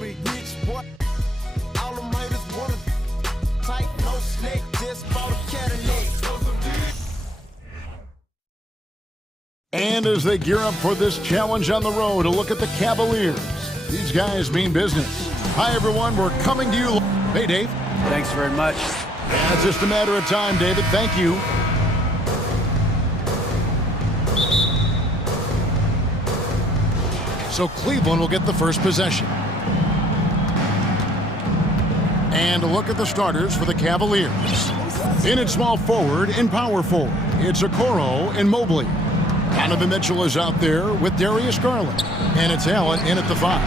me. Rich boy, all the haters wanna tight, no snake, just bought a Cadillac. And as they gear up for this challenge on the road, a look at the Cavaliers. These guys mean business. Hi, everyone. We're coming to you. Hey, Dave. Thanks very much. Yeah, it's just a matter of time, David. Thank you. So Cleveland will get the first possession. And a look at the starters for the Cavaliers. In at small forward and power forward, it's Okoro and Mobley. Donovan Mitchell is out there with Darius Garland. And it's Allen in at the 5.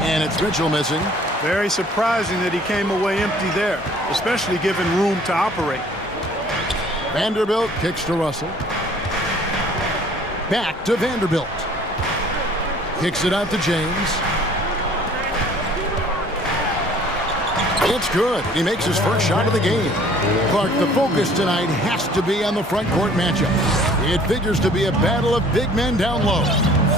And it's Mitchell missing. Very surprising that he came away empty there, especially given room to operate. Vanderbilt kicks to Russell. Back to Vanderbilt. Kicks it out to James. It's good. He makes his first shot of the game. Clark, the focus tonight has to be on the front court matchup. It figures to be a battle of big men down low.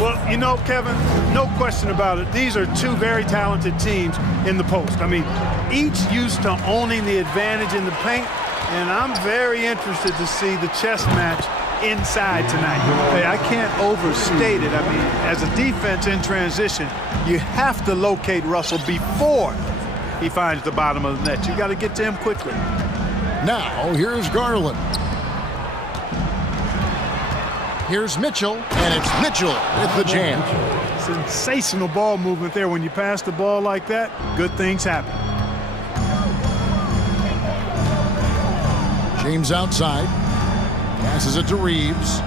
Well, you know, Kevin, no question about it. These are two very talented teams in the post. I mean, each used to owning the advantage in the paint, and I'm very interested to see the chess match inside tonight. Hey, I can't overstate it. I mean, as a defense in transition, you have to locate Russell before he finds the bottom of the net. You got to get to him quickly. Now, here's Garland. Here's Mitchell, and it's Mitchell with the jam. Sensational ball movement there. When you pass the ball like that, good things happen. James outside. Passes it to Reeves.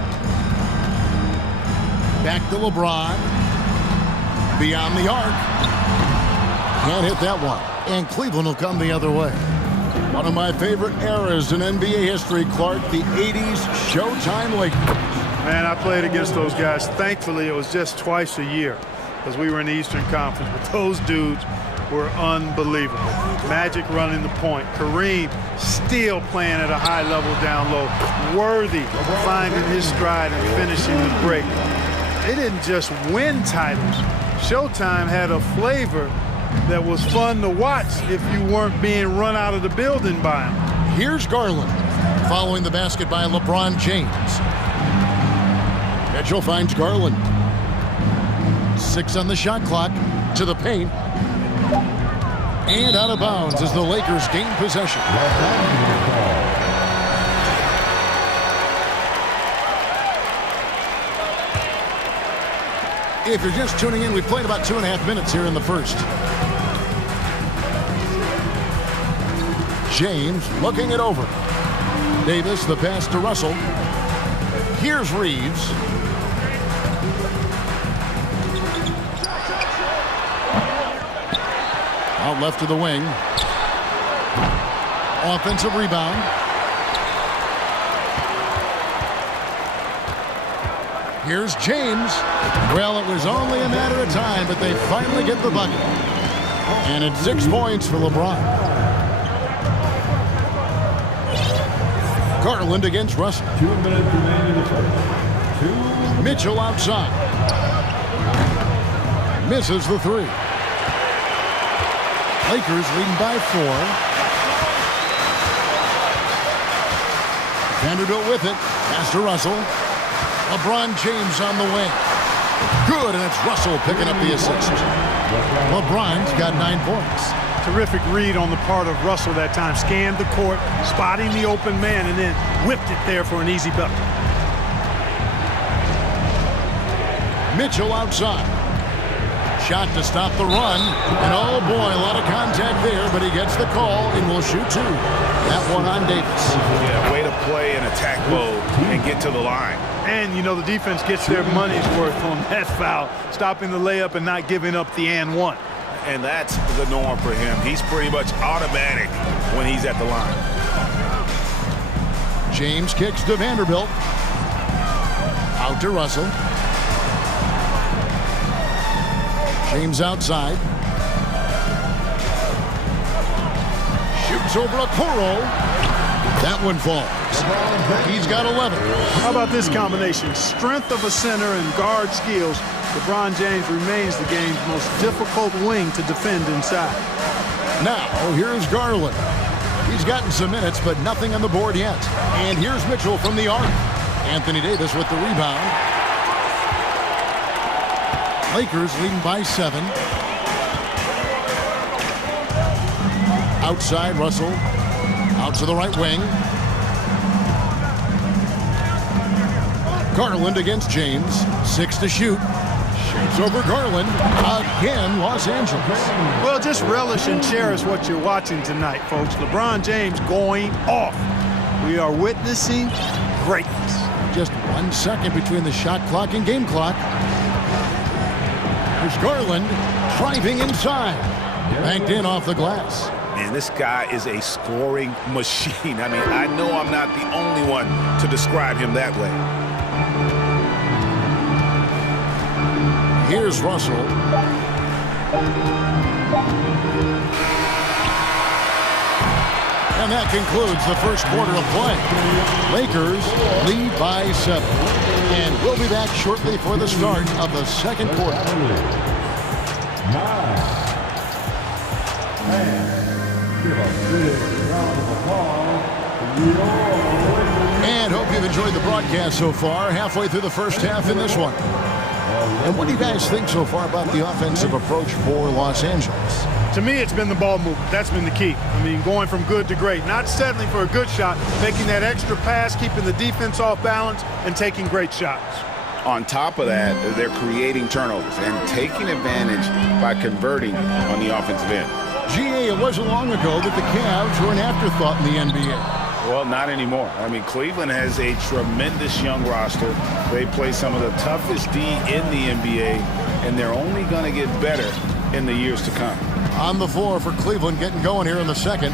Back to LeBron. Beyond the arc. Can't hit that one. And Cleveland will come the other way. One of my favorite eras in NBA history, Clark, the 80s Showtime Lakers. Man, I played against those guys. Thankfully, it was just twice a year because we were in the Eastern Conference. But those dudes were unbelievable. Magic running the point. Kareem still playing at a high level down low. Worthy finding his stride and finishing the break. They didn't just win titles. Showtime had a flavor that was fun to watch if you weren't being run out of the building by him. Here's Garland following the basket by LeBron James. Mitchell finds Garland. 6 on the shot clock. To the paint. And out of bounds as the Lakers gain possession. If you're just tuning in, we've played about 2.5 minutes here in the first. James looking it over. Davis, the pass to Russell. Here's Reeves. Out left to the wing. Offensive rebound. Here's James. Well, it was only a matter of time, but they finally get the bucket. And it's 6 points for LeBron. Garland against Russell. 2 minutes remaining in the first. Mitchell outside. Misses the 3. Lakers leading by 4. Vanderbilt with it. Pass to Russell. LeBron James on the wing. Good, and it's Russell picking up the assist. LeBron's got 9 points. Terrific read on the part of Russell that time. Scanned the court, spotting the open man, and then whipped it there for an easy bucket. Mitchell outside. Shot to stop the run. And oh boy, a lot of contact there, but he gets the call and will shoot 2. That one on Davis. Yeah, way to play in attack mode and get to the line. And, you know, the defense gets their money's worth on that foul, stopping the layup and not giving up the and one. And that's the norm for him. He's pretty much automatic when he's at the line. James kicks to Vanderbilt. Out to Russell. James outside. Shoots over Okoro. That one falls. He's got 11. How about this combination? Strength of a center and guard skills. LeBron James remains the game's most difficult wing to defend inside. Now, here's Garland. He's gotten some minutes, but nothing on the board yet. And here's Mitchell from the arc. Anthony Davis with the rebound. Lakers leading by 7. Outside, Russell. Out to the right wing. Garland against James. 6 to shoot. Shoots over Garland. Again, Los Angeles. Well, just relish and cherish what you're watching tonight, folks. LeBron James going off. We are witnessing greatness. Just 1 second between the shot clock and game clock. There's Garland driving inside. Banked in off the glass. Man, this guy is a scoring machine. I mean, I know I'm not the only one to describe him that way. Here's Russell. And that concludes the first quarter of play. Lakers lead by 7. And we'll be back shortly for the start of the second quarter. And hope you've enjoyed the broadcast so far. Halfway through the first half in this one. And what do you guys think so far about the offensive approach for Los Angeles? To me, it's been the ball movement. That's been the key. I mean, going from good to great. Not settling for a good shot, making that extra pass, keeping the defense off balance, and taking great shots. On top of that, they're creating turnovers and taking advantage by converting on the offensive end. GA, it wasn't long ago that the Cavs were an afterthought in the NBA. Well, not anymore. I mean, Cleveland has a tremendous young roster. They play some of the toughest D in the NBA, and they're only going to get better in the years to come. On the floor for Cleveland getting going here in the second.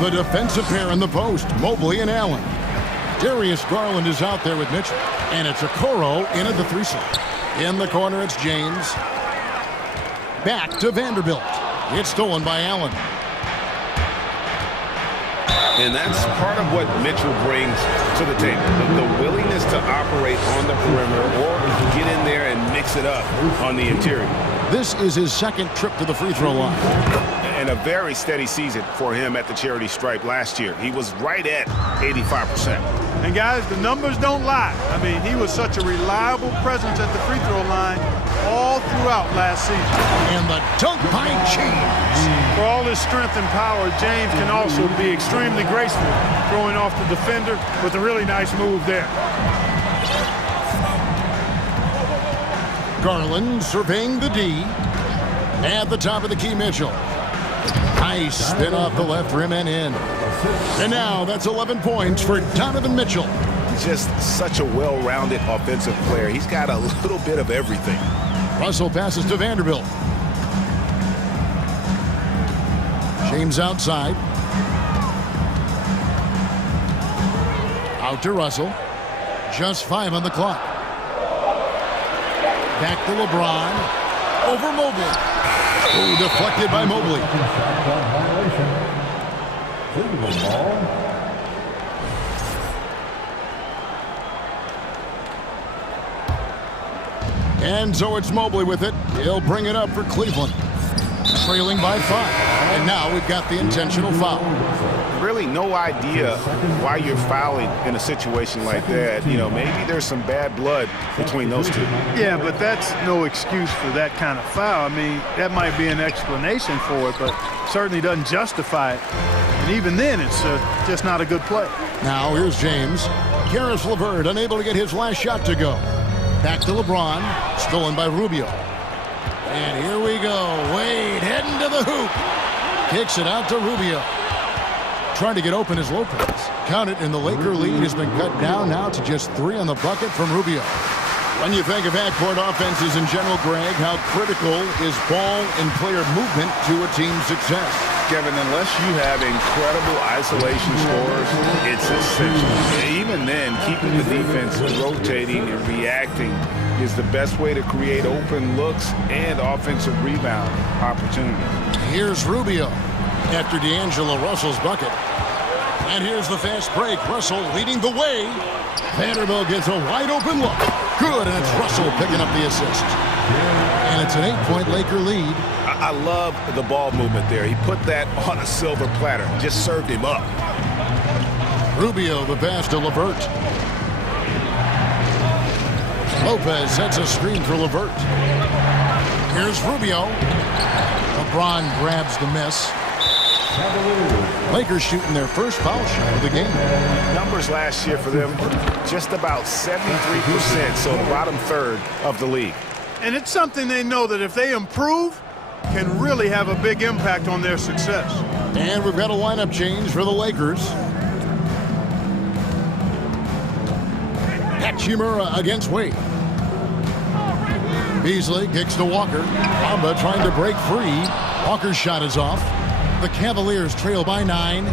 The defensive pair in the post, Mobley and Allen. Darius Garland is out there with Mitchell. And it's Okoro in at the 3 slot. In the corner, it's James. Back to Vanderbilt. It's stolen by Allen. And that's part of what Mitchell brings to the table. The willingness to operate on the perimeter or get in there and mix it up on the interior. This is his second trip to the free throw line. And a very steady season for him at the charity stripe last year. He was right at 85%. And guys, the numbers don't lie. I mean, he was such a reliable presence at the free throw line all throughout last season. And the dunk by James. For all his strength and power, James can also be extremely graceful, throwing off the defender with a really nice move there. Garland surveying the D. At the top of the key, Mitchell. Nice spin off the left rim and in. And now that's 11 points for Donovan Mitchell. Just such a well-rounded offensive player. He's got a little bit of everything. Russell passes to Vanderbilt. James outside. Out to Russell. Just 5 on the clock. Back to LeBron. Over Mobley. Oh, deflected by Mobley. And so it's Mobley with it. He'll bring it up for Cleveland. Trailing by 5. And now we've got the intentional foul. Really no idea why you're fouling in a situation like that. You know, maybe there's some bad blood between those two. Yeah, but that's no excuse for that kind of foul. I mean, that might be an explanation for it, but certainly doesn't justify it. And even then, it's just not a good play. Now here's James. Karis LeVert unable to get his last shot to go. Back to LeBron. Stolen by Rubio. And here we go. Wade heading to the hoop. Kicks it out to Rubio. Trying to get open is Lopez. Count it, and the Laker lead has been cut down now to just 3 on the bucket from Rubio. When you think of half-court offenses in general, Greg, how critical is ball and player movement to a team's success? Kevin, unless you have incredible isolation scores, it's essential. Even then, keeping the defense rotating and reacting is the best way to create open looks and offensive rebound opportunities. Here's Rubio after D'Angelo Russell's bucket. And here's the fast break. Russell leading the way. Vanderbilt gets a wide open look. Good, and it's Russell picking up the assist. And it's an 8-point Laker lead. I love the ball movement there. He put that on a silver platter. Just served him up. Rubio, the pass to LeVert. Lopez sets a screen for LeVert. Here's Rubio. LeBron grabs the miss. Lakers shooting their first foul shot of the game. Numbers last year for them, just about 73%, so the bottom third of the league. And it's something they know that if they improve, can really have a big impact on their success. And we've got a lineup change for the Lakers. Hachimura against Wade. Beasley kicks to Walker. Bamba trying to break free. Walker's shot is off. The Cavaliers trail by 9.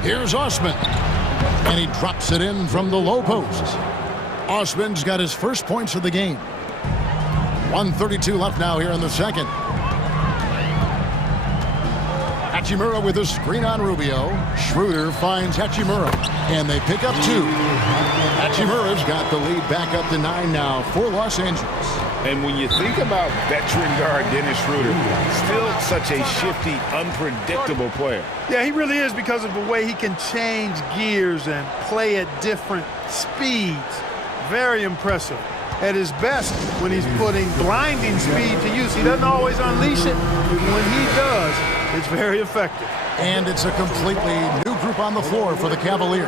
Here's Osman. And he drops it in from the low post. Osman's got his first points of the game. 1:32 left now here in the second. Hachimura with a screen on Rubio. Schroeder finds Hachimura, and they pick up 2. Hachimura's got the lead back up to 9 now for Los Angeles. And when you think about veteran guard Dennis Schroeder, still such a shifty, unpredictable player. Yeah, he really is, because of the way he can change gears and play at different speeds. Very impressive. At his best, when he's putting blinding speed to use, he doesn't always unleash it. When he does, it's very effective. And it's a completely new group on the floor for the Cavaliers.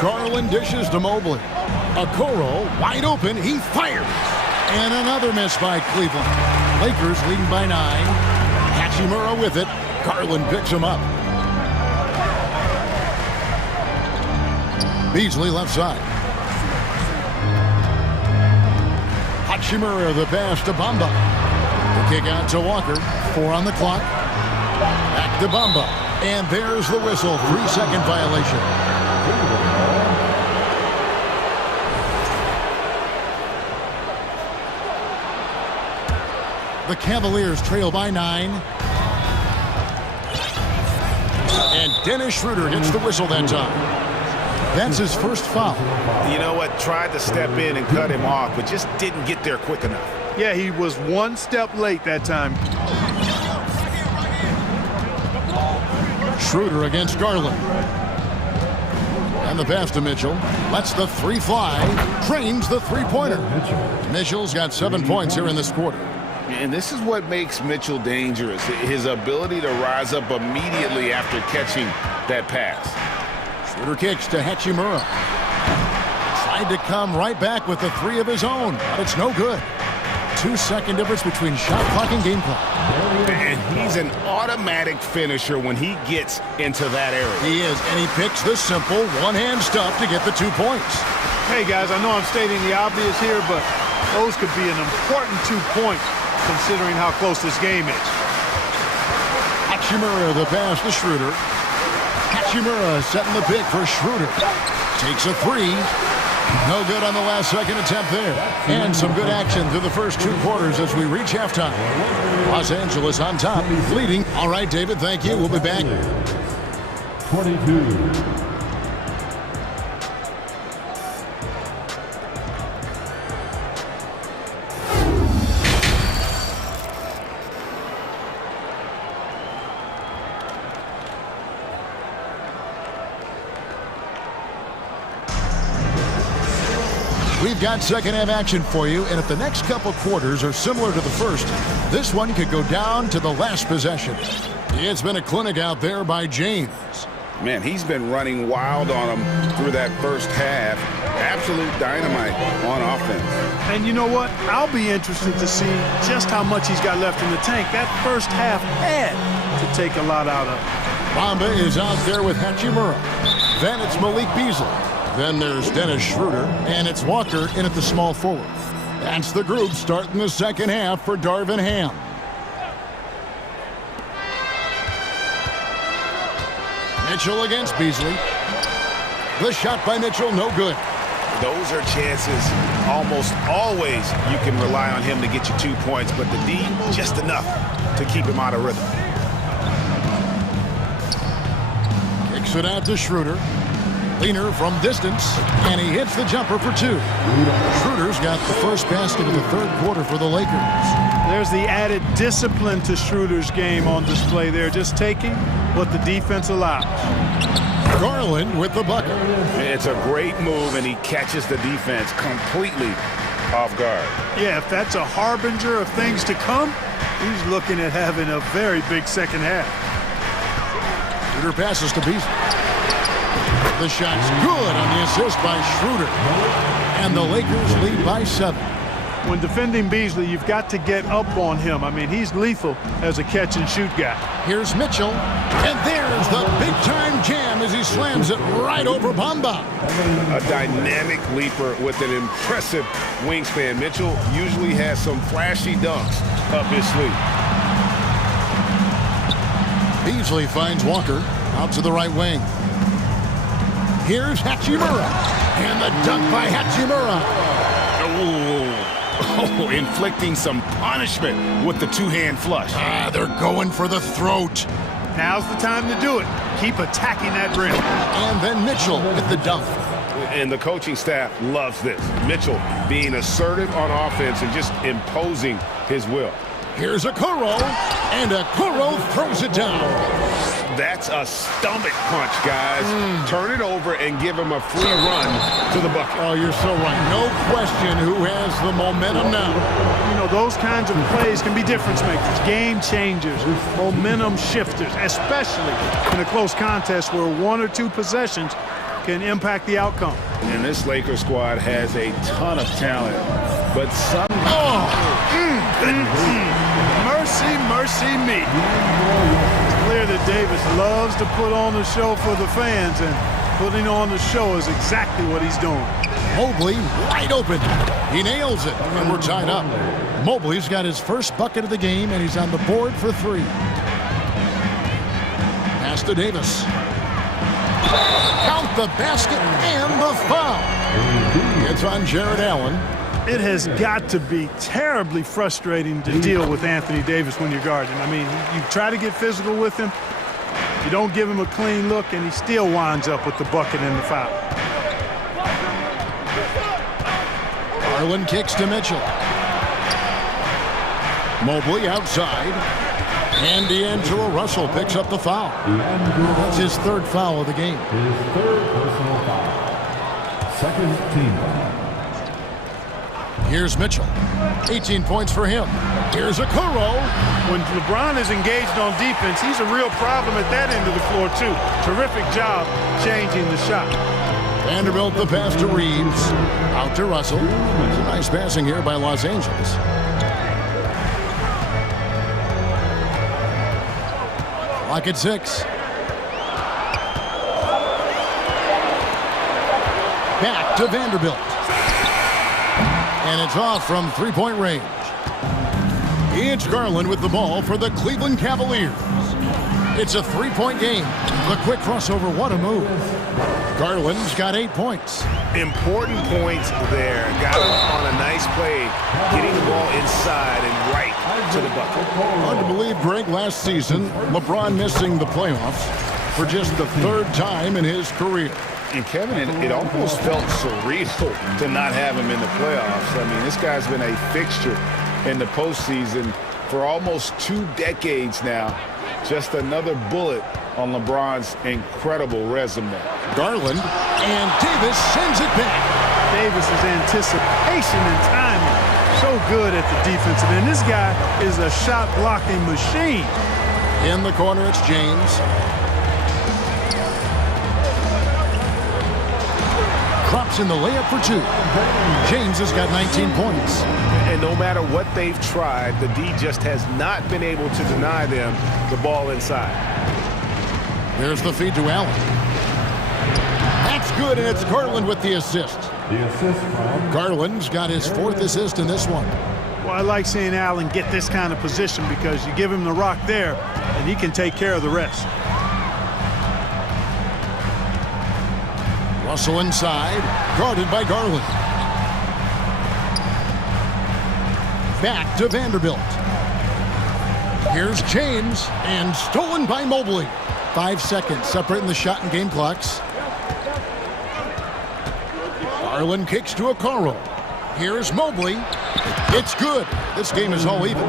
Garland dishes to Mobley. Okoro wide open. He fires. And another miss by Cleveland. Lakers leading by 9. Hachimura with it. Garland picks him up. Beasley left side. Hachimura the pass to Bamba. The kick out to Walker. 4 on the clock. Back to Bamba. And there's the whistle. 3-second violation. The Cavaliers trail by 9. And Dennis Schroeder gets the whistle that time. That's his first foul. You know what? Tried to step in and cut him off, but just didn't get there quick enough. Yeah, he was one step late that time. Schroeder against Garland. And the pass to Mitchell. Lets the 3 fly. Trains the 3-pointer. Mitchell's got 7 points here in this quarter. And this is what makes Mitchell dangerous, his ability to rise up immediately after catching that pass. Schroeder kicks to Hachimura. Tried to come right back with the 3 of his own, but it's no good. 2-second difference between shot clock and game clock. And he's an automatic finisher when he gets into that area. He is, and he picks the simple one-hand stuff to get the 2 points. Hey, guys, I know I'm stating the obvious here, but those could be an important 2 points, considering how close this game is. Hachimura the pass to Schroeder. Hachimura setting the pick for Schroeder. Takes a 3. No good on the last second attempt there. And some good action through the first 2 quarters as we reach halftime. Los Angeles on top, leading. All right, David, thank you. We'll be back. 22. We've got second half action for you, and if the next couple quarters are similar to the first, this one could go down to the last possession. It's been a clinic out there by James. Man, he's been running wild on him through that first half. Absolute dynamite on offense. And you know what? I'll be interested to see just how much he's got left in the tank. That first half had to take a lot out of him. Bamba is out there with Hachimura. Then it's Malik Beasley. Then there's Dennis Schroeder, and it's Walker in at the small forward. That's the group starting the second half for Darvin Ham. Mitchell against Beasley. The shot by Mitchell, no good. Those are chances almost always you can rely on him to get you 2 points, but the D, just enough to keep him out of rhythm. Kicks it out to Schroeder. Leaner from distance, and he hits the jumper for 2. Schroeder's got the first basket of the third quarter for the Lakers. There's the added discipline to Schroeder's game on display there, just taking what the defense allows. Garland with the bucket. It's a great move, and he catches the defense completely off guard. Yeah, if that's a harbinger of things to come, he's looking at having a very big second half. Schroeder passes to Beasley. The shot's good on the assist by Schroeder. And the Lakers lead by 7. When defending Beasley, you've got to get up on him. I mean, he's lethal as a catch-and-shoot guy. Here's Mitchell. And there's the big-time jam as he slams it right over Bamba. A dynamic leaper with an impressive wingspan. Mitchell usually has some flashy dunks up his sleeve. Beasley finds Walker out to the right wing. Here's Hachimura. And the dunk by Hachimura. Oh, inflicting some punishment with the two-hand flush. They're going for the throat. Now's the time to do it. Keep attacking that rim. And then Mitchell with the dunk. And the coaching staff loves this. Mitchell being assertive on offense and just imposing his will. Here's Okoro, and Okoro throws it down. That's a stomach punch, guys. Turn it over and give him a free run to the bucket. Oh, you're so right. No question who has the momentum now. You know, those kinds of plays can be difference makers, game changers, momentum shifters, especially in a close contest where 1 or 2 possessions can impact the outcome. And this Lakers squad has a ton of talent, but some... Mercy, mercy me. It's clear that Davis loves to put on the show for the fans, and putting on the show is exactly what he's doing. Mobley wide open. He nails it, and we're tied up. Mobley's got his first bucket of the game, and he's on the board for 3. Pass to Davis. Count the basket and the foul. It's on Jared Allen. It has got to be terribly frustrating to deal with Anthony Davis when you're guarding. I mean, you try to get physical with him, you don't give him a clean look, and he still winds up with the bucket and the foul. Garland kicks to Mitchell. Mobley outside. And D'Angelo Russell picks up the foul. That's his 3rd foul of the game. His 3rd personal foul. 2nd team foul. Here's Mitchell. 18 points for him. Here's Okoro. When LeBron is engaged on defense, he's a real problem at that end of the floor, too. Terrific job changing the shot. Vanderbilt the pass to Reeves. Out to Russell. Some nice passing here by Los Angeles. Clock at 6. Back to Vanderbilt. And it's off from 3-point range. It's Garland with the ball for the Cleveland Cavaliers. It's a 3-point game. The quick crossover, what a move. Garland's got 8 points. Important points there. Got him on a nice play, getting the ball inside and right to the bucket. Hard to believe, Greg, last season, LeBron missing the playoffs for just the 3rd time in his career. And Kevin, it almost felt surreal to not have him in the playoffs. I mean, this guy's been a fixture in the postseason for almost 2 decades now. Just another bullet on LeBron's incredible resume. Garland, and Davis sends it back. Davis's anticipation and timing, so good at the defensive end. This guy is a shot-blocking machine. In the corner, it's James. Drops in the layup for 2. James has got 19 points. And no matter what they've tried, the D just has not been able to deny them the ball inside. There's the feed to Allen. That's good, and it's Garland with the assist. The assist from Garland's got his 4th assist in this one. Well, I like seeing Allen get this kind of position because you give him the rock there, and he can take care of the rest. Russell inside, guarded by Garland. Back to Vanderbilt. Here's James, and stolen by Mobley. 5 seconds separating the shot and game clocks. Garland kicks to Okoro. Here's Mobley. It's good. This game is all even.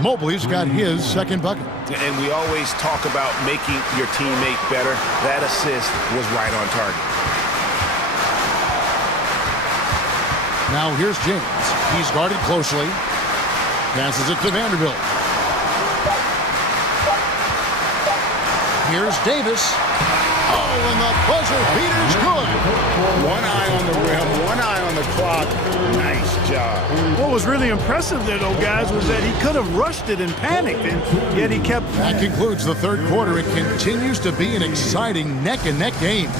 Mobley's got his second bucket. And we always talk about making your teammate better. That assist was right on target. Now here's James. He's guarded closely. Passes it to Vanderbilt. Here's Davis. Oh, and the buzzer beater's good. One eye on the rim, one eye on the clock. Nice job. What was really impressive there, though, guys, was that he could have rushed it and panicked, and yet he kept... That concludes the third quarter. It continues to be an exciting neck-and-neck game.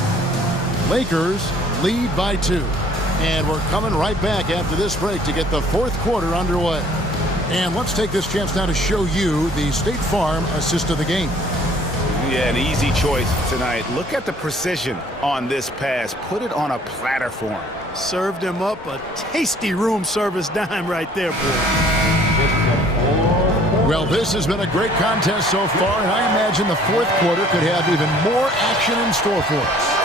Lakers lead by 2. And we're coming right back after this break to get the fourth quarter underway. And let's take this chance now to show you the State Farm assist of the game. Yeah, an easy choice tonight. Look at the precision on this pass. Put it on a platter for him. Served him up a tasty room service dime right there, boy. Well, this has been a great contest so far, and I imagine the fourth quarter could have even more action in store for us.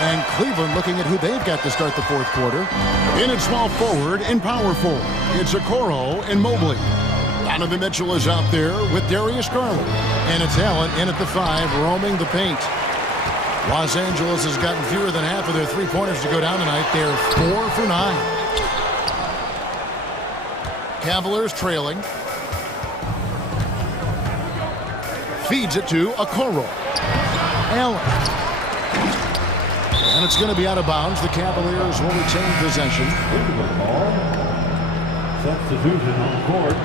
And Cleveland looking at who they've got to start the fourth quarter. In at small forward and power forward, it's Okoro and Mobley. Donovan Mitchell is out there with Darius Garland. And it's Allen in at the 5, roaming the paint. Los Angeles has gotten fewer than half of their three-pointers to go down tonight. They're 4 for 9. Cavaliers trailing. Feeds it to Okoro. Allen. And it's going to be out of bounds. The Cavaliers will retain possession. Substitution on the court.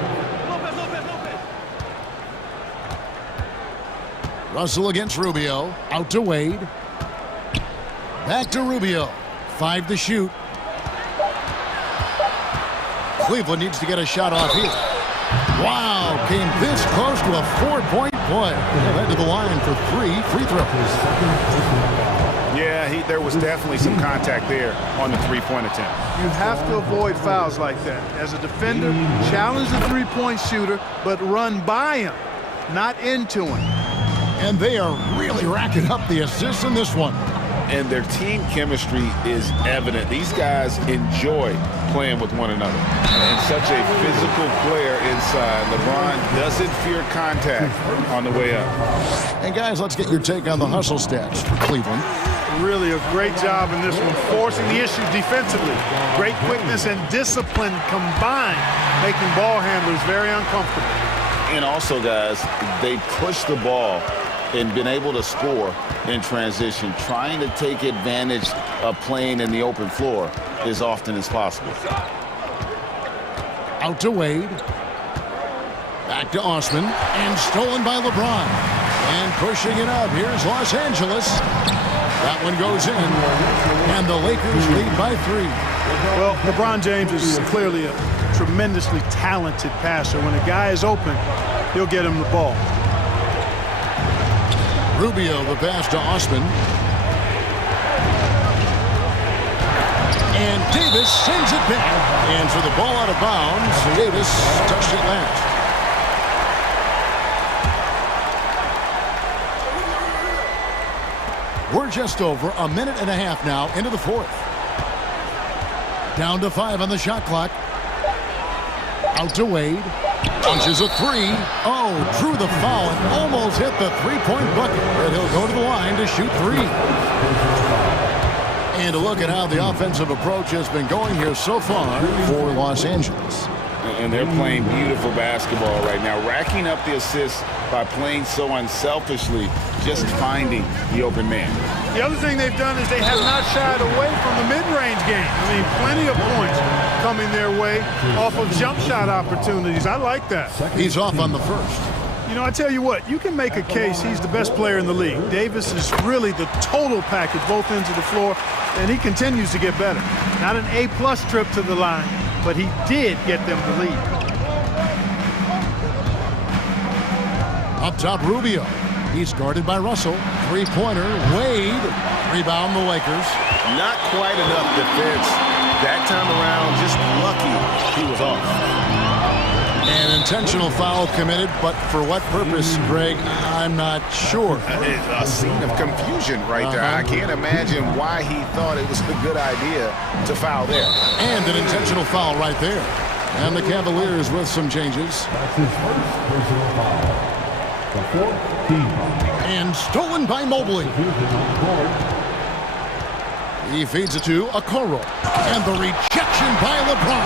Russell against Rubio. Out to Wade. Back to Rubio. 5 to shoot. Cleveland needs to get a shot off here. Wow, came this close to a 4-point play. Led to the line for 3 free throws. Yeah, there was definitely some contact there on the three-point attempt. You have to avoid fouls like that. As a defender, challenge the three-point shooter, but run by him, not into him. And they are really racking up the assists in this one. And their team chemistry is evident. These guys enjoy playing with one another. And such a physical player inside. LeBron doesn't fear contact on the way up. And guys, let's get your take on the hustle stats for Cleveland. Really a great job in this one, forcing the issue defensively. Great quickness and discipline combined, making ball handlers very uncomfortable. And also, guys, they push the ball and been able to score in transition, trying to take advantage of playing in the open floor as often as possible. Out to Wade. Back to Osman. And stolen by LeBron. And pushing it up. Here's Los Angeles. That one goes in. And the Lakers lead by 3. Well, LeBron James is clearly a tremendously talented passer. When a guy is open, he'll get him the ball. Rubio, the pass to Osman. And Davis sends it back. And for the ball out of bounds, Davis touched it last. We're just over a minute and a half now into the fourth. Down to 5 on the shot clock. Out to Wade. Punches a 3. Oh, drew the foul and almost hit the three-point bucket. But he'll go to the line to shoot 3. And a look at how the offensive approach has been going here so far for Los Angeles. And they're playing beautiful basketball right now, racking up the assists by playing so unselfishly, just finding the open man. The other thing they've done is they have not shied away from the mid-range game. I mean, plenty of points coming their way off of jump shot opportunities. I like that. He's off on the first. You know, I tell you what, you can make a case he's the best player in the league. Davis is really the total package, both ends of the floor, and he continues to get better. Not an A-plus trip to the line, but he did get them the lead. Up top, Rubio. He's guarded by Russell. Three-pointer, Wade. Rebound the Lakers. Not quite enough defense. That time around, just lucky he was off. An intentional foul committed, but for what purpose, Greg? I'm not sure. A scene of confusion right there. I can't imagine why he thought it was a good idea to foul there. And an intentional foul right there. And the Cavaliers with some changes. That's his first personal foul. The fourth team. And stolen by Mobley. He feeds it to Okoro. And the rejection by LeBron.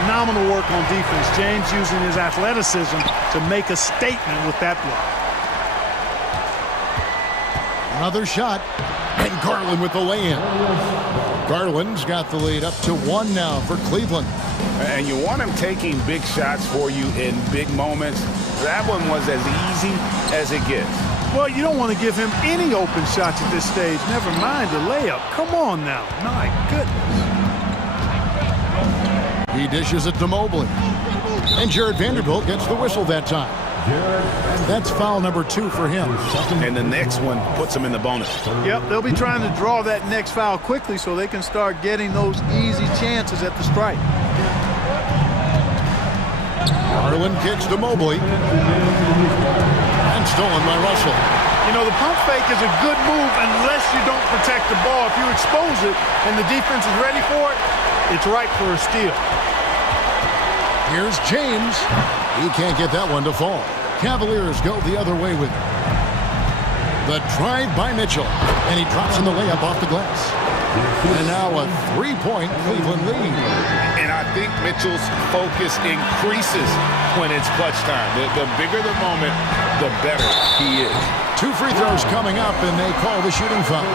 Phenomenal work on defense. James using his athleticism to make a statement with that block. Another shot. And Garland with the lay-in. Garland's got the lead up to 1 now for Cleveland. And you want him taking big shots for you in big moments. That one was as easy as it gets. Well, you don't want to give him any open shots at this stage. Never mind the layup. Come on now. My goodness. He dishes it to Mobley. And Jared Vanderbilt gets the whistle that time. That's foul number 2 for him. And the next one puts him in the bonus. Yep, they'll be trying to draw that next foul quickly so they can start getting those easy chances at the strike. Garland kicks to Mobley. And stolen by Russell. You know, the pump fake is a good move unless you don't protect the ball. If you expose it and the defense is ready for it, it's ripe for a steal. Here's James. He can't get that one to fall. Cavaliers go the other way with it. The drive by Mitchell. And he drops in the layup off the glass. And now a 3-point Cleveland lead. And I think Mitchell's focus increases when it's clutch time. The bigger the moment, the better he is. 2 free throws coming up, and they call the shooting foul.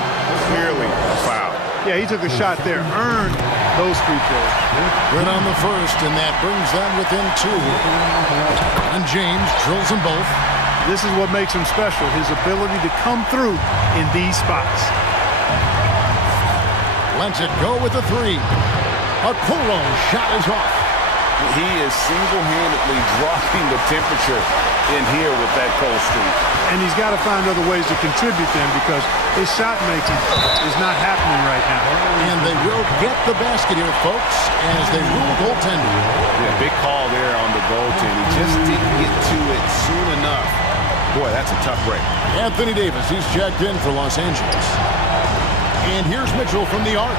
Clearly a foul. Yeah, he took a shot there. Earned those free throws. Good on the first, and that brings them within 2. And James drills them both. This is what makes him special, his ability to come through in these spots. Lets it go with the 3. Okoro shot is off. He is single-handedly dropping the temperature in here with that cold streak. And he's got to find other ways to contribute then because his shot making is not happening right now. And they will get the basket here, folks, as they rule goaltending. Yeah, big call there on the goaltending. He just didn't get to it soon enough. Boy, that's a tough break. Anthony Davis, he's checked in for Los Angeles. And here's Mitchell from the arc.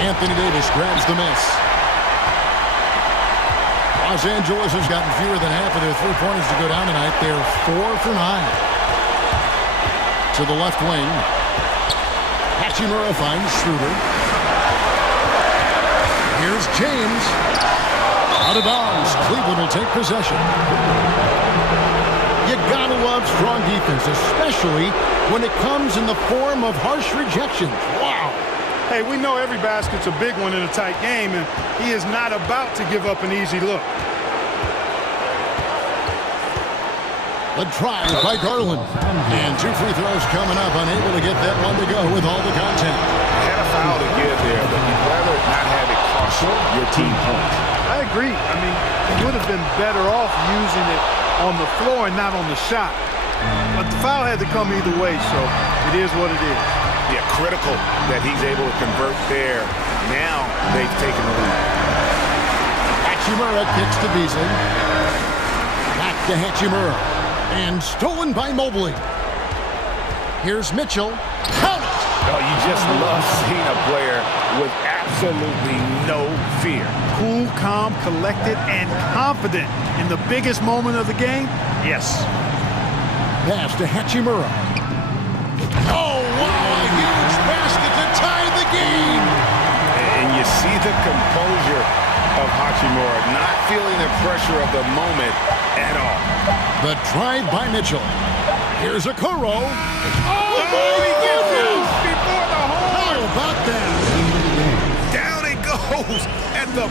Anthony Davis grabs the miss. Los Angeles has gotten fewer than half of their three-pointers to go down tonight. They're 4 for 9. To the left wing. Hachimura finds Schroeder. Here's James. Out of bounds. Cleveland will take possession. You gotta love strong defense, especially when it comes in the form of harsh rejections. Wow. Hey, we know every basket's a big one in a tight game, and he is not about to give up an easy look. The try by Garland. And 2 free throws coming up, unable to get that one to go with all the content. Had a foul to give there, but you'd rather not have it cost your team points. I agree. I mean, he would have been better off using it on the floor and not on the shot. But the foul had to come either way, so it is what it is. Yeah, critical that he's able to convert there. Now they've taken the lead. Hachimura kicks to Beasley. Back to Hachimura. And stolen by Mobley. Here's Mitchell. Count it! Oh, you just love seeing a player with absolutely no fear. Cool, calm, collected, and confident in the biggest moment of the game? Yes. Pass to Hachimura. Oh, wow, a huge basket to tie the game. And you see the composure of Hachimura, not feeling the pressure of the moment at all. The drive by Mitchell. Here's Okoro. Oh, my goodness! Before the horn! How about that? Down it goes at the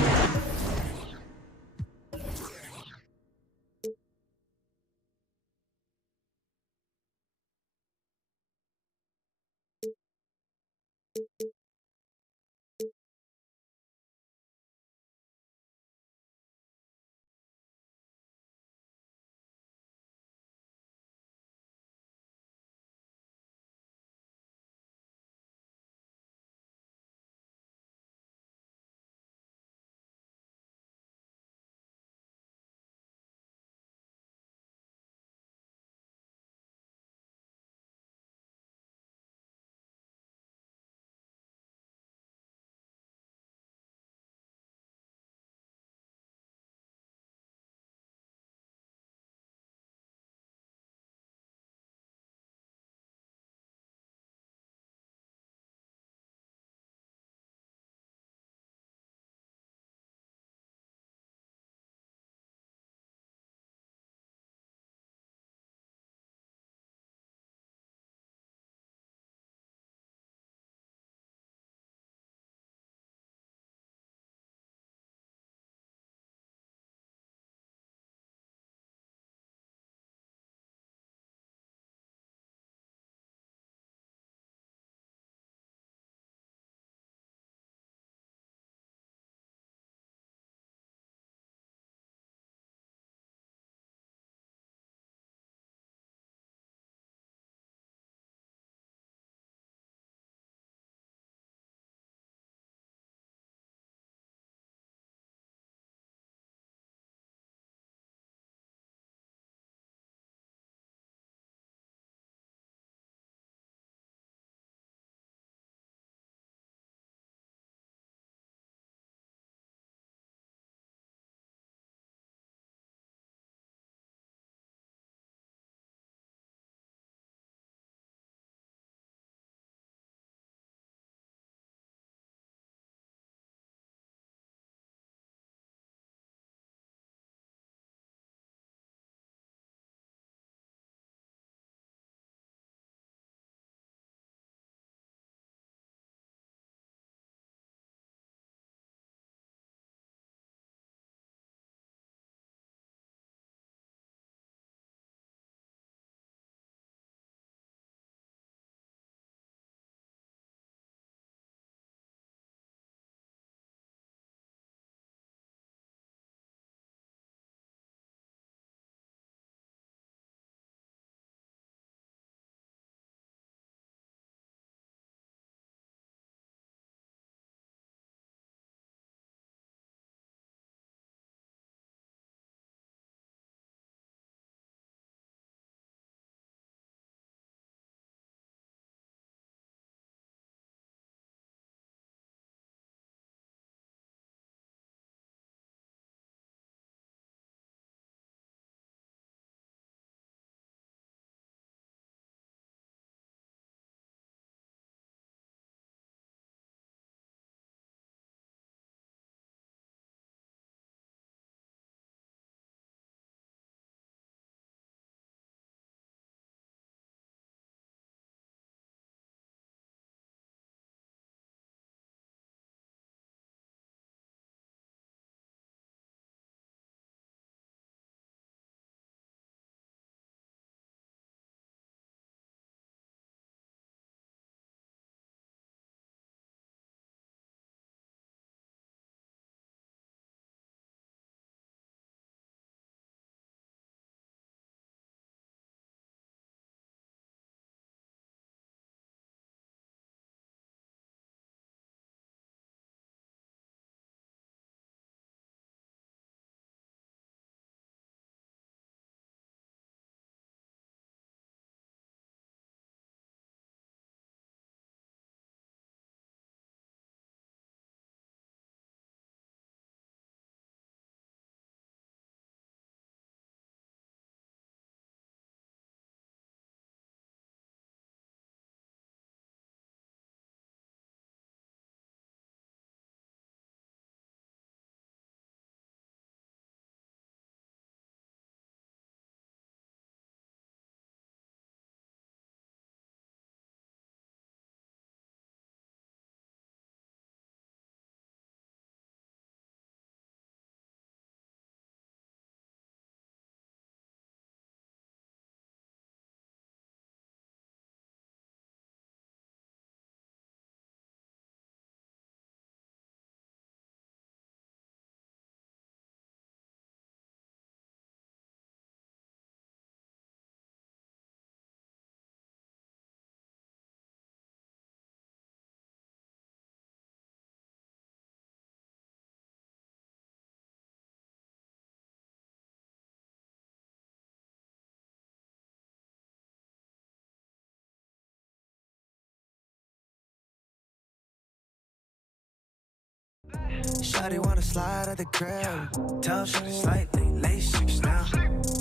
Shawty wanna slide at the crib. Tell Shawty slightly, late 6 now.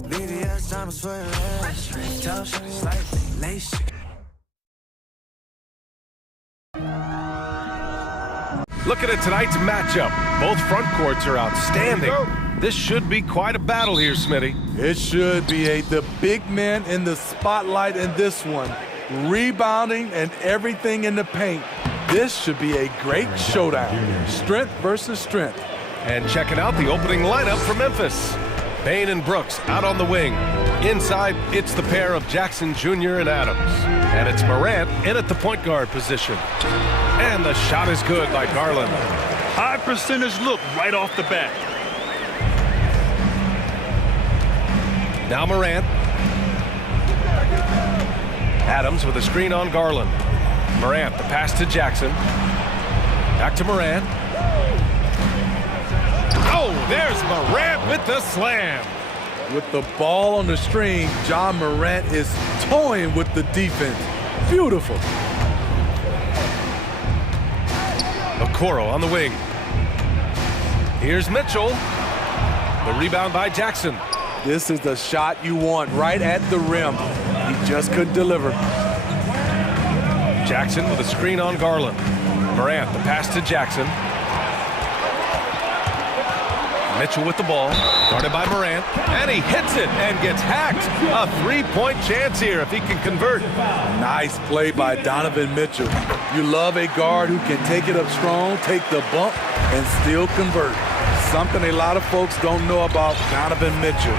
VVS diamonds for your wrist. Tell Shawty slightly, late 6. Looking at tonight's matchup, both front courts are outstanding. This should be quite a battle here, Smitty. It should be. The big men in the spotlight in this one. Rebounding and everything in the paint. This should be a great showdown. Strength versus strength. And checking out the opening lineup for Memphis. Bain and Brooks out on the wing. Inside, it's the pair of Jackson Jr. and Adams. And it's Morant in at the point guard position. And the shot is good by Garland. High percentage look right off the bat. Now Morant. Adams with a screen on Garland. Morant, the pass to Jackson. Back to Morant. Oh, there's Morant with the slam. With the ball on the string, John Morant is toying with the defense. Beautiful. Okoro on the wing. Here's Mitchell. The rebound by Jackson. This is the shot you want right at the rim. He just couldn't deliver. Jackson with a screen on Garland. Morant, the pass to Jackson. Mitchell with the ball, guarded by Morant, and he hits it and gets hacked. A three-point chance here if he can convert. Nice play by Donovan Mitchell. You love a guard who can take it up strong, take the bump, and still convert. Something a lot of folks don't know about Donovan Mitchell.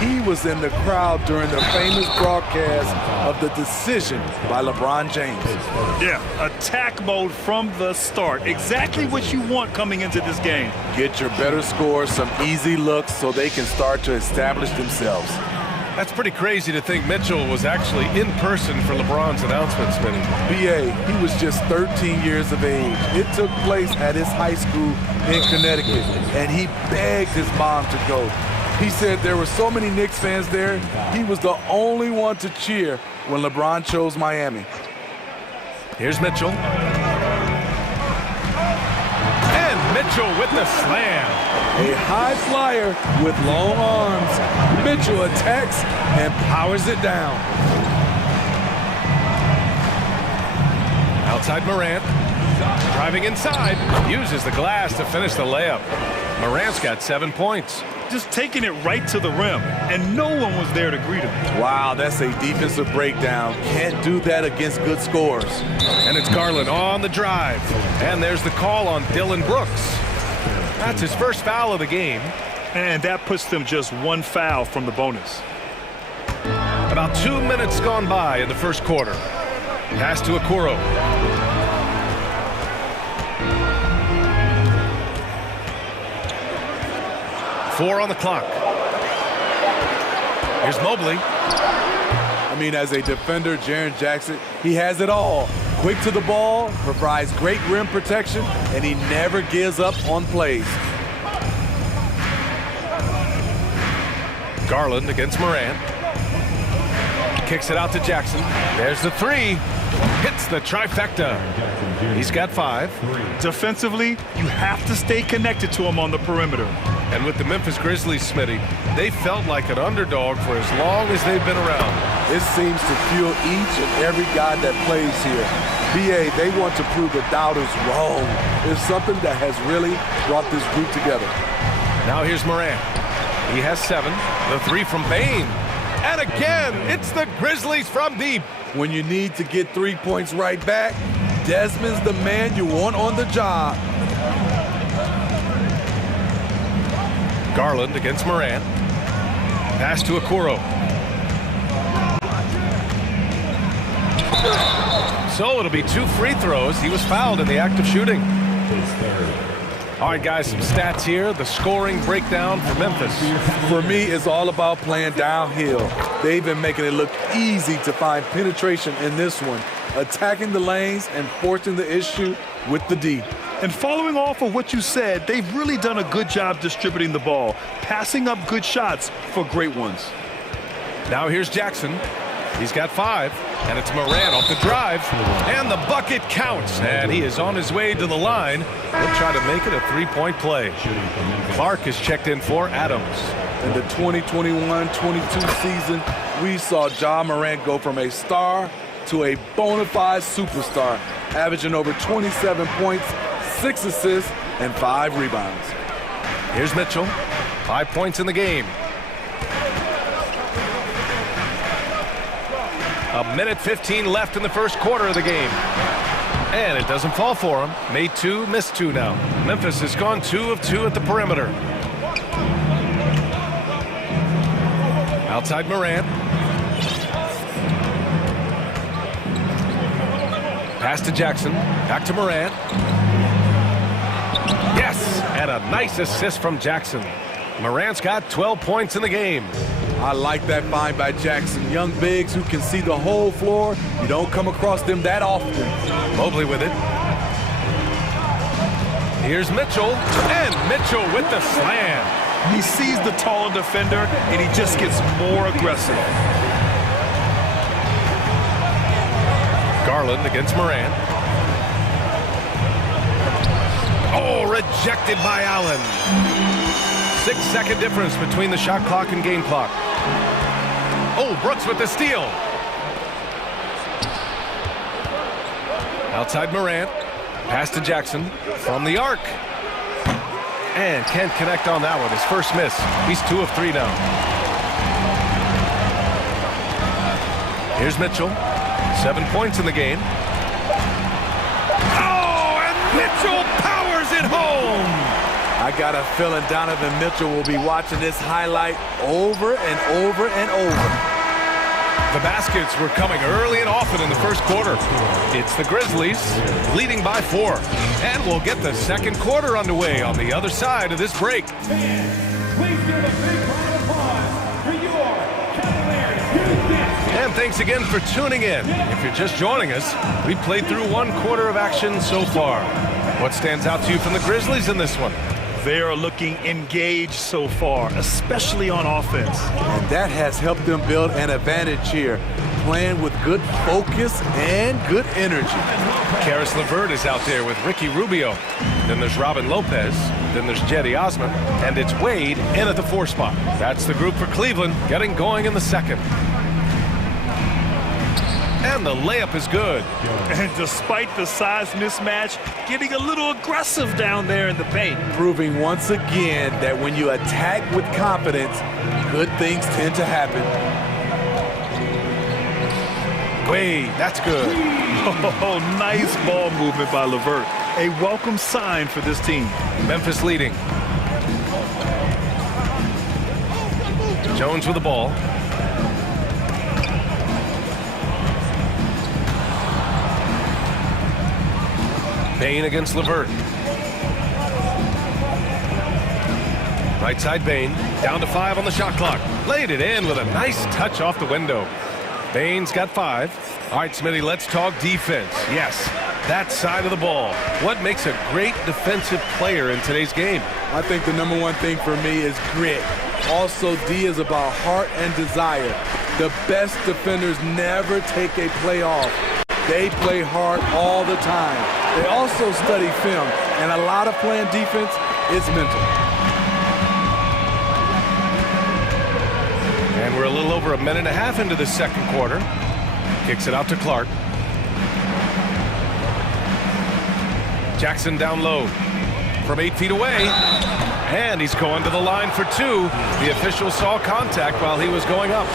He was in the crowd during the famous broadcast of the decision by LeBron James. Yeah, attack mode from the start. Exactly what you want coming into this game. Get your better scores, some easy looks so they can start to establish themselves. That's pretty crazy to think Mitchell was actually in person for LeBron's announcement, Smitty. B.A., he was just 13 years of age. It took place at his high school in Connecticut, and he begged his mom to go. He said there were so many Knicks fans there, he was the only one to cheer when LeBron chose Miami. Here's Mitchell. And Mitchell with the slam. A high flyer with long arms. Mitchell attacks and powers it down. Outside Morant. Driving inside. Uses the glass to finish the layup. Morant's got 7 points. Just taking it right to the rim, and no one was there to greet him. Wow, that's a defensive breakdown. Can't do that against good scores. And it's Garland on the drive. And there's the call on Dylan Brooks. That's his first foul of the game. And that puts them just one foul from the bonus. About 2 minutes gone by in the first quarter. Pass to Okoro. Four on the clock. Here's Mobley. I mean, as a defender, Jaren Jackson, he has it all. Quick to the ball, provides great rim protection, and he never gives up on plays. Garland against Morant. Kicks it out to Jackson. There's the three. Hits the trifecta. He's got 5. Defensively, you have to stay connected to him on the perimeter. And with the Memphis Grizzlies, Smitty, they felt like an underdog for as long as they've been around. It seems to fuel each and every guy that plays here. BA, they want to prove the doubters wrong. It's something that has really brought this group together. Now here's Morant. He has 7. The 3 from Bain. And again, it's the Grizzlies from deep. When you need to get 3 points right back, Desmond's the man you want on the job. Garland against Morant. Pass to Okoro. So it'll be 2 free throws. He was fouled in the act of shooting. All right, guys, some stats here. The scoring breakdown for Memphis. For me, it's all about playing downhill. They've been making it look easy to find penetration in this one, attacking the lanes and forcing the issue with the D. And following off of what you said, they've really done a good job distributing the ball, passing up good shots for great ones. Now here's Jackson. He's got 5. And it's Morant off the drive. And the bucket counts. And he is on his way to the line. He'll try to make it a three-point play. Clark is checked in for Adams. In the 2021-22 season, we saw Ja Morant go from a star to a bona fide superstar, averaging over 27 points, 6 assists, and 5 rebounds. Here's Mitchell. 5 points in the game. A minute 15 left in the first quarter of the game. And it doesn't fall for him. Made 2, missed 2 now. Memphis has gone 2 of 2 at the perimeter. Outside Morant. Pass to Jackson. Back to Morant. Yes! And a nice assist from Jackson. Morant's got 12 points in the game. I like that find by Jackson. Young bigs who can see the whole floor. You don't come across them that often. Mobley with it. Here's Mitchell. And Mitchell with the slam. He sees the taller defender, and he just gets more aggressive. Garland against Morant. Oh, rejected by Allen. 6-second difference between the shot clock and game clock. Oh, Brooks with the steal. Outside Morant. Pass to Jackson from the arc. And can't connect on that one. His first miss. He's 2 of 3 now. Here's Mitchell. 7 points in the game. Oh, and Mitchell powers it home. I got a feeling Donovan Mitchell will be watching this highlight over and over and over. The baskets were coming early and often in the first quarter. It's the Grizzlies leading by 4. And we'll get the second quarter underway on the other side of this break. Please give a big round of applause for your Cavaliers. And thanks again for tuning in. If you're just joining us, we played through 1 quarter of action so far. What stands out to you from the Grizzlies in this one? They are looking engaged so far, especially on offense. And that has helped them build an advantage here, playing with good focus and good energy. Karis LeVert is out there with Ricky Rubio. Then there's Robin Lopez. Then there's Jetty Osman. And it's Wade in at the 4 spot. That's the group for Cleveland, getting going in the second. And the layup is good. And despite the size mismatch, getting a little aggressive down there in the paint. Proving once again that when you attack with confidence, good things tend to happen. Wade, that's good. Oh, nice ball movement by LeVert. A welcome sign for this team. Memphis leading. Jones with the ball. Bain against LeVert. Right side Bain. Down to 5 on the shot clock. Laid it in with a nice touch off the window. Bain's got 5. All right, Smitty, let's talk defense. Yes, that side of the ball. What makes a great defensive player in today's game? I think the number one thing for me is grit. Also, D is about heart and desire. The best defenders never take a play off. They play hard all the time. They also study film, and a lot of playing defense is mental. And we're a little over a minute and a half into the second quarter. Kicks it out to Clark. Jackson down low from 8 feet away. And he's going to the line for 2. The official saw contact while he was going up.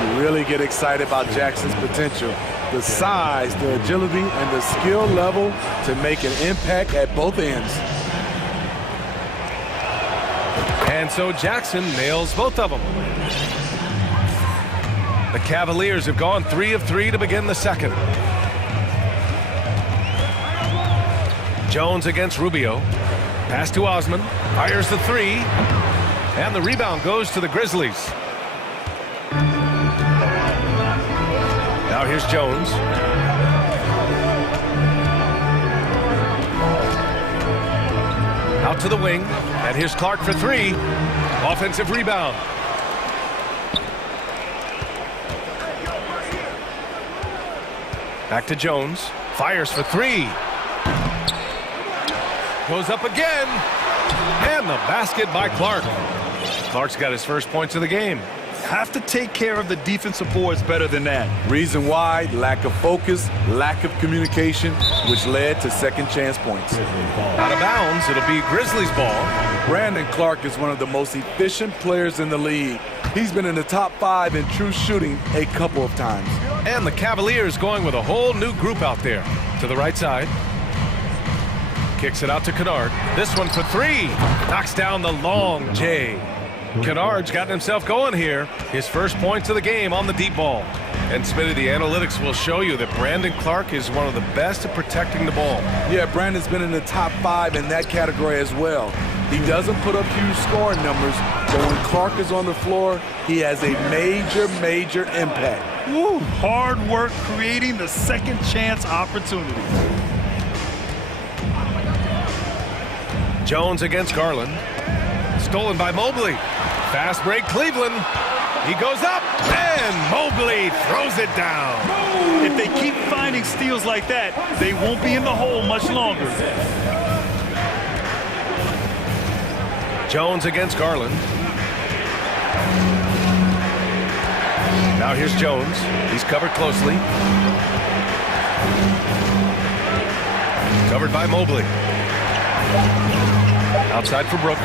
You really get excited about Jackson's potential. The size, the agility, and the skill level to make an impact at both ends. And so Jackson nails both of them. The Cavaliers have gone 3 of 3 to begin the second. Jones against Rubio. Pass to Osman. Fires the 3. And the rebound goes to the Grizzlies. Now here's Jones. Out to the wing. And here's Clark for 3. Offensive rebound. Back to Jones. Fires for three. Goes up again. And the basket by Clark. Clark's got his first points of the game. Have to take care of the defensive boards better than that. Reason why, lack of focus, lack of communication, which led to second chance points. Out of bounds, it'll be Grizzlies ball. Brandon Clark is one of the most efficient players in the league. He's been in the top 5 in true shooting a couple of times. And the Cavaliers going with a whole new group out there. To the right side. Kicks it out to Kennard. This one for three. Knocks down the long J. Kennard's gotten himself going here. His first points of the game on the deep ball. And Smitty, the analytics will show you that Brandon Clark is one of the best at protecting the ball. Yeah, Brandon's been in the top 5 in that category as well. He doesn't put up huge scoring numbers, but when Clark is on the floor, he has a major impact. Woo, hard work creating the second chance opportunity. Jones against Garland. Stolen by Mobley. Fast break Cleveland. He goes up, and Mobley throws it down. If they keep finding steals like that, they won't be in the hole much longer. Jones against Garland. Now here's Jones. He's covered closely. Covered by Mobley. Outside for Brooks.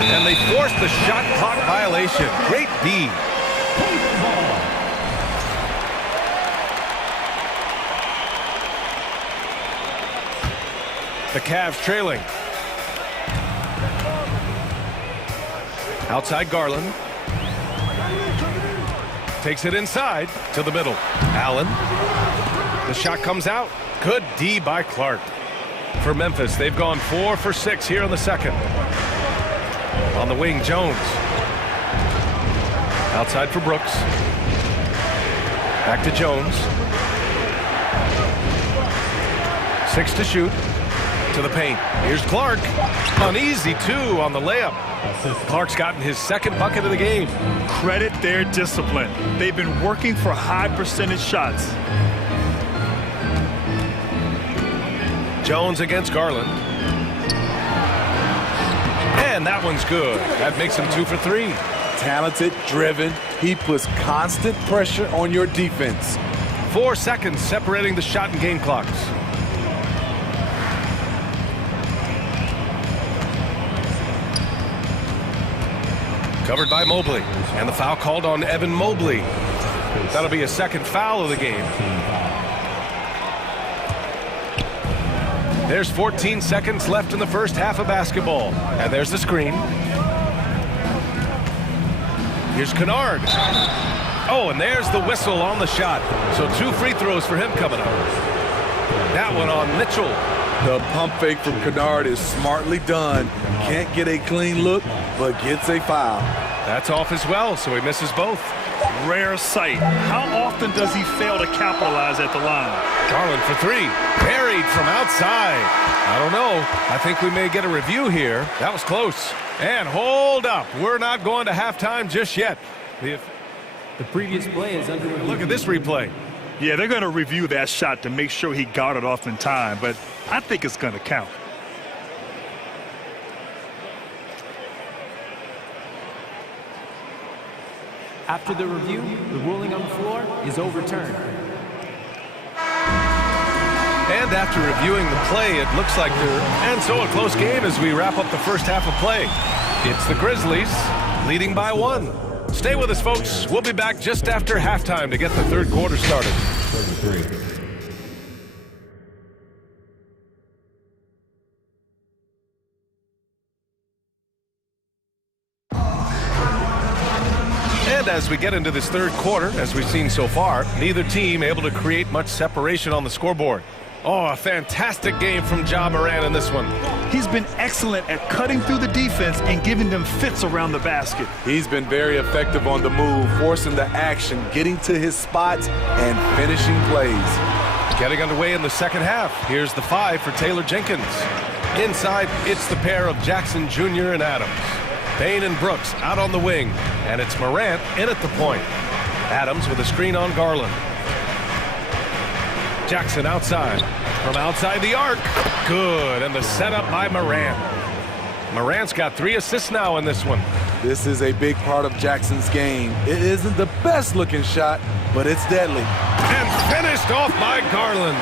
And they force the shot clock violation. Great D. The Cavs trailing. Outside Garland. Takes it inside to the middle. Allen. The shot comes out. Good D by Clark. For Memphis, they've gone 4 for 6 here in the second. On the wing, Jones. Outside for Brooks. Back to Jones. 6 to shoot. To the paint. Here's Clark. An easy 2 on the layup. Clark's gotten his second bucket of the game. Credit their discipline. They've been working for high percentage shots. Jones against Garland. And that one's good. That makes him 2 for 3. Talented, driven. He puts constant pressure on your defense. 4 seconds separating the shot and game clocks. Covered by Mobley. And the foul called on Evan Mobley. That'll be a second foul of the game. There's 14 seconds left in the first half of basketball. And there's the screen. Here's Kennard. Oh, and there's the whistle on the shot. So 2 free throws for him coming up. That one on Mitchell. The pump fake from Kennard is smartly done. Can't get a clean look, but gets a foul. That's off as well, so he misses both. Rare sight. How often does he fail to capitalize at the line? Garland for 3. Buried from outside. I don't know. I think we may get a review here. That was close. And hold up. We're not going to halftime just yet. The previous play is under review. Look at this replay. Yeah, they're going to review that shot to make sure he got it off in time, but I think it's going to count. After the review, the ruling on the floor is overturned. And after reviewing the play, it looks like and so a close game as we wrap up the first half of play. It's the Grizzlies leading by 1. Stay with us, folks. We'll be back just after halftime to get the third quarter started. And as we get into this third quarter, as we've seen so far, neither team able to create much separation on the scoreboard. Oh, a fantastic game from Ja Morant in this one. He's been excellent at cutting through the defense and giving them fits around the basket. He's been very effective on the move, forcing the action, getting to his spots, and finishing plays. Getting underway in the second half. Here's the 5 for Taylor Jenkins. Inside, it's the pair of Jackson Jr. and Adams. Payne and Brooks out on the wing. And it's Morant in at the point. Adams with a screen on Garland. Jackson outside. From outside the arc. Good. And the setup by Morant. Morant's got 3 assists now in this one. This is a big part of Jackson's game. It isn't the best looking shot, but it's deadly. And finished off by Garland.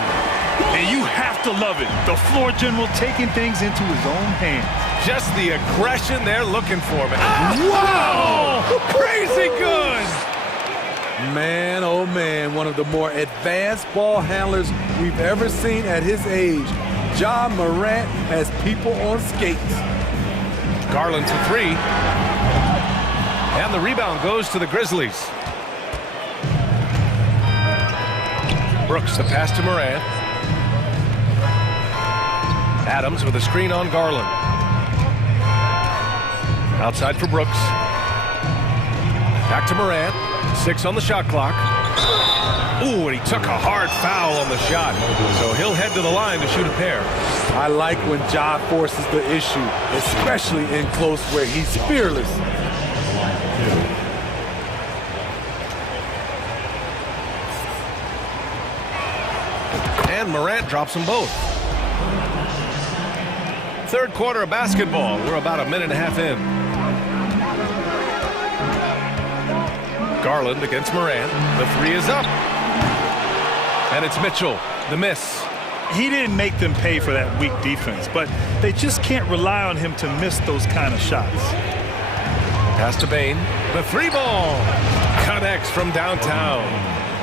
And you have to love it. The floor general taking things into his own hands. Just the aggression they're looking for, man. Wow! Crazy good! Man, oh man, one of the more advanced ball handlers we've ever seen at his age. Ja Morant has people on skates. Garland for 3. And the rebound goes to the Grizzlies. Brooks, the pass to Morant. Adams with a screen on Garland. Outside for Brooks. Back to Morant. 6 on the shot clock. Ooh, and he took a hard foul on the shot. So he'll head to the line to shoot a pair. I like when Ja forces the issue, especially in close where he's fearless. And Morant drops them both. Third quarter of basketball. We're about a minute and a half in. Garland against Morant. The 3 is up. And it's Mitchell. The miss. He didn't make them pay for that weak defense, but they just can't rely on him to miss those kind of shots. Pass to Bane. The 3-ball. Connects from downtown.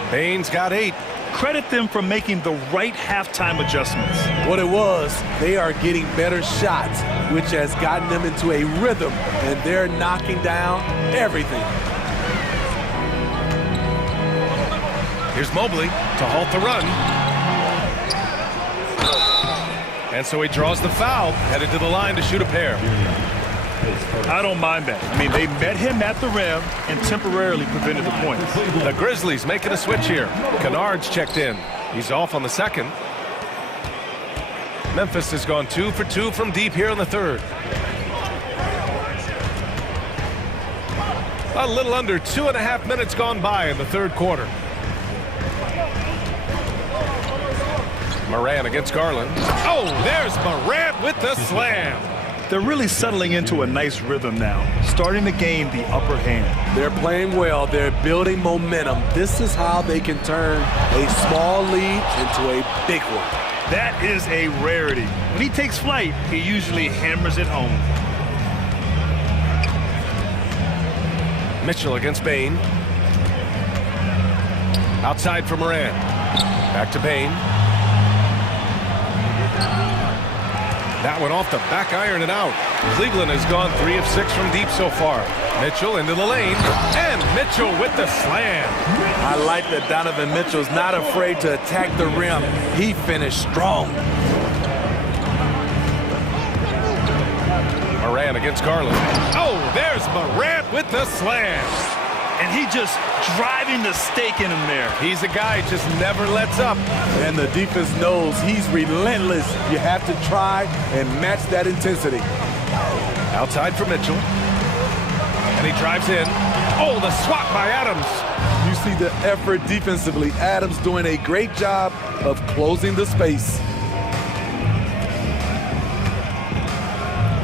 Bane's got 8. Credit them for making the right halftime adjustments. What it was, they are getting better shots, which has gotten them into a rhythm, and they're knocking down everything. Here's Mobley to halt the run. And so he draws the foul, headed to the line to shoot a pair. I don't mind that. I mean, they met him at the rim and temporarily prevented the points. The Grizzlies making a switch here. Kennard's checked in. He's off on the second. Memphis has gone 2 for 2 from deep here in the third. A little under 2.5 minutes gone by in the third quarter. Morant against Garland. Oh, there's Morant with the slam. They're really settling into a nice rhythm now, starting to gain the upper hand. They're playing well. They're building momentum. This is how they can turn a small lead into a big one. That is a rarity. When he takes flight, he usually hammers it home. Mitchell against Bane. Outside for Morant. Back to Bane. That one off the back iron and out. Cleveland has gone 3 of 6 from deep so far. Mitchell into the lane. And Mitchell with the slam. I like that Donovan Mitchell's not afraid to attack the rim. He finished strong. Morant against Garland. Oh, there's Morant with the slam. And he just driving the stake in him there. He's a guy who just never lets up. And the defense knows he's relentless. You have to try and match that intensity. Outside for Mitchell. And he drives in. Oh, the swat by Adams. You see the effort defensively. Adams doing a great job of closing the space.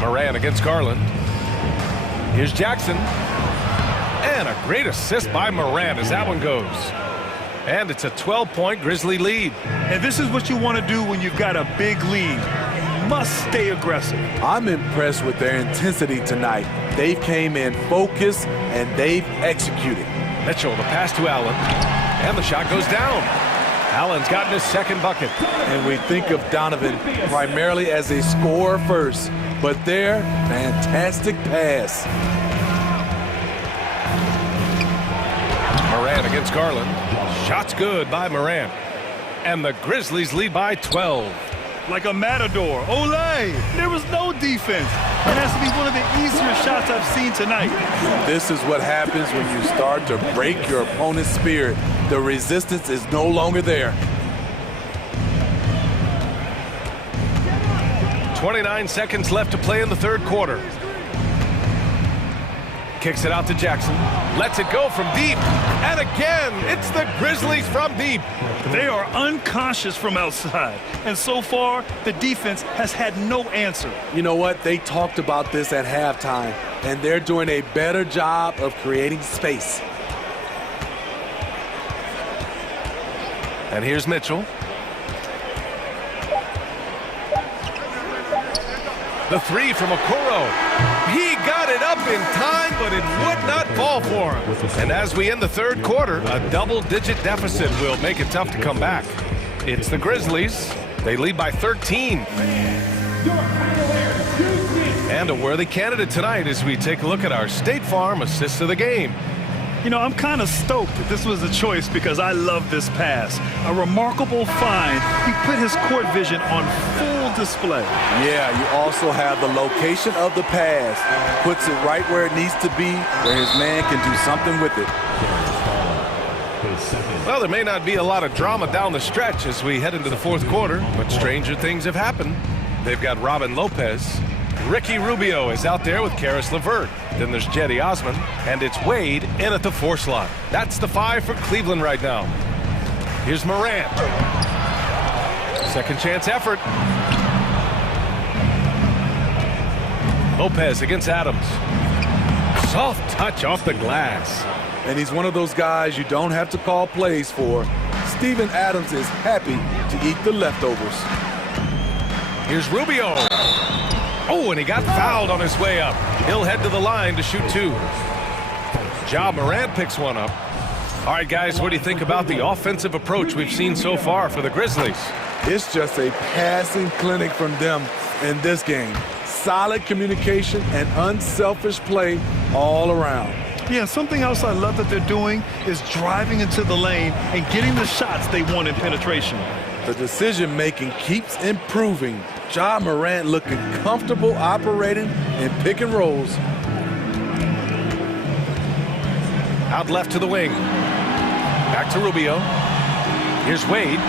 Morant against Garland. Here's Jackson. And a great assist by Morant as that one goes. And it's a 12-point Grizzly lead. And this is what you want to do when you've got a big lead. You must stay aggressive. I'm impressed with their intensity tonight. They came in focused and they've executed. Mitchell, the pass to Allen. And the shot goes down. Allen's gotten his second bucket. And we think of Donovan primarily as a scorer first, but their fantastic pass. Morant against Garland. Shot's good by Morant. And the Grizzlies lead by 12. Like a matador. Olay! There was no defense. That has to be one of the easier shots I've seen tonight. This is what happens when you start to break your opponent's spirit. The resistance is no longer there. 29 seconds left to play in the third quarter. Kicks it out to Jackson. Lets it go from deep. And again, it's the Grizzlies from deep. They are unconscious from outside. And so far, the defense has had no answer. You know what? They talked about this at halftime, and they're doing a better job of creating space. And here's Mitchell. The three from Okoro. He got it up in time, but it would not fall for him. And as we end the third quarter, a double-digit deficit will make it tough to come back. It's the Grizzlies. They lead by 13. And a worthy candidate tonight as we take a look at our State Farm assist of the game. You know, I'm kind of stoked that this was a choice because I love this pass. A remarkable find. He put his court vision on full display. Yeah, you also have the location of the pass. Puts it right where it needs to be, where his man can do something with it. Well, there may not be a lot of drama down the stretch as we head into the fourth quarter, but stranger things have happened. They've got Robin Lopez. Ricky Rubio is out there with Karis LeVert. Then there's Jetty Osman, and it's Wade in at the 4 slot. That's the 5 for Cleveland right now. Here's Morant. Second chance effort. Lopez against Adams. Soft touch off the glass. And he's one of those guys you don't have to call plays for. Steven Adams is happy to eat the leftovers. Here's Rubio. Oh, and he got fouled on his way up. He'll head to the line to shoot 2. Ja Morant picks one up. All right, guys, what do you think about the offensive approach we've seen so far for the Grizzlies? It's just a passing clinic from them in this game. Solid communication and unselfish play all around. Yeah, something else I love that they're doing is driving into the lane and getting the shots they want in penetration. The decision-making keeps improving. Ja Morant looking comfortable operating in pick and rolls. Out left to the wing. Back to Rubio. Here's Wade.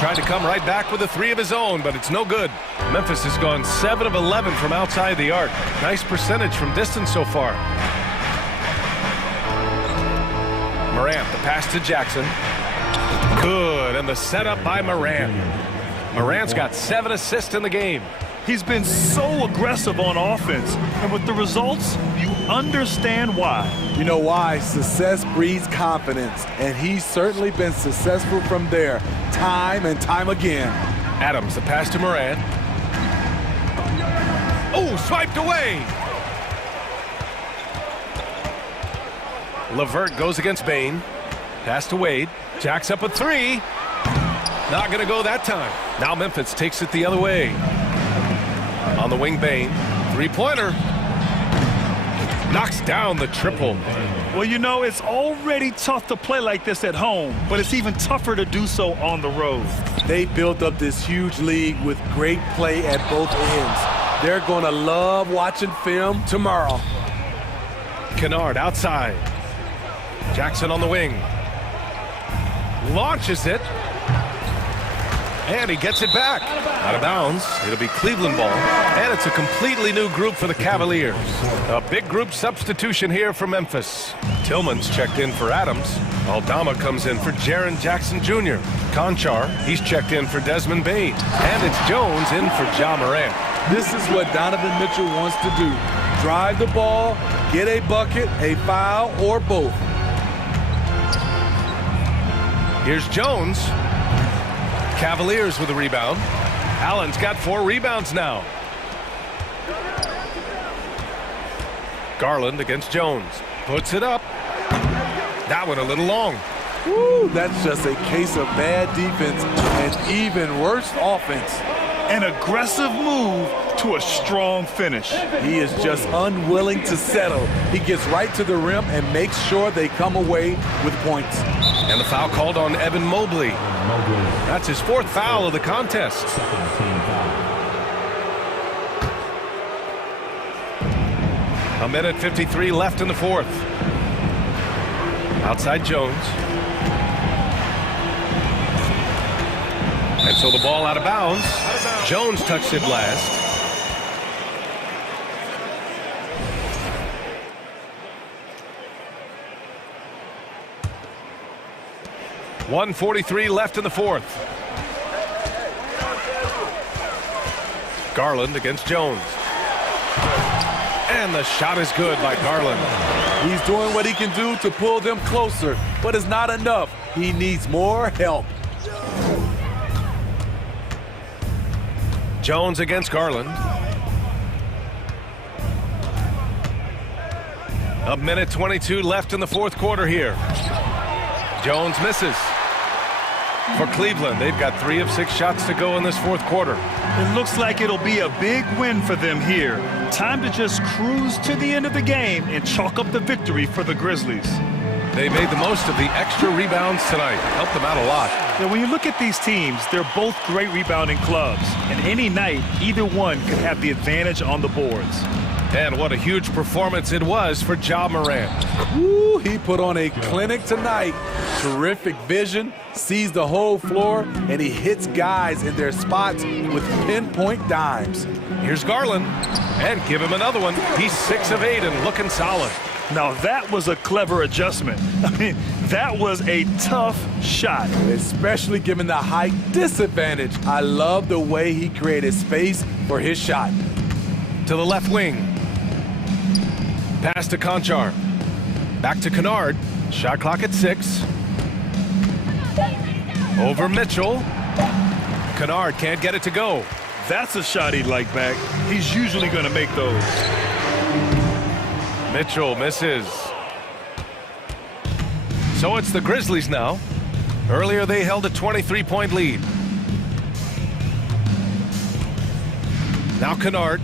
Trying to come right back with a 3 of his own, but it's no good. Memphis has gone 7 of 11 from outside the arc. Nice percentage from distance so far. Morant, the pass to Jackson. Good, and the setup by Morant. Morant's got 7 assists in the game. He's been so aggressive on offense, and with the results, you understand why. You know why? Success breeds confidence, and he's certainly been successful from there, time and time again. Adams, the pass to Morant. Oh, swiped away. LeVert goes against Bane. Pass to Wade. Jacks up a 3. Not going to go that time. Now Memphis takes it the other way. On the wing, Bane. 3-pointer. Knocks down the triple. Well, you know, it's already tough to play like this at home, but it's even tougher to do so on the road. They built up this huge league with great play at both ends. They're going to love watching film tomorrow. Kennard outside. Jackson on the wing. Launches it. And he gets it back. Out of bounds. It'll be Cleveland ball. And it's a completely new group for the Cavaliers. A big group substitution here for Memphis. Tillman's checked in for Adams. Aldama comes in for Jaren Jackson Jr. Conchar, he's checked in for Desmond Bane. And it's Jones in for Ja Morant. This is what Donovan Mitchell wants to do. Drive the ball, get a bucket, a foul, or both. Here's Jones. Cavaliers with a rebound. Allen's got 4 rebounds now. Garland against Jones. Puts it up. That one a little long. Woo, that's just a case of bad defense and even worse offense. An aggressive move to a strong finish. He is just unwilling to settle. He gets right to the rim and makes sure they come away with points. And the foul called on Evan Mobley. That's his 4th foul of the contest. A minute 53 left in the 4th. Outside Jones. And so the ball out of bounds. Jones touched it last. 1:43 left in the fourth. Garland against Jones. And the shot is good by Garland. He's doing what he can do to pull them closer, but it's not enough. He needs more help. Jones against Garland. A minute 22 left in the fourth quarter here. Jones misses. For Cleveland, they've got 3 of 6 shots to go in this fourth quarter. It looks like it'll be a big win for them here. Time to just cruise to the end of the game and chalk up the victory for the Grizzlies. They made the most of the extra rebounds tonight. Helped them out a lot. Now, when you look at these teams, they're both great rebounding clubs. And any night, either one could have the advantage on the boards. And what a huge performance it was for Ja Morant. Woo, he put on a clinic tonight. Terrific vision, sees the whole floor, and he hits guys in their spots with pinpoint dimes. Here's Garland. And give him another one. He's 6 of 8 and looking solid. Now, that was a clever adjustment. I mean, that was a tough shot. Especially given the height disadvantage. I love the way he created space for his shot. To the left wing. Pass to Conchar. Back to Kennard. Shot clock at 6. Over Mitchell. Kennard can't get it to go. That's a shot he'd like back. He's usually going to make those. Mitchell misses. So it's the Grizzlies now. Earlier they held a 23-point lead. Now Kennard.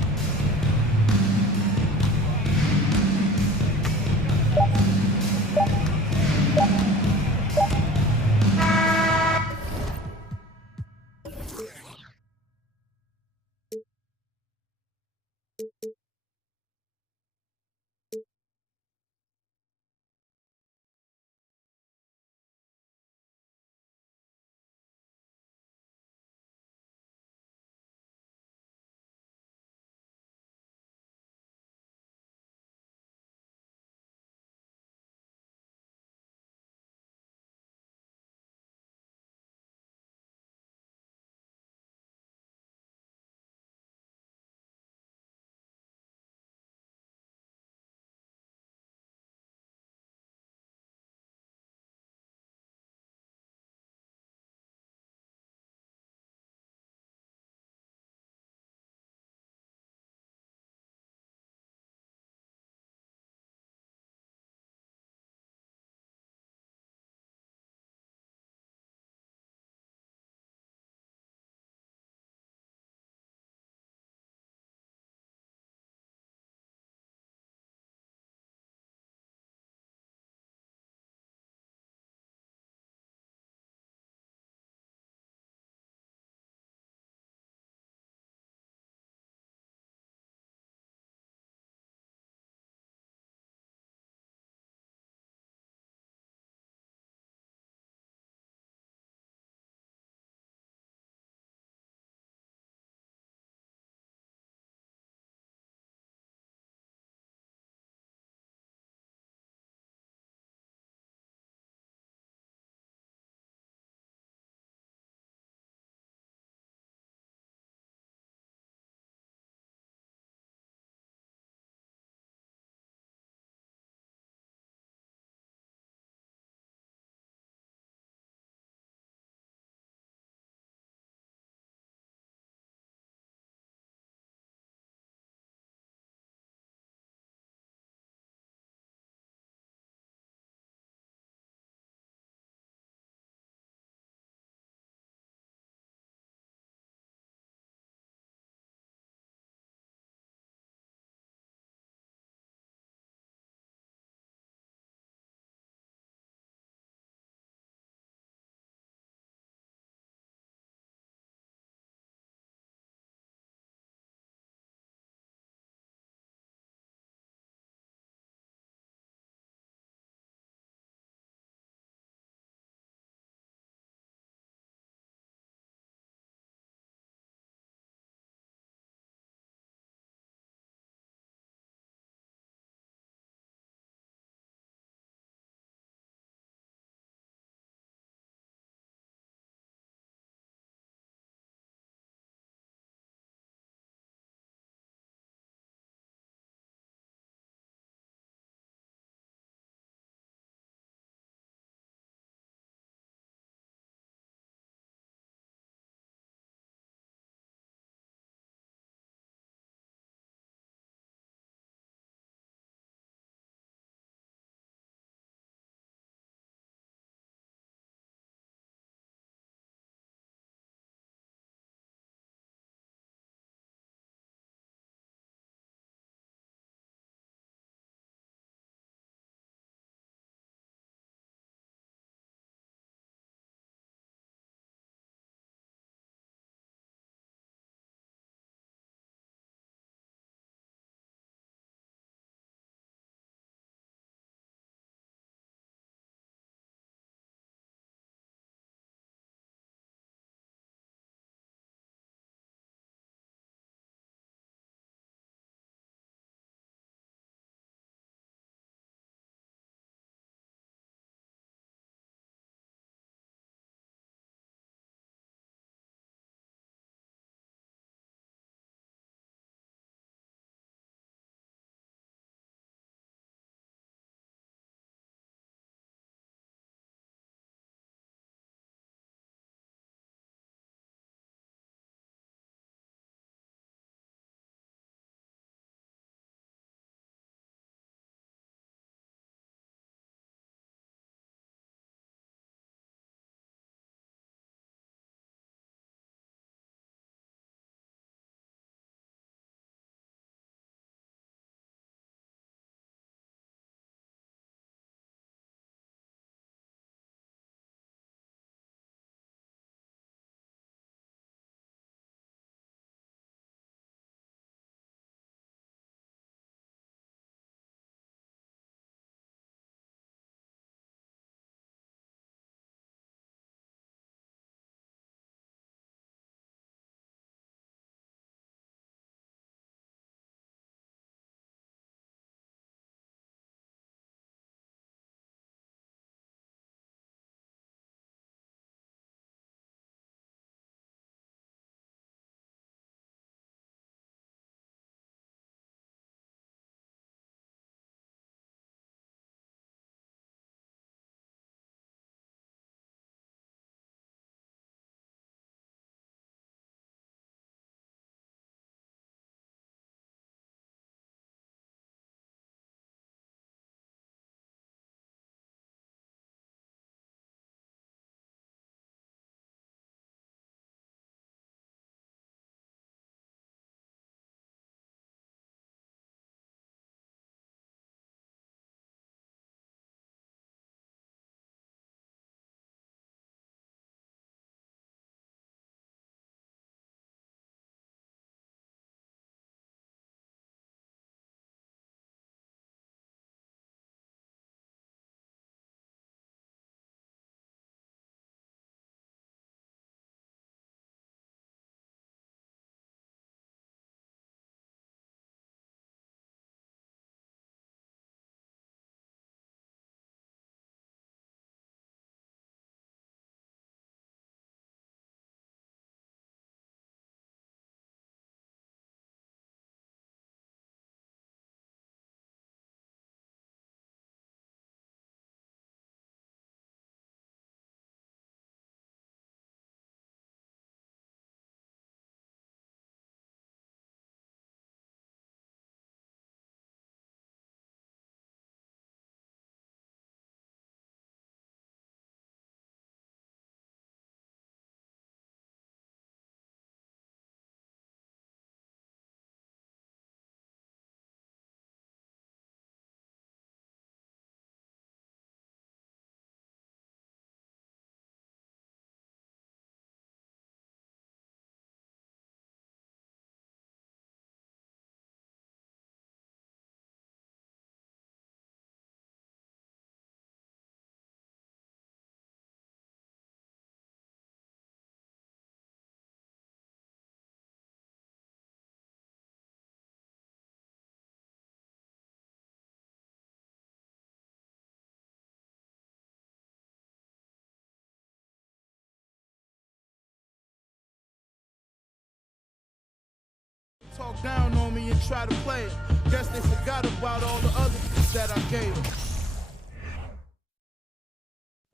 talk down on me and try to play it. Guess they forgot about all the other that I gave them.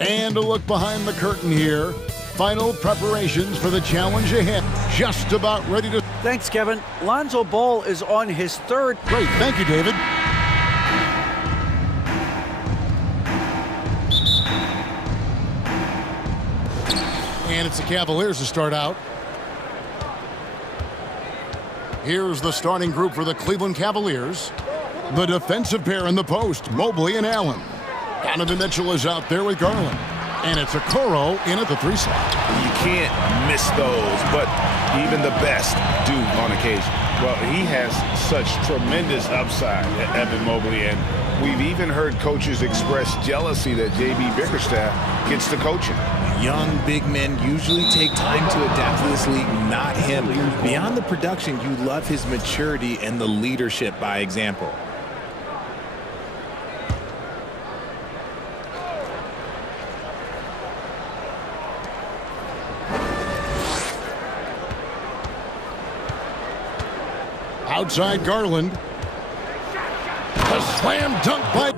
And a look behind the curtain here. Final preparations for the challenge ahead. Just about ready to... Thanks, Kevin. Lonzo Ball is on his third... Great. Thank you, David. And it's the Cavaliers to start out. Here's the starting group for the Cleveland Cavaliers. The defensive pair in the post, Mobley and Allen. Donovan Mitchell is out there with Garland. And it's Okoro in at the 3 slot. You can't miss those, but even the best do on occasion. Well, he has such tremendous upside, Evan Mobley, and we've even heard coaches express jealousy that J.B. Bickerstaff gets to coaching. Young big men usually take time to adapt to this league, not him. Beyond the production, you love his maturity and the leadership by example. Outside Garland. A slam dunk by...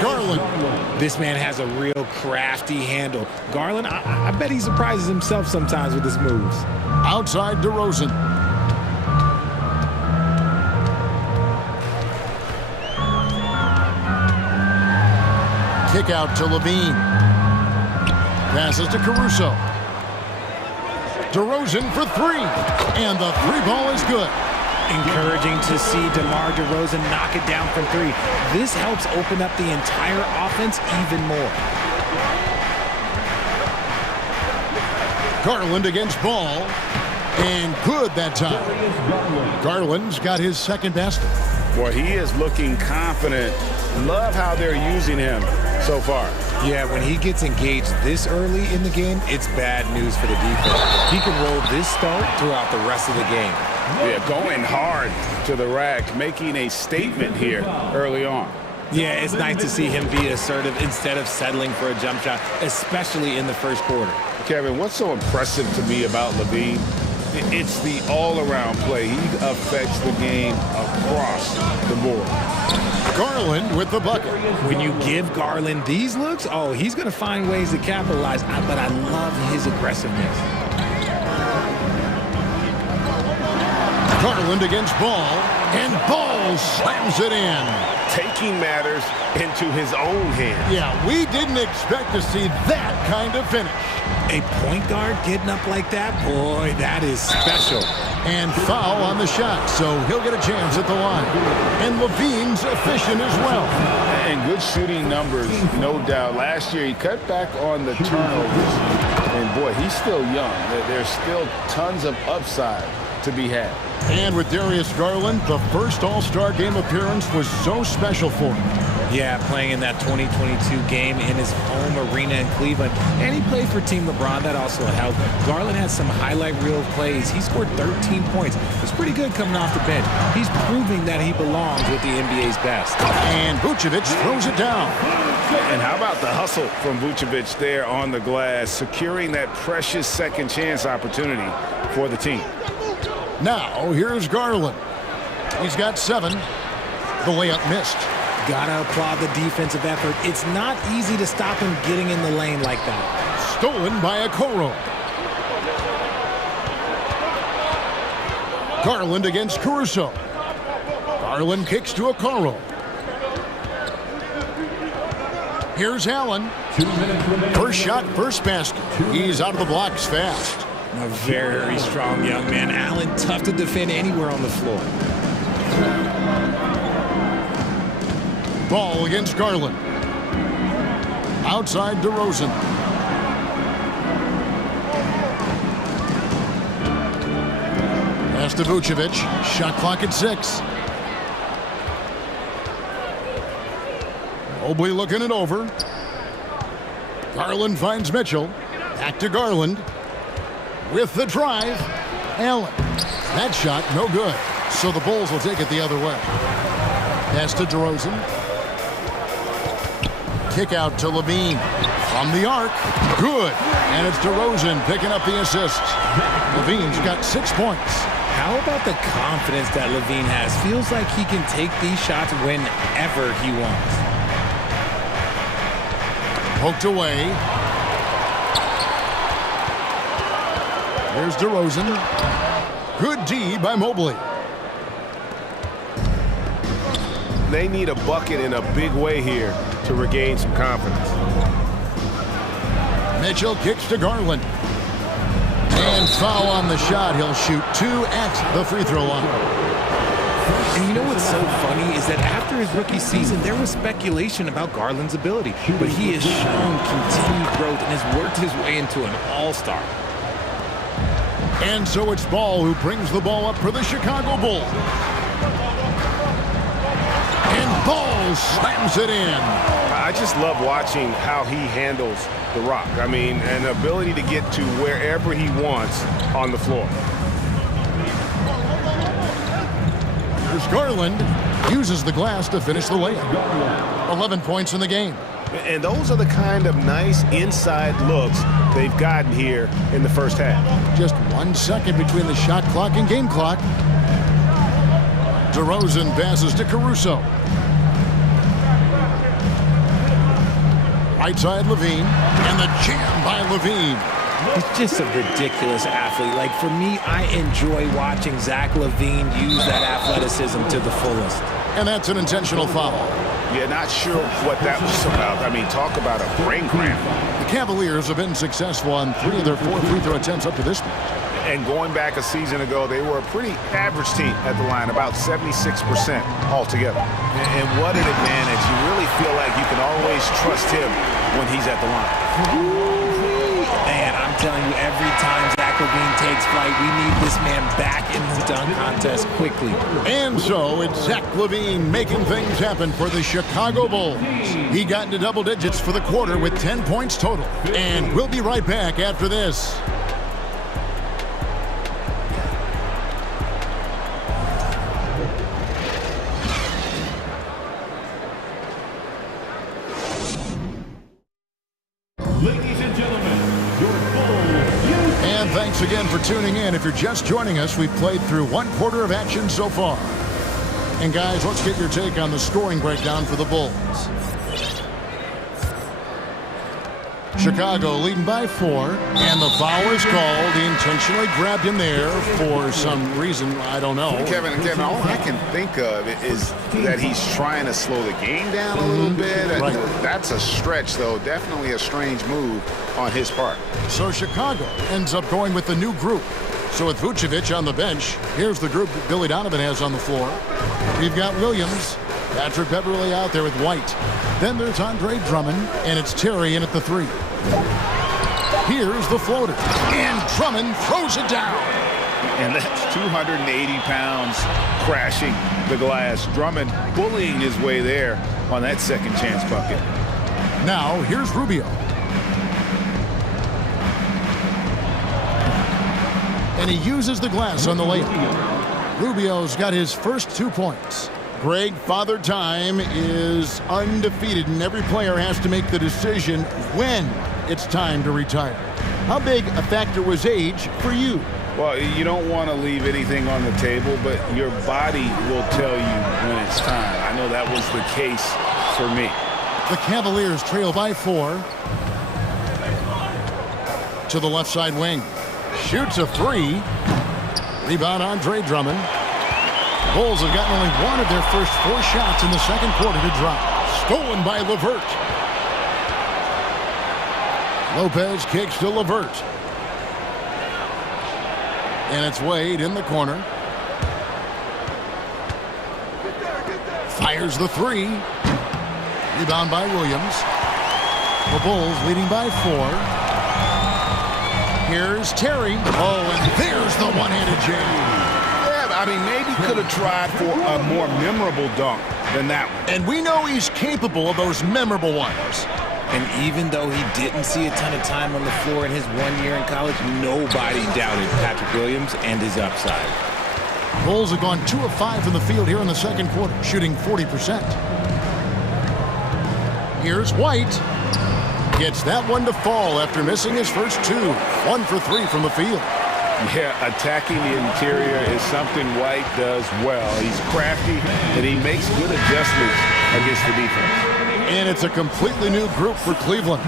Garland. This man has a real crafty handle. Garland, I bet he surprises himself sometimes with his moves. Outside DeRozan. Kick out to Levine. Passes to Caruso. DeRozan for 3. And the 3-ball is good. Encouraging to see DeMar DeRozan knock it down from 3. This helps open up the entire offense even more. Garland against Ball. And good that time. Garland's got his second basket. Boy, he is looking confident. Love how they're using him so far. Yeah, when he gets engaged this early in the game, it's bad news for the defense. He can roll this start throughout the rest of the game. Yeah, going hard to the rack, making a statement here early on. Yeah, it's nice to see him be assertive instead of settling for a jump shot, especially in the first quarter. Kevin, what's so impressive to me about Levine? It's the all-around play. He affects the game across the board. Garland with the bucket. When you give Garland these looks, oh, he's going to find ways to capitalize, but I love his aggressiveness. Garland against Ball, and Ball slams it in. taking matters into his own hands. Yeah, we didn't expect to see that kind of finish. A point guard getting up like that, boy, that is special. And foul on the shot, so he'll get a chance at the line. And Levine's efficient as well. And good shooting numbers, no doubt. Last year, he cut back on the turnovers. And, boy, he's still young. There's still tons of upside to be had. And with Darius Garland, the first All-Star game appearance was so special for him. Yeah, playing in that 2022 game in his home arena in Cleveland. And he played for Team LeBron. That also helped. Garland had some highlight reel plays. He scored 13 points. It's pretty good coming off the bench. He's proving that he belongs with the NBA's best. And Vucevic throws it down. And how about the hustle from Vucevic there on the glass, securing that precious second chance opportunity for the team. Now, here's Garland. He's got 7. The layup missed. Gotta applaud the defensive effort. It's not easy to stop him getting in the lane like that. Stolen by Okoro. Garland against Caruso. Garland kicks to Okoro. Here's Allen. First shot, first basket. He's out of the blocks fast. A very strong young man. Allen, tough to defend anywhere on the floor. Ball against Garland. Outside DeRozan. Pass to Vucevic. Shot clock at 6. Mobley looking it over. Garland finds Mitchell. Back to Garland. With the drive. Allen. That shot no good. So the Bulls will take it the other way. Pass to DeRozan. Kick out to Levine. From the arc. Good. And it's DeRozan picking up the assist. Levine's got 6 points. How about the confidence that Levine has? Feels like he can take these shots whenever he wants. Poked away. Here's DeRozan. Good D by Mobley. They need a bucket in a big way here to regain some confidence. Mitchell kicks to Garland. And foul on the shot. He'll shoot 2 at the free throw line. And you know what's so funny is that after his rookie season, there was speculation about Garland's ability. But he has shown continued growth and has worked his way into an all-star. And so it's Ball who brings the ball up for the Chicago Bulls. And Ball slams it in. I just love watching how he handles the rock. I mean, an ability to get to wherever he wants on the floor. Here's Garland. Uses the glass to finish the layup. 11 points in the game. And those are the kind of nice inside looks they've gotten here in the first half. Just 1 second between the shot clock and game clock. DeRozan passes to Caruso. Right side Levine. And the jam by Levine. He's just a ridiculous athlete. Like, for me, I enjoy watching Zach LaVine use that athleticism to the fullest. And that's an intentional foul. Yeah, not sure what that was about. I mean, talk about a brain cramp. The Cavaliers have been successful on 3 of their 4 free throw attempts up to this point. And going back a season ago, they were a pretty average team at the line, about 76% altogether. And what an advantage. You really feel like you can always trust him when he's at the line. Man, I'm telling you, every time Zach LaVine takes flight, we need this man back in the dunk contest quickly. And so it's Zach LaVine making things happen for the Chicago Bulls. He got into double digits for the quarter with 10 points total. And we'll be right back after this. Ladies and gentlemen, your Bulls. And thanks again for tuning in. If you're just joining us, we've played through 1 quarter of action so far. And guys, let's get your take on the scoring breakdown for the Bulls. Chicago leading by 4, and the foul is called. He intentionally grabbed him there for some reason, I don't know. Kevin, all I can think of is that he's trying to slow the game down a little bit. Right. That's a stretch, though. Definitely a strange move on his part. So Chicago ends up going with the new group. So with Vucevic on the bench, here's the group that Billy Donovan has on the floor. We've got Williams, Patrick Beverley out there with White. Then there's Andre Drummond, and it's Terry in at the 3. Here's the floater, and Drummond throws it down. And that's 280 pounds crashing the glass. Drummond bullying his way there on that second chance bucket. Now here's Rubio. And he uses the glass on the layup. Rubio's got his first 2 points. Greg, Father Time is undefeated, and every player has to make the decision when it's time to retire. How big a factor was age for you? Well, you don't want to leave anything on the table, but your body will tell you when it's time. I know that was the case for me. The Cavaliers trail by 4. To the left side wing. Shoots a 3. Rebound Andre Drummond. Bulls have gotten only one of their first 4 shots in the second quarter to drop. Stolen by LeVert. Lopez kicks to LeVert. And it's Wade in the corner. Fires the 3. Rebound by Williams. The Bulls leading by 4. Here's Terry. Oh, and there's the one-handed jam. Yeah, I mean, maybe could have tried for a more memorable dunk than that one. And we know he's capable of those memorable ones. And even though he didn't see a ton of time on the floor in his 1 year in college, nobody doubted Patrick Williams and his upside. Bulls have gone 2 of 5 from the field here in the second quarter, shooting 40%. Here's White. Gets that one to fall after missing his first 2. 1 for 3 from the field. Yeah, attacking the interior is something White does well. He's crafty, and he makes good adjustments against the defense. And it's a completely new group for Cleveland.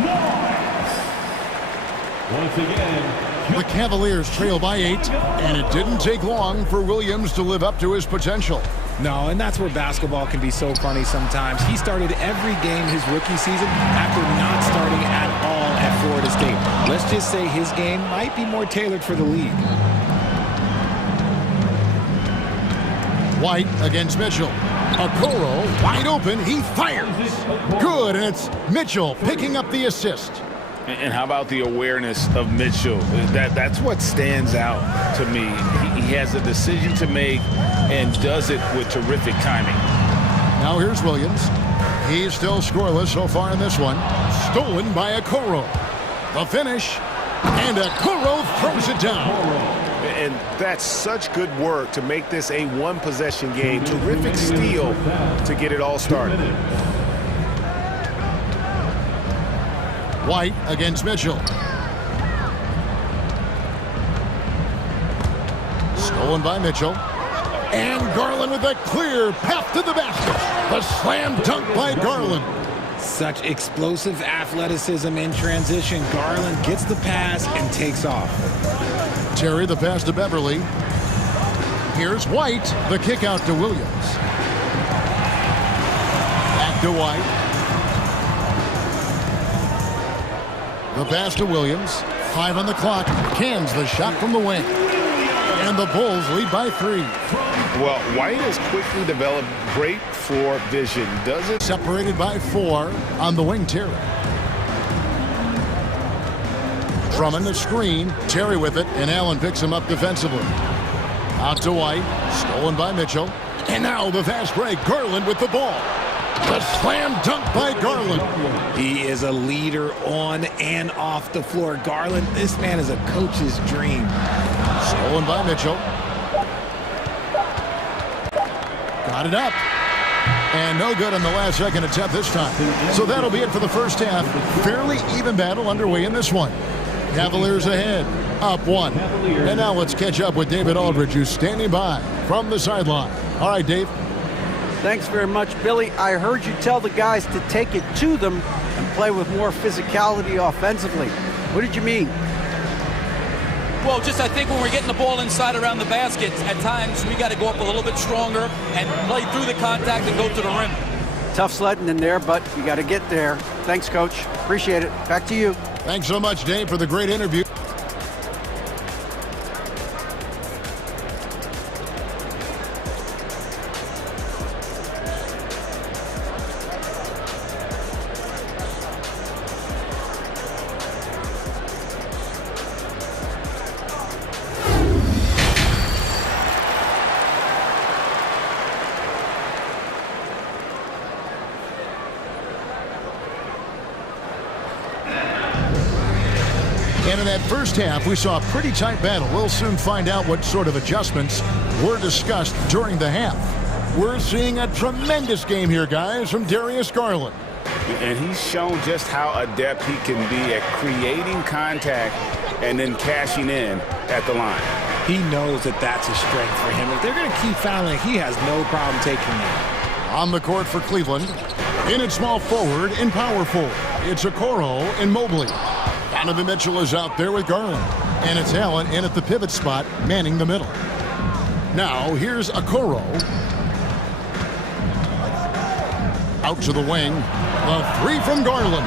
Once again, the Cavaliers trail by 8, and it didn't take long for Williams to live up to his potential. No, and that's where basketball can be so funny sometimes. He started every game his rookie season after not starting at all at Florida State. Let's just say his game might be more tailored for the league. White against Mitchell. Okoro wide open. He fires. Good, and it's Mitchell picking up the assist. And how about the awareness of Mitchell? That's what stands out to me. He has a decision to make and does it with terrific timing. Now here's Williams. He's still scoreless so far in this one. Stolen by Okoro. The finish, and Okoro throws it down. And that's such good work to make this a one-possession game. Terrific steal to get it all started. White against Mitchell. Stolen by Mitchell. And Garland with a clear path to the basket. The slam dunk by Garland. Such explosive athleticism in transition. Garland gets the pass and takes off. Terry the pass to Beverly. Here's White. The kick out to Williams. Back to White. The pass to Williams. 5 on the clock. Cans the shot from the wing. And the Bulls lead by 3. Well, White has quickly developed great floor vision. Does it? Separated by 4 on the wing, Terry. Drummond the screen. Terry with it, and Allen picks him up defensively. Out to White. Stolen by Mitchell. And now the fast break. Garland with the ball. The slam dunk by Garland. He is a leader on and off the floor. Garland, this man is a coach's dream. Stolen by Mitchell. Got it up. And no good on the last second attempt this time. So that'll be it for the first half. Fairly even battle underway in this one. Cavaliers ahead, up 1. And now let's catch up with David Aldridge, who's standing by from the sideline. All right, Dave. Thanks very much, Billy. I heard you tell the guys to take it to them and play with more physicality offensively. What did you mean? Well, just I think when we're getting the ball inside around the basket, at times we got to go up a little bit stronger and play through the contact and go to the rim. Tough sledding in there, but you got to get there. Thanks, Coach. Appreciate it. Back to you. Thanks so much, Dave, for the great interview. And in that first half, we saw a pretty tight battle. We'll soon find out what sort of adjustments were discussed during the half. We're seeing a tremendous game here, guys, from Darius Garland. And he's shown just how adept he can be at creating contact and then cashing in at the line. He knows that that's a strength for him. If they're going to keep fouling, he has no problem taking it. On the court for Cleveland, in at small forward and power forward, it's Okoro and Mobley. Donovan Mitchell is out there with Garland, and it's Allen in at the pivot spot, manning the middle. Now, here's Okoro. Out to the wing. The three from Garland.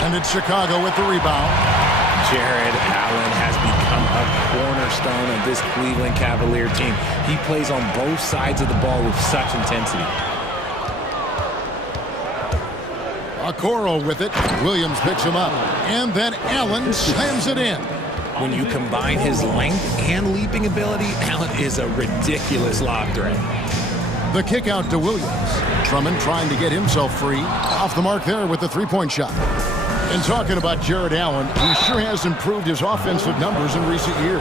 And it's Chicago with the rebound. Jared Allen has become a cornerstone of this Cleveland Cavalier team. He plays on both sides of the ball with such intensity. Okoro with it. Williams picks him up. And then Allen slams it in. When you combine his length and leaping ability, Allen is a ridiculous lob threat. The kick out to Williams. Drummond trying to get himself free. Off the mark there with the three-point shot. And talking about Jared Allen, he sure has improved his offensive numbers in recent years.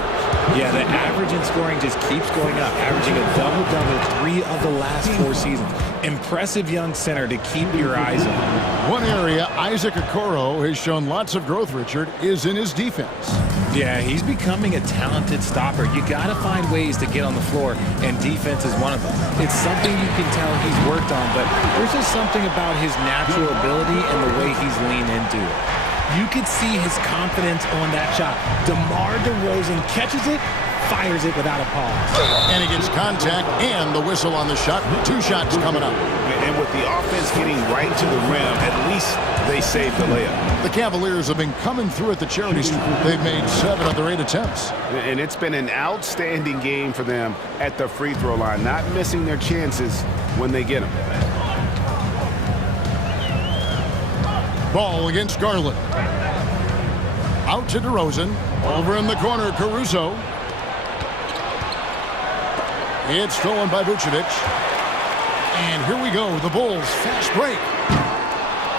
Yeah, the average in scoring just keeps going up, averaging a double-double 3 of the last 4 seasons. Impressive young center to keep your eyes on. One area Isaac Okoro has shown lots of growth, Richard, is in his defense. Yeah, he's becoming a talented stopper. You got to find ways to get on the floor, and defense is one of them. It's something you can tell he's worked on, but there's just something about his natural ability and the way he's leaned into it. You could see his confidence on that shot. DeMar DeRozan catches it, fires it without a pause. And he gets contact and the whistle on the shot. 2 shots coming up. And with the offense getting right to the rim, at least they saved the layup. The Cavaliers have been coming through at the charity stripe. They've made 7 of their 8 attempts. And it's been an outstanding game for them at the free throw line, not missing their chances when they get them. Ball against Garland. Out to DeRozan. Over in the corner, Caruso. It's stolen by Vucevic. And here we go, the Bulls fast break.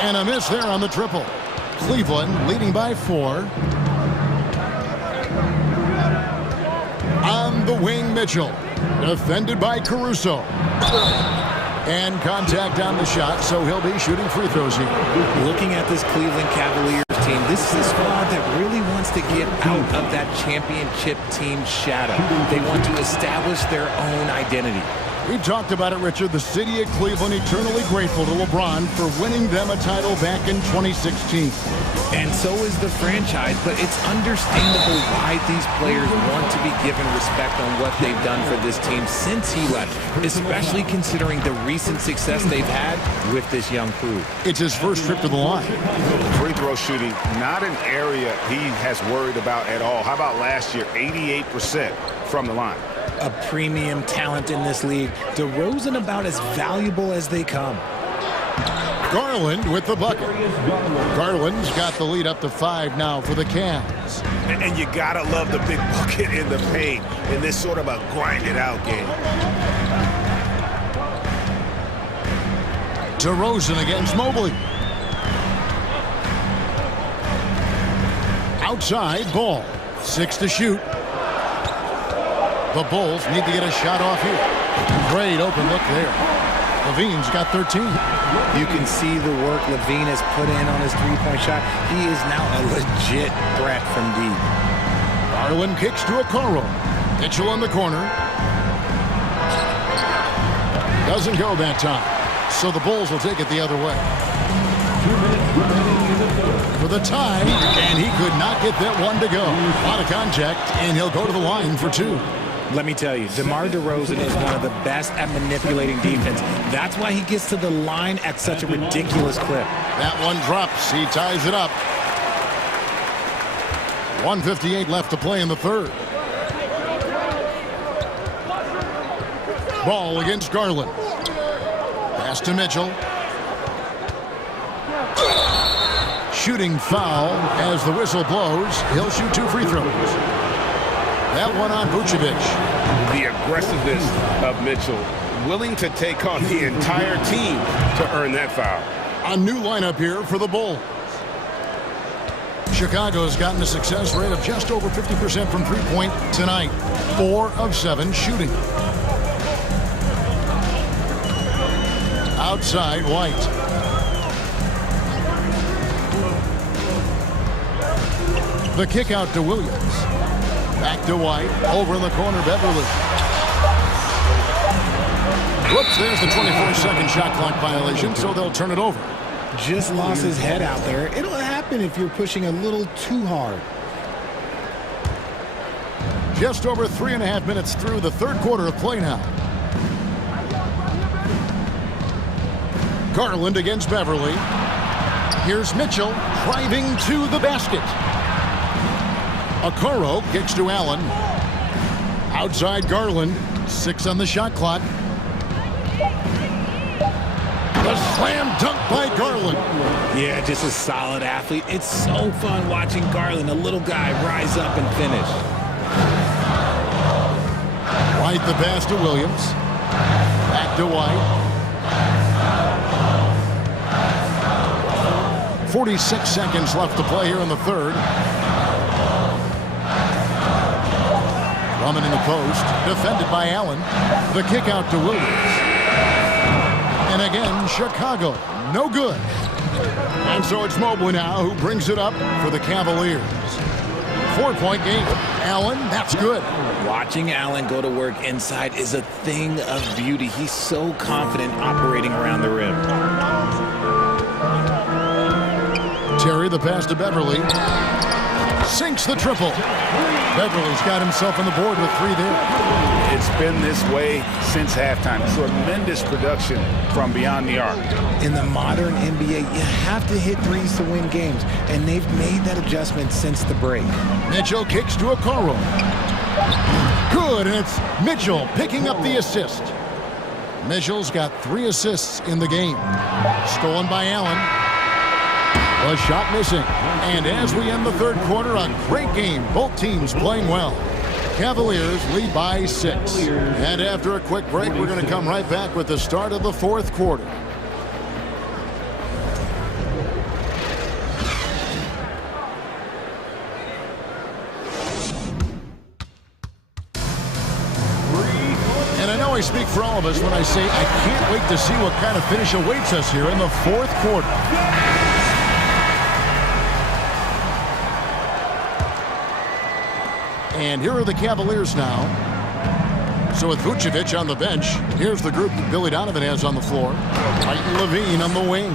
And a miss there on the triple. Cleveland leading by 4. On the wing, Mitchell. Defended by Caruso. And contact on the shot, so he'll be shooting free throws here. Looking at this Cleveland Cavaliers team, this is a squad that really wants to get out of that championship team shadow. They want to establish their own identity. We've talked about it, Richard. The city of Cleveland eternally grateful to LeBron for winning them a title back in 2016. And so is the franchise, but it's understandable why these players want to be given respect on what they've done for this team since he left, especially considering the recent success they've had with this young crew. It's his first trip to the line. Free throw shooting, not an area he has worried about at all. How about last year, 88% from the line? A premium talent in this league. DeRozan about as valuable as they come. Garland with the bucket. Garland's got the lead up to 5 now for the Cavs. And you gotta love the big bucket in the paint in this sort of a grinded out game. DeRozan against Mobley. Outside, Ball. 6 to shoot. The Bulls need to get a shot off here. Great open look there. Levine's got 13. You can see the work Levine has put in on his three-point shot. He is now a legit threat from deep. Garland kicks to Okoro. Mitchell in the corner. Doesn't go that time. So the Bulls will take it the other way. 2 minutes remaining in for the tie, and he could not get that one to go. A lot of contact, and he'll go to the line for 2. Let me tell you, DeMar DeRozan is one of the best at manipulating defense. That's why he gets to the line at such a ridiculous clip. That one drops. He ties it up. 1:58 left to play in the third. Ball against Garland. Pass to Mitchell. Shooting foul as the whistle blows. He'll shoot 2 free throws. That one on Vucevic. The aggressiveness of Mitchell, willing to take on the entire team to earn that foul. A new lineup here for the Bulls. Chicago's gotten a success rate of just over 50% from three-point tonight. 4 of 7 shooting. Outside, White. The kick out to Williams. Back to White. Over in the corner, Beverly. Whoops, there's the 24-second shot clock violation, so they'll turn it over. Just lost his head out there. It'll happen if you're pushing a little too hard. Just over 3.5 minutes through the third quarter of play now. Garland against Beverly. Here's Mitchell driving to the basket. Okoro kicks to Allen. Outside Garland. 6 on the shot clock. The slam dunk by Garland. Yeah, just a solid athlete. It's so fun watching Garland, a little guy, rise up and finish. White the pass to Williams. Back to White. 46 seconds left to play here in the third. Drummond in the post. Defended by Allen. The kick out to Williams. And again, Chicago, no good. And so it's Mobley now who brings it up for the Cavaliers. 4-point game. Allen, that's good. Watching Allen go to work inside is a thing of beauty. He's so confident operating around the rim. Terry the pass to Beverly. Sinks the triple. Beverly's got himself on the board with 3 there. It's been this way since halftime. Tremendous production from beyond the arc. In the modern NBA, you have to hit threes to win games, and they've made that adjustment since the break. Mitchell kicks to Okoro. Good, and it's Mitchell picking up the assist. Mitchell's got 3 assists in the game. Stolen by Allen. A shot missing. And as we end the third quarter, a great game. Both teams playing well. Cavaliers lead by 6. And after a quick break, we're going to come right back with the start of the fourth quarter. And I know I speak for all of us when I say I can't wait to see what kind of finish awaits us here in the fourth quarter. And here are the Cavaliers now. So with Vucevic on the bench, here's the group that Billy Donovan has on the floor. Titan Levine on the wing.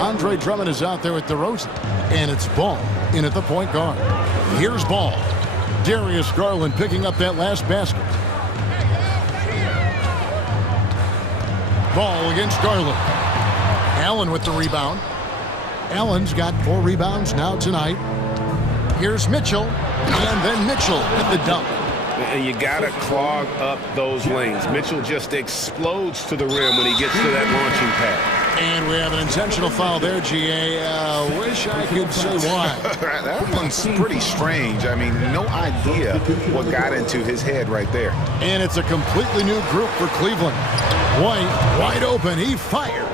Andre Drummond is out there with DeRozan. And it's Ball in at the point guard. Here's Ball. Darius Garland picking up that last basket. Ball against Garland. Allen with the rebound. Allen's got 4 rebounds now tonight. Here's Mitchell. And then Mitchell with the dunk. And you got to clog up those lanes. Mitchell just explodes to the rim when he gets to that launching pad. And we have an intentional foul there, GA. Wish I could say why. That one's pretty strange. I mean, no idea what got into his head right there. And it's a completely new group for Cleveland. White, wide open. He fires.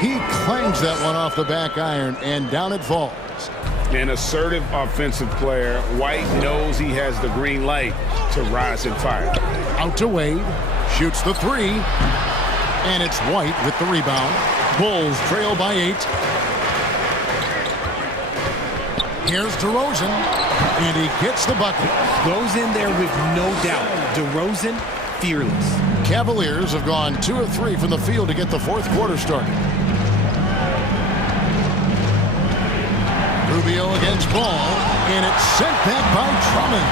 He clangs that one off the back iron, and down it falls. An assertive offensive player. White knows he has the green light to rise and fire. Out to Wade. Shoots the 3. And it's White with the rebound. Bulls trail by 8. Here's DeRozan. And he gets the bucket. Goes in there with no doubt. DeRozan, fearless. Cavaliers have gone 2 of 3 from the field to get the fourth quarter started. Rubio against Ball, and it's sent back by Drummond.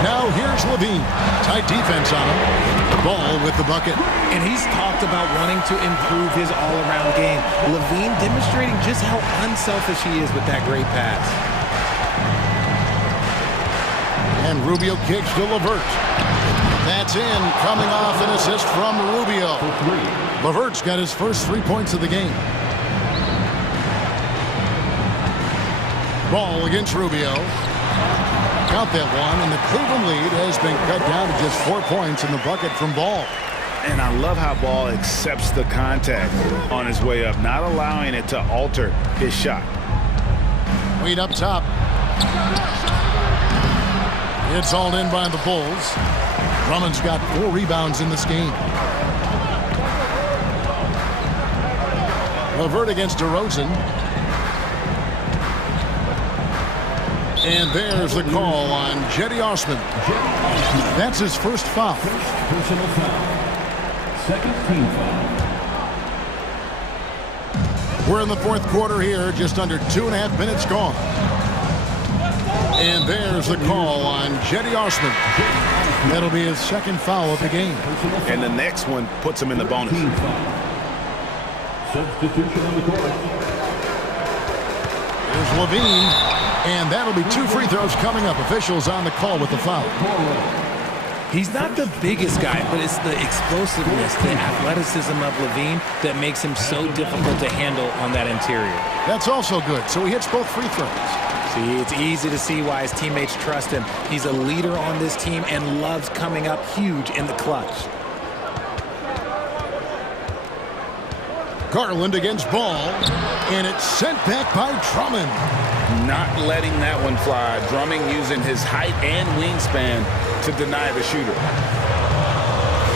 Now here's Levine. Tight defense on him. Ball with the bucket. And he's talked about wanting to improve his all-around game. Levine demonstrating just how unselfish he is with that great pass. And Rubio kicks to LeVert. That's in, coming off an assist from Rubio. LeVert's got his first 3 points of the game. Ball against Rubio. Got that one, and the Cleveland lead has been cut down to just 4 points in the bucket from Ball. And I love how Ball accepts the contact on his way up, not allowing it to alter his shot. Wade up top. It's hauled in by the Bulls. Drummond's got 4 rebounds in this game. LeVert against DeRozan. And there's the call on Jetty Osman. That's his first foul. Personal foul. Second team foul. We're in the fourth quarter here, just under 2.5 minutes gone. And there's the call on Jetty Osman. That'll be his second foul of the game. And the next one puts him in the bonus. Substitution on the court. There's Levine. And that'll be 2 free throws coming up. Officials on the call with the foul. He's not the biggest guy, but it's the explosiveness, the athleticism of Levine that makes him so difficult to handle on that interior. That's also good. So he hits both free throws. See, it's easy to see why his teammates trust him. He's a leader on this team and loves coming up huge in the clutch. Garland against Ball, and it's sent back by Drummond. Not letting that one fly. Drummond using his height and wingspan to deny the shooter.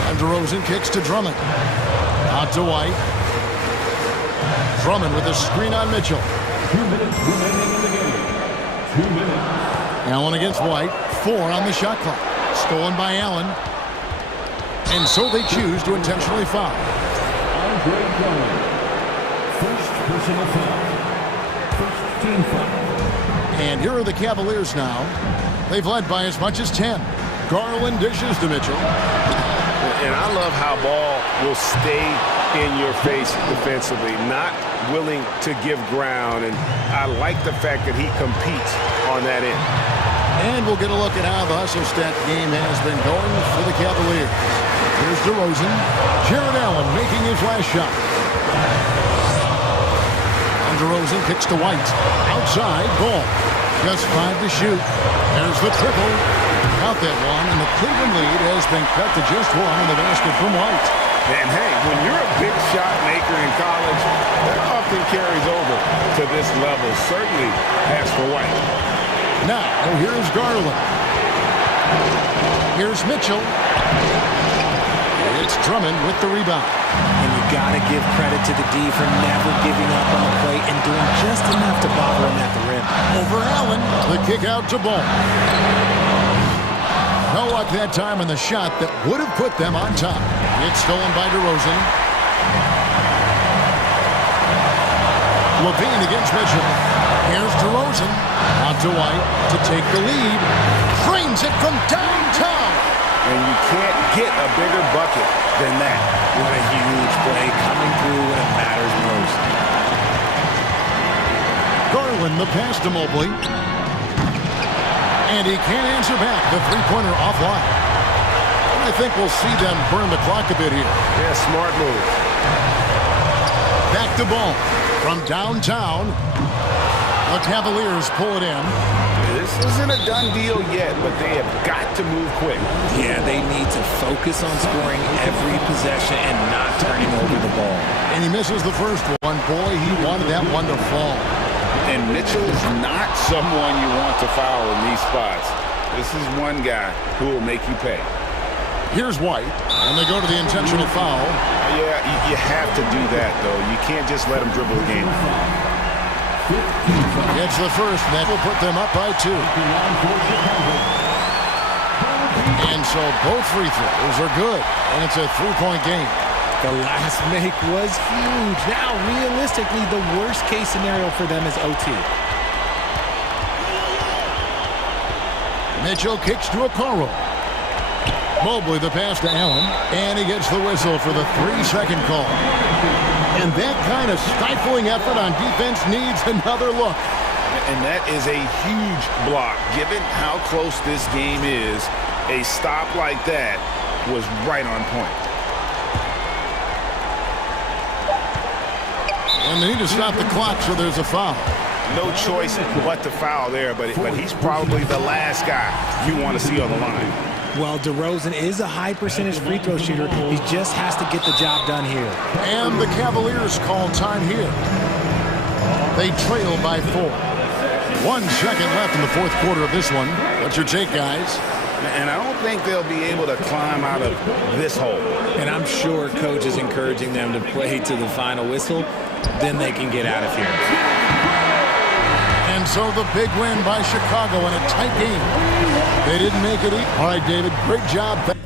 And DeRozan kicks to Drummond. Out to White. Drummond with a screen on Mitchell. 2 minutes remaining in the game. 2 minutes. Allen against White. 4 on the shot clock. Stolen by Allen. And so they choose to intentionally foul. Andre Drummond. First personal foul. First team foul. And here are the Cavaliers now. They've led by as much as 10. Garland dishes to Mitchell. And I love how Ball will stay in your face defensively, not willing to give ground. And I like the fact that he competes on that end. And we'll get a look at how the hustle stat game has been going for the Cavaliers. Here's DeRozan. Jared Allen making his last shot. And DeRozan kicks to White. Outside, Ball. Just 5 to shoot. There's the triple. Got that one, and the Cleveland lead has been cut to just 1 in the basket from White. And hey, when you're a big shot maker in college, that often carries over to this level. Certainly has for White. Now, here's Garland. Here's Mitchell. It's Drummond with the rebound. And you got to give credit to the D for never giving up on the play and doing just enough to bother him at the rim. Over Allen, the kick out to Ball. No luck that time in the shot that would have put them on top. It's stolen by DeRozan. Levine against Mitchell. Here's DeRozan. Out to White to take the lead. Drains it from downtown. And you can't get a bigger bucket than that. What a huge play coming through when it matters most. Garland the pass to Mobley. And he can't answer back. The three-pointer offline. I think we'll see them burn the clock a bit here. Yeah, smart move. Back to Ball. From downtown, the Cavaliers pull it in. This isn't a done deal yet, but they have got to move quick. Yeah, they need to focus on scoring every possession and not turning over the ball. And he misses the first one. Boy, he wanted that one to fall. And Mitchell is not someone you want to foul in these spots. This is one guy who will make you pay. Here's White, and they go to the intentional foul. Yeah, you have to do that, though. You can't just let him dribble the game. Gets the first, and that will put them up by 2. And so both free throws are good, and it's a 3-point game. The last make was huge. Now, realistically, the worst-case scenario for them is OT. Mitchell kicks to Okoro. Mobley the pass to Allen, and he gets the whistle for the 3-second call. And that kind of stifling effort on defense needs another look. And that is a huge block. Given how close this game is, a stop like that was right on point. And they need to stop the clock, so there's a foul. No choice but to foul there, but he's probably the last guy you want to see on the line. Well, DeRozan is a high-percentage free throw shooter. He just has to get the job done here. And the Cavaliers call time here. They trail by 4. 1 second left in the fourth quarter of this one. What's your take, guys? And I don't think they'll be able to climb out of this hole. And I'm sure Coach is encouraging them to play to the final whistle. Then they can get out of here. And so the big win by Chicago in a tight game. They didn't make it easy. All right, David, great job.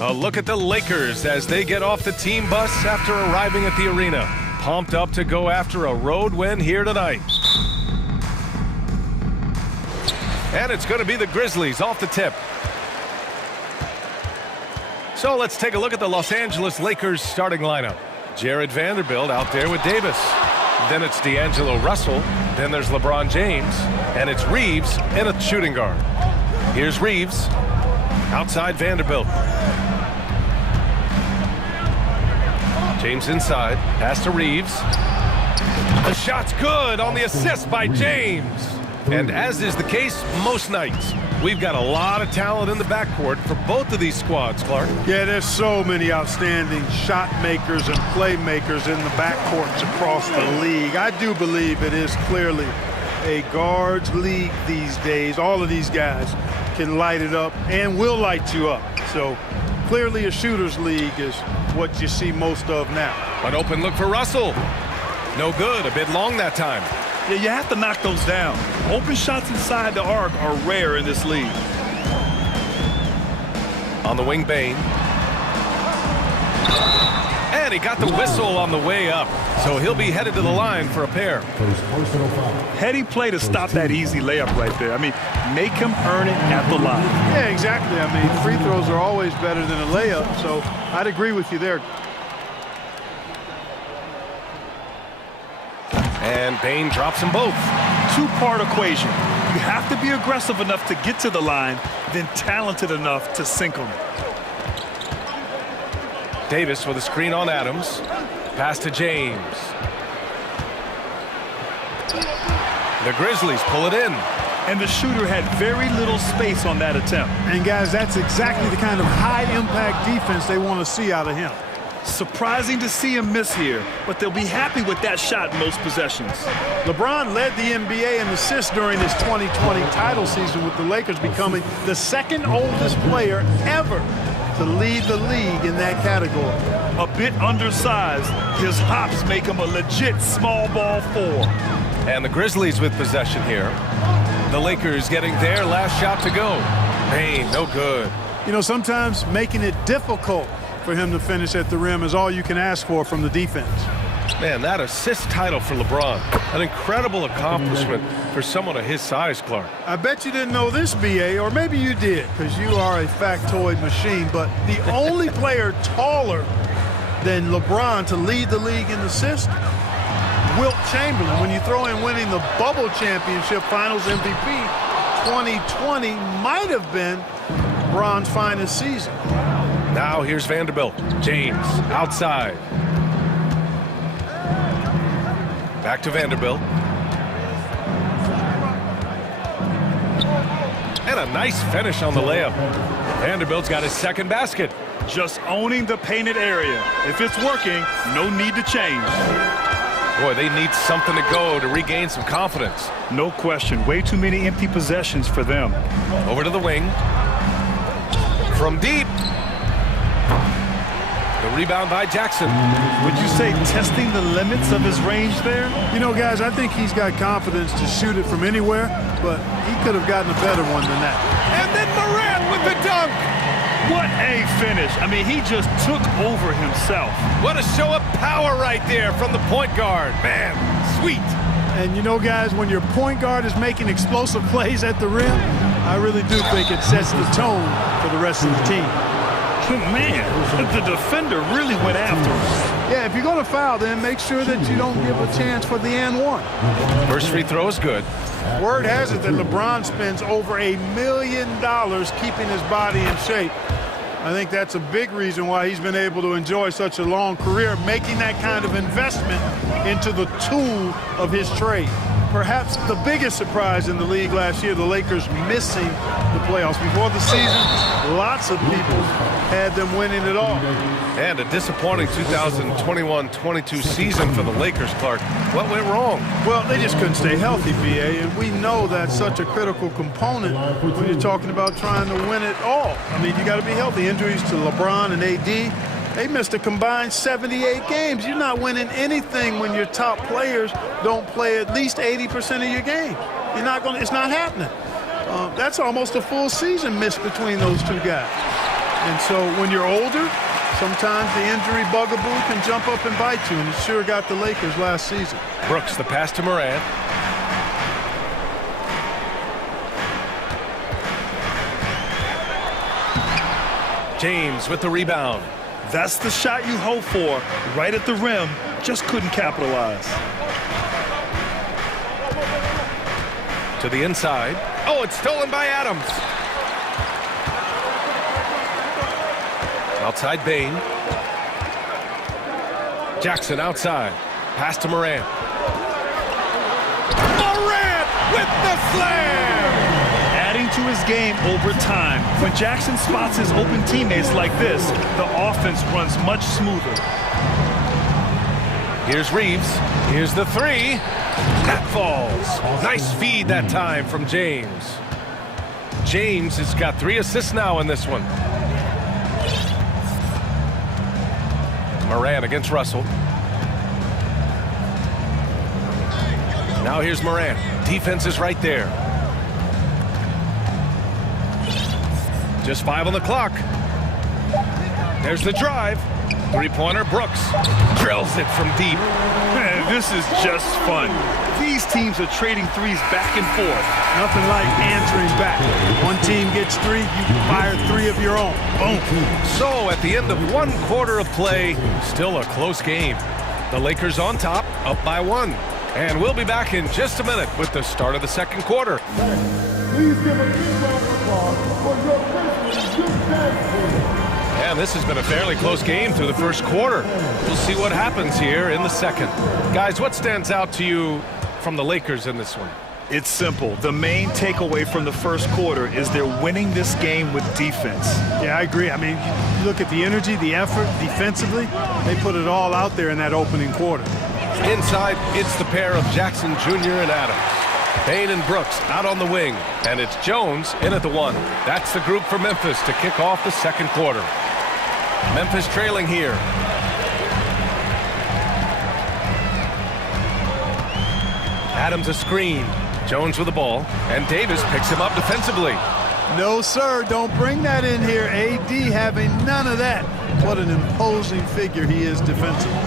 A look at the Lakers as they get off the team bus after arriving at the arena. Pumped up to go after a road win here tonight. And it's going to be the Grizzlies off the tip. So let's take a look at the Los Angeles Lakers starting lineup. Jared Vanderbilt out there with Davis. Then it's D'Angelo Russell. Then there's LeBron James. And it's Reeves in a shooting guard. Here's Reeves. Outside Vanderbilt. James inside. Pass to Reeves. The shot's good on the assist by James. And as is the case most nights, we've got a lot of talent in the backcourt for both of these squads, Clark. Yeah, there's so many outstanding shot makers and playmakers in the backcourts across the league. I do believe it is clearly a guards league these days. All of these guys can light it up and will light you up. So clearly a shooter's league is what you see most of now. An open look for Russell. No good, a bit long that time. Yeah, you have to knock those down. Open shots inside the arc are rare in this league. On the wing, Bane. And he got the whistle on the way up. So he'll be headed to the line for a pair. Heady play to stop that easy layup right there. I mean, make him earn it at the line. Yeah, exactly. I mean, free throws are always better than a layup, so I'd agree with you there. And Bane drops them both. Two-part equation. You have to be aggressive enough to get to the line, then talented enough to sink them. Davis with a screen on Adams. Pass to James. The Grizzlies pull it in. And the shooter had very little space on that attempt. And guys, that's exactly the kind of high-impact defense they want to see out of him. Surprising to see him miss here, but they'll be happy with that shot most possessions. LeBron led the NBA in assists during his 2020 title season, with the Lakers becoming the second oldest player ever to lead the league in that category. A bit undersized, his hops make him a legit small ball four. And the Grizzlies with possession here. The Lakers getting their last shot to go. Bane, no good. You know, sometimes making it difficult for him to finish at the rim is all you can ask for from the defense. Man, that assist title for LeBron. An incredible accomplishment for someone of his size, Clark. I bet you didn't know this, BA, or maybe you did, because you are a factoid machine, but the only player taller than LeBron to lead the league in assists, Wilt Chamberlain. When you throw in winning the Bubble Championship Finals MVP, 2020 might have been LeBron's finest season. Now here's Vanderbilt. James outside. Back to Vanderbilt. And a nice finish on the layup. Vanderbilt's got his second basket. Just owning the painted area. If it's working, no need to change. Boy, they need something to go to regain some confidence. No question. Way too many empty possessions for them. Over to the wing. From deep. The rebound by Jackson. Would you say testing the limits of his range there? You know, guys, I think he's got confidence to shoot it from anywhere, but he could have gotten a better one than that. And then Morant with the dunk. What a finish. I mean, he just took over himself. What a show of power right there from the point guard. Man, sweet. And you know, guys, when your point guard is making explosive plays at the rim, I really do think it sets the tone for the rest of the team. Man, the defender really went after him. Yeah, if you're going to foul, then make sure that you don't give a chance for the and one. First free throw is good. Word has it that LeBron spends over $1 million keeping his body in shape. I think that's a big reason why he's been able to enjoy such a long career, making that kind of investment into the tool of his trade. Perhaps the biggest surprise in the league last year, the Lakers missing the playoffs. Before the season, lots of people had them winning it all. And a disappointing 2021-22 season for the Lakers, Clark. What went wrong? Well, they just couldn't stay healthy, BA, and we know that's such a critical component when you're talking about trying to win it all. I mean, you got to be healthy. Injuries to LeBron and AD. They missed a combined 78 games. You're not winning anything when your top players don't play at least 80% of your game. You're not going. It's not happening. That's almost a full season missed between those two guys. And so when you're older, sometimes the injury bugaboo can jump up and bite you, and it sure got the Lakers last season. Brooks, the pass to Morant. James with the rebound. That's the shot you hope for, right at the rim. Just couldn't capitalize. To the inside. Oh, it's stolen by Adams. Outside Bain. Jackson outside. Pass to Morant. Morant with the slam! Adding to his game over time. When Jackson spots his open teammates like this, the offense runs much smoother. Here's Reeves. Here's the three. That falls. Nice feed that time from James. James has got 3 assists now in this one. Morant against Russell. Now here's Morant. Defense is right there. Just 5 on the clock. There's the drive. Three-pointer, Brooks. Drills it from deep. Man, this is just fun. These teams are trading threes back and forth. Nothing like answering back. One team gets 3, you fire 3 of your own. Boom. So at the end of 1 quarter of play, still a close game. The Lakers on top, up by 1. And we'll be back in just a minute with the start of the second quarter. Please give a big round of applause for your Christmas gift bag. And this has been a fairly close game through the first quarter. We'll see what happens here in the second. Guys, what stands out to you from the Lakers in this one? It's simple. The main takeaway from the first quarter is they're winning this game with defense. Yeah, I agree. I mean, you look at the energy, the effort, defensively, they put it all out there in that opening quarter. Inside, it's the pair of Jackson Jr. and Adams. Bain and Brooks out on the wing. And it's Jones in at the 1. That's the group for Memphis to kick off the second quarter. Memphis trailing here. Adams a screen. Jones with the ball. And Davis picks him up defensively. No, sir. Don't bring that in here. AD having none of that. What an imposing figure he is defensively.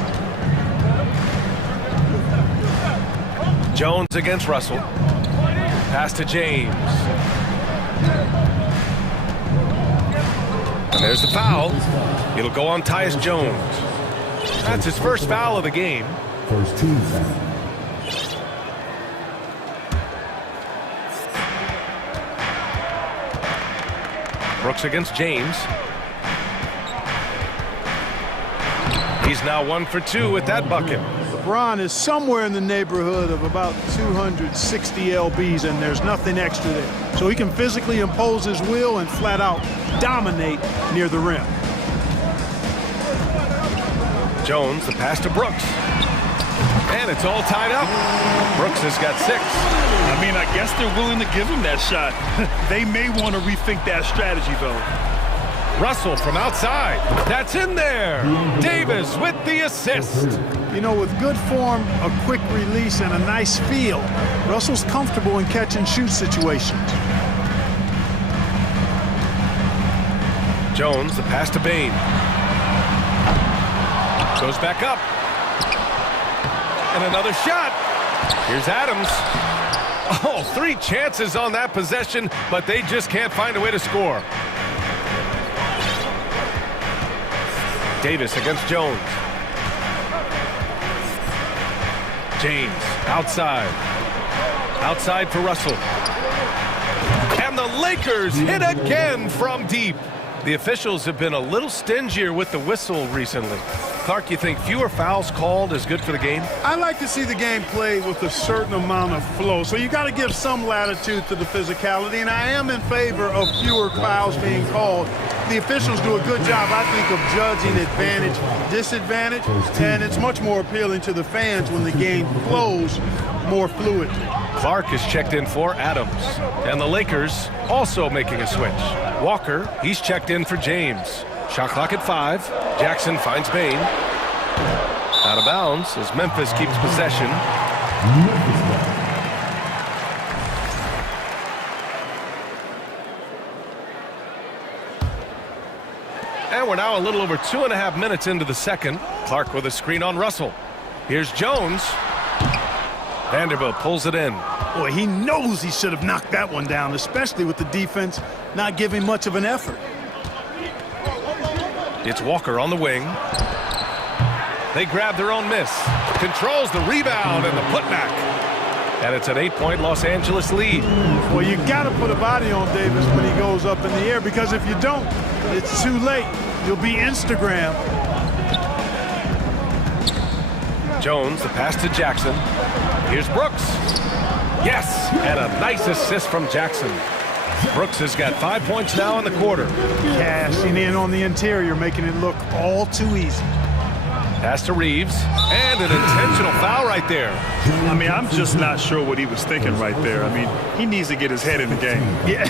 Jones against Russell. Pass to James. And there's the foul. It'll go on Tyus Jones. That's his first foul of the game. First team foul. Brooks against James. He's now 1 for 2 with that bucket. LeBron is somewhere in the neighborhood of about 260 LBs, and there's nothing extra there. So he can physically impose his will and flat out dominate near the rim. Jones, the pass to Brooks. And it's all tied up. Brooks has got 6. I mean, I guess they're willing to give him that shot. They may want to rethink that strategy, though. Russell from outside. That's in there. Davis with the assist. You know, with good form, a quick release, and a nice feel, Russell's comfortable in catch and shoot situations. Jones, the pass to Bain. Goes back up. And another shot. Here's Adams. Oh, 3 chances on that possession, but they just can't find a way to score. Davis against Jones. James outside. Outside for Russell. And the Lakers hit again from deep. The officials have been a little stingier with the whistle recently. Clark, you think fewer fouls called is good for the game? I like to see the game played with a certain amount of flow, so you got to give some latitude to the physicality, and I am in favor of fewer fouls being called. The officials do a good job, I think, of judging advantage, disadvantage, and it's much more appealing to the fans when the game flows more fluidly. Clark is checked in for Adams, and the Lakers also making a switch. Walker, he's checked in for James. Shot clock at 5. Jackson finds Bain. Out of bounds as Memphis keeps possession. And we're now a little over 2.5 minutes into the second. Clark with a screen on Russell. Here's Jones. Vanderbilt pulls it in. Boy, he knows he should have knocked that one down, especially with the defense not giving much of an effort. It's Walker on the wing. They grab their own miss. Controls the rebound and the putback. And it's an 8-point Los Angeles lead. Well, you got to put a body on Davis when he goes up in the air, because if you don't, it's too late. You'll be Instagram. Jones, the pass to Jackson. Here's Brooks. Yes, and a nice assist from Jackson. Brooks has got 5 points now in the quarter. Cashing in on the interior, making it look all too easy. Pass to Reeves, and an intentional foul right there. I mean, I'm just not sure what he was thinking right there. I mean, he needs to get his head in the game. Yeah,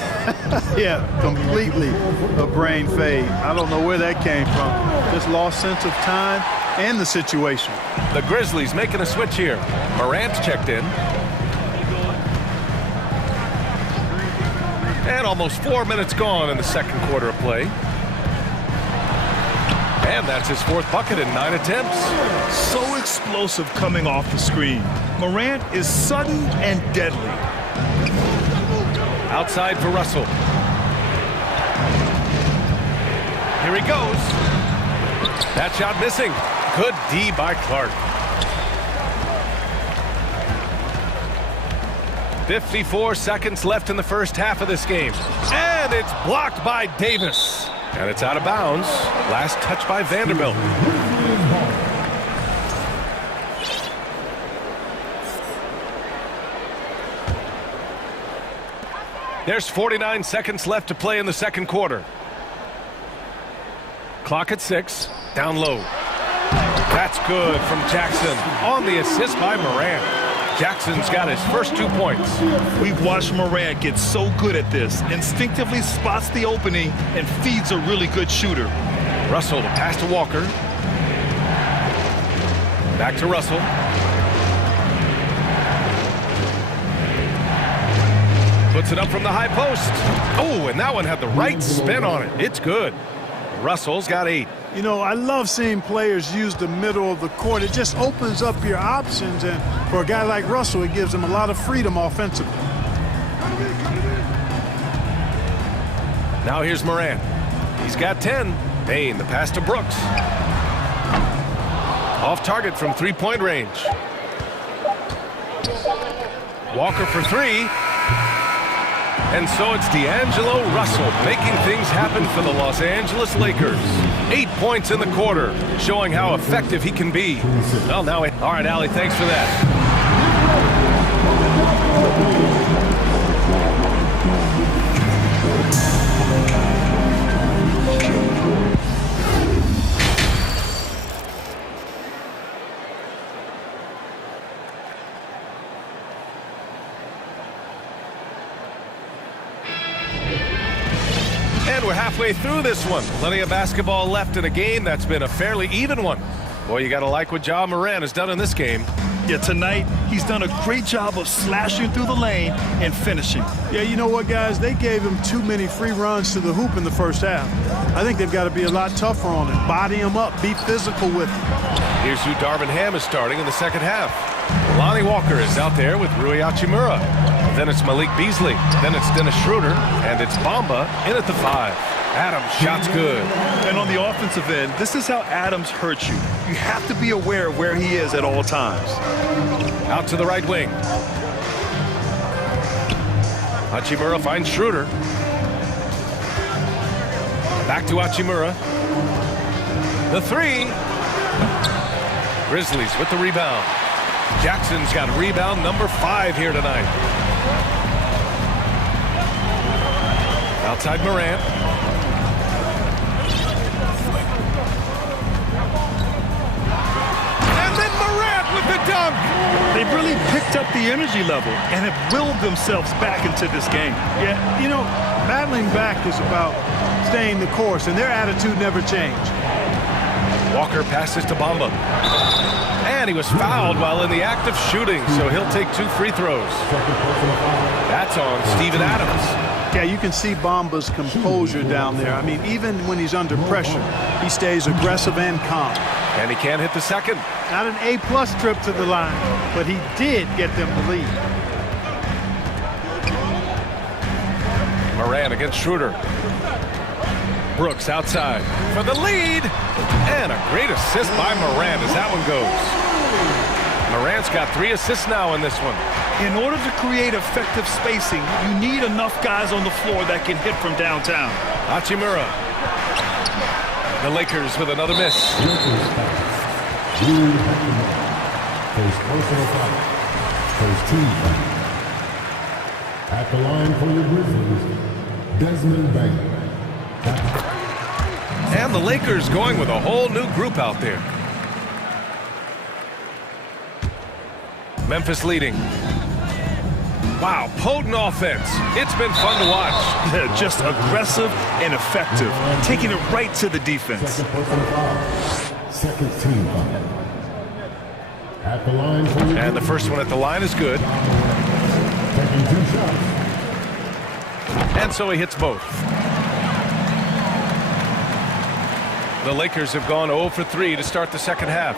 yeah, completely a brain fade. I don't know where that came from. Just lost sense of time and the situation. The Grizzlies making a switch here. Morant's checked in. And almost 4 minutes gone in the second quarter of play. And that's his 4th bucket in 9 attempts. So explosive coming off the screen. Morant is sudden and deadly. Outside for Russell. Here he goes. That shot missing. Good D by Clark. 54 seconds left in the first half of this game. And it's blocked by Davis. And it's out of bounds. Last touch by Vanderbilt. There's 49 seconds left to play in the second quarter. Clock at 6. Down low. That's good from Jackson on the assist by Morant. Jackson's got his first 2 points. We've watched Morant get so good at this. Instinctively spots the opening and feeds a really good shooter. Russell, the pass to Walker. Back to Russell. Puts it up from the high post. Oh, and that one had the right spin on it. It's good. Russell's got 8. You know, I love seeing players use the middle of the court. It just opens up your options, and for a guy like Russell, it gives him a lot of freedom offensively. Now here's Morant. He's got 10. Payne, the pass to Brooks. Off target from 3-point range. Walker for 3. And so it's D'Angelo Russell making things happen for the Los Angeles Lakers. 8 points in the quarter, showing how effective he can be. Well, now, all right, Allie, thanks for that. And we're halfway through this one. Plenty of basketball left in a game that's been a fairly even one. Boy, you got to like what Ja Morant has done in this game. Yeah, tonight he's done a great job of slashing through the lane and finishing. Yeah, you know what, guys? They gave him too many free runs to the hoop in the first half. I think they've got to be a lot tougher on him. Body him up. Be physical with him. Here's who Darvin Ham is starting in the second half. Lonnie Walker is out there with Rui Hachimura. Then it's Malik Beasley. Then it's Dennis Schroeder. And it's Bamba in at the 5. Adams, shot's good. And on the offensive end, this is how Adams hurts you. You have to be aware of where he is at all times. Out to the right wing. Hachimura finds Schroeder. Back to Hachimura. The 3. Grizzlies with the rebound. Jackson's got rebound number 5 here tonight. Outside Morant. And then Morant with the dunk. They've really picked up the energy level and have willed themselves back into this game. Yeah, you know, battling back is about staying the course, and their attitude never changed. Walker passes to Bamba. And he was fouled while in the act of shooting, so he'll take 2 free throws. That's on Steven Adams. Yeah, you can see Bamba's composure down there. I mean, even when he's under pressure, he stays aggressive and calm. And he can't hit the second. Not an A-plus trip to the line, but he did get them the lead. Morant against Schroeder. Brooks outside for the lead. And a great assist by Morant as that one goes. Morant's got 3 assists now in this one. In order to create effective spacing, you need enough guys on the floor that can hit from downtown. Hachimura. The Lakers with another miss. First personal foul. First team foul. At the line for the Grizzlies, Desmond Bain. And the Lakers going with a whole new group out there. Memphis leading. Wow, potent offense. It's been fun to watch. Just aggressive and effective, taking it right to the defense. Second team foul. At the line for the And the first one at the line is good. Taking 2 shots. And so he hits both. The Lakers have gone 0 for 3 to start the second half.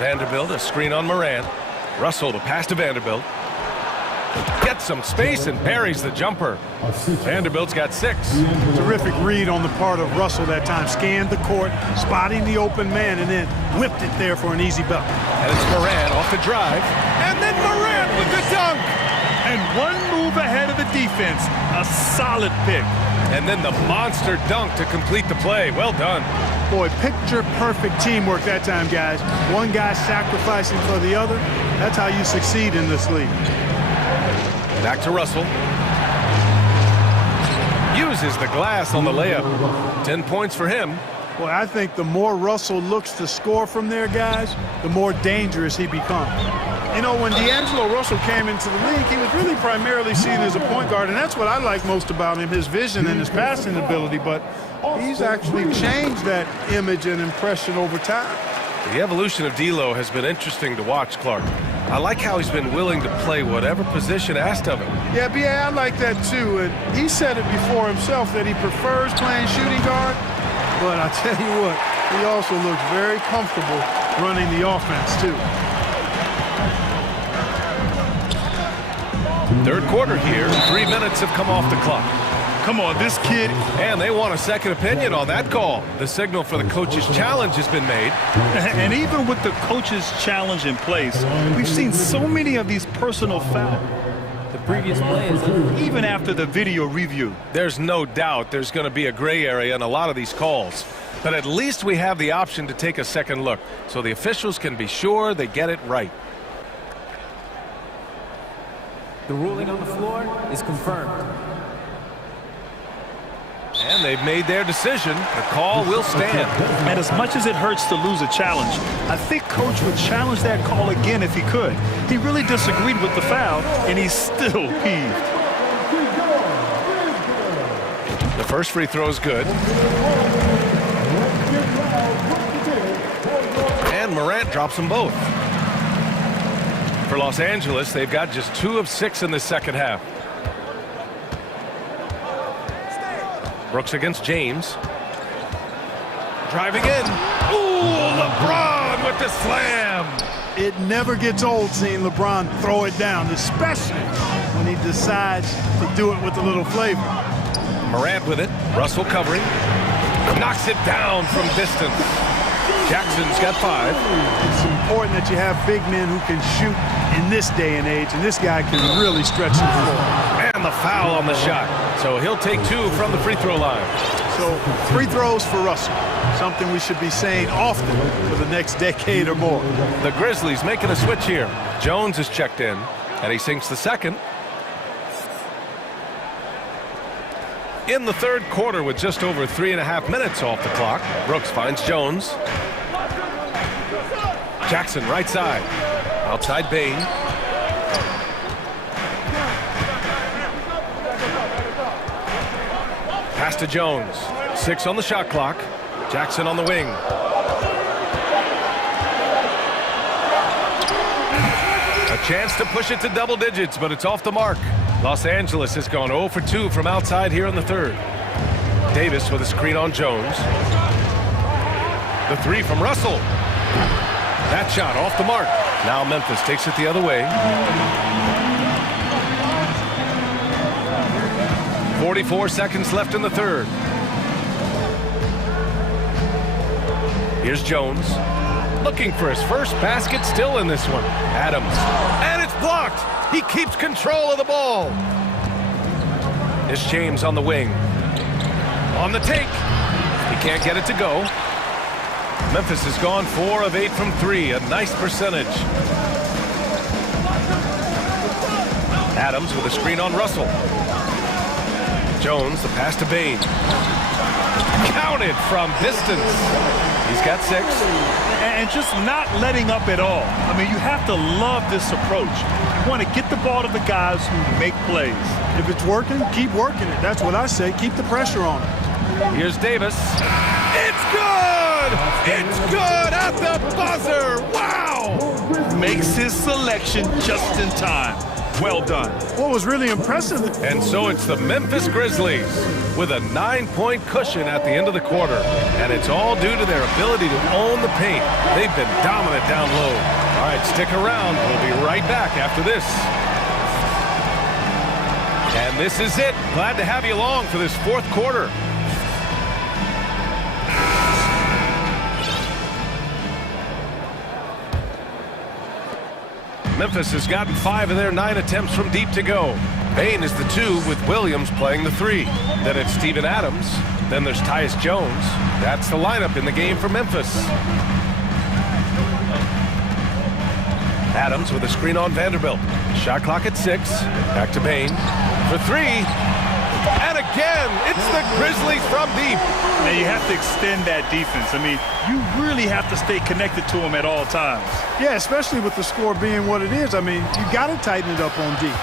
Vanderbilt, a screen on Morant. Russell, the pass to Vanderbilt. Gets some space and buries the jumper. Vanderbilt's got 6. Terrific read on the part of Russell that time. Scanned the court, spotting the open man, and then whipped it there for an easy bucket. And it's Morant off the drive. And then Morant with the dunk. And one move ahead of the defense. A solid pick. And then the monster dunk to complete the play. Well done. Boy, picture-perfect teamwork that time, guys. One guy sacrificing for the other. That's how you succeed in this league. Back to Russell. Uses the glass on the layup. 10 points for him. Well, I think the more Russell looks to score from there, guys, the more dangerous he becomes. You know, when D'Angelo Russell came into the league, he was really primarily seen as a point guard, and that's what I like most about him, his vision and his passing ability, but he's actually changed that image and impression over time. The evolution of D'Lo has been interesting to watch, Clark. I like how he's been willing to play whatever position asked of him. Yeah, B.A., I like that too, and he said it before himself that he prefers playing shooting guard, but I tell you what, he also looks very comfortable running the offense too. Third quarter here. 3 minutes have come off the clock. Come on, this kid. And they want a second opinion on that call. The signal for the coach's challenge has been made. And even with the coach's challenge in place, we've seen so many of these personal fouls. The previous play is even after the video review. There's no doubt there's going to be a gray area in a lot of these calls. But at least we have the option to take a second look, so the officials can be sure they get it right. The ruling on the floor is confirmed. And they've made their decision. The call will stand. And as much as it hurts to lose a challenge, I think Coach would challenge that call again if he could. He really disagreed with the foul, and he's still peeved. The first free throw is good. And Morant drops them both. For Los Angeles, they've got just 2 of 6 in the second half. Brooks against James. Driving in. Ooh, LeBron with the slam. It never gets old seeing LeBron throw it down, especially when he decides to do it with a little flavor. Morant with it. Russell covering. Knocks it down from distance. Jackson's got 5. It's important that you have big men who can shoot in this day and age, and this guy can really stretch the floor. And the foul on the shot. So he'll take 2 from the free throw line. So free throws for Russell, something we should be saying often for the next decade or more. The Grizzlies making a switch here. Jones is checked in, and he sinks the second. In the third quarter with just over 3.5 minutes off the clock, Brooks finds Jones. Jackson right side. Outside Bain. Pass to Jones. 6 on the shot clock. Jackson on the wing. A chance to push it to double digits, but it's off the mark. Los Angeles has gone 0 for 2 from outside here in the third. Davis with a screen on Jones. The 3 from Russell. That shot off the mark. Now Memphis takes it the other way. 44 seconds left in the third. Here's Jones, looking for his first basket, still in this one. Adams, and it's blocked. He keeps control of the ball. It's James on the wing. On the take. He can't get it to go. Memphis has gone 4 of 8 from 3, a nice percentage. Adams with a screen on Russell. Jones, the pass to Bain. Counted from distance. He's got 6. And just not letting up at all. I mean, you have to love this approach. You want to get the ball to the guys who make plays. If it's working, keep working it. That's what I say. Keep the pressure on it. Here's Davis. It's good! It's good at the buzzer! Wow! Makes his selection just in time. Well done. What was really impressive. And so it's the Memphis Grizzlies with a 9-point cushion at the end of the quarter. And it's all due to their ability to own the paint. They've been dominant down low. All right, stick around. We'll be right back after this. And this is it. Glad to have you along for this fourth quarter. Memphis has gotten 5 of their 9 attempts from deep to go. Bain is the 2 with Williams playing the 3. Then it's Steven Adams. Then there's Tyus Jones. That's the lineup in the game for Memphis. Adams with a screen on Vanderbilt. Shot clock at 6. Back to Bain for 3. And again, it's the Grizzlies from deep. And you have to extend that defense. I mean, you really have to stay connected to them at all times. Yeah, especially with the score being what it is. I mean, you got to tighten it up on deep.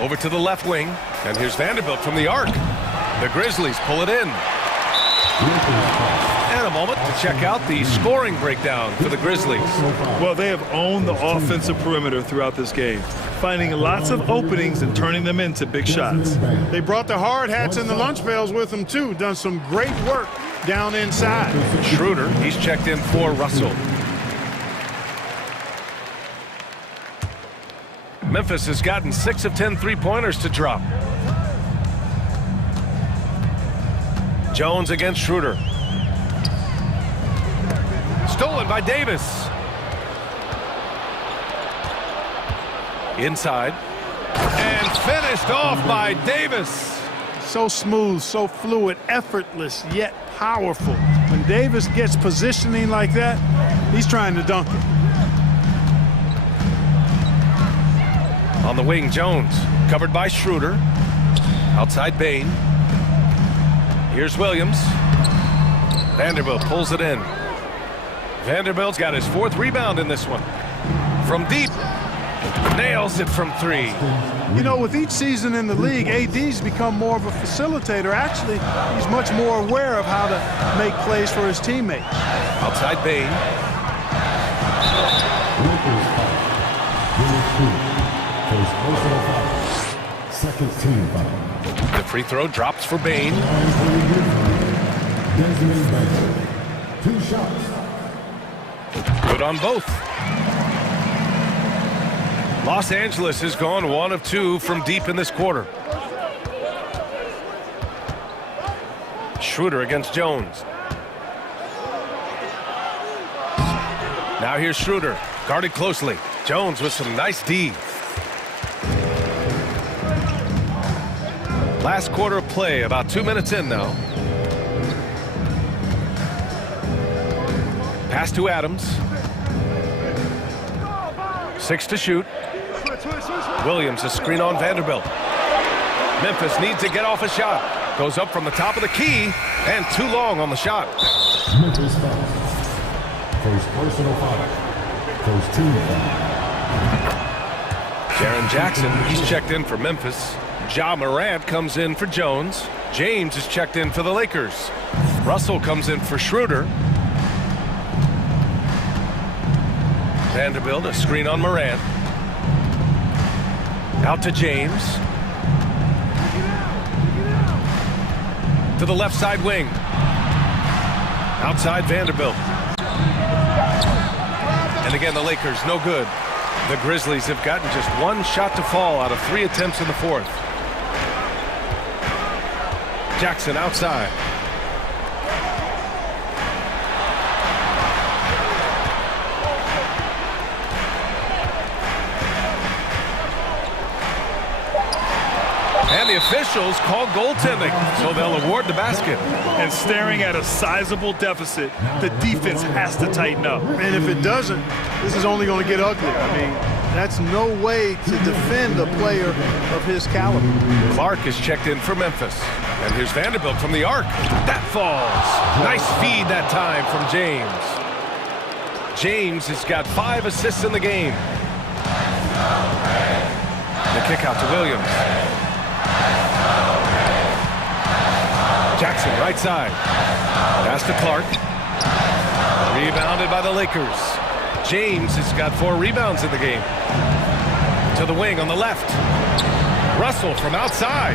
Over to the left wing, and here's Vanderbilt from the arc. The Grizzlies pull it in. And a moment to check out the scoring breakdown for the Grizzlies. Well, they have owned the offensive perimeter throughout this game, finding lots of openings and turning them into big shots. They brought the hard hats and the lunch pails with them, too. Done some great work down inside. Schroeder, he's checked in for Russell. Memphis has gotten 6 of 10 three-pointers to drop. Jones against Schroeder. Stolen by Davis. Inside. And finished off by Davis. So smooth, so fluid, effortless, yet powerful. When Davis gets positioning like that, he's trying to dunk it. On the wing, Jones. Covered by Schroeder. Outside Bain. Here's Williams. Vanderbilt pulls it in. Vanderbilt's got his 4th rebound in this one. From deep. Nails it from 3. You know, with each season in the league, AD's become more of a facilitator. Actually, he's much more aware of how to make plays for his teammates. Outside Bain. Second team foul. The free throw drops for Bain. Desmond Bain. 2 shots. Good on both. Los Angeles has gone 1 of 2 from deep in this quarter. Schroeder against Jones. Now here's Schroeder, guarded closely. Jones with some nice D. Last quarter of play, about 2 minutes in now. Pass to Adams. 6 to shoot. Williams, a screen on Vanderbilt. Memphis needs to get off a shot. Goes up from the top of the key, and too long on the shot. Memphis foul. First personal foul. First team foul. Jaren Jackson, he's checked in for Memphis. Ja Morant comes in for Jones. James is checked in for the Lakers. Russell comes in for Schroeder. Vanderbilt, a screen on Morant. Out to James. To the left side wing. Outside Vanderbilt. And again, the Lakers, no good. The Grizzlies have gotten just one shot to fall out of 3 attempts in the fourth. Jackson outside. And the officials call goaltending, so they'll award the basket. And staring at a sizable deficit, the defense has to tighten up. And if it doesn't, this is only going to get uglier. I mean, that's no way to defend a player of his caliber. Clark is checked in for Memphis. And here's Vanderbilt from the arc. That falls. Nice feed that time from James. James has got 5 assists in the game. The kick out to Williams. Jackson right side. Pass to Clark. Rebounded by the Lakers. James has got 4 rebounds in the game. To the wing on the left. Russell from outside.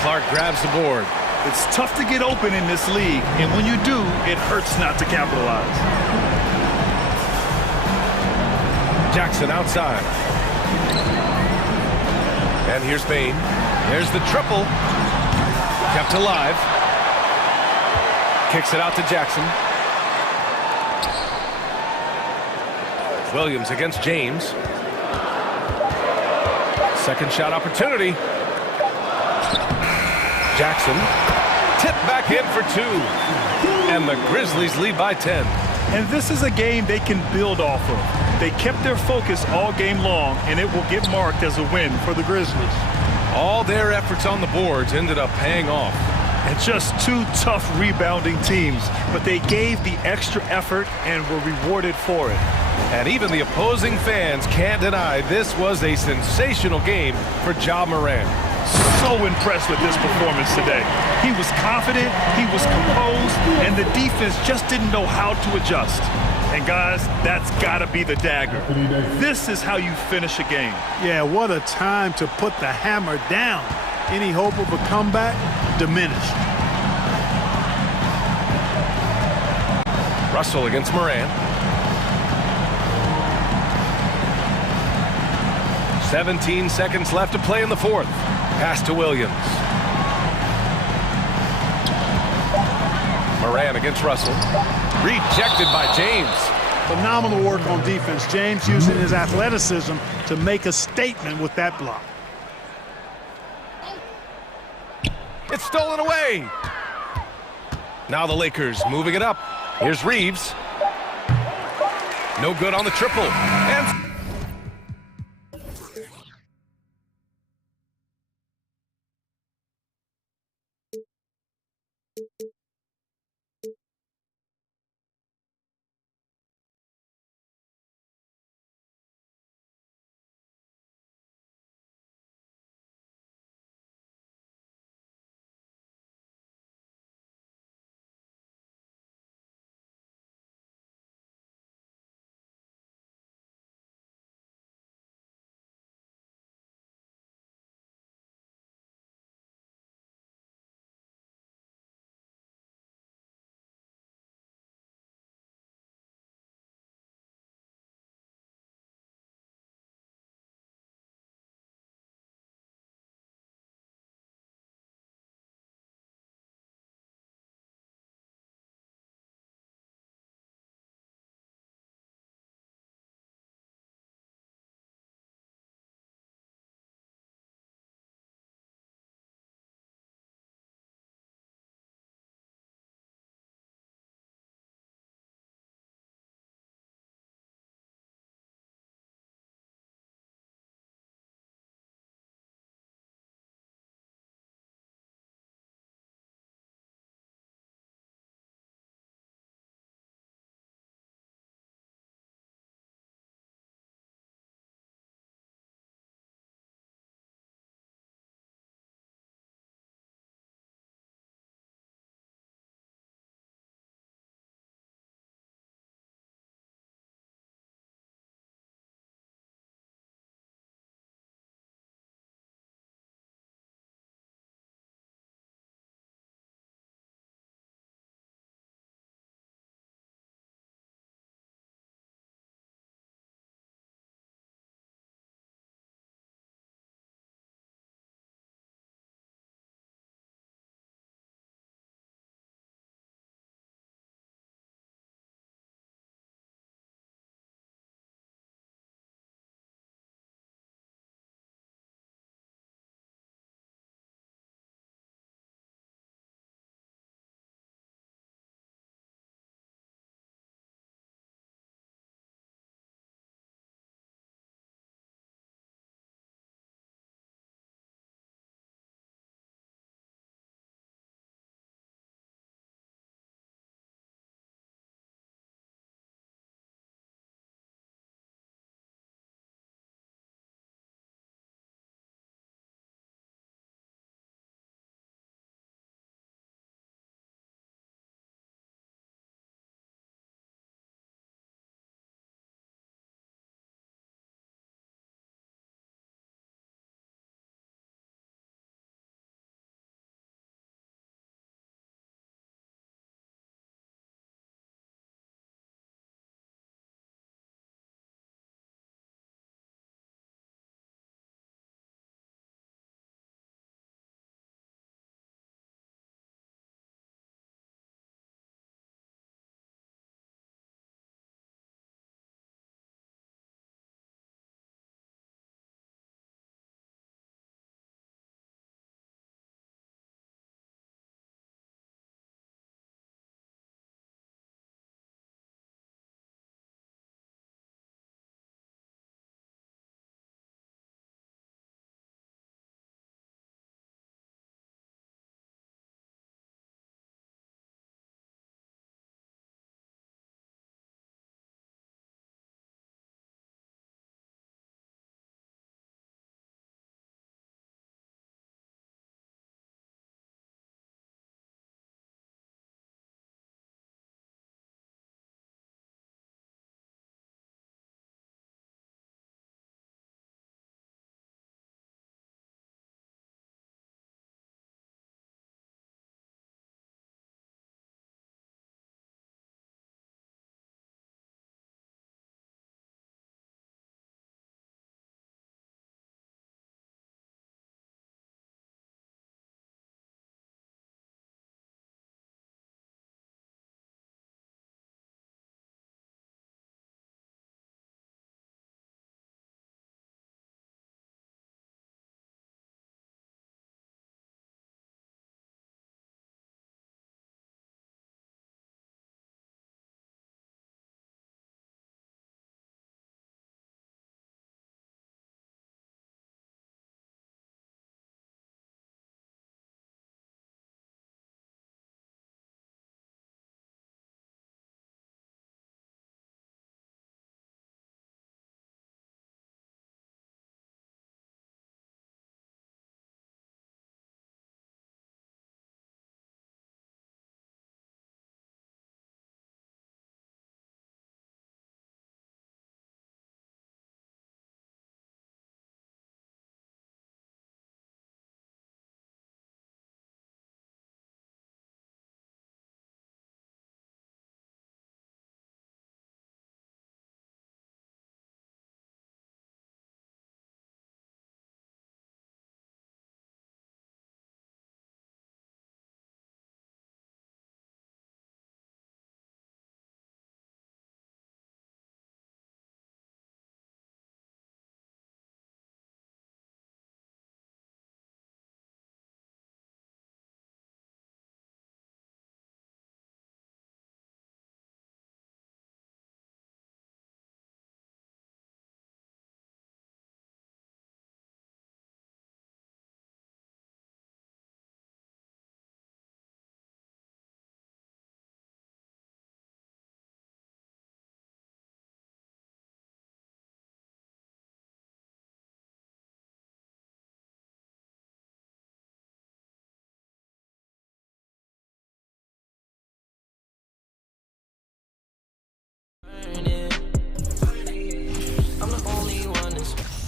Clark grabs the board. It's tough to get open in this league, and when you do, it hurts not to capitalize. Jackson outside. And here's Bain. There's the triple. Kept alive. Kicks it out to Jackson. Williams against James. Second shot opportunity. Jackson. Tip back in for 2. And the Grizzlies lead by 10. And this is a game they can build off of. They kept their focus all game long, and it will get marked as a win for the Grizzlies. All their efforts on the boards ended up paying off. And just 2 tough rebounding teams, but they gave the extra effort and were rewarded for it. And even the opposing fans can't deny this was a sensational game for Ja Morant. So impressed with this performance today. He was confident, he was composed, and the defense just didn't know how to adjust. And guys, that's got to be the dagger. This is how you finish a game. Yeah, what a time to put the hammer down. Any hope of a comeback diminished. Russell against Morant. 17 seconds left to play in the fourth. Pass to Williams. Morant against Russell. Rejected by James. Phenomenal work on defense. James using his athleticism to make a statement with that block. It's stolen away. Now the Lakers moving it up. Here's Reeves. No good on the triple. And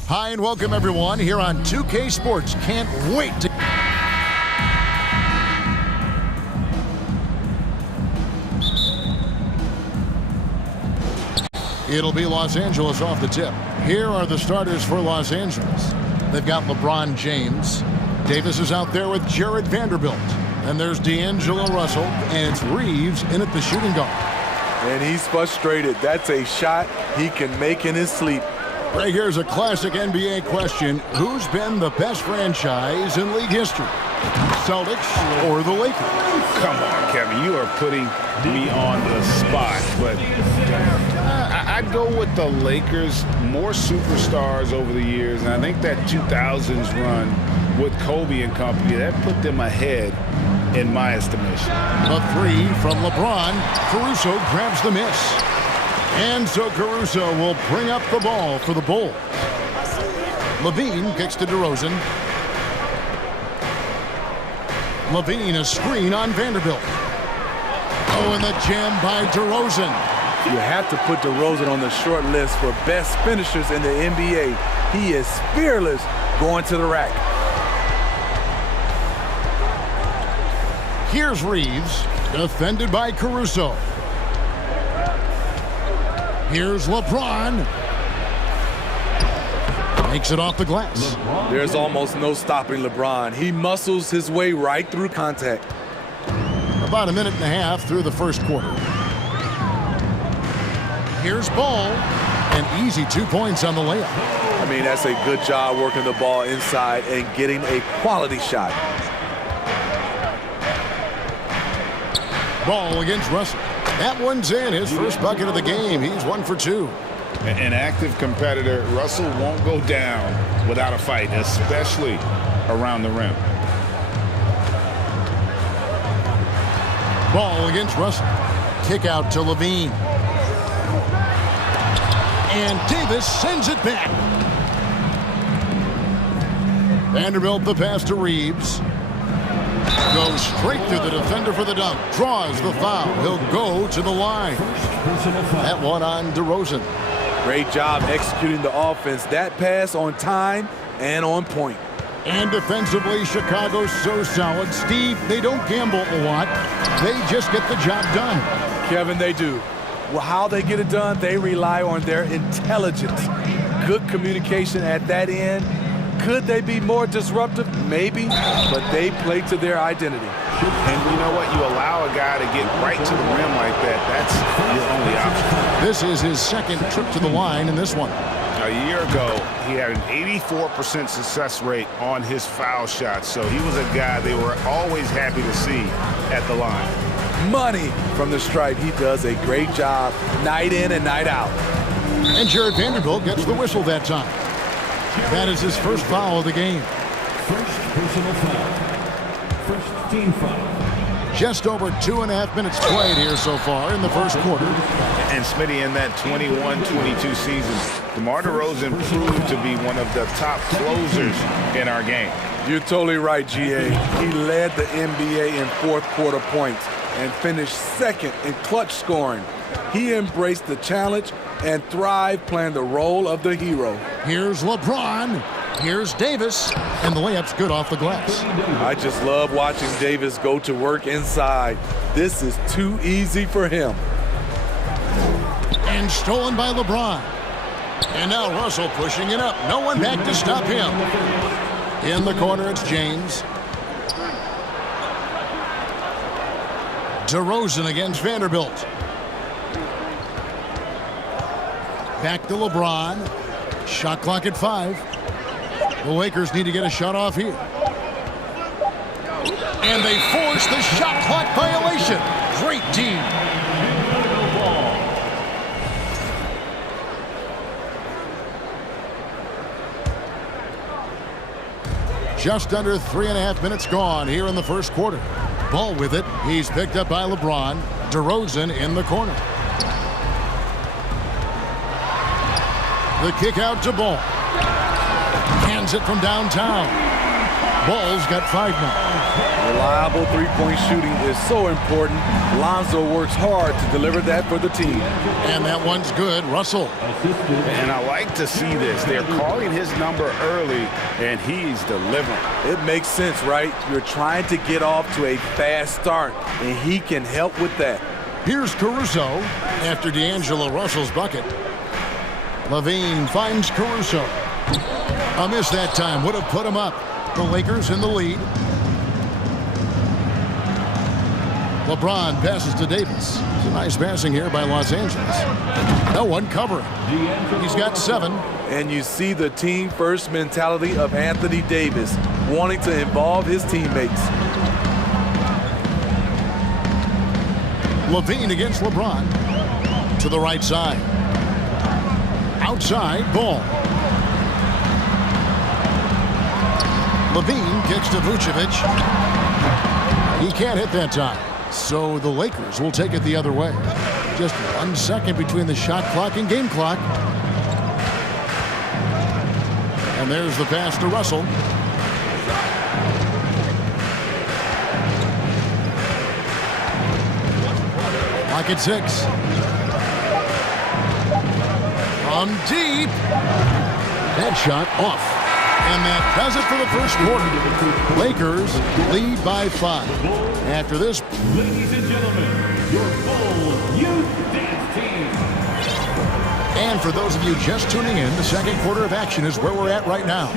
Hi and welcome everyone here on 2K Sports. Can't wait to... It'll be Los Angeles off the tip. Here are the starters for Los Angeles. They've got LeBron James. Davis is out there with Jared Vanderbilt. And there's D'Angelo Russell, and it's Reeves in at the shooting guard. And he's frustrated. That's a shot he can make in his sleep. Right here's a classic NBA question. Who's been the best franchise in league history? Celtics or the Lakers? Come on, Kevin. You are putting me on the spot. But I'd go with the Lakers. More superstars over the years. And I think that 2000s run with Kobe and company, that put them ahead in my estimation. A three from LeBron. Caruso grabs the miss. And so Caruso will bring up the ball for the Bulls. Levine kicks to DeRozan. Levine a screen on Vanderbilt. Oh, and the jam by DeRozan. You have to put DeRozan on the short list for best finishers in the NBA. He is fearless going to the rack. Here's Reeves, defended by Caruso. Here's LeBron. Makes it off the glass. There's almost no stopping LeBron. He muscles his way right through contact. About a minute and a half through the first quarter. Here's Ball. An easy 2 points on the layup. I mean, that's a good job working the ball inside and getting a quality shot. Ball against Russell. That one's in. His first bucket of the game. He's 1 for 2. An active competitor. Russell won't go down without a fight, especially around the rim. Ball against Russell. Kick out to Levine. And Davis sends it back. Vanderbilt the pass to Reeves. Goes straight through the defender for the dunk. Draws the foul. He'll go to the line. That one on DeRozan. Great job executing the offense. That pass on time and on point. And defensively, Chicago's so solid. Steve, they don't gamble a lot. They just get the job done. Kevin, they do. Well, how they get it done, they rely on their intelligence. Good communication at that end. Could they be more disruptive? Maybe, but they play to their identity. And you know what? You allow a guy to get right to the rim like that. That's your only option. This is his second trip to the line in this one. A year ago, he had an 84% success rate on his foul shots. So he was a guy they were always happy to see at the line. Money from the stripe. He does a great job night in and night out. And Jared Vanderbilt gets the whistle that time. That is his first foul of the game. First personal foul. First team foul. Just over 2.5 minutes played here so far in the first quarter. And Smitty, in that 21-22 season, DeMar DeRozan proved to be one of the top closers in our game. You're totally right, GA. He led the NBA in fourth quarter points and finished second in clutch scoring. He embraced the challenge and thrived playing the role of the hero. Here's LeBron. Here's Davis. And the layup's good off the glass. I just love watching Davis go to work inside. This is too easy for him. And stolen by LeBron. And now Russell pushing it up. No one back to stop him. In the corner, it's James. DeRozan against Vanderbilt. Back to LeBron. Shot clock at 5. The Lakers need to get a shot off here. And they force the shot clock violation. Great team. Just under 3.5 minutes gone here in the first quarter. Ball with it. He's picked up by LeBron. DeRozan in the corner. The kick out to Ball. Hands it from downtown. Ball's got 5 now. Reliable three-point shooting is so important. Lonzo works hard to deliver that for the team. And that one's good. Russell. And I like to see this. They're calling his number early, and he's delivering. It makes sense, right? You're trying to get off to a fast start, and he can help with that. Here's Caruso after D'Angelo Russell's bucket. Levine finds Caruso. A miss that time would have put him up. The Lakers in the lead. LeBron passes to Davis. It's a nice passing here by Los Angeles. No one covering. He's got 7. And you see the team-first mentality of Anthony Davis, wanting to involve his teammates. Levine against LeBron. To the right side. Outside, Ball. Levine kicks to Vucevic. He can't hit that time. So the Lakers will take it the other way. Just 1 second between the shot clock and game clock. And there's the pass to Russell. Clock at 6. From deep. That shot off. And that does it for the first quarter. Lakers lead by 5. After this, Ladies and gentlemen, your full youth dance team. And for those of you just tuning in, the second quarter of action is where we're at right now.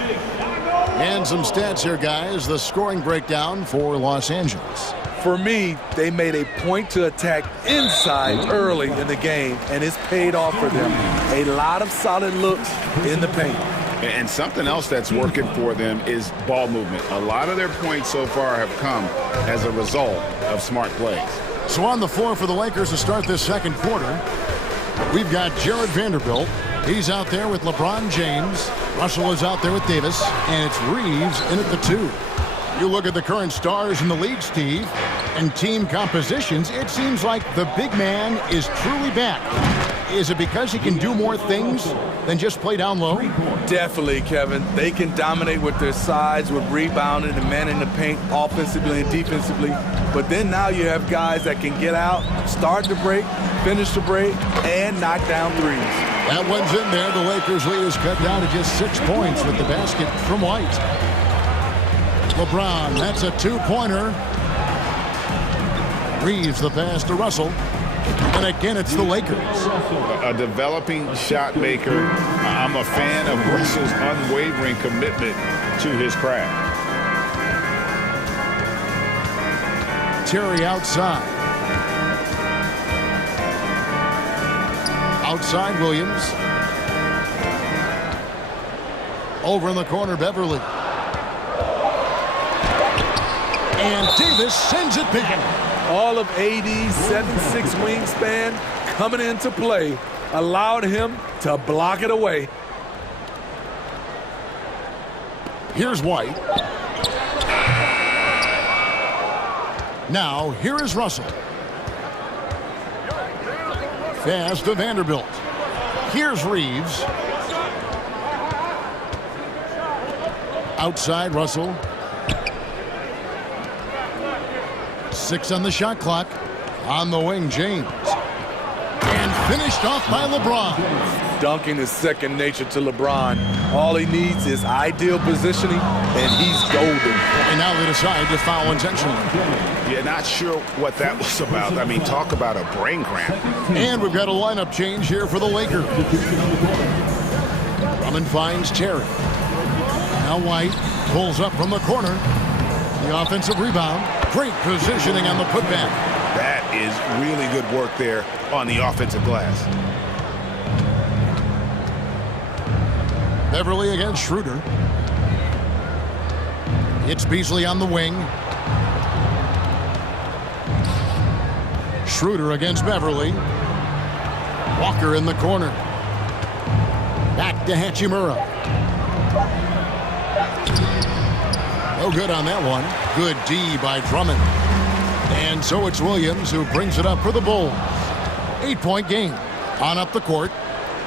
And some stats here, guys. The scoring breakdown for Los Angeles. For me, they made a point to attack inside early in the game, and it's paid off for them. A lot of solid looks in the paint. And something else that's working for them is ball movement. A lot of their points so far have come as a result of smart plays. So on the floor for the Lakers to start this second quarter, we've got Jared Vanderbilt. He's out there with LeBron James. Russell is out there with Davis. And it's Reeves in at the 2. You look at the current stars in the league, Steve, and team compositions, it seems like the big man is truly back. Is it because he can do more things than just play down low? Definitely, Kevin. They can dominate with their size, with rebounding and manning the paint offensively and defensively. But then now you have guys that can get out, start the break, finish the break, and knock down threes. That one's in there. The Lakers lead is cut down to just 6 points with the basket from White. LeBron, that's a 2-pointer. Reeves the pass to Russell. And again, it's the Lakers. A developing shot maker. I'm a fan of Russell's unwavering commitment to his craft. Terry outside. Outside Williams. Over in the corner, Beverly. And Davis sends it big. All of AD's 7'6" wingspan coming into play allowed him to block it away. Here's White. Now, here is Russell. Pass to Vanderbilt. Here's Reeves. Outside Russell. 6 on the shot clock. On the wing, James. And finished off by LeBron. Dunking is second nature to LeBron. All he needs is ideal positioning, and he's golden. And now they decide to foul intentionally. Yeah, not sure what that was about. I mean, talk about a brain cramp. And we've got a lineup change here for the Lakers. Drummond finds Terry. Now White pulls up from the corner. The offensive rebound. Great positioning on the putback. That is really good work there on the offensive glass. Beverly against Schroeder. It's Beasley on the wing. Schroeder against Beverly. Walker in the corner. Back to Hachimura. No good on that one. Good D by Drummond. And so it's Williams who brings it up for the Bulls. 8-point game. On up the court.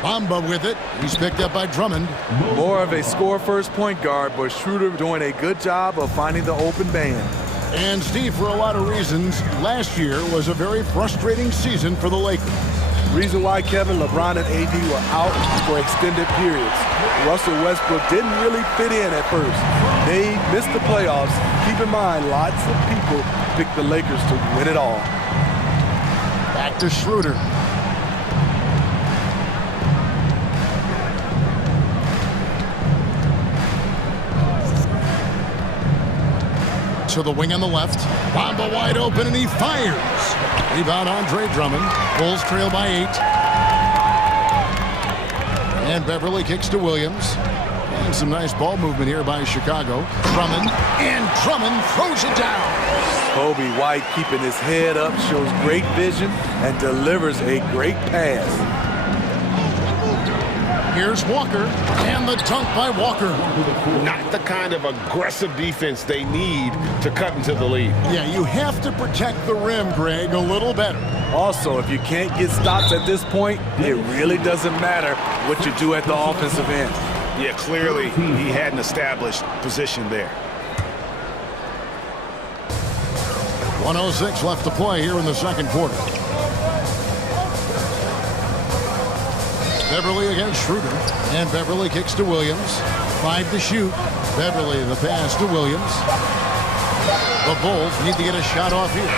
Bamba with it. He's picked up by Drummond. More of a score-first point guard, but Schroeder doing a good job of finding the open man. And Steve, for a lot of reasons, last year was a very frustrating season for the Lakers. Reason why, Kevin, LeBron and AD were out for extended periods. Russell Westbrook didn't really fit in at first. They missed the playoffs. Keep in mind, lots of people picked the Lakers to win it all. Back to Schroeder. To the wing on the left. Bamba wide open, and he fires. Rebound, Andre Drummond. Bulls trail by 8. And Beverly kicks to Williams. And some nice ball movement here by Chicago. Drummond, and Drummond throws it down. Kobe White keeping his head up, shows great vision, and delivers a great pass. Here's Walker, and the dunk by Walker. Not the kind of aggressive defense they need to cut into the lead. Yeah, you have to protect the rim, Greg, a little better. Also, if you can't get stops at this point, it really doesn't matter what you do at the offensive end. Yeah, clearly he had an established position there. 1:06 left to play here in the second quarter. Beverly against Schroeder, and Beverly kicks to Williams. 5 to shoot. Beverly the pass to Williams. The Bulls need to get a shot off here.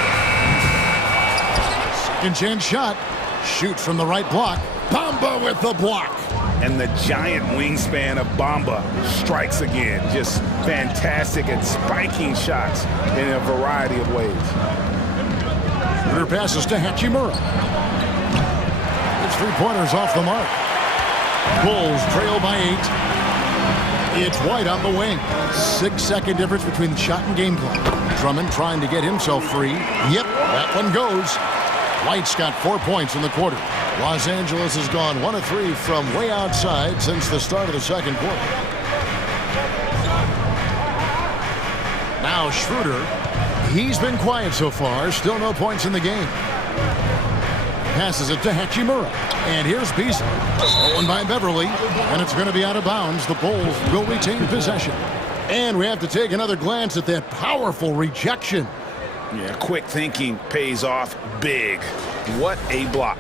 Second chance shot. Shoot from the right block. Bamba with the block. And the giant wingspan of Bamba strikes again. Just fantastic at spiking shots in a variety of ways. Schroeder passes to Hachimura. His three-pointers off the mark. Bulls trail by 8. It's White on the wing. 6-second difference between the shot and game clock. Drummond trying to get himself free. Yep, that one goes. White's got 4 points in the quarter. Los Angeles has gone 1 of 3 from way outside since the start of the second quarter. Now Schroeder, he's been quiet so far. Still no points in the game. Passes it to Hachimura. And here's Beasley. Stolen by Beverly. And it's going to be out of bounds. The Bulls will retain possession. And we have to take another glance at that powerful rejection. Yeah, quick thinking pays off big. What a block.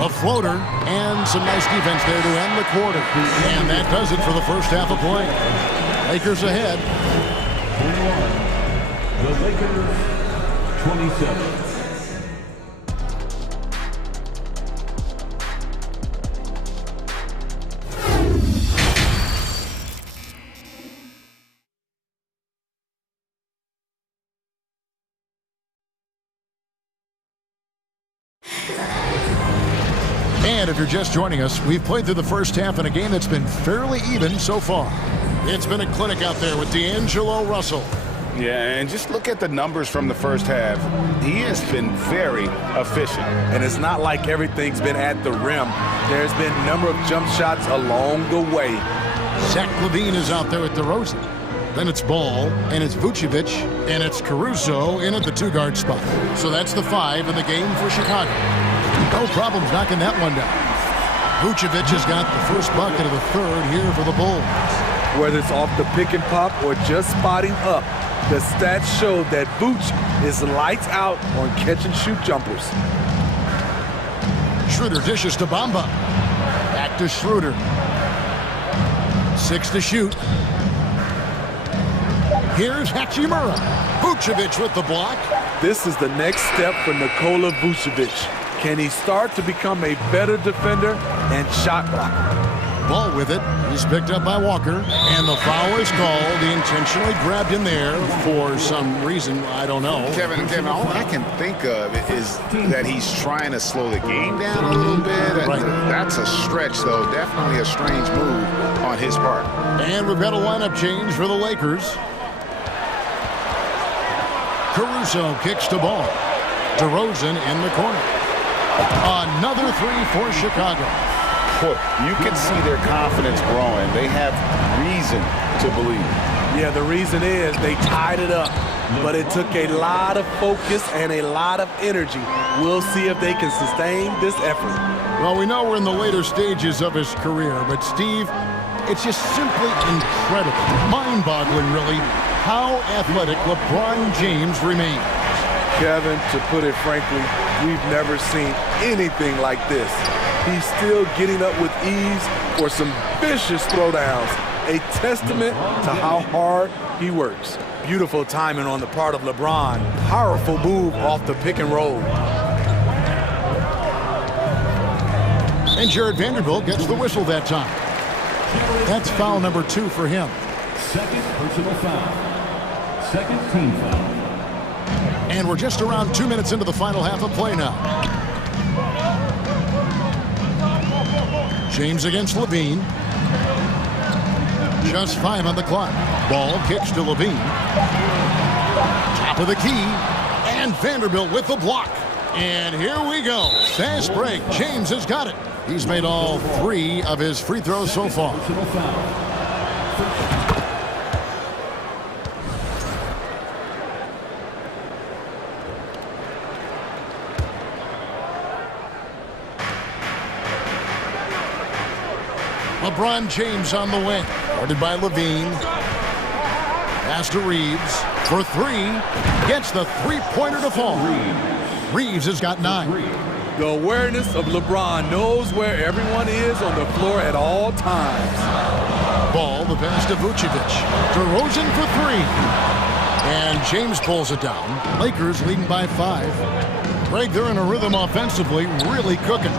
A floater and some nice defense there to end the quarter. And that does it for the first half of play. Lakers ahead. The Lakers 27. And if you're just joining us, we've played through the first half in a game that's been fairly even so far. It's been a clinic out there with D'Angelo Russell. Yeah, and just look at the numbers from the first half. He has been very efficient. And it's not like everything's been at the rim. There's been a number of jump shots along the way. Zach LaVine is out there with DeRozan. Then it's Ball, and it's Vucevic, and it's Caruso in at the 2-guard spot. So that's the 5 in the game for Chicago. No problems knocking that one down. Vucevic has got the first bucket of the third here for the Bulls. Whether it's off the pick and pop or just spotting up, the stats show that Vooch is lights out on catch-and-shoot jumpers. Schroeder dishes to Bamba. Back to Schroeder. 6 to shoot. Here's Hachimura. Vucevic with the block. This is the next step for Nikola Vucevic. Can he start to become a better defender and shot blocker? Ball with it. He's picked up by Walker. And the foul is called. He intentionally grabbed him there for some reason. I don't know. Kevin, all I can think of is that he's trying to slow the game down a little bit. Right. That's a stretch, though. Definitely a strange move on his part. And we've got a lineup change for the Lakers. Caruso kicks to Ball. DeRozan in the corner. Another 3 for Chicago. You can see their confidence growing. They have reason to believe. Yeah, the reason is they tied it up. but it took a lot of focus and a lot of energy. We'll see if they can sustain this effort. Well, we know we're in the later stages of his career, but Steve, it's just simply incredible, mind-boggling really, how athletic LeBron James remains. Kevin, to put it frankly, we've never seen anything like this. He's still getting up with ease for some vicious throwdowns, a testament to how hard he works. Beautiful timing on the part of LeBron. Powerful move off the pick and roll. And Jared Vanderbilt gets the whistle that time. That's foul number 2 for him. Second personal foul. Second team foul. And we're just around 2 minutes into the final half of play now. James against Levine. Just 5 on the clock. Ball kicks to Levine. Top of the key. And Vanderbilt with the block. And here we go. Fast break. James has got it. He's made all 3 of his free throws so far. LeBron James on the wing. Guarded by Levine. Pass to Reeves for 3. Gets the three-pointer to fall. Reeves has got 9. The awareness of LeBron knows where everyone is on the floor at all times. Ball, the pass to Vucevic. DeRozan for 3. And James pulls it down. Lakers leading by 5. Greg, they're in a rhythm offensively, really cooking.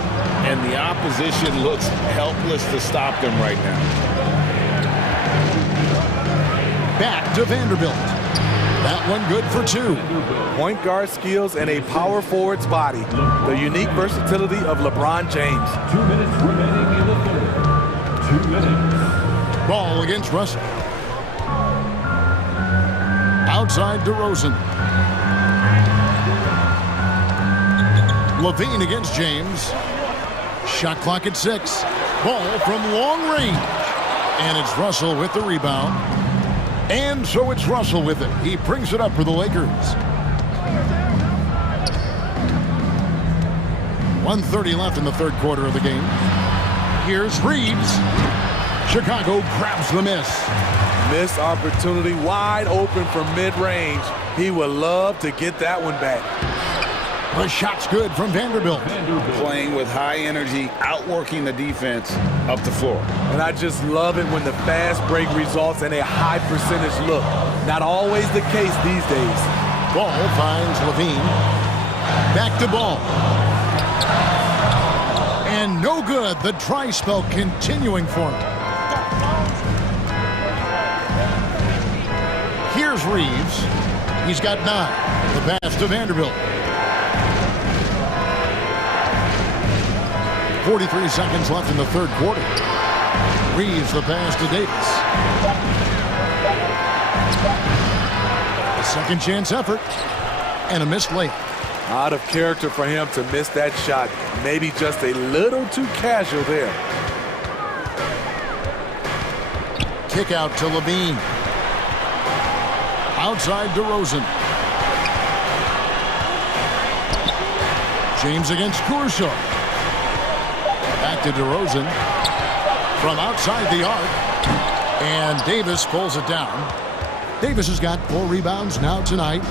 And the opposition looks helpless to stop them right now. Back to Vanderbilt. That one good for 2. Point guard skills and a power forward's body. The unique versatility of LeBron James. 2 minutes remaining in the third. 2 minutes. Ball against Russell. Outside DeRozan. Levine against James. Shot clock at 6. Ball from long range. And it's Russell with the rebound. And so it's Russell with it. He brings it up for the Lakers. 1:30 left in the third quarter of the game. Here's Reeves. Chicago grabs the miss. Missed opportunity, wide open from mid-range. He would love to get that one back. The shot's good from Vanderbilt. Playing with high energy, outworking the defense up the floor. And I just love it when the fast break results in a high percentage look. Not always the case these days. Ball finds Levine. Back to Ball. And no good. The dry spell continuing for him. Here's Reeves. He's got 9. The pass to Vanderbilt. 43 seconds left in the third quarter. Reeves the pass to Davis. A second chance effort. And a missed layup. Out of character for him to miss that shot. Maybe just a little too casual there. Kick out to Levine. Outside DeRozan. James against Caruso. Back to DeRozan. From outside the arc. And Davis pulls it down. Davis has got 4 rebounds now tonight.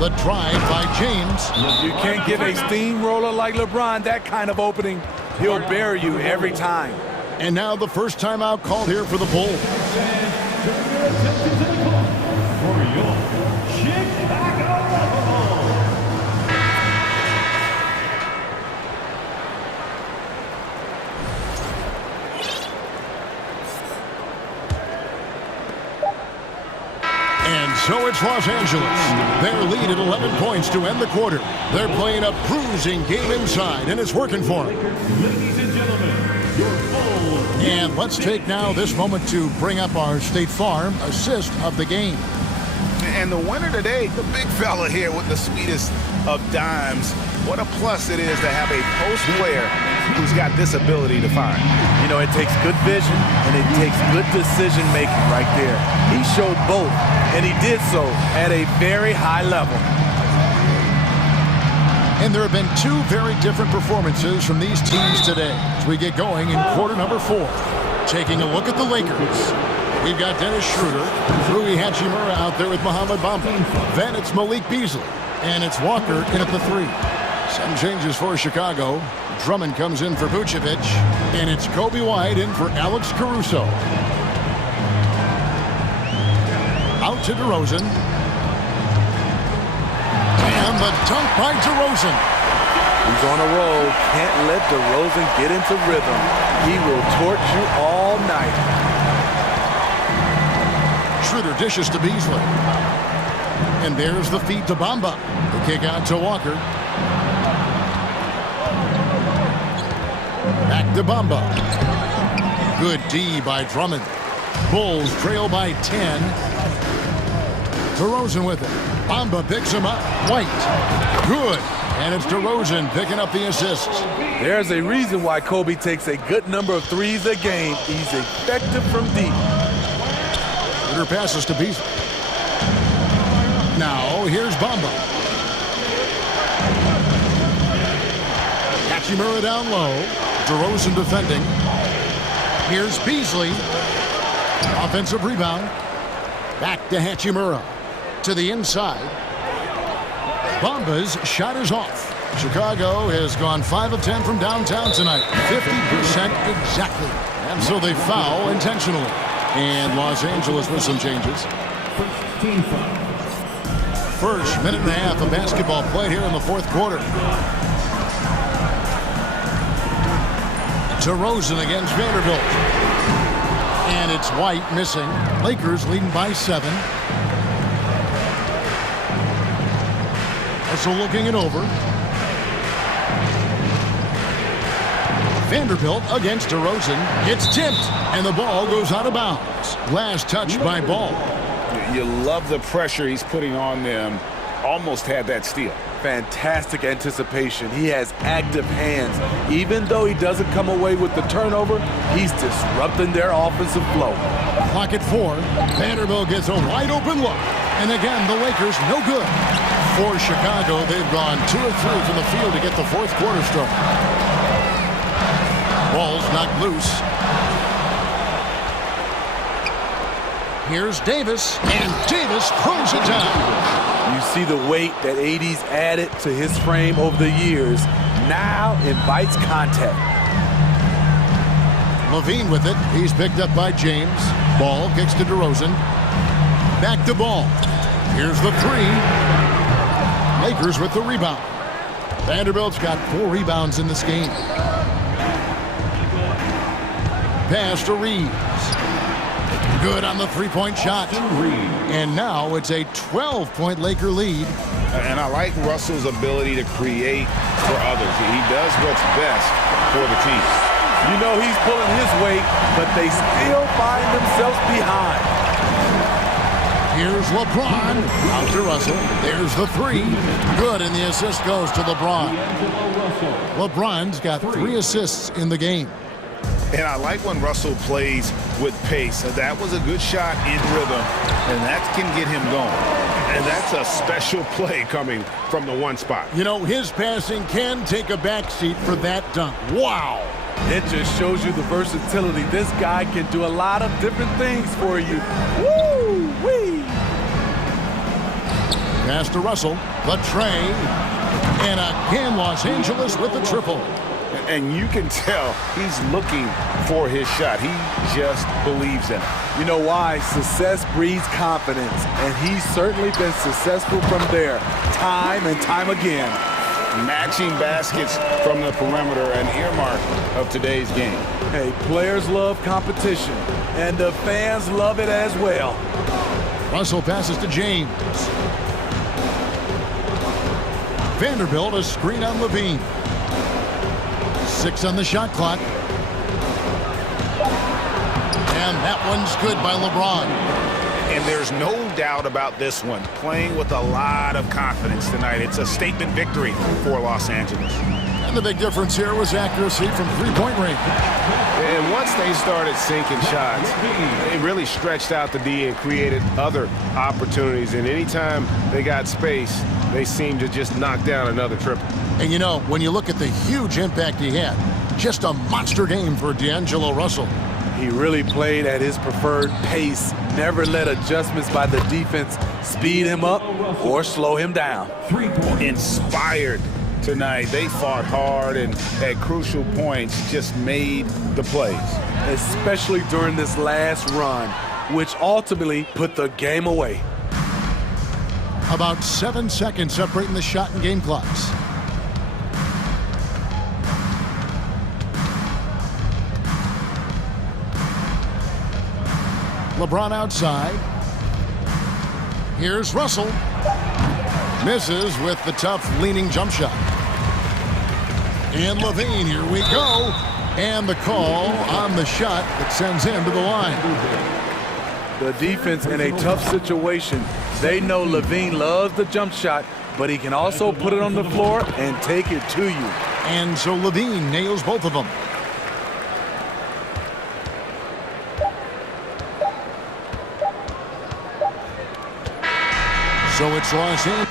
The drive by James. You can't give a steamroller like LeBron that kind of opening. He'll bury you every time. And now the first timeout called here for the Bulls. For your Chicago Bulls. And so it's Los Angeles. Their lead at 11 points to end the quarter. They're playing a bruising game inside, and it's working for them. Ladies and gentlemen, your Bulls. And let's take now this moment to bring up our State Farm assist of the game. And the winner today, the big fella here with the sweetest of dimes. What a plus it is to have a post player who's got this ability to find. You know, it takes good vision and it takes good decision making right there. He showed both, and he did so at a very high level. And there have been two very different performances from these teams today as we get going in quarter number 4. Taking a look at the Lakers. We've got Dennis Schroeder, Rui Hachimura out there with Mohamed Bamba. Then it's Malik Beasley, and it's Walker in at the 3. Some changes for Chicago. Drummond comes in for Vucevic, and it's Kobe White in for Alex Caruso. Out to DeRozan. And the dunk by DeRozan. He's on a roll. Can't let DeRozan get into rhythm. He will torch you all night. Schroeder dishes to Beasley. And there's the feed to Bamba. The kick out to Walker. Back to Bamba. Good D by Drummond. Bulls trail by 10. DeRozan with it. Bamba picks him up. White. Good. And it's DeRozan picking up the assists. There's a reason why Kobe takes a good number of threes a game. He's effective from deep. Schroeder passes to Beasley. Now, here's Bamba. Hachimura down low. DeRozan defending. Here's Beasley. Offensive rebound. Back to Hachimura. To the inside. Bamba's shot is off. Chicago has gone 5 of 10 from downtown tonight. 50% exactly. And so they foul intentionally. And Los Angeles with some changes. First minute and a half of basketball played here in the 4th quarter. DeRozan against Vanderbilt. And it's White missing. Lakers leading by 7. Also looking it over. Vanderbilt against DeRozan. It's tipped, and the ball goes out of bounds. Last touch by Ball. You love the pressure he's putting on them. Almost had that steal. Fantastic anticipation. He has active hands. Even though he doesn't come away with the turnover, he's disrupting their offensive flow. Clock at 4. Vanderbilt gets a wide open look. And again, the Lakers no good. For Chicago, they've gone 2 of 3 from the field to get the 4th quarter started. Ball's knocked loose. Here's Davis, and Davis throws it down. You see the weight that AD's added to his frame over the years. Now invites contact. Levine with it. He's picked up by James. Ball kicks to DeRozan. Back to Ball. Here's the 3. Lakers with the rebound. Vanderbilt's got 4 rebounds in this game. Pass to Reeves. Good on the 3-point shot. And now it's a 12-point Laker lead. And I like Russell's ability to create for others. He does what's best for the team. You know he's pulling his weight, but they still find themselves behind. Here's LeBron. Out to Russell. There's the 3. Good, and the assist goes to LeBron. LeBron's got 3 assists in the game. And I like when Russell plays with pace. That was a good shot in rhythm, and that can get him going. And that's a special play coming from the 1 spot. You know, his passing can take a backseat for that dunk. Wow. It just shows you the versatility. This guy can do a lot of different things for you. Woo-wee! Pass to Russell. The tray. And again, Los Angeles with the triple. And you can tell he's looking for his shot. He just believes in it. You know why? Success breeds confidence, and he's certainly been successful from there, time and time again. Matching baskets from the perimeter, an earmark of today's game. Hey, players love competition, and the fans love it as well. Russell passes to James. Vanderbilt, a screen on Levine. 6 on the shot clock. And that one's good by LeBron. And there's no doubt about this one. Playing with a lot of confidence tonight. It's a statement victory for Los Angeles. And the big difference here was accuracy from three-point range. And once they started sinking shots, they really stretched out the D and created other opportunities. And anytime they got space, they seemed to just knock down another triple. And you know, when you look at the huge impact he had, just a monster game for D'Angelo Russell. He really played at his preferred pace, never let adjustments by the defense speed him up or slow him down. Inspired tonight. They fought hard and at crucial points just made the plays. Especially during this last run, which ultimately put the game away. About 7 seconds separating the shot and game clocks. LeBron outside. Here's Russell. Misses with the tough leaning jump shot. And Levine, here we go. And the call on the shot that sends him to the line. The defense in a tough situation. They know Levine loves the jump shot, but he can also put it on the floor and take it to you. And so Levine nails both of them. So it's Los Angeles.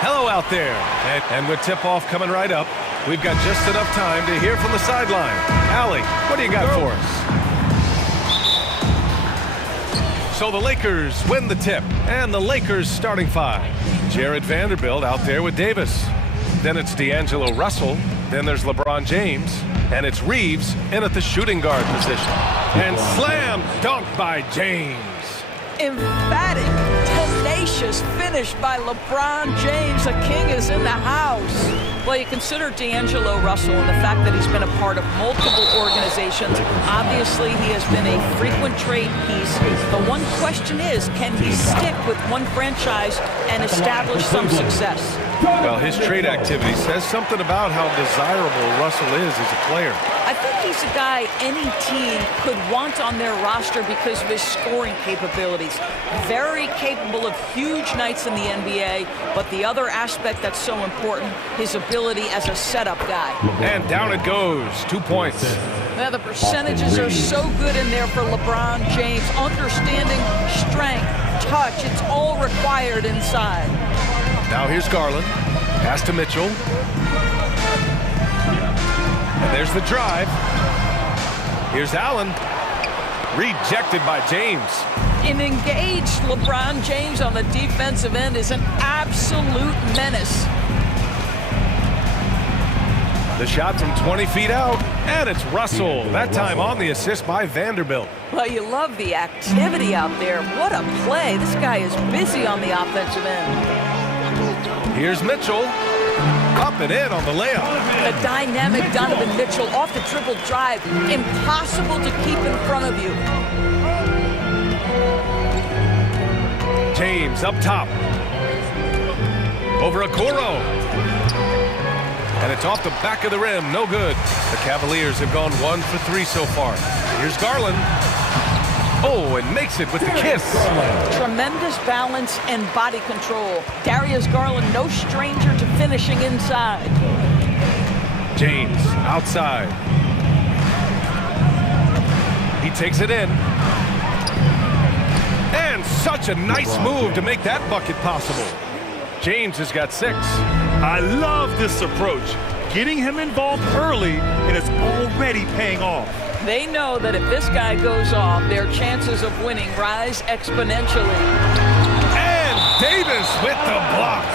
Hello out there. And with tip-off coming right up, we've got just enough time to hear from the sideline. Allie, what do you got for us? So the Lakers win the tip, and the Lakers starting five. Jared Vanderbilt out there with Davis. Then it's D'Angelo Russell. Then there's LeBron James. And it's Reeves in at the shooting guard position. And slam dunk by James. Emphatic, tenacious finish by LeBron James. The king is in the house. Well, you consider D'Angelo Russell and the fact that he's been a part of multiple organizations. Obviously, he has been a frequent trade piece. The one question is, can he stick with one franchise and establish some success? Well, his trade activity says something about how desirable Russell is as a player. I think he's a guy any team could want on their roster because of his scoring capabilities. Very capable of huge nights in the NBA, but the other aspect that's so important, his ability as a setup guy. And down it goes, 2 points. Now the percentages are so good in there for LeBron James. Understanding strength, touch, it's all required inside. Now here's Garland. Pass to Mitchell. And there's the drive. Here's Allen. Rejected by James. An engaged LeBron James on the defensive end is an absolute menace. The shot from 20 feet out, and it's Russell. That time on the assist by Vanderbilt. Well, you love the activity out there. What a play. This guy is busy on the offensive end. Here's Mitchell. Up and in on the layup. The dynamic Donovan Mitchell off the dribble drive. Impossible to keep in front of you. James up top. Over Okoro. And it's off the back of the rim. No good. The Cavaliers have gone 1 for 3 so far. Here's Garland. Oh, and makes it with the kiss. Tremendous balance and body control. Darius Garland, no stranger to finishing inside. James outside. He takes it in. And such a nice move to make that bucket possible. James has got 6. I love this approach. Getting him involved early, and it's already paying off. They know that if this guy goes off, their chances of winning rise exponentially. And Davis with the block.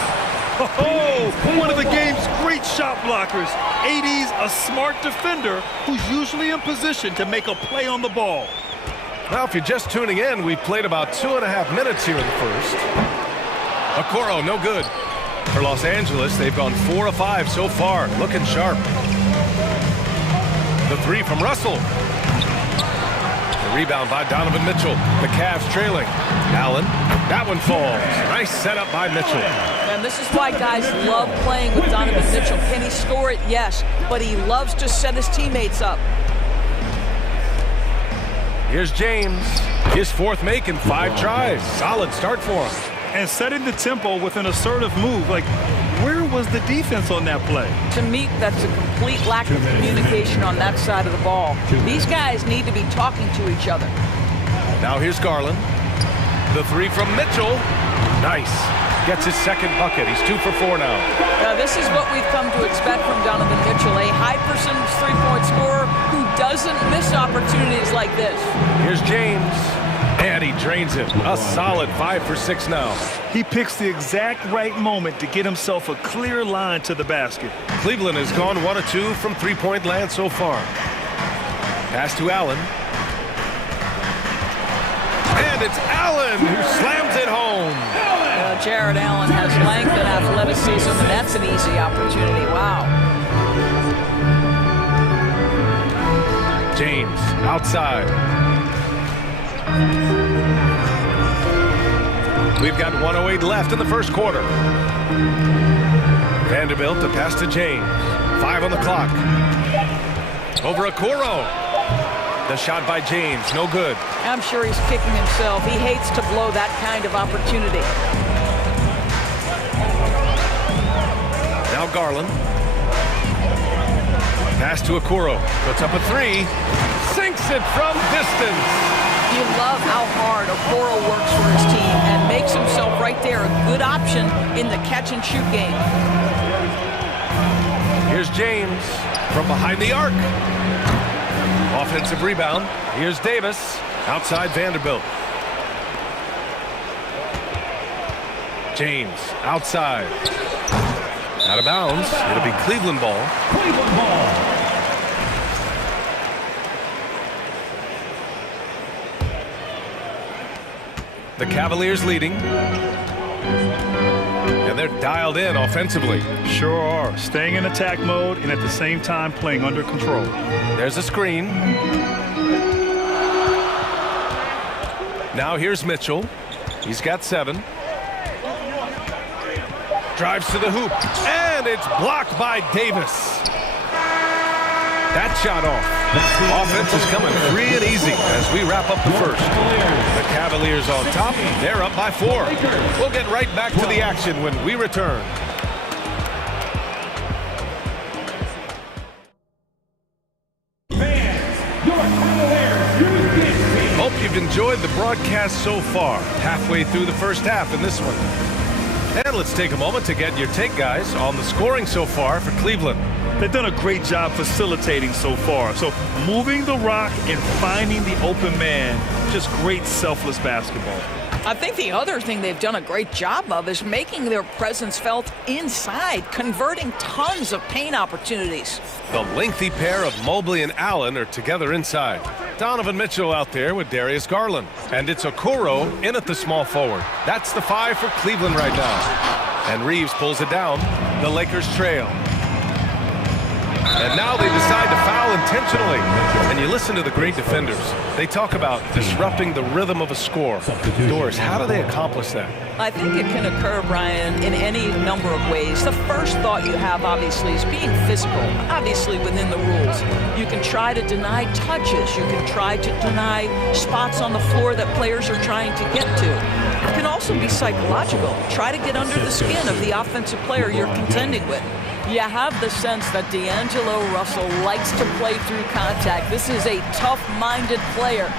Oh, one of the game's great shot blockers. AD's a smart defender who's usually in position to make a play on the ball. Now, if you're just tuning in, we've played about 2.5 minutes here in the first. Okoro, no good. For Los Angeles, they've gone 4 of 5 so far. Looking sharp. The 3 from Russell. The rebound by Donovan Mitchell. The Cavs trailing. Allen. That one falls. Nice setup by Mitchell. And this is why guys love playing with Donovan Mitchell. Can he score it? Yes. But he loves to set his teammates up. Here's James. His 4th make in 5 tries. Solid start for him. And setting the tempo with an assertive move. Like, where was the defense on that play? To me, that's a complete lack of communication on that side of the ball. These guys need to be talking to each other. Now here's Garland. The 3 from Mitchell. Nice. Gets his 2nd bucket. He's 2 for 4 now. Now this is what we've come to expect from Donovan Mitchell, a high percentage three-point scorer who doesn't miss opportunities like this. Here's James. And he drains it. A solid 5 for 6 now. He picks the exact right moment to get himself a clear line to the basket. Cleveland has gone 1 of 2 from three-point land so far. Pass to Allen. And it's Allen who slams it home. Jared Allen has length and athleticism, and that's an easy opportunity. Wow. James outside. We've got 1:08 left in the first quarter. Vanderbilt to pass to James. 5 on the clock. Over Okoro. The shot by James, no good. I'm sure he's kicking himself. He hates to blow that kind of opportunity. Now Garland. Pass to Okoro. Puts up a three. Sinks it from distance. You love how hard Okoro works for his team and makes himself right there a good option in the catch-and-shoot game. Here's James from behind the arc. Offensive rebound. Here's Davis outside Vanderbilt. James outside. Out of bounds. It'll be Cleveland ball. Cleveland ball. The Cavaliers leading. And they're dialed in offensively. Sure are. Staying in attack mode and at the same time playing under control. There's a screen. Now here's Mitchell. He's got 7. Drives to the hoop. And it's blocked by Davis. That shot off. Offense is coming free and easy as we wrap up the first. The Cavaliers on top. They're up by 4. We'll get right back to the action when we return. Hope you've enjoyed the broadcast so far. Halfway through the first half in this one. And let's take a moment to get your take, guys, on the scoring so far for Cleveland. They've done a great job facilitating so far. So moving the rock and finding the open man, just great selfless basketball. I think the other thing they've done a great job of is making their presence felt inside, converting tons of paint opportunities. The lengthy pair of Mobley and Allen are together inside. Donovan Mitchell out there with Darius Garland. And it's Okoro in at the small forward. That's the 5 for Cleveland right now. And Reeves pulls it down. The Lakers trail. And now they decide to foul intentionally. And you listen to the great defenders. They talk about disrupting the rhythm of a score. Doris, how do they accomplish that? I think it can occur, Brian, in any number of ways. The first thought you have, obviously, is being physical, obviously within the rules. You can try to deny touches. You can try to deny spots on the floor that players are trying to get to. It can also be psychological. Try to get under the skin of the offensive player you're contending with. You have the sense that D'Angelo Russell likes to play through contact. This is a tough-minded player.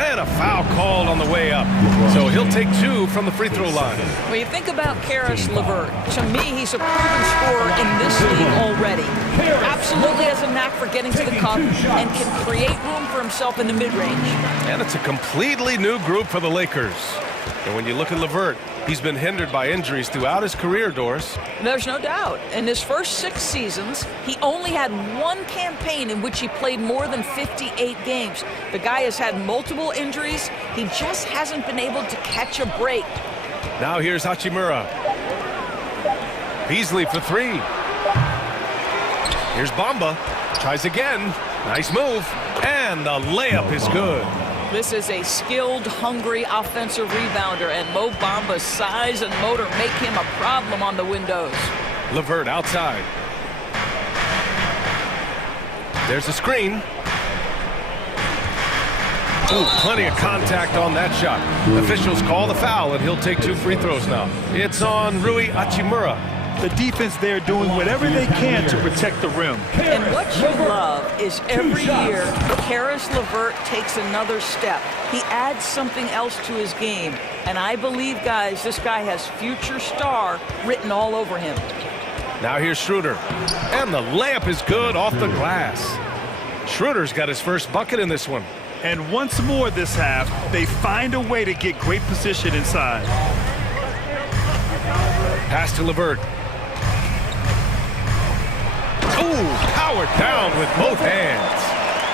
And a foul called on the way up. So he'll take 2 from the free throw line. When you think about Karis LeVert, to me, he's a proven scorer in this league already. Absolutely has a knack for getting to the cup and can create room for himself in the mid-range. And it's a completely new group for the Lakers. And when you look at LeVert, he's been hindered by injuries throughout his career, Doris. There's no doubt. In his first 6 seasons, he only had 1 campaign in which he played more than 58 games. The guy has had multiple injuries. He just hasn't been able to catch a break. Now here's Hachimura. Beasley for 3. Here's Bamba. Tries again. Nice move. And the layup is good. This is a skilled, hungry offensive rebounder, and Mo Bamba's size and motor make him a problem on the windows. LeVert outside. There's a screen. Ooh, plenty of contact on that shot. Officials call the foul, and he'll take 2 free throws now. It's on Rui Hachimura. The defense there doing whatever they can to protect the rim. And what you love is every year, Karis LeVert takes another step. He adds something else to his game. And I believe, guys, this guy has future star written all over him. Now here's Schroeder. And the layup is good off the glass. Schroeder's got his first bucket in this one. And once more this half, they find a way to get great position inside. Pass to LeVert. Ooh, powered down with both hands.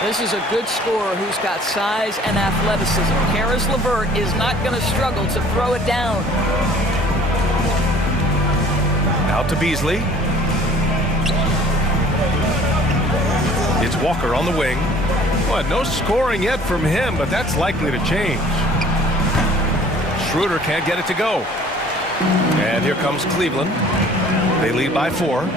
This is a good scorer who's got size and athleticism. Karis LeVert is not going to struggle to throw it down. Out to Beasley. It's Walker on the wing. Well, no scoring yet from him, but that's likely to change. Schroeder can't get it to go. And here comes Cleveland. They lead by 4.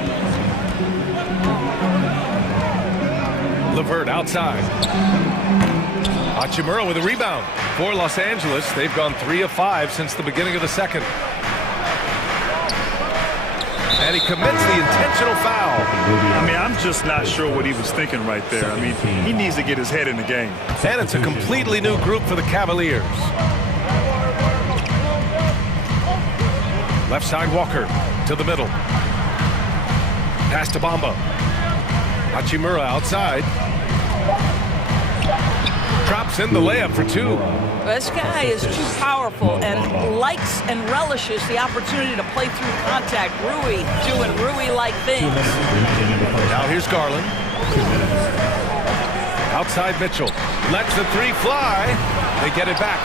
LeVert outside. Hachimura with a rebound for Los Angeles. They've gone 3 of 5 since the beginning of the second. And he commits the intentional foul. I mean, I'm just not sure what he was thinking right there. I mean, he needs to get his head in the game. And it's a completely new group for the Cavaliers. Left side Walker to the middle. Pass to Bamba. Hachimura outside. Drops in the layup for two. This guy is too powerful and likes and relishes the opportunity to play through contact. Rui doing Rui-like things. Now here's Garland. Outside Mitchell. Lets the three fly. They get it back.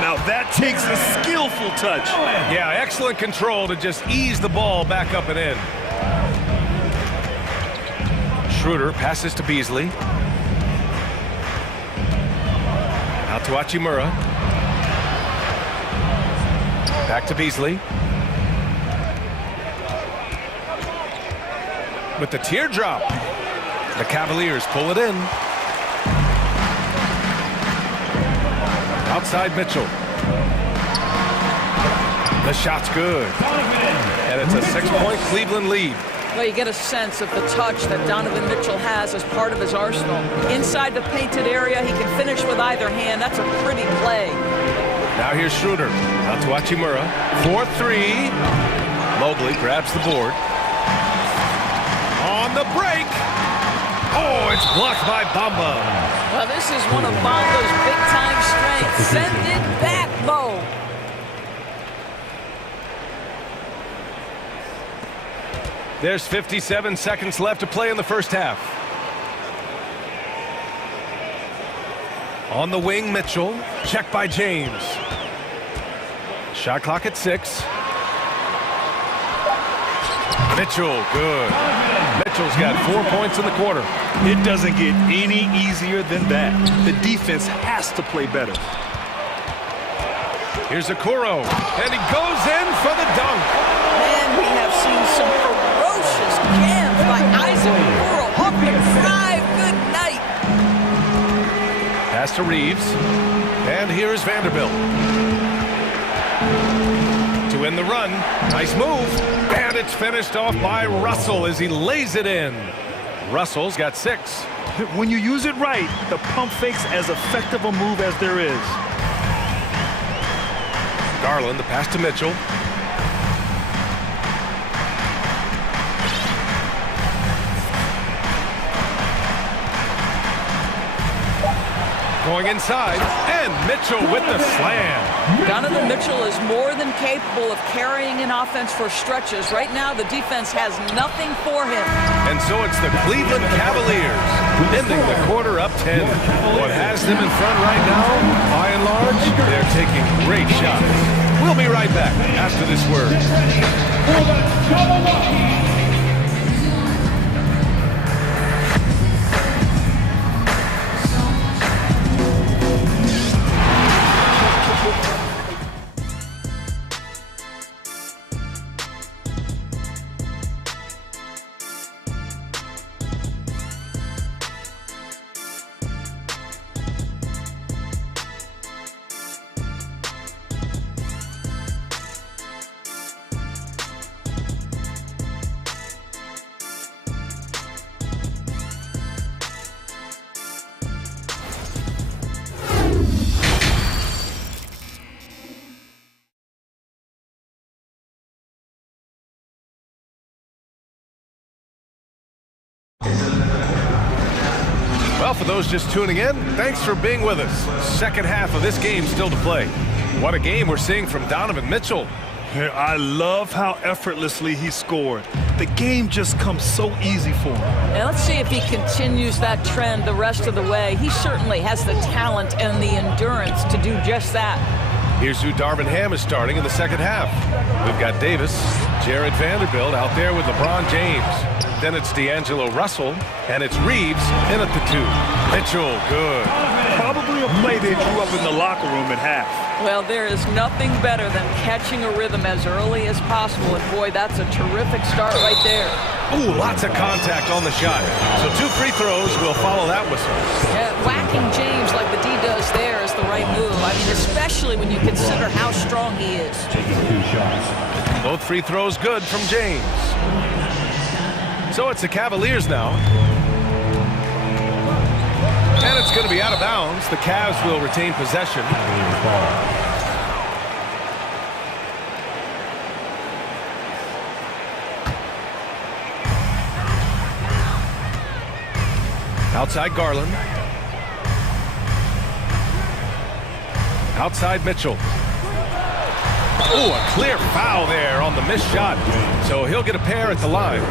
Now that takes a skillful touch. Yeah, excellent control to just ease the ball back up and in. Schroeder passes to Beasley. Out to Hachimura. Back to Beasley. With the teardrop. The Cavaliers pull it in. Outside Mitchell. The shot's good. And it's a 6-point Cleveland lead. Well, you get a sense of the touch that Donovan Mitchell has as part of his arsenal. Inside the painted area, he can finish with either hand. That's a pretty play. Now here's Schroeder. Out to Hachimura. 4-3. Mobley grabs the board. On the break. Oh, it's blocked by Bamba. Well, this is one of Bamba's big-time strengths. Send it back, Mo. There's 57 seconds left to play in the first half. On the wing, Mitchell. Checked by James. Shot clock at 6. Mitchell, good. Mitchell's got 4 points in the quarter. It doesn't get any easier than that. The defense has to play better. Here's Okoro, and he goes in for the dunk. And we have seen some ferocious jams by Isaac Okoro. Up the drive, good night. Pass to Reeves, and here's Vanderbilt. To end the run, nice move, and it's finished off by Russell as he lays it in. Russell's got 6. When you use it right, the pump fake's as effective a move as there is. Garland, the pass to Mitchell. Going inside, and Mitchell with the slam. Donovan Mitchell is more than capable of carrying an offense for stretches. Right now, the defense has nothing for him. And so it's the Cleveland Cavaliers ending the quarter up 10. What has them in front right now, by and large, they're taking great shots. We'll be right back after this word. Well, for those just tuning in, thanks for being with us. Second half of this game still to play. What a game we're seeing from Donovan Mitchell. I love how effortlessly he scored. The game just comes so easy for him. And let's see if he continues that trend the rest of the way. He certainly has the talent and the endurance to do just that. Here's who Darvin Ham is starting in the second half. We've got Davis, Jared Vanderbilt out there with LeBron James. Then it's D'Angelo Russell, and it's Reeves in at the 2. Mitchell, good. Probably a play they drew up in the locker room at half. Well, there is nothing better than catching a rhythm as early as possible, and boy, that's a terrific start right there. Ooh, lots of contact on the shot. So 2 free throws will follow that whistle. Yeah, whacking James like the D does there is the right move. I mean, especially when you consider how strong he is. Taking 2 shots. Both free throws good from James. So it's the Cavaliers now. And it's going to be out of bounds. The Cavs will retain possession. Outside Garland. Outside Mitchell. Oh, a clear foul there on the missed shot. So he'll get a pair at the line.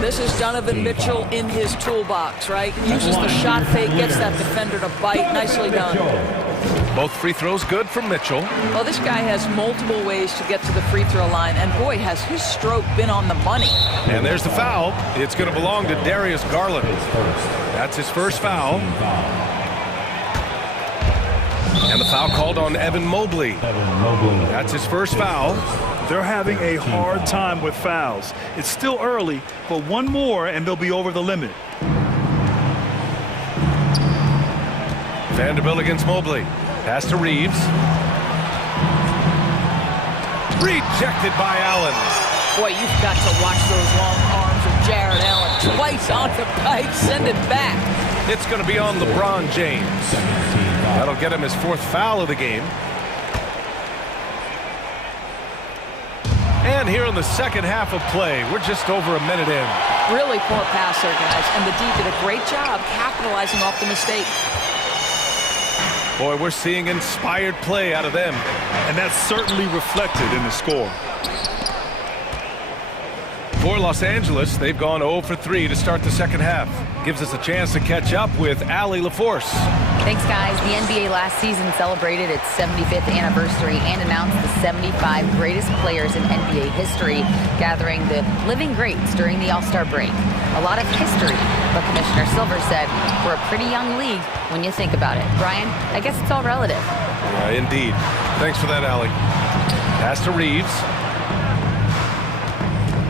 This is Donovan Mitchell in his toolbox, right? Uses the shot fake, gets that defender to bite. Nicely done. Both free throws good from Mitchell. Well, this guy has multiple ways to get to the free throw line, and boy, has his stroke been on the money. And there's the foul. It's going to belong to Darius Garland. That's his first foul. And the foul called on Evan Mobley. That's his first foul. They're having a hard time with fouls. It's still early, but one more and they'll be over the limit. Vanderbilt against Mobley. Pass to Reeves. Rejected by Allen. Boy, you've got to watch those long arms of Jared Allen. Twice on the pipe, send it back. It's going to be on LeBron James. That'll get him his fourth foul of the game. And here in the second half of play, we're just over a minute in. Really poor pass there, guys. And the D did a great job capitalizing off the mistake. Boy, we're seeing inspired play out of them. And that's certainly reflected in the score. For Los Angeles, they've gone 0 for 3 to start the second half. Gives us a chance to catch up with Allie LaForce. Thanks, guys. The NBA last season celebrated its 75th anniversary and announced the 75 greatest players in NBA history, gathering the living greats during the All-Star break. A lot of history, but Commissioner Silver said we're a pretty young league when you think about it. Brian, I guess it's all relative. Indeed. Thanks for that, Allie. Pass to Reeves.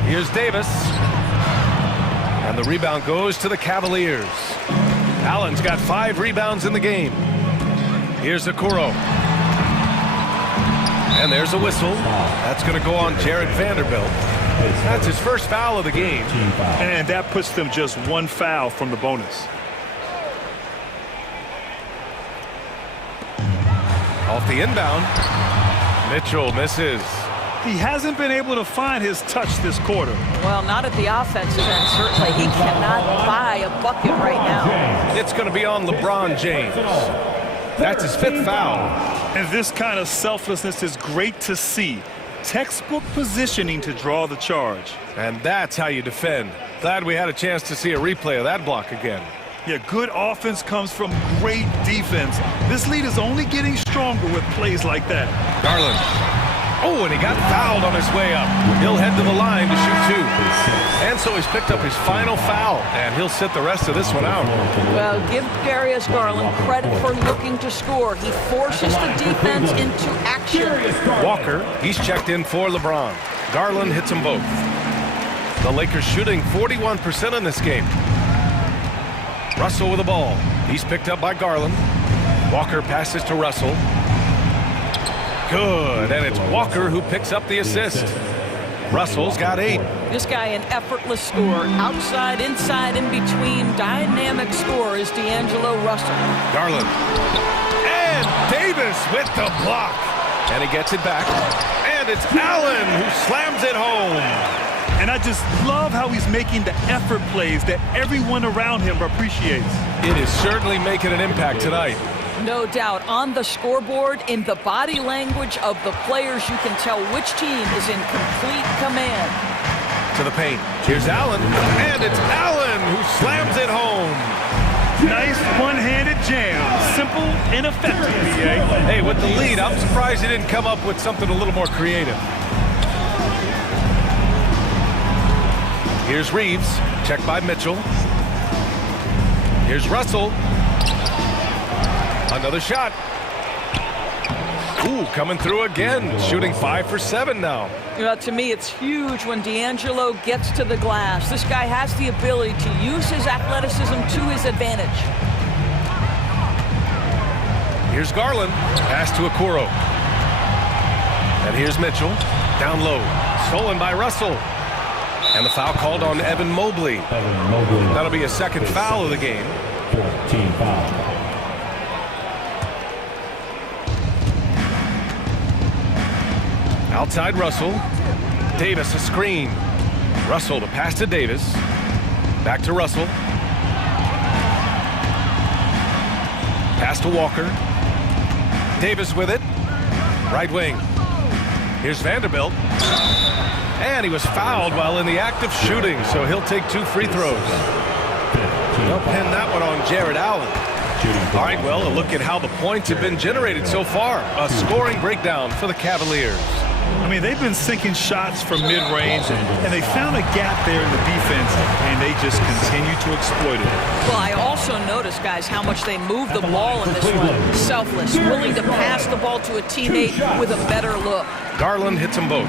Here's Davis. And the rebound goes to the Cavaliers. Allen's got 5 rebounds in the game. Here's Okoro. And there's a whistle. That's going to go on Jared Vanderbilt. That's his first foul of the game. And that puts them just 1 foul from the bonus. Off the inbound. Mitchell misses. He hasn't been able to find his touch this quarter. Well, not at the offensive end, certainly. He cannot buy a bucket right now. It's going to be on LeBron James. That's his 5th foul. And this kind of selflessness is great to see. Textbook positioning to draw the charge. And that's how you defend. Glad we had a chance to see a replay of that block again. Yeah, good offense comes from great defense. This lead is only getting stronger with plays like that. Garland. Oh, and he got fouled on his way up. He'll head to the line to shoot 2. And so he's picked up his final foul, and he'll sit the rest of this one out. Well, give Darius Garland credit for looking to score. He forces the defense into action. Walker, he's checked in for LeBron. Garland hits them both. The Lakers shooting 41% in this game. Russell with the ball. He's picked up by Garland. Walker passes to Russell. Good, and it's Walker who picks up the assist. Russell's got 8. This guy an effortless scorer. Outside, inside, in between. Dynamic scorer is D'Angelo Russell. Garland. And Davis with the block. And he gets it back. And it's Allen who slams it home. And I just love how he's making the effort plays that everyone around him appreciates. It is certainly making an impact tonight. No doubt. On the scoreboard, in the body language of the players, you can tell which team is in complete command. To the paint. Here's Allen. And it's Allen who slams it home. Nice one-handed jam. Simple and effective, BA. Hey, with the lead, I'm surprised he didn't come up with something a little more creative. Here's Reeves. Checked by Mitchell. Here's Russell. Another shot. Ooh, coming through again. Shooting 5 for 7 now. Well, to me, it's huge when D'Angelo gets to the glass. This guy has the ability to use his athleticism to his advantage. Here's Garland. Pass to Okoro. And here's Mitchell. Down low. Stolen by Russell. And the foul called on Evan Mobley. That'll be a second foul of the game. 14 foul. Outside Russell. Davis a screen. Russell to pass to Davis. Back to Russell. Pass to Walker. Davis with it. Right wing. Here's Vanderbilt. And he was fouled while in the act of shooting, so he'll take 2 free throws. They'll pin that one on Jared Allen. All right, well, a look at how the points have been generated so far. A scoring breakdown for the Cavaliers. I mean, they've been sinking shots from mid-range, and they found a gap there in the defense, and they just continue to exploit it. Well, I also noticed, guys, how much they move the ball in this one. Selfless, willing to pass the ball to a teammate with a better look. Garland hits them both.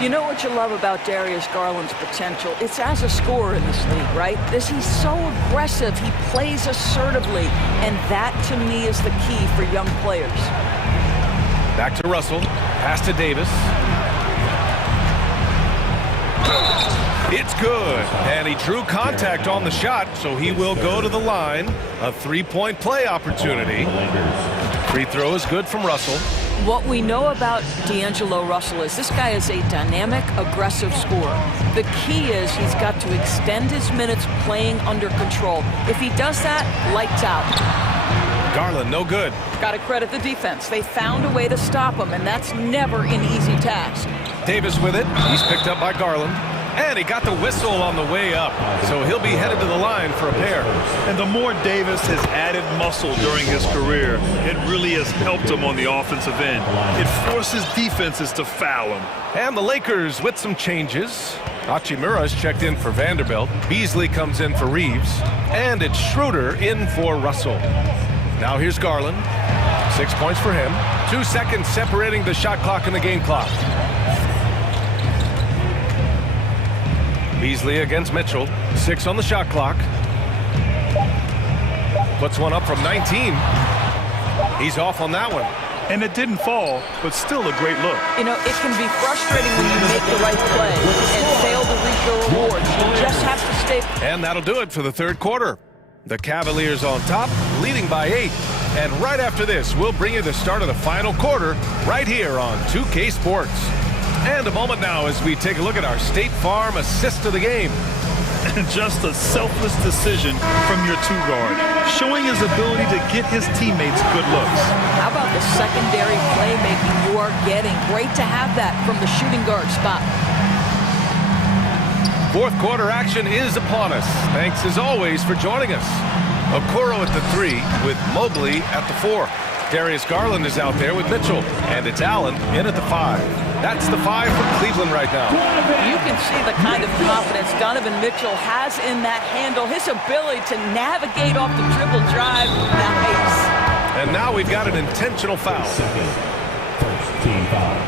You know what you love about Darius Garland's potential? It's as a scorer in this league, right? He's so aggressive. He plays assertively, and that, to me, is the key for young players. Back to Russell. Pass to Davis. It's good. And he drew contact on the shot, so he will go to the line. A 3-point play opportunity. Free throw is good from Russell. What we know about D'Angelo Russell is this guy is a dynamic, aggressive scorer. The key is he's got to extend his minutes playing under control. If he does that, lights out. Garland, no good. Got to credit the defense. They found a way to stop him, and that's never an easy task. Davis with it. He's picked up by Garland. And he got the whistle on the way up, so he'll be headed to the line for a pair. And the more Davis has added muscle during his career, it really has helped him on the offensive end. It forces defenses to foul him. And the Lakers with some changes. Hachimura's checked in for Vanderbilt. Beasley comes in for Reeves. And it's Schroeder in for Russell. Now here's Garland. 6 points for him. 2 seconds separating the shot clock and the game clock. Beasley against Mitchell. 6 on the shot clock. Puts one up from 19. He's off on that one. And it didn't fall, but still a great look. You know, it can be frustrating when you make the right play and fail to reap the rewards. You just have to stay. And that'll do it for the third quarter. The Cavaliers on top, leading by 8. And right after this, we'll bring you the start of the final quarter right here on 2K Sports. And a moment now as we take a look at our State Farm assist of the game. And just a selfless decision from your 2-guard, showing his ability to get his teammates good looks. How about the secondary playmaking you are getting? Great to have that from the shooting guard spot. Fourth quarter action is upon us. Thanks as always for joining us. Okoro at the 3 with Mobley at the 4. Darius Garland is out there with Mitchell, and it's Allen in at the 5. That's the 5 for Cleveland right now. You can see the kind of confidence Donovan Mitchell has in that handle. His ability to navigate off the dribble drive. Nice. And now we've got an intentional foul. First team foul.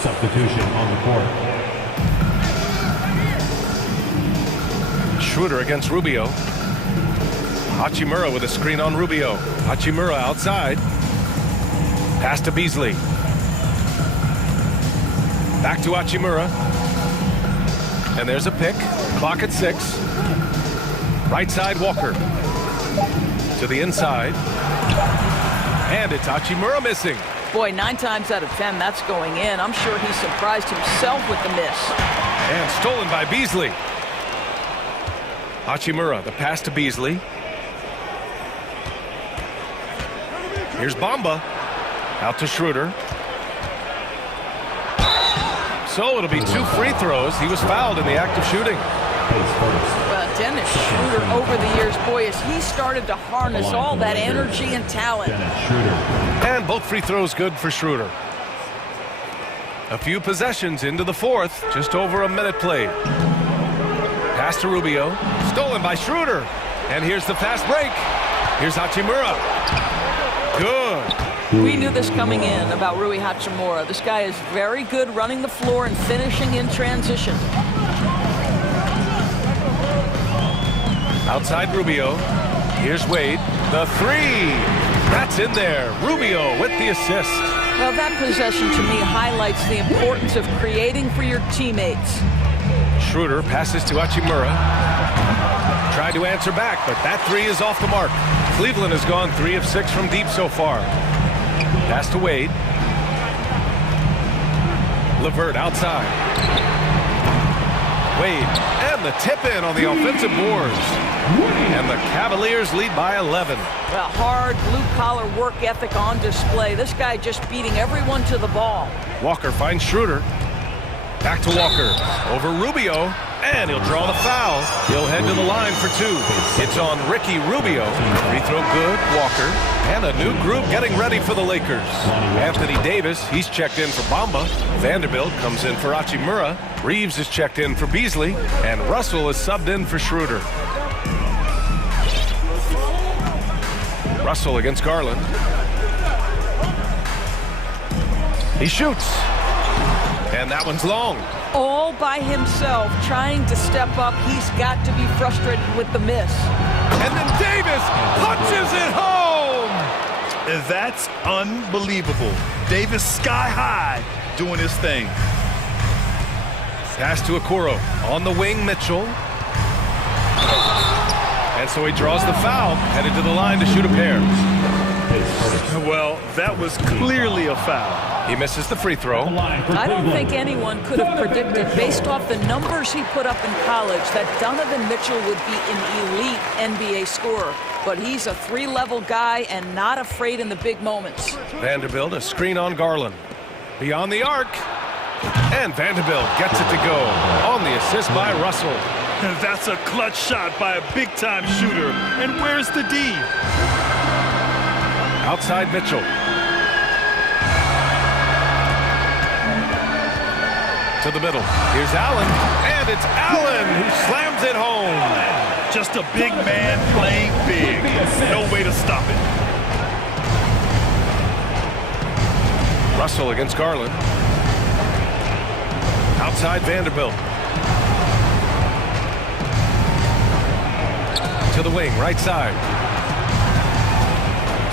Substitution on the court. Schroeder against Rubio. Hachimura with a screen on Rubio. Hachimura outside. Pass to Beasley. Back to Hachimura. And there's a pick. Clock at 6. Right side, Walker. To the inside. And it's Hachimura missing. Boy, 9 times out of 10, that's going in. I'm sure he surprised himself with the miss. And stolen by Beasley. Hachimura, the pass to Beasley. Here's Bamba. Out to Schroeder. So it'll be 2 free throws. He was fouled in the act of shooting. Well, Dennis Schroeder over the years, boy, as he started to harness all that energy and talent. And both free throws good for Schroeder. A few possessions into the fourth. Just over a minute played. Pass to Rubio. Stolen by Schroeder. And here's the fast break. Here's Hachimura. Good. We knew this coming in about Rui Hachimura. This guy is very good running the floor and finishing in transition. Outside Rubio. Here's Wade. The 3. That's in there. Rubio with the assist. Well, that possession to me highlights the importance of creating for your teammates. Schroeder passes to Hachimura. Tried to answer back, but that three is off the mark. Cleveland has gone 3 of 6 from deep so far. Pass to Wade. LeVert outside. Wade, and the tip in on the offensive boards. And the Cavaliers lead by 11. Well, hard blue-collar work ethic on display. This guy just beating everyone to the ball. Walker finds Schroeder. Back to Walker. Over Rubio. And he'll draw the foul. He'll head to the line for 2. It's on Ricky Rubio. Free throw good. Walker. And a new group getting ready for the Lakers. Anthony Davis, he's checked in for Bamba. Vanderbilt comes in for Hachimura. Reeves is checked in for Beasley. And Russell is subbed in for Schroeder. Russell against Garland. He shoots. And that one's long. All by himself, trying to step up. He's got to be frustrated with the miss. And then Davis punches it home! And that's unbelievable. Davis sky high doing his thing. Pass to Okoro. On the wing, Mitchell. And so he draws the foul, headed to the line to shoot a pair. Well, that was clearly a foul. He misses the free throw. I don't think anyone could have predicted, based off the numbers he put up in college, that Donovan Mitchell would be an elite NBA scorer. But he's a 3-level guy and not afraid in the big moments. Vanderbilt, a screen on Garland. Beyond the arc. And Vanderbilt gets it to go on the assist by Russell. And that's a clutch shot by a big-time shooter. And where's the D? Outside Mitchell. To the middle. Here's Allen. And it's Allen who slams it home. Just a big man playing big. No way to stop it. Russell against Garland. Outside Vanderbilt. To the wing, right side.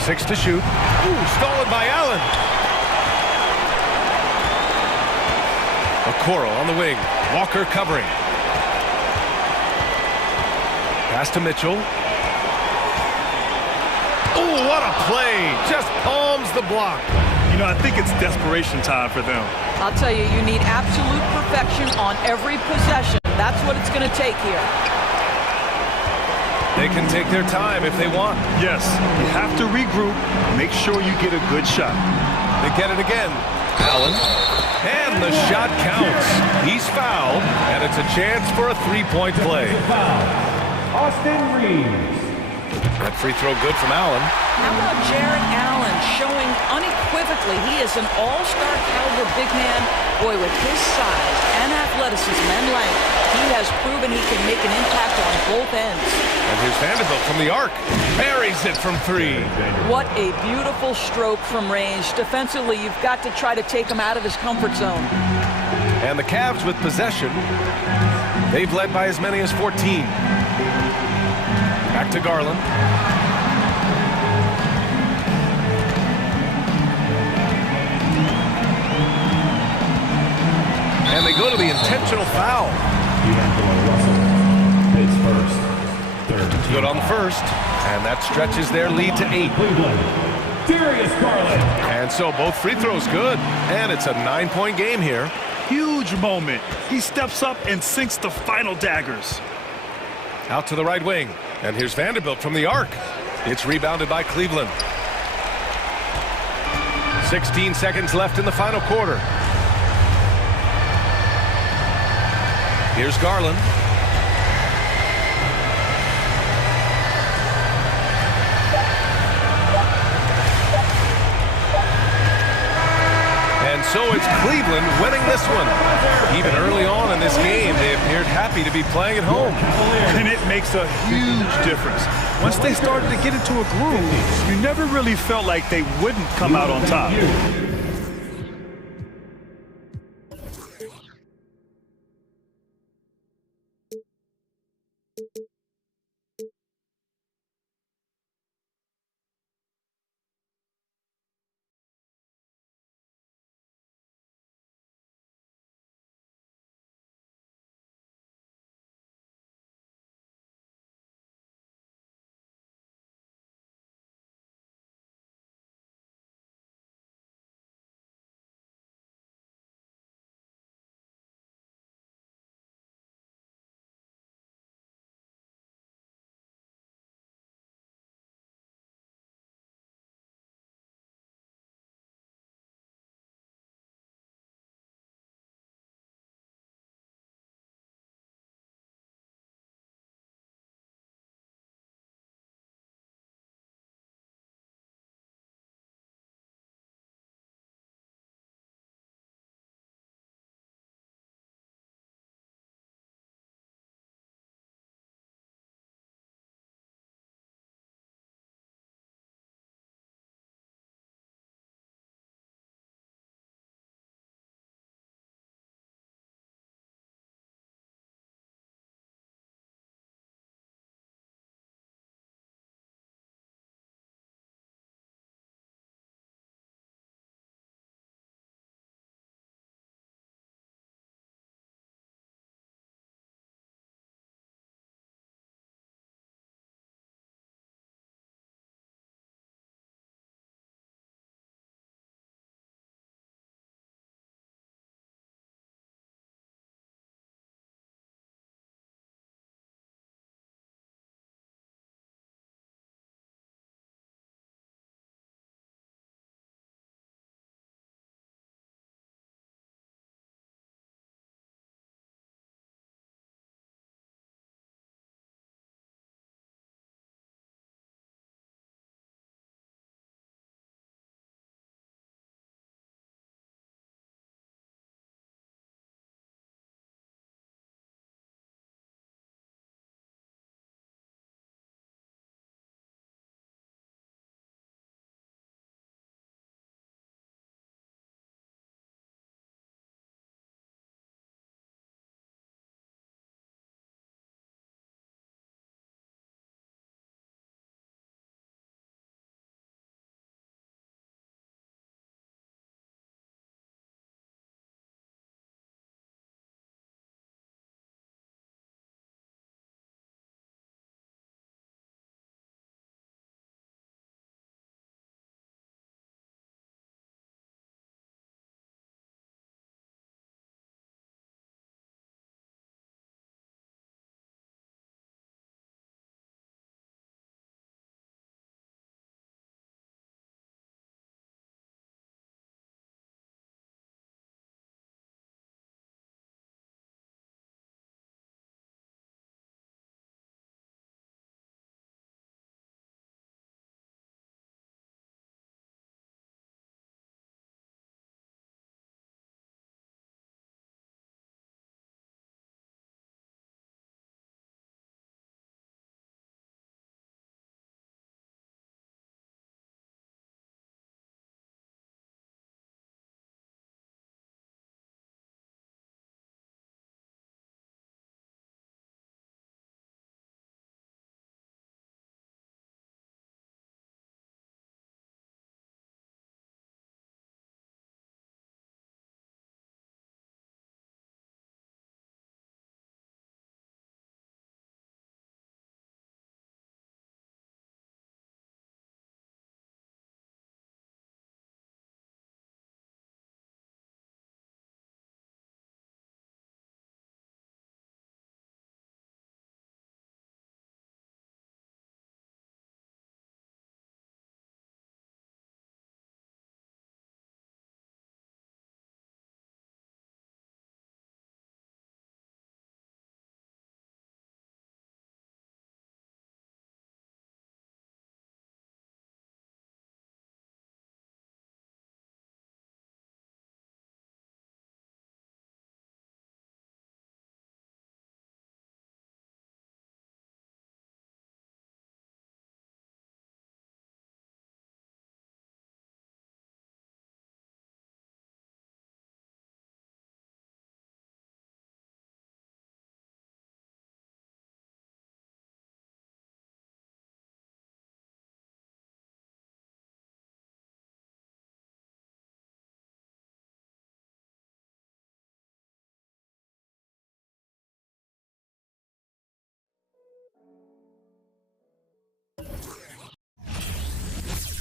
6 to shoot. Ooh, stolen by Allen. Okoro on the wing. Walker covering. Pass to Mitchell. Ooh, what a play. Just palms the block. You know, I think it's desperation time for them. I'll tell you, you need absolute perfection on every possession. That's what it's going to take here. They can take their time if they want. Yes, you have to regroup. Make sure you get a good shot. They get it again. Allen. And the shot counts. He's fouled, and it's a chance for a 3-point play. Austin Reeves. That free throw good from Allen. How about Jarrett Allen showing unequivocally he is an all-star caliber big man? Boy, with his size and athleticism and length, he has proven he can make an impact on both ends. And here's Vanderbilt from the arc. Buries it from 3. What a beautiful stroke from range. Defensively, you've got to try to take him out of his comfort zone. And the Cavs with possession. They've led by as many as 14. Back to Garland. And they go to the intentional foul. Good on the first. And that stretches their lead to 8. Darius Garland. And so both free throws good. And it's a 9-point game here. Huge moment. He steps up and sinks the final daggers. Out to the right wing. And here's Vanderbilt from the arc. It's rebounded by Cleveland. 16 seconds left in the final quarter. Here's Garland. And so it's Cleveland winning this one. Even early on in this game, they appeared happy to be playing at home. And it makes a huge difference. Once they started to get into a groove, you never really felt like they wouldn't come out on top.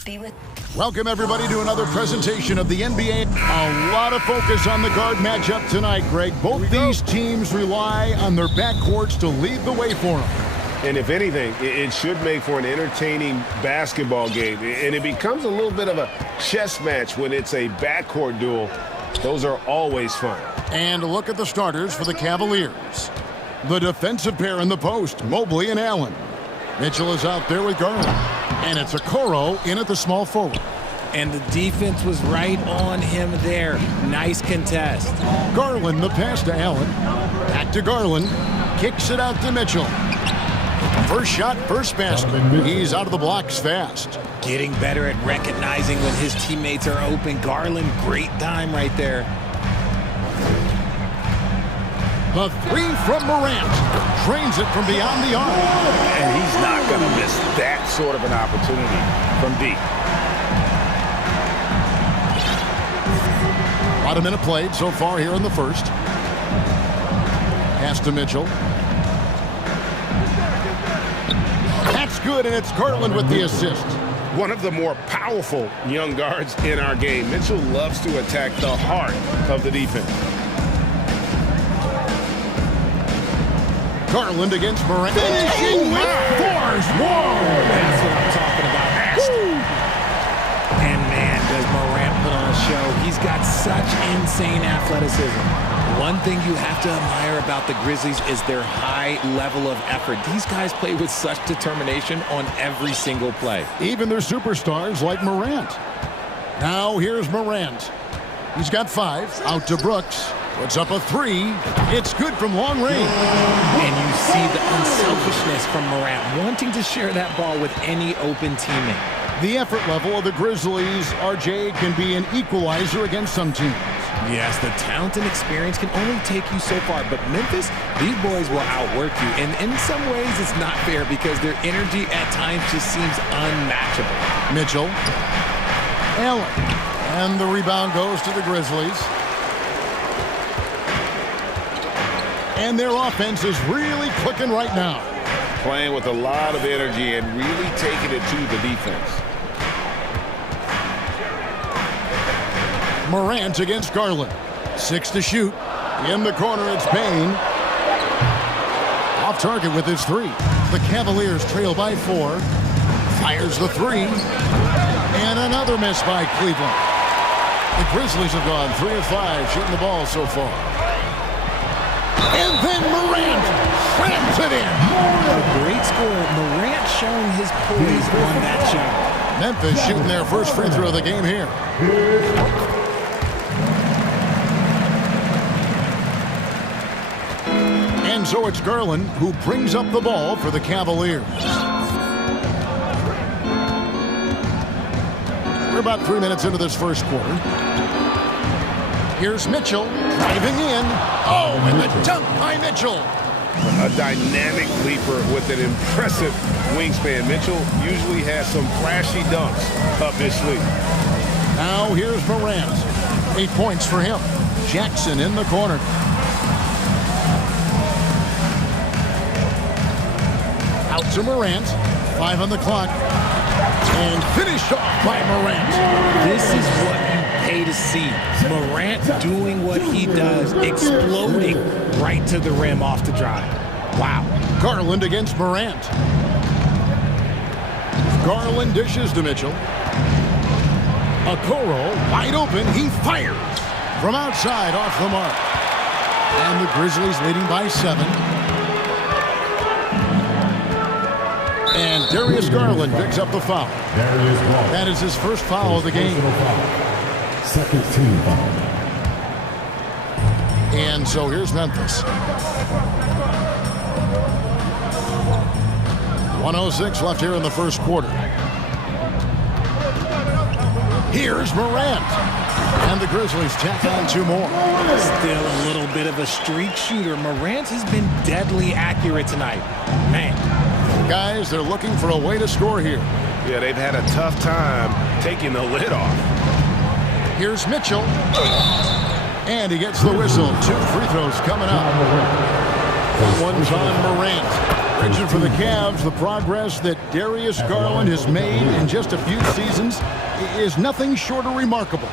be with. Welcome, everybody, to another presentation of the NBA. A lot of focus on the guard matchup tonight, Greg. Both these teams rely on their backcourts to lead the way for them. And if anything, it should make for an entertaining basketball game. And it becomes a little bit of a chess match when it's a backcourt duel. Those are always fun. And a look at the starters for the Cavaliers. The defensive pair in the post, Mobley and Allen. Mitchell is out there with Garland. And it's Okoro in at the small forward. And the defense was right on him there. Nice contest. Garland, the pass to Allen. Back to Garland. Kicks it out to Mitchell. First shot, first basket. He's out of the blocks fast. Getting better at recognizing when his teammates are open. Garland, great dime right there. The three from Morant. Trains it from beyond the arc. And he's not going to miss that sort of an opportunity from deep. About a minute played so far here in the first. Pass to Mitchell. That's good, and it's Garland with the assist. One of the more powerful young guards in our game. Mitchell loves to attack the heart of the defense. Garland against Morant. Finishing with force. Whoa! That's what I'm talking about. And man, does Morant put on a show. He's got such insane athleticism. One thing you have to admire about the Grizzlies is their high level of effort. These guys play with such determination on every single play. Even their superstars like Morant. Now here's Morant. He's got 5. Out to Brooks. Puts up a 3. It's good from long range. And you see the unselfishness from Morant, wanting to share that ball with any open teammate. The effort level of the Grizzlies, RJ, can be an equalizer against some teams. Yes, the talent and experience can only take you so far, but Memphis, these boys will outwork you. And in some ways, it's not fair because their energy at times just seems unmatchable. Mitchell. Allen. And the rebound goes to the Grizzlies. And their offense is really clicking right now. Playing with a lot of energy and really taking it to the defense. Morant against Garland. 6 to shoot. In the corner, it's Bane. Off target with his 3. The Cavaliers trail by 4. Fires the 3. And another miss by Cleveland. The Grizzlies have gone 3 of 5 shooting the ball so far. And then Morant slams it in. A great score. Morant showing his poise on that shot. Memphis shooting their first free throw of the game here. And so it's Garland who brings up the ball for the Cavaliers. We're about 3 minutes into this first quarter. Here's Mitchell driving in. Oh, and the dunk by Mitchell. A dynamic leaper with an impressive wingspan. Mitchell usually has some flashy dunks up his sleeve. Now here's Morant. 8 points for him. Jackson in the corner. Out to Morant. 5 on the clock. And finished off by Morant. This is what you pay to see. Morant doing what he does, exploding right to the rim off the drive. Wow. Garland against Morant. Garland dishes to Mitchell. Okoro wide open. He fires from outside off the mark. And the Grizzlies leading by 7. And Darius Garland picks up the foul. That is his first foul of the game. Second team foul. And so here's Memphis. 1:06 left here in the first quarter. Here's Morant. And the Grizzlies tack on 2 more. Still a little bit of a streak shooter. Morant has been deadly accurate tonight. Man. Guys, they're looking for a way to score here. Yeah, they've had a tough time taking the lid off. Here's Mitchell. And he gets the whistle. 2 free throws coming up. That one's on Morant. Richard, for the Cavs, the progress that Darius Garland has made in just a few seasons is nothing short of remarkable.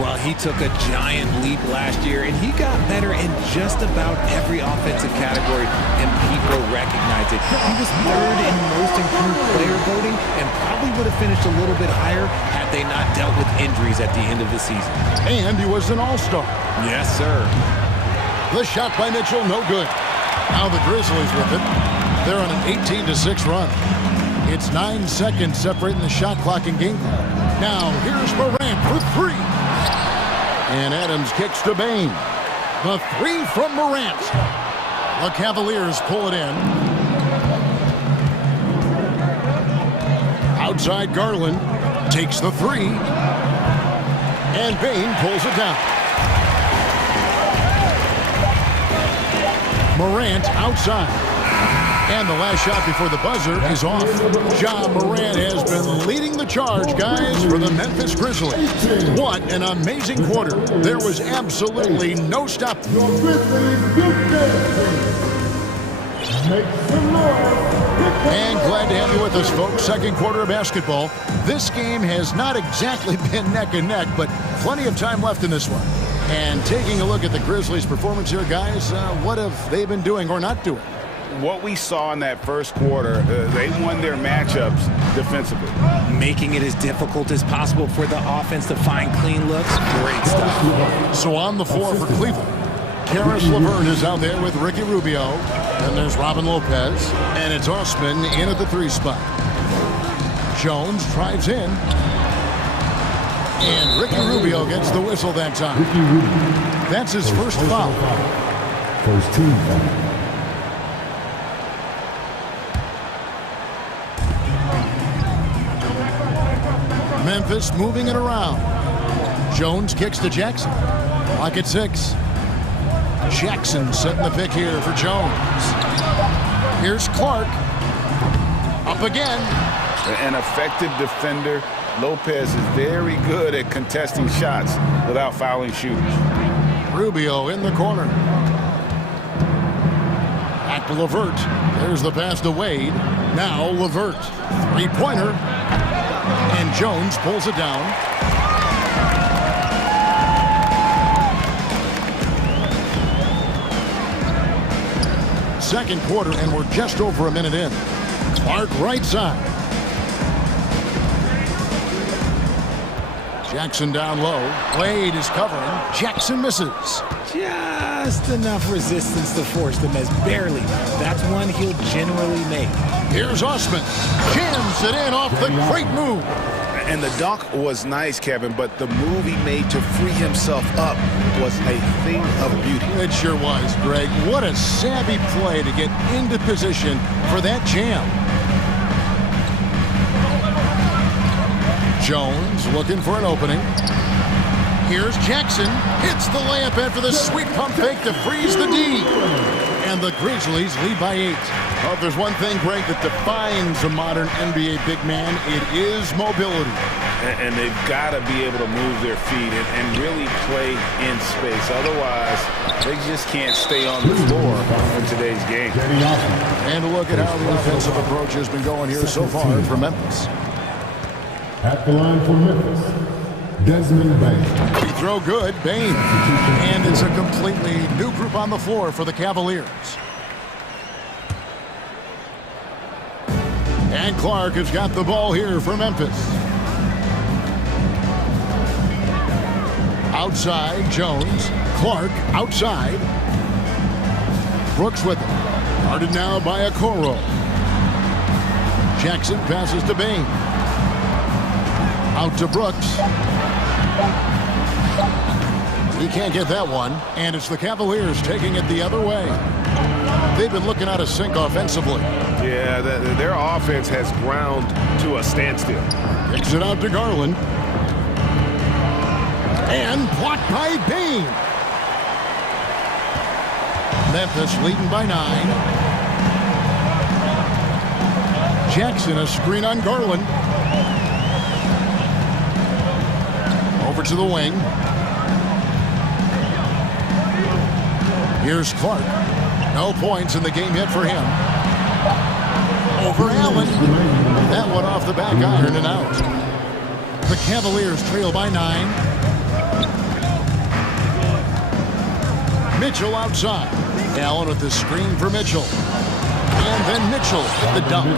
Well, he took a giant leap last year, and he got better in just about every offensive category, and people recognize it. He was third in most improved player voting and probably would have finished a little bit higher had they not dealt with injuries at the end of the season. And he was an all-star. Yes, sir. The shot by Mitchell, no good. Now the Grizzlies with it. They're on an 18-6 run. It's 9 seconds separating the shot clock and game clock. Now here's Morant for three. And Adams kicks to Bain. The three from Morant. The Cavaliers pull it in. Outside Garland takes the three. And Bain pulls it down. Morant outside. And the last shot before the buzzer is off. Ja Morant has been leading the charge, guys, for the Memphis Grizzlies. What an amazing quarter. There was absolutely no stop. And glad to have you with us, folks. Second quarter of basketball. This game has not exactly been neck and neck, but plenty of time left in this one. And taking a look at the Grizzlies' performance here, guys, what have they been doing or not doing? What we saw in that first quarter, they won their matchups defensively. Making it as difficult as possible for the offense to find clean looks. Great stuff. So on the floor for Cleveland, Karis LeVert is out there with Ricky Rubio. Then there's Robin Lopez. And it's Osman in at the three spot. Jones drives in. And Ricky Rubio gets the whistle that time. That's his first foul. First team foul. Memphis moving it around. Jones kicks to Jackson. Clock at 6. Jackson setting the pick here for Jones. Here's Clark. Up again. An effective defender. Lopez is very good at contesting shots without fouling shooters. Rubio in the corner. Back to LeVert. There's the pass to Wade. Now LeVert. Three-pointer. And Jones pulls it down. Second quarter, and we're just over a minute in. Clark right side. Jackson down low. Wade is covering. Jackson misses. Just enough resistance to force the miss. Barely. That's one he'll generally make. Here's Osman. Jams it in off the great move. And the dunk was nice, Kevin, but the move he made to free himself up was a thing of beauty. It sure was, Greg. What a savvy play to get into position for that jam. Jones looking for an opening. Here's Jackson. Hits the layup after the sweet pump fake to freeze the D. And the Grizzlies lead by 8. Well, if there's one thing, Greg, that defines a modern NBA big man, it is mobility. And they've got to be able to move their feet and really play in space. Otherwise, they just can't stay on the floor in today's game. And a look at how the offensive approach has been going here so far for Memphis. At the line for Memphis, Desmond Bain. Free throw good, Bain. And it's a completely new group on the floor for the Cavaliers. And Clark has got the ball here for Memphis. Outside, Jones. Clark outside. Brooks with it. Guarded now by Okoro. Jackson passes to Bain. Out to Brooks. He can't get that one. And it's the Cavaliers taking it the other way. They've been looking out of sync offensively. Yeah, their offense has ground to a standstill. Kicks it out to Garland. And blocked by Bain. Memphis leading by 9. Jackson, a screen on Garland. Over to the wing. Here's Clark. No points in the game yet for him. Over Allen. That one off the back iron and out. The Cavaliers trail by 9. Mitchell outside. Allen with the screen for Mitchell. And then Mitchell with the dunk.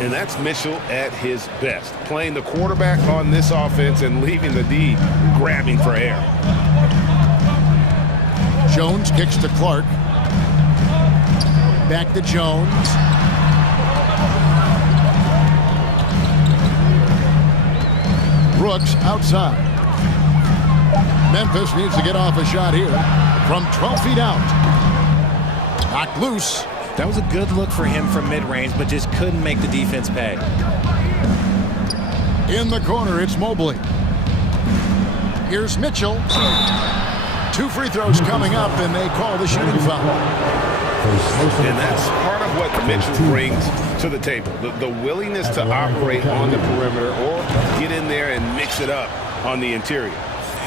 And that's Mitchell at his best. Playing the quarterback on this offense and leaving the D grabbing for air. Jones kicks to Clark. Back to Jones. Brooks outside. Memphis needs to get off a shot here from 12 feet out. Knocked loose. That was a good look for him from mid-range, but just couldn't make the defense pay. In the corner, it's Mobley. Here's Mitchell. 2 free throws coming up, and they call the shooting foul. And that's part of what Mitchell brings to the table. The willingness to operate on the perimeter or get in there and mix it up on the interior.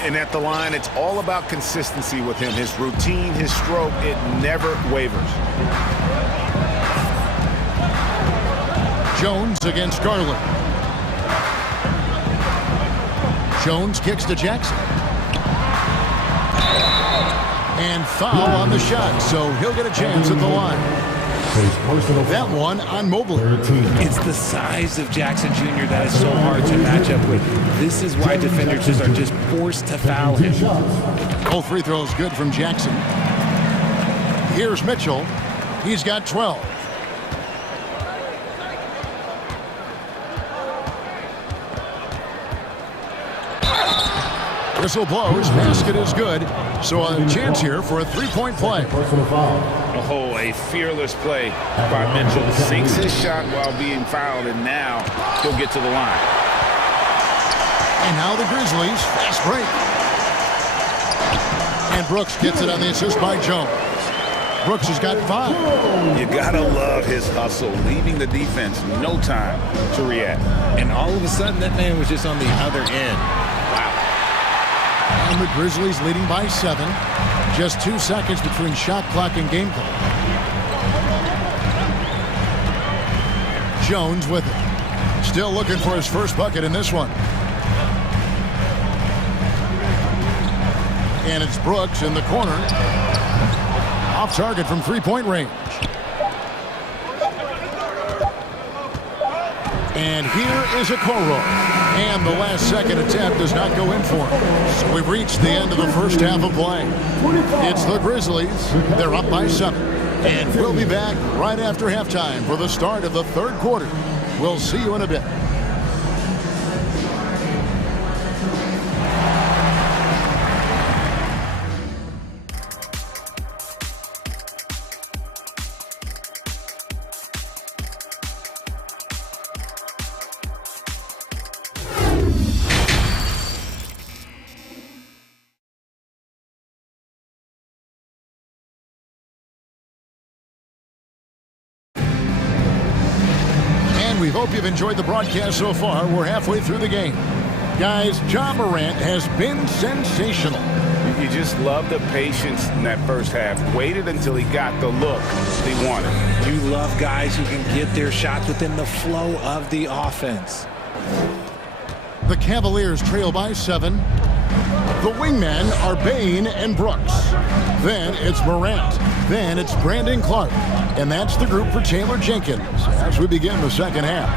And at the line, it's all about consistency with him. His routine, his stroke, it never wavers. Jones against Garland. Jones kicks to Jackson. And foul on the shot, so he'll get a chance at the line. That one on Mobley. It's the size of Jackson Jr. that is so hard to match up with. This is why defenders are just forced to foul him. Both free throws good from Jackson. Here's Mitchell. He's got 12. Whistle blows. Basket is good. So a chance here for a three-point play. Oh, a fearless play by Mitchell. Sinks his shot while being fouled, and now he'll get to the line. And now the Grizzlies, fast break. And Brooks gets it on the assist by Jones. Brooks has got 5. You gotta love his hustle, leaving the defense no time to react. And all of a sudden, that man was just on the other end. And the Grizzlies leading by 7. Just 2 seconds between shot clock and game clock. Jones with it. Still looking for his first bucket in this one. And it's Brooks in the corner. Off target from three-point range. And here is Okoro. And the last second attempt does not go in for him. So we've reached the end of the first half of play. It's the Grizzlies. They're up by 7. And we'll be back right after halftime for the start of the third quarter. We'll see you in a bit. We hope you've enjoyed the broadcast so far. We're halfway through the game. Guys, Ja Morant has been sensational. You just love the patience in that first half. Waited until he got the look he wanted. You love guys who can get their shots within the flow of the offense. The Cavaliers trail by 7. The wingmen are Bane and Brooks. Then it's Morant. Then it's Brandon Clark. And that's the group for Taylor Jenkins as we begin the second half.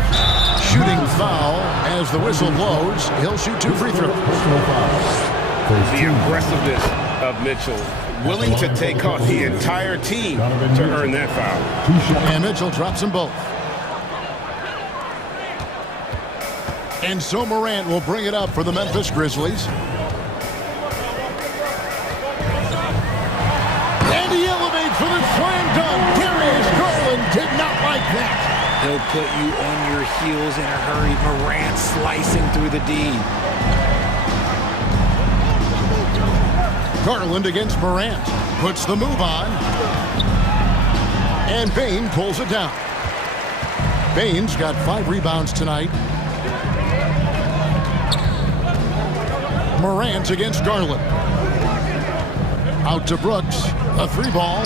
Shooting foul as the whistle blows. He'll shoot 2 free throws. The aggressiveness of Mitchell, willing to take on the entire team to earn that foul. And Mitchell drops them both. And so Morant will bring it up for the Memphis Grizzlies. And he elevates for the slam dunk. Darius Garland did not like that. He'll put you on your heels in a hurry. Morant slicing through the D. Garland against Morant. Puts the move on. And Bane pulls it down. Bane's got 5 rebounds tonight. Morant against Garland. Out to Brooks. A 3 ball.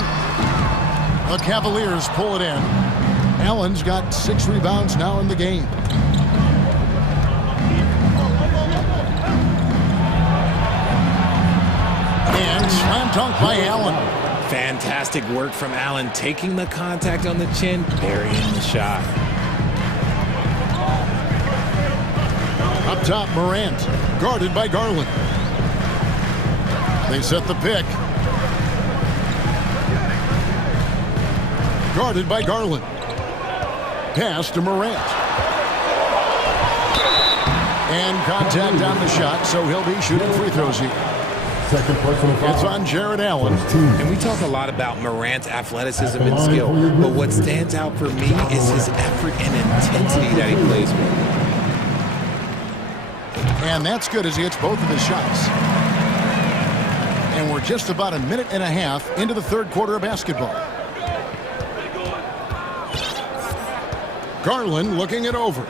The Cavaliers pull it in. Allen's got 6 rebounds now in the game. And slam dunk by Allen. Fantastic work from Allen, taking the contact on the chin, burying the shot. Up top, Morant, guarded by Garland. They set the pick. Guarded by Garland. Pass to Morant. And contact on the shot, so he'll be shooting free throws here. Second personal foul. It's on Jared Allen. And we talk a lot about Morant's athleticism and skill, but what stands out for me is his effort and intensity that he plays with. And that's good as he hits both of his shots. And we're just about a minute and a half into the third quarter of basketball. Garland looking it over.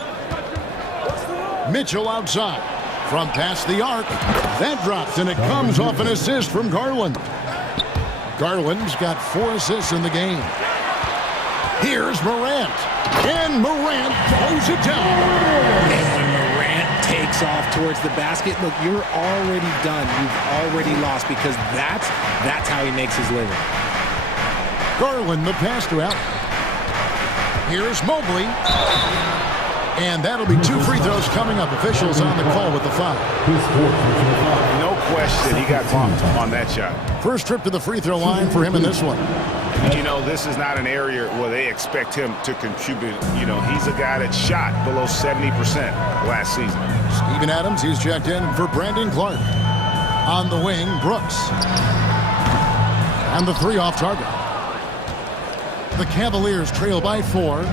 Mitchell outside. From past the arc. That drops, and it comes off an assist from Garland. Garland's got 4 assists in the game. Here's Morant. And Morant throws it down. And when Morant takes off towards the basket, look, you're already done. You've already lost because that's how he makes his living. Garland, the pass to Allen. Here's Mobley. And that'll be 2 free throws coming up. Officials on the call with the foul. No question, he got bumped on that shot. First trip to the free throw line for him in this one. You know, this is not an area where they expect him to contribute. You know, he's a guy that shot below 70% last season. Steven Adams, he's checked in for Brandon Clark. On the wing, Brooks. And the 3 off target. The Cavaliers trail by 4.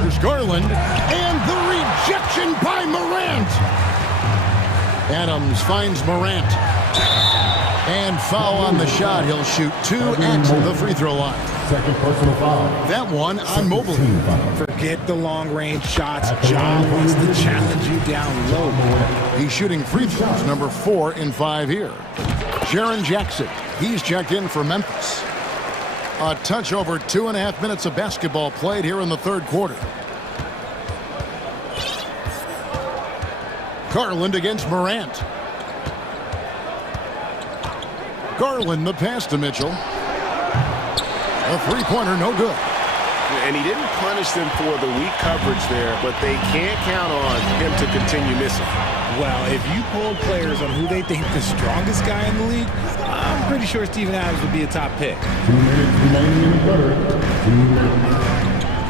Here's Garland, and the rejection by Morant. Adams finds Morant. And foul on the shot. He'll shoot 2 at the free throw line. Second personal foul. That one on Mobley. Forget the long-range shots. Ja wants to challenge you down low. He's shooting free throws, number 4 in 5 here. Jaren Jackson, he's checked in for Memphis. A touch over 2.5 minutes of basketball played here in the third quarter. Garland against Morant. Garland, the pass to Mitchell. A three-pointer, no good. And he didn't punish them for the weak coverage there, but they can't count on him to continue missing. Well, if you polled players on who they think the strongest guy in the league, I'm pretty sure Steven Adams would be a top pick. 2 minutes remaining in the third.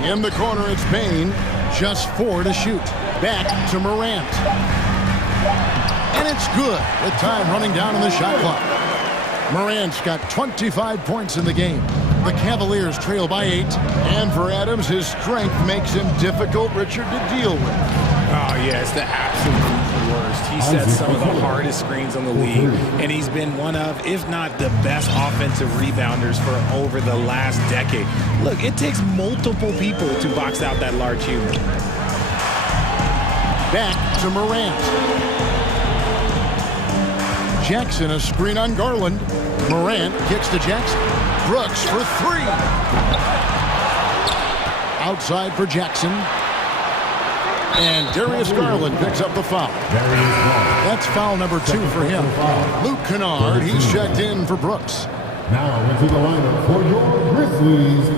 In the corner, it's Payne. Just 4 to shoot. Back to Morant. And it's good with time running down on the shot clock. Morant's got 25 points in the game. The Cavaliers trail by 8. And for Adams, his strength makes him difficult, Richard, to deal with. Oh, yeah, it's the absolute worst. He sets some of the hardest screens on the league, and he's been one of, if not the best offensive rebounders for over the last decade. Look, it takes multiple people to box out that large human. Back to Morant. Jackson, a screen on Garland. Morant kicks to Jackson. Brooks for 3. Outside for Jackson. And Darius Garland picks up the foul. That's foul number 2 for him. Luke Kennard, he's checked in for Brooks. Now into the lineup for your Grizzlies,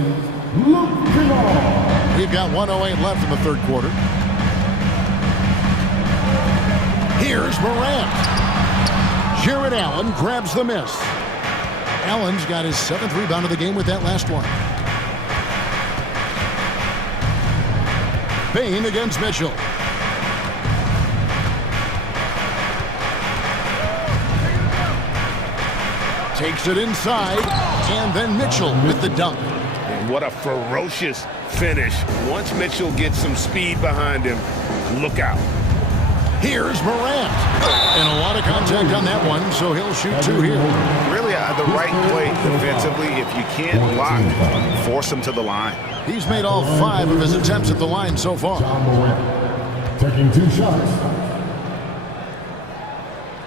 Luke Kennard. We've got 1:08 left in the third quarter. Here's Morant. Jared Allen grabs the miss. Allen's got his 7th rebound of the game with that last one. Payne against Mitchell. Takes it inside, and then Mitchell with the dunk. And what a ferocious finish. Once Mitchell gets some speed behind him, look out. Here's Morant. And a lot of contact on that one, so he'll shoot 2 here. Really the right play defensively. If you can't block, force him to the line. He's made all 5 of his attempts at the line so far. Taking 2 shots.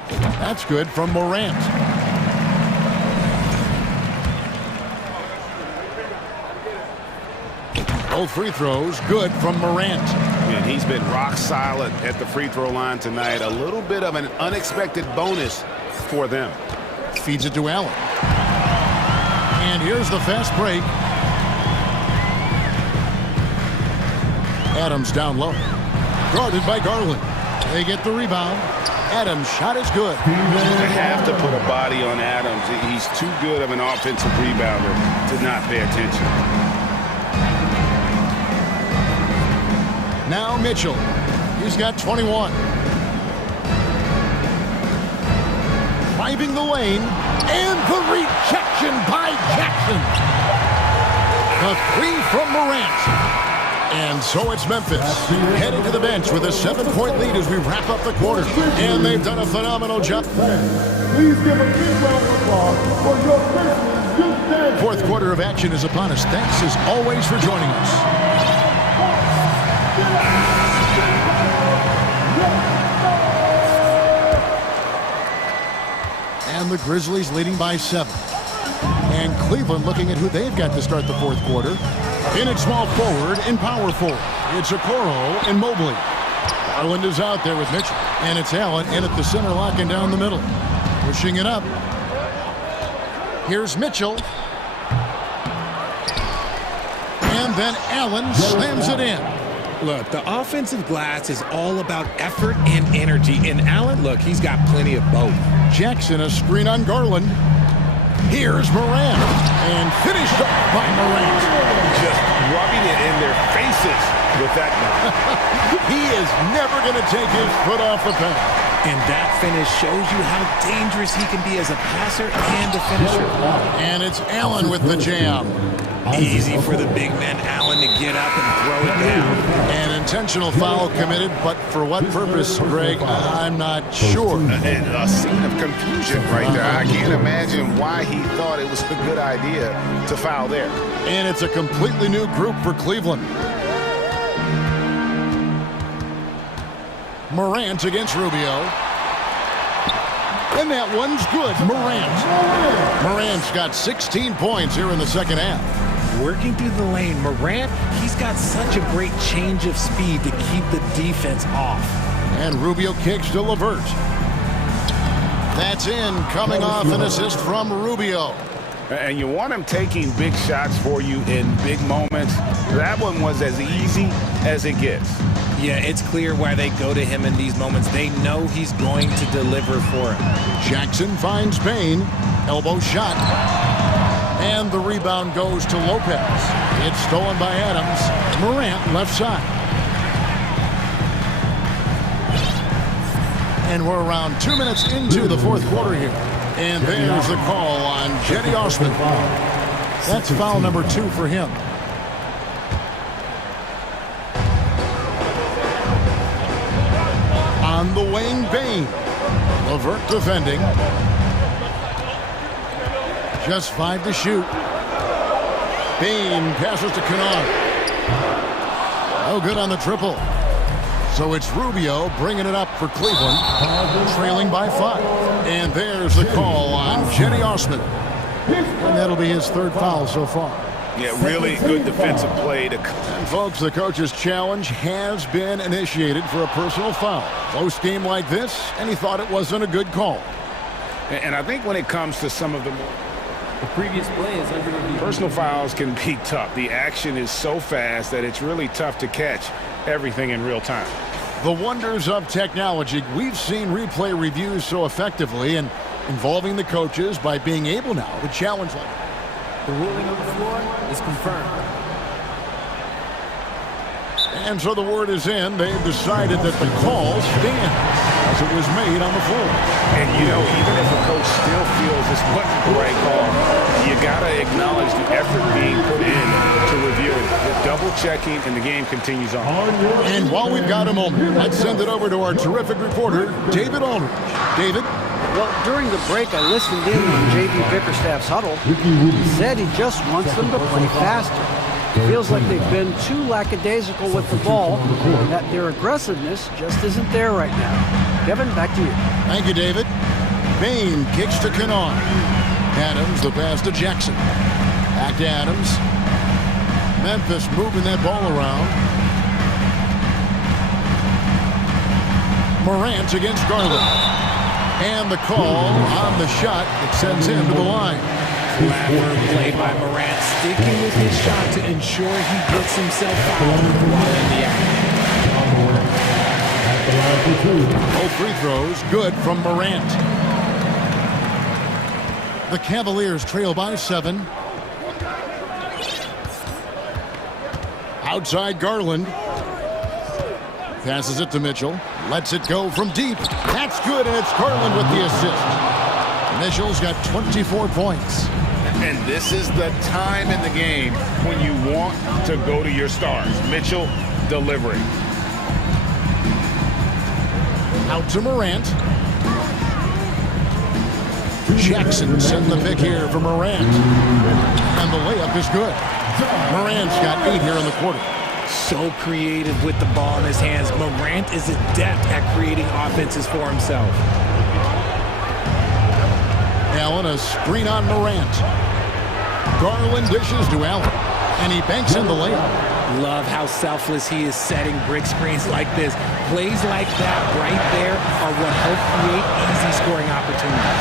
That's good from Morant. Both free throws good from Morant. And he's been rock solid at the free throw line tonight. A little bit of an unexpected bonus for them. Feeds it to Allen. And here's the fast break. Adams down low. Guarded by Garland. They get the rebound. Adams' shot is good. They have to put a body on Adams. He's too good of an offensive rebounder to not pay attention. Now Mitchell. He's got 21. Driving the lane. And the rejection by Jackson. The three from Morant. And so it's Memphis heading to the bench with a 7-point lead as we wrap up the quarter. And they've done a phenomenal job. Please give a big round of applause for your Christmas Youth Dance. Fourth quarter of action is upon us. Thanks as always for joining us. And the Grizzlies leading by 7. And Cleveland looking at who they've got to start the fourth quarter. In at small forward and power forward, it's Okoro and Mobley. Garland is out there with Mitchell. And it's Allen in at the center, locking down the middle. Pushing it up. Here's Mitchell. And then Allen slams it in. Look, the offensive glass is all about effort and energy. And Allen, look, he's got plenty of both. Jackson, a screen on Garland. Here's Morant. And finished up by Morant. Just rubbing it in their faces with that one. He is never going to take his foot off the pedal. And that finish shows you how dangerous he can be as a passer and a finisher. And it's Allen with the jam. Easy for the big man Allen to get up and throw it down. An intentional foul committed, but for what purpose, Greg? I'm not sure. And a scene of confusion right there. I can't imagine why he thought it was a good idea to foul there. And it's a completely new group for Cleveland. Morant against Rubio. And that one's good. Morant's got 16 points here in the second half. Working through the lane, Morant, he's got such a great change of speed to keep the defense off. And Rubio kicks to LeVert. That's in, coming off an assist from Rubio. And you want him taking big shots for you in big moments. That one was as easy as it gets. Yeah, it's clear why they go to him in these moments. They know he's going to deliver for him. Jackson finds Payne. Elbow shot. And the rebound goes to Lopez. It's stolen by Adams. Morant left side. And we're around 2 minutes into the fourth quarter here. And there's the call on Jetty Osman. That's foul number 2 for him. On the wing, Bain. LeVert defending. Just 5 to shoot. Bain passes to Kennard. No good on the triple. So it's Rubio bringing it up for Cleveland, trailing by 5. And there's the call on Jetty Osman. And that'll be his 3rd foul so far. Yeah, really good defensive play. And folks, the coach's challenge has been initiated for a personal foul. Close game like this, and he thought it wasn't a good call. And I think when it comes to some of the previous play is under review. Personal fouls can be tough. The action is so fast that it's really tough to catch everything in real time. The wonders of technology. We've seen replay reviews so effectively and involving the coaches by being able now to challenge like that. The ruling on the floor is confirmed. And so the word is in. They've decided that the call stands as it was made on the floor. And, you know, even if a coach still feels this wasn't the right call, you got to acknowledge the effort being put in to review it. The double-checking, and the game continues on. And while we've got a moment, let's send it over to our terrific reporter, David Aldridge. David? Well, during the break, I listened in on J.B. Bickerstaff's huddle. He said he just wants them to play faster. It feels like they've been too lackadaisical with the ball, and that their aggressiveness just isn't there right now. Kevin, back to you. Thank you, David. Bain kicks to Kennard. Adams, the pass to Jackson. Back to Adams. Memphis moving that ball around. Morant against Garland. And the call on the shot that sends him to the line. Clever play by Morant, sticking with his shot to ensure he gets himself fouled while in the act. Both free throws good from Morant. The Cavaliers trail by 7. Outside Garland. Passes it to Mitchell. Lets it go from deep. That's good, and it's Garland with the assist. Mitchell's got 24 points. And this is the time in the game when you want to go to your stars. Mitchell delivering. Out to Morant. Jackson sending the pick here for Morant. And the layup is good. Morant's got 8 here in the quarter. So creative with the ball in his hands. Morant is adept at creating offenses for himself. Allen, a screen on Morant. Garland dishes to Allen. And he banks in the layup. Love how selfless he is setting brick screens like this. Plays like that right there are what help create easy scoring opportunities.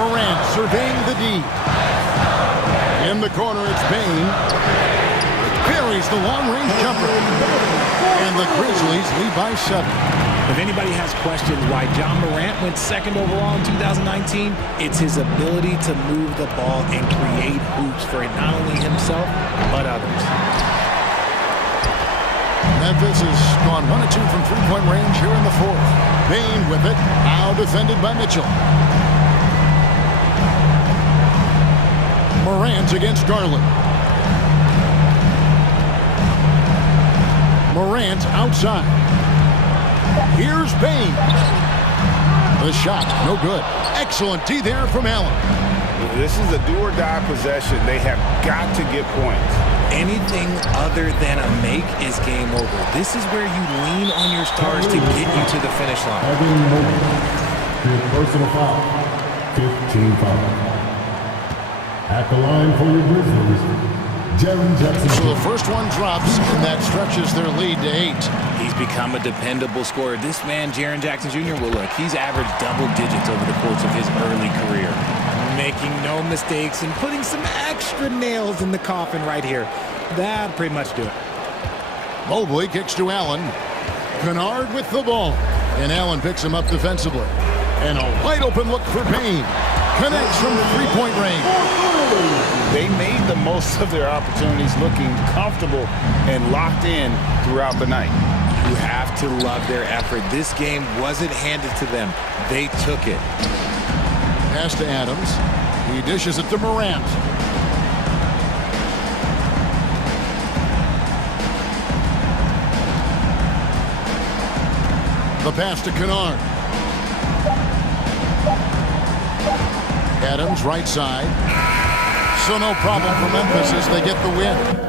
Morant surveying the D. In the corner, it's Bane. Buries the long-range jumper. And the Grizzlies lead by 7. If anybody has questions why John Morant went second overall in 2019, it's his ability to move the ball and create hoops for not only himself, but others. Memphis has gone 1 of 2 from three-point range here in the 4th. Bane with it, now defended by Mitchell. Morant against Garland. Morant outside. Here's Bane. The shot, no good. Excellent D there from Allen. This is a do-or-die possession. They have got to get points. Anything other than a make is game over. This is where you lean on your stars to get you to the finish line. Personal foul. 15 foul. At the line for your Grizzlies, Jaren Jackson. So the first one drops, and that stretches their lead to 8. He's become a dependable scorer. This man, Jaren Jackson Jr., well, look, he's averaged double digits over the course of his early career. Making no mistakes and putting some extra nails in the coffin right here. That'd pretty much do it. Mobley kicks to Allen. Kennard with the ball. And Allen picks him up defensively. And a wide open look for Payne. Connects from the three-point range. They made the most of their opportunities, looking comfortable and locked in throughout the night. You have to love their effort. This game wasn't handed to them. They took it. Pass to Adams. He dishes it to Morant. The pass to Kennard. Adams right side. So no problem for Memphis as they get the win.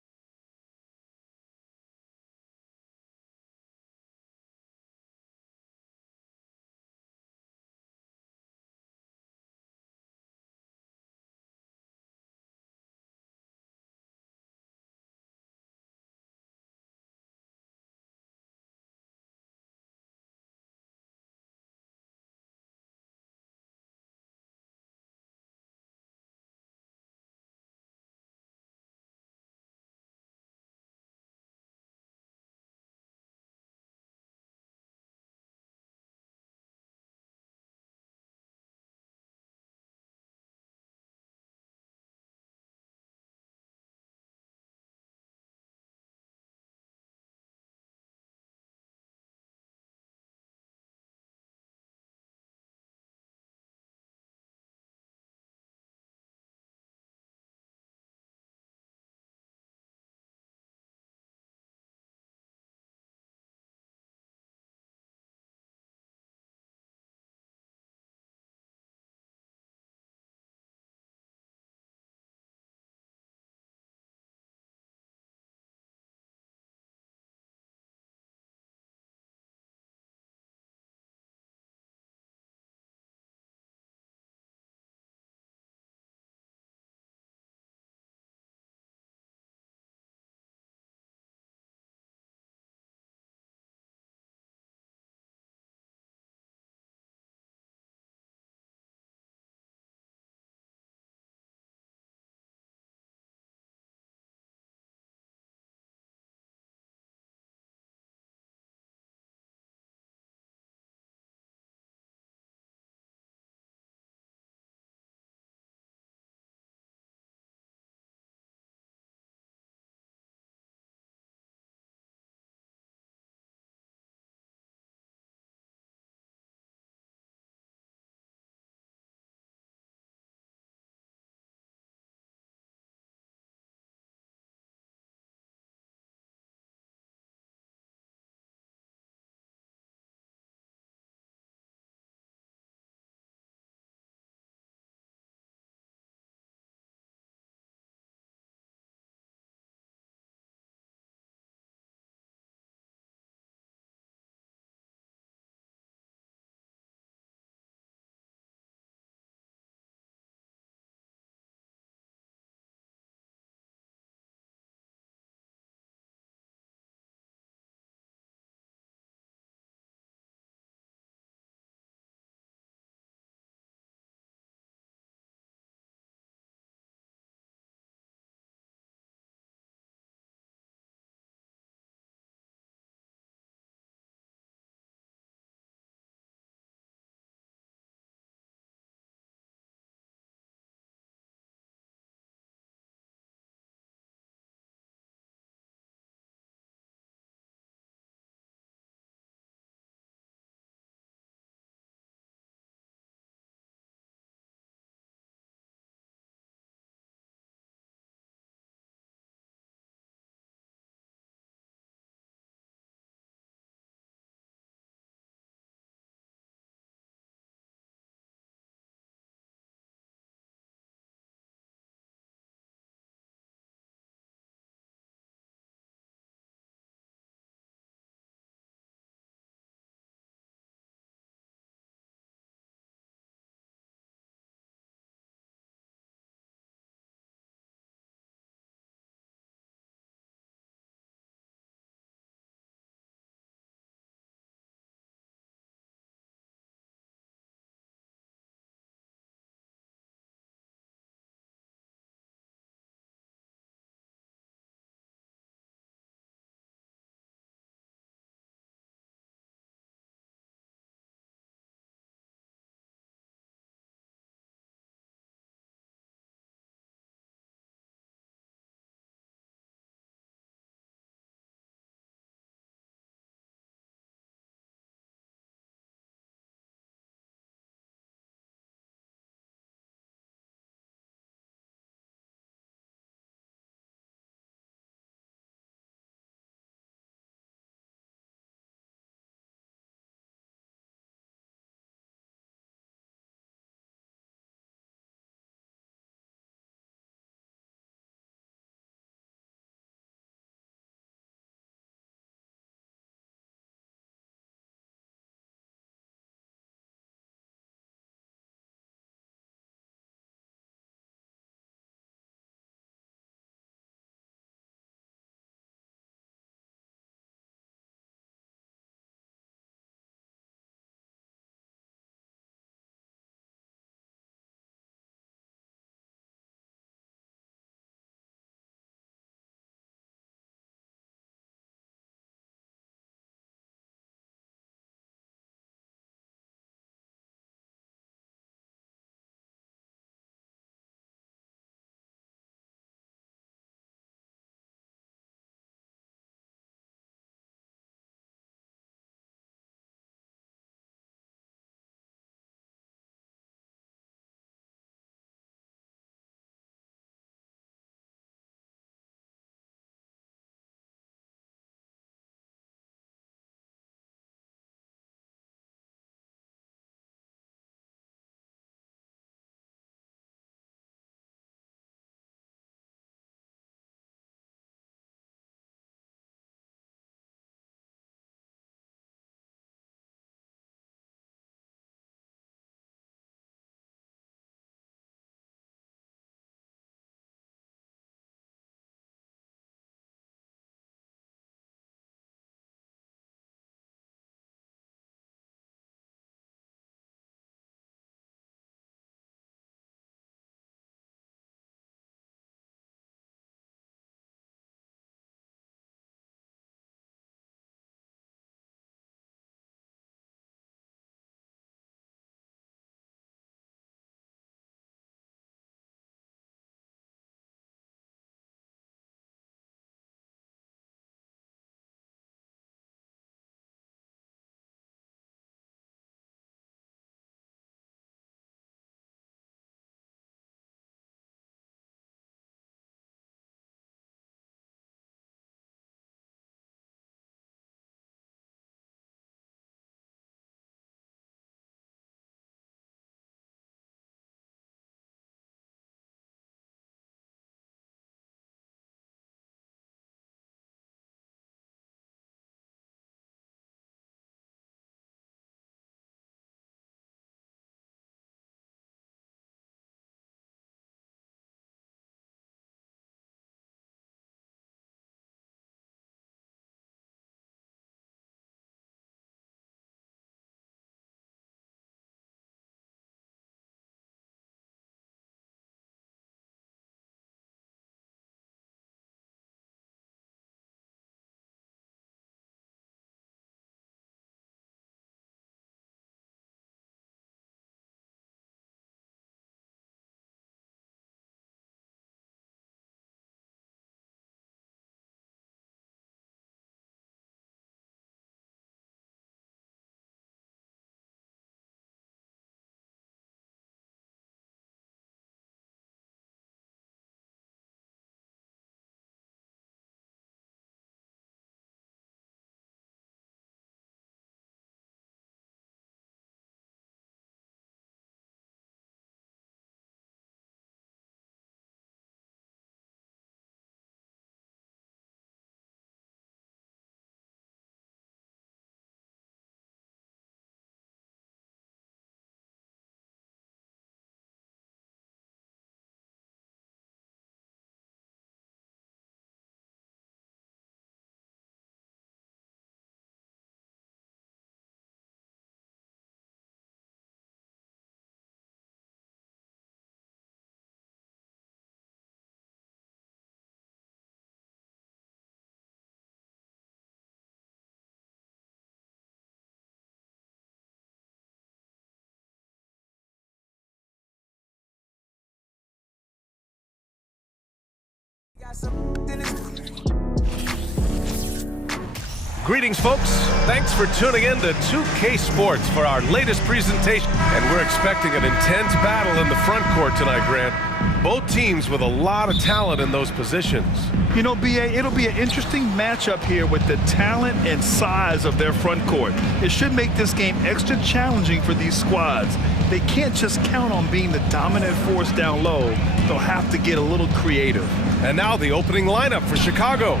Greetings, folks. Thanks for tuning in to 2K Sports for our latest presentation. And we're expecting an intense battle in the front court tonight, Grant. Both teams with a lot of talent in those positions. You know, B.A., it'll be an interesting matchup here with the talent and size of their front court. It should make this game extra challenging for these squads. They can't just count on being the dominant force down low. They'll have to get a little creative. And now the opening lineup for Chicago.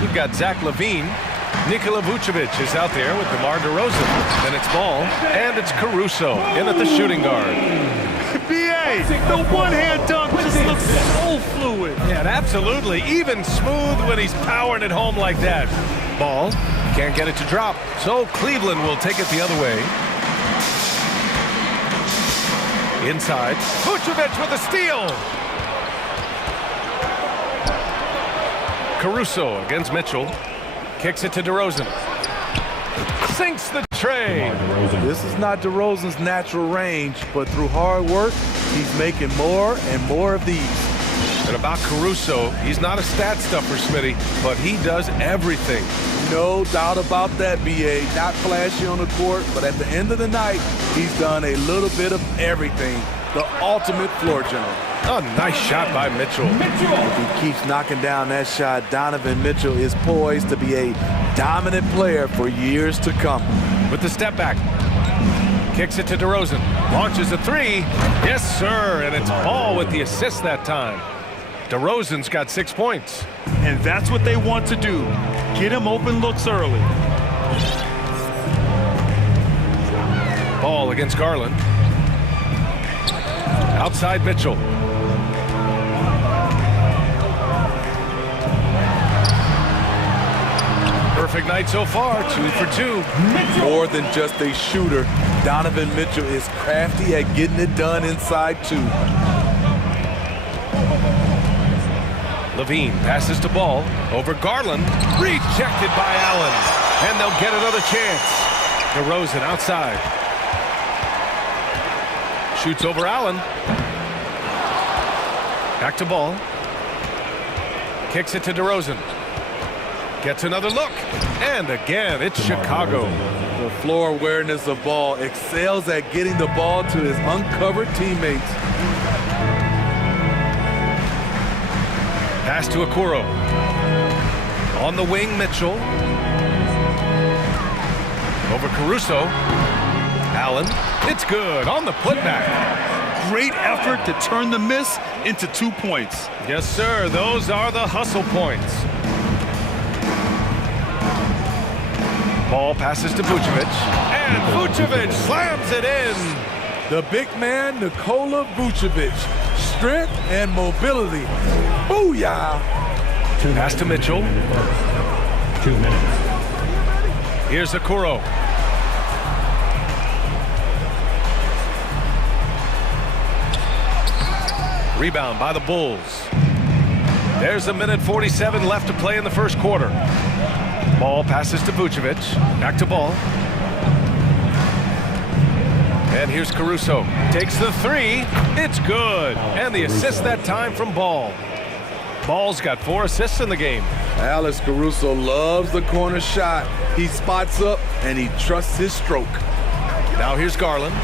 We've got Zach LaVine. Nikola Vucevic is out there with DeMar DeRozan. Then it's Ball, and it's Caruso in at the shooting guard. B.A., the one-hand dunk just looks so fluid. Yeah, absolutely. Even smooth when he's powering it home like that. Ball can't get it to drop, so Cleveland will take it the other way. Inside, Vucevic with a steal. Caruso against Mitchell. Kicks it to DeRozan. Sinks the tray. This is not DeRozan's natural range, but through hard work, he's making more and more of these. And about Caruso, he's not a stat stuffer, Smitty, but he does everything. No doubt about that, B.A. Not flashy on the court, but at the end of the night, he's done a little bit of everything. The ultimate floor general. Oh, nice shot by Mitchell. If he keeps knocking down that shot, Donovan Mitchell is poised to be a dominant player for years to come. With the step back. Kicks it to DeRozan. Launches a three. Yes, sir. And it's Ball with the assist that time. DeRozan's got 6 points. And that's what they want to do. Get him open looks early. Ball against Garland. Outside Mitchell. Perfect night so far, 2 for 2. More than just a shooter, Donovan Mitchell is crafty at getting it done inside too. LaVine passes to Ball over Garland. Rejected by Allen. And they'll get another chance. DeRozan outside. Shoots over Allen. Back to Ball. Kicks it to DeRozan. Gets another look. And again, it's Chicago. The floor awareness of Ball excels at getting the ball to his uncovered teammates. Pass to Okoro. On the wing, Mitchell. Over Caruso. Allen. It's good on the putback. Great effort to turn the miss into 2 points. Yes, sir. Those are the hustle points. Ball passes to Vucevic. And Vucevic slams it in. The big man, Nikola Vucevic. Strength and mobility. Booyah! Pass to Mitchell. 2 minutes. Here's Okoro. Rebound by the Bulls. There's 1:47 left to play in the first quarter. Ball passes to Vucevic. Back to Ball. And here's Caruso. Takes the three. It's good. And the assist that time from Ball. Ball's got 4 assists in the game. Alex Caruso loves the corner shot. He spots up and he trusts his stroke. Now here's Garland.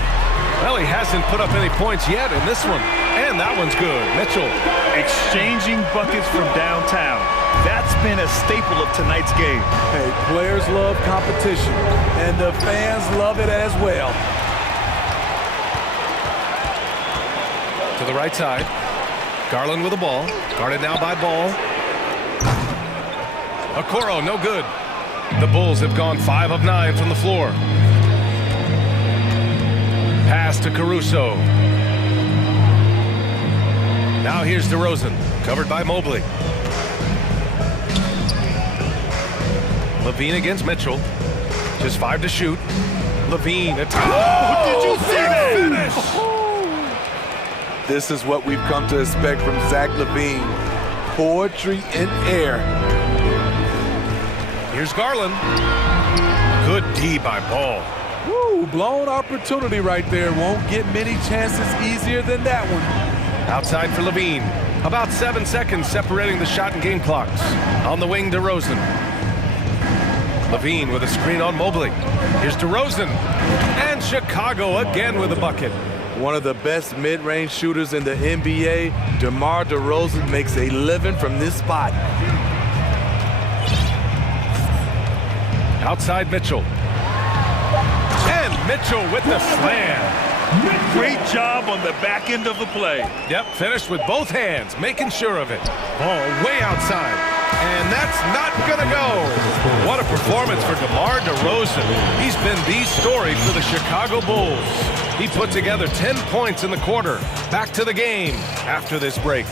Well, he hasn't put up any points yet in this one. And that one's good. Mitchell. Exchanging buckets from downtown. That's been a staple of tonight's game. Hey, players love competition, and the fans love it as well. To the right side. Garland with the ball. Guarded now by Ball. Okoro, no good. The Bulls have gone 5 of 9 from the floor. Pass to Caruso. Now here's DeRozan, covered by Mobley. LaVine against Mitchell. Just 5 to shoot. LaVine, a time. Oh, did you see that finish? This is what we've come to expect from Zach LaVine. Poetry in air. Here's Garland. Good D by Ball. Woo, blown opportunity right there. Won't get many chances easier than that one. Outside for LaVine. About 7 seconds separating the shot and game clocks. On the wing, DeRozan. Levine with a screen on Mobley. Here's DeRozan. And Chicago again with a bucket. One of the best mid-range shooters in the NBA, DeMar DeRozan makes a living from this spot. Outside Mitchell. And Mitchell with the slam. Great job on the back end of the play. Yep, finished with both hands, making sure of it. Ball way outside. And that's not going to go. What a performance for DeMar DeRozan. He's been the story for the Chicago Bulls. He put together 10 points in the quarter. Back to the game after this break.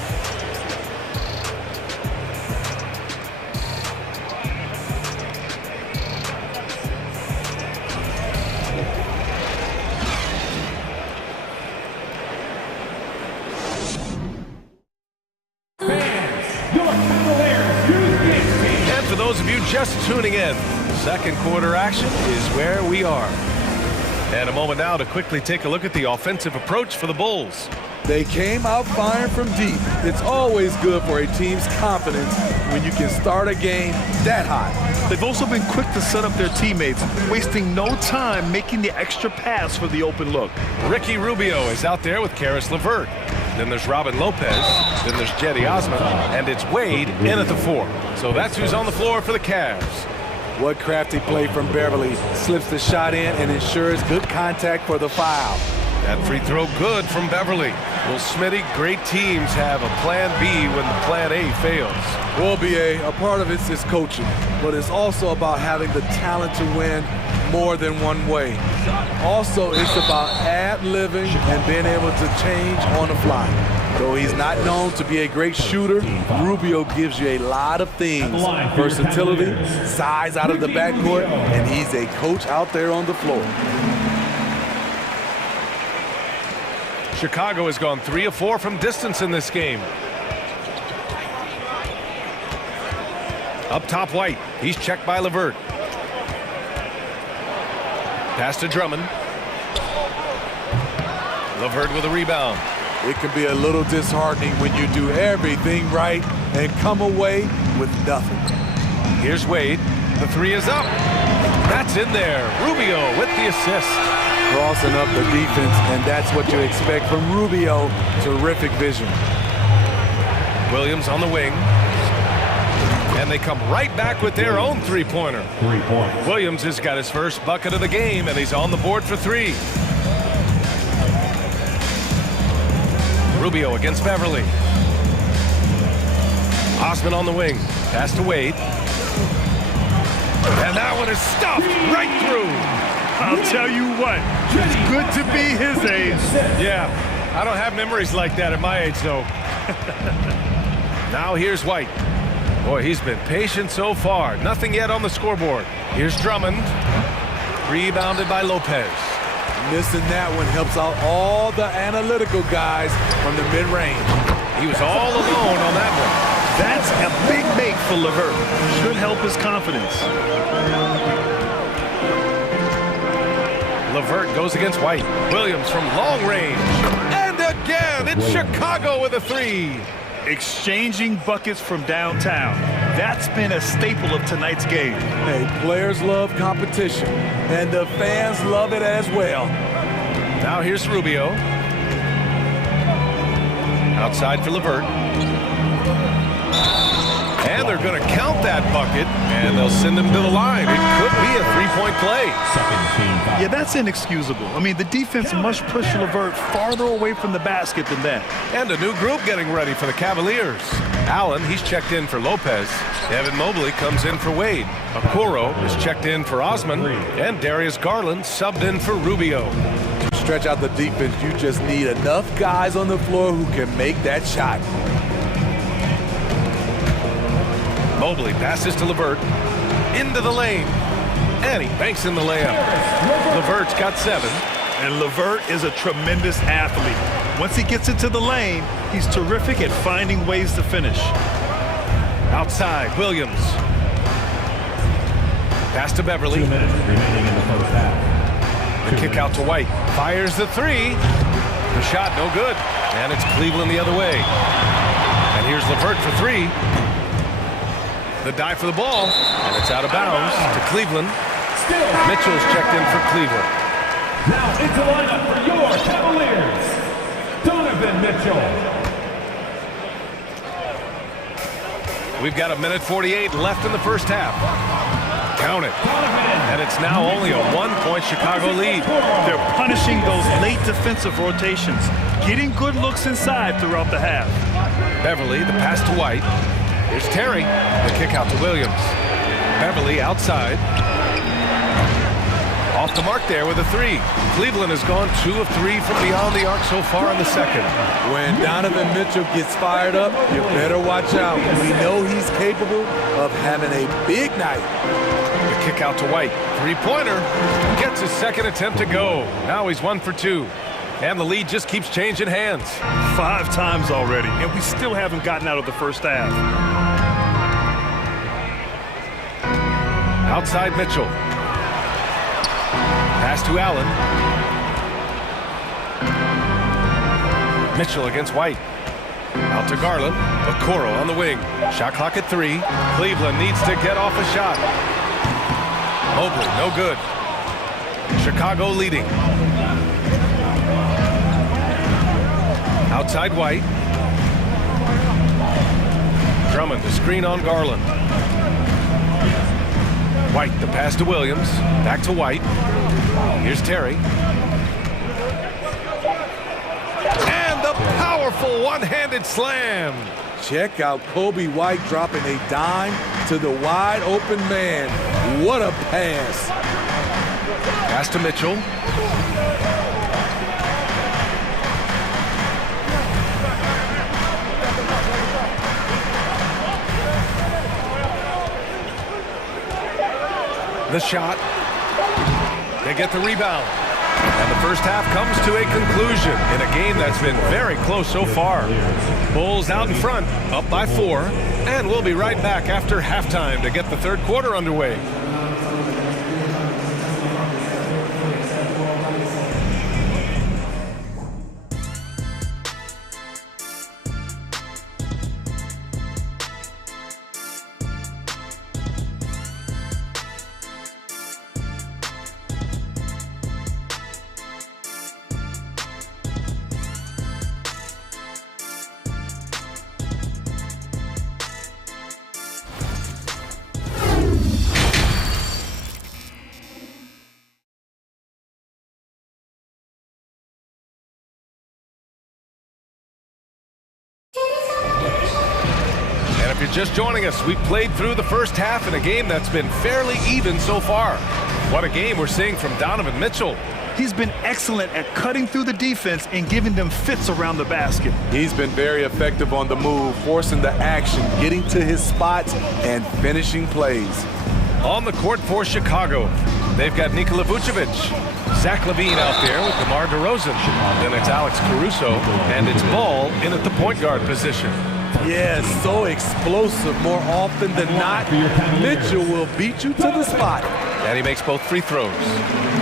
For those of you just tuning in, second quarter action is where we are. And a moment now to quickly take a look at the offensive approach for the Bulls. They came out firing from deep. It's always good for a team's confidence when you can start a game that hot. They've also been quick to set up their teammates, wasting no time making the extra pass for the open look. Ricky Rubio is out there with Karis LeVert. Then there's Robin Lopez. Then there's Jetty Osman. And it's Wade in at the 4. So that's who's on the floor for the Cavs. What crafty play from Beverly. Slips the shot in and ensures good contact for the foul. That free throw good from Beverly. Well, Smitty, great teams have a plan B when the plan A fails. Well, BA, a part of it is coaching, but it's also about having the talent to win more than one way. Also, it's about ad-libbing and being able to change on the fly. Though he's not known to be a great shooter, Rubio gives you a lot of things. Versatility, size out of the backcourt, and he's a coach out there on the floor. Chicago has gone 3 of 4 from distance in this game. Up top, White. He's checked by LeVert. Pass to Drummond. LeVert with a rebound. It can be a little disheartening when you do everything right and come away with nothing. Here's Wade. The 3 is up. That's in there. Rubio with the assist. Crossing up the defense, and that's what you expect from Rubio. Terrific vision. Williams on the wing. And they come right back with their own three-pointer. 3 points. Williams has got his first bucket of the game, and he's on the board for 3. Rubio against Beverly. Osman on the wing. Pass to Wade. And that one is stuffed right through. I'll tell you what, it's good to be his age. Yeah, I don't have memories like that at my age, though. Now here's White. Boy, he's been patient so far. Nothing yet on the scoreboard. Here's Drummond. Rebounded by Lopez. Missing that one helps out all the analytical guys from the mid-range. He was all alone on that one. That's a big make for LeVert. Should help his confidence. LeVert goes against White. Williams from long range. And again, it's Chicago with a 3. Exchanging buckets from downtown. That's been a staple of tonight's game. Hey, players love competition, and the fans love it as well. Now here's Rubio. Outside for LeVert. And they're going to count that bucket, and they'll send him to the line. It could be a 3-point play. Yeah, that's inexcusable. I mean, the defense must push LeVert farther away from the basket than that. And a new group getting ready for the Cavaliers. Allen, he's checked in for Lopez. Evan Mobley comes in for Wade. Okoro is checked in for Osman. And Darius Garland subbed in for Rubio. To stretch out the defense, you just need enough guys on the floor who can make that shot. Mobley passes to LeVert. Into the lane. And he banks in the layup. LeVert's got 7. And LeVert is a tremendous athlete. Once he gets into the lane, he's terrific at finding ways to finish. Outside, Williams. Pass to Beverly. 2 minutes remaining in the first half. The kick out to White. Fires the 3. The shot no good. And it's Cleveland the other way. Here's LeVert for three. The dive for the ball, and it's out of bounds to Cleveland. Mitchell's checked in for Cleveland. Now into lineup for your Cavaliers, Donovan Mitchell. We've got 1:48 left in the first half. Count it. And it's now only a 1-point Chicago lead. They're punishing those late defensive rotations, getting good looks inside throughout the half. Beverly, the pass to White. Here's Terry, the kick out to Williams. Beverly outside. Off the mark there with a three. Cleveland has gone 2 of 3 from beyond the arc so far in the second. When Donovan Mitchell gets fired up, you better watch out. We know he's capable of having a big night. The kick out to White. Three-pointer. Gets his second attempt to go. Now he's 1 for 2. And the lead just keeps changing hands. 5 times already, and we still haven't gotten out of the first half. Outside Mitchell. Pass to Allen. Mitchell against White. Out to Garland. Okoro on the wing. Shot clock at 3. Cleveland needs to get off a shot. Mobley, no good. Chicago leading. Outside White. Drummond, the screen on Garland. White, the pass to Williams. Back to White. Here's Terry. And the powerful one-handed slam. Check out Kobe White dropping a dime to the wide open man. What a pass. Pass to Mitchell. The shot. They get the rebound. And the first half comes to a conclusion in a game that's been very close so far. Bulls out in front, up by 4. And we'll be right back after halftime to get the third quarter underway. Just joining us, we played through the first half in a game that's been fairly even so far. What a game we're seeing from Donovan Mitchell. He's been excellent at cutting through the defense and giving them fits around the basket. He's been very effective on the move, forcing the action, getting to his spots, and finishing plays. On the court for Chicago, they've got Nikola Vucevic, Zach LaVine out there with DeMar DeRozan. Then it's Alex Caruso, and it's Ball in at the point guard position. Yes, so explosive more often than not. Mitchell will beat you to the spot. And he makes both free throws.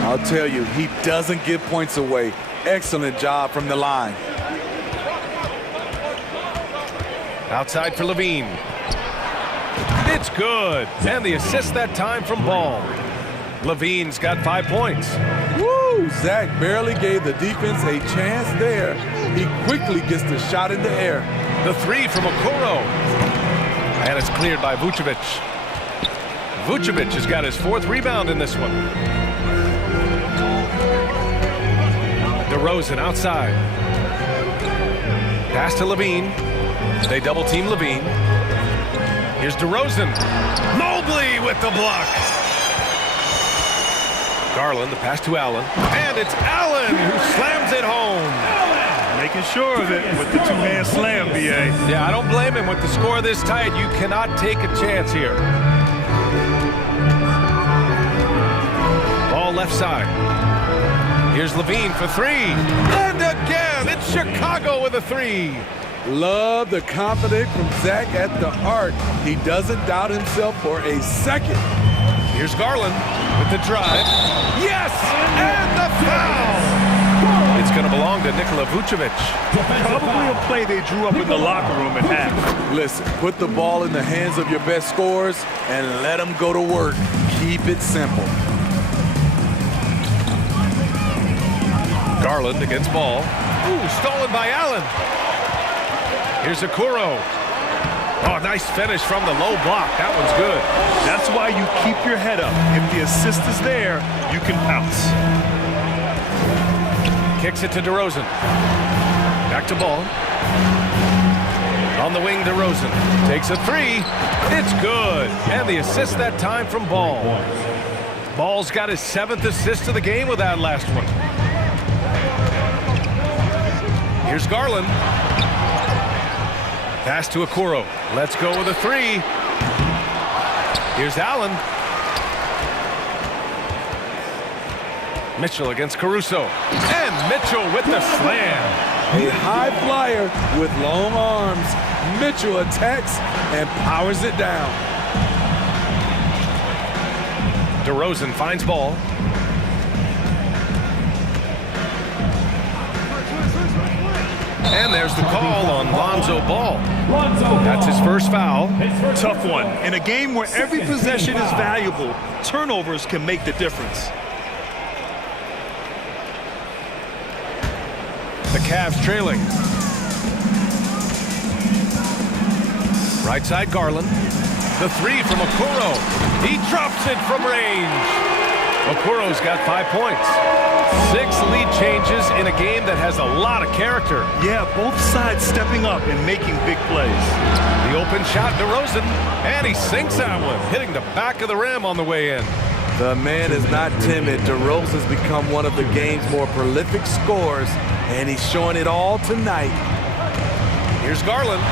I'll tell you, he doesn't give points away. Excellent job from the line. Outside for LaVine. It's good. And the assist that time from Ball. LaVine's got 5 points. Woo! Zach barely gave the defense a chance there. He quickly gets the shot in the air. The three from Okoro. And it's cleared by Vucevic. Vucevic has got his 4th rebound in this one. DeRozan outside. Pass to LaVine. They double team LaVine. Here's DeRozan. Mobley with the block. Garland, the pass to Allen. And it's Allen who slams it home. Making sure of it with the two-hand slam, B.A. Yeah, I don't blame him. With the score this tight, you cannot take a chance here. Ball left side. Here's LaVine for 3. And again, it's Chicago with a 3. Love the confidence from Zach at the arc. He doesn't doubt himself for a second. Here's Garland with the drive. Yes! And the foul! It's going to belong to Nikola Vucevic. Probably a play they drew up in the locker room at half. Listen, put the ball in the hands of your best scorers and let them go to work. Keep it simple. Garland against ball. Ooh, stolen by Allen. Here's Okoro. Oh, nice finish from the low block. That one's good. That's why you keep your head up. If the assist is there, you can pounce. Kicks it to DeRozan. Back to ball. On the wing, DeRozan takes a three. It's good. And the assist that time from Ball. Ball's got his 7th assist of the game with that last one. Here's Garland. Pass to Okoro. Let's go with a three. Here's Allen. Mitchell against Caruso. And Mitchell with the slam. A high flyer with long arms. Mitchell attacks and powers it down. DeRozan finds Ball. And there's the call on Lonzo Ball. That's his first foul. Tough one. In a game where every possession is valuable, turnovers can make the difference. The Cavs trailing. Right side Garland. The three from Okoro. He drops it from range. Okoro's got 5 points. 6 lead changes in a game that has a lot of character. Yeah, both sides stepping up and making big plays. The open shot, DeRozan, and he sinks that one, hitting the back of the rim on the way in. The man is not timid. DeRozan's become one of the game's more prolific scorers, and he's showing it all tonight. Here's Garland,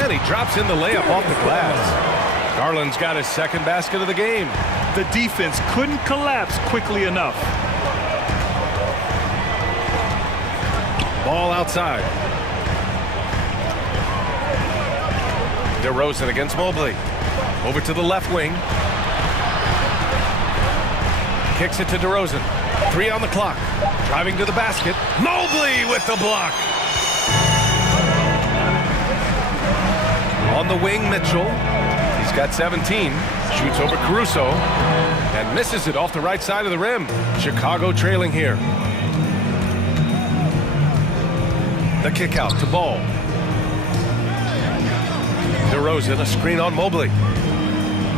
and he drops in the layup off the glass. Garland's got his 2nd basket of the game. The defense couldn't collapse quickly enough. Ball outside. DeRozan against Mobley. Over to the left wing. Kicks it to DeRozan. 3 on the clock. Driving to the basket. Mobley with the block. On the wing, Mitchell. He's got 17. Shoots over Caruso. And misses it off the right side of the rim. Chicago trailing here. The kick out to Ball. DeRozan, a screen on Mobley.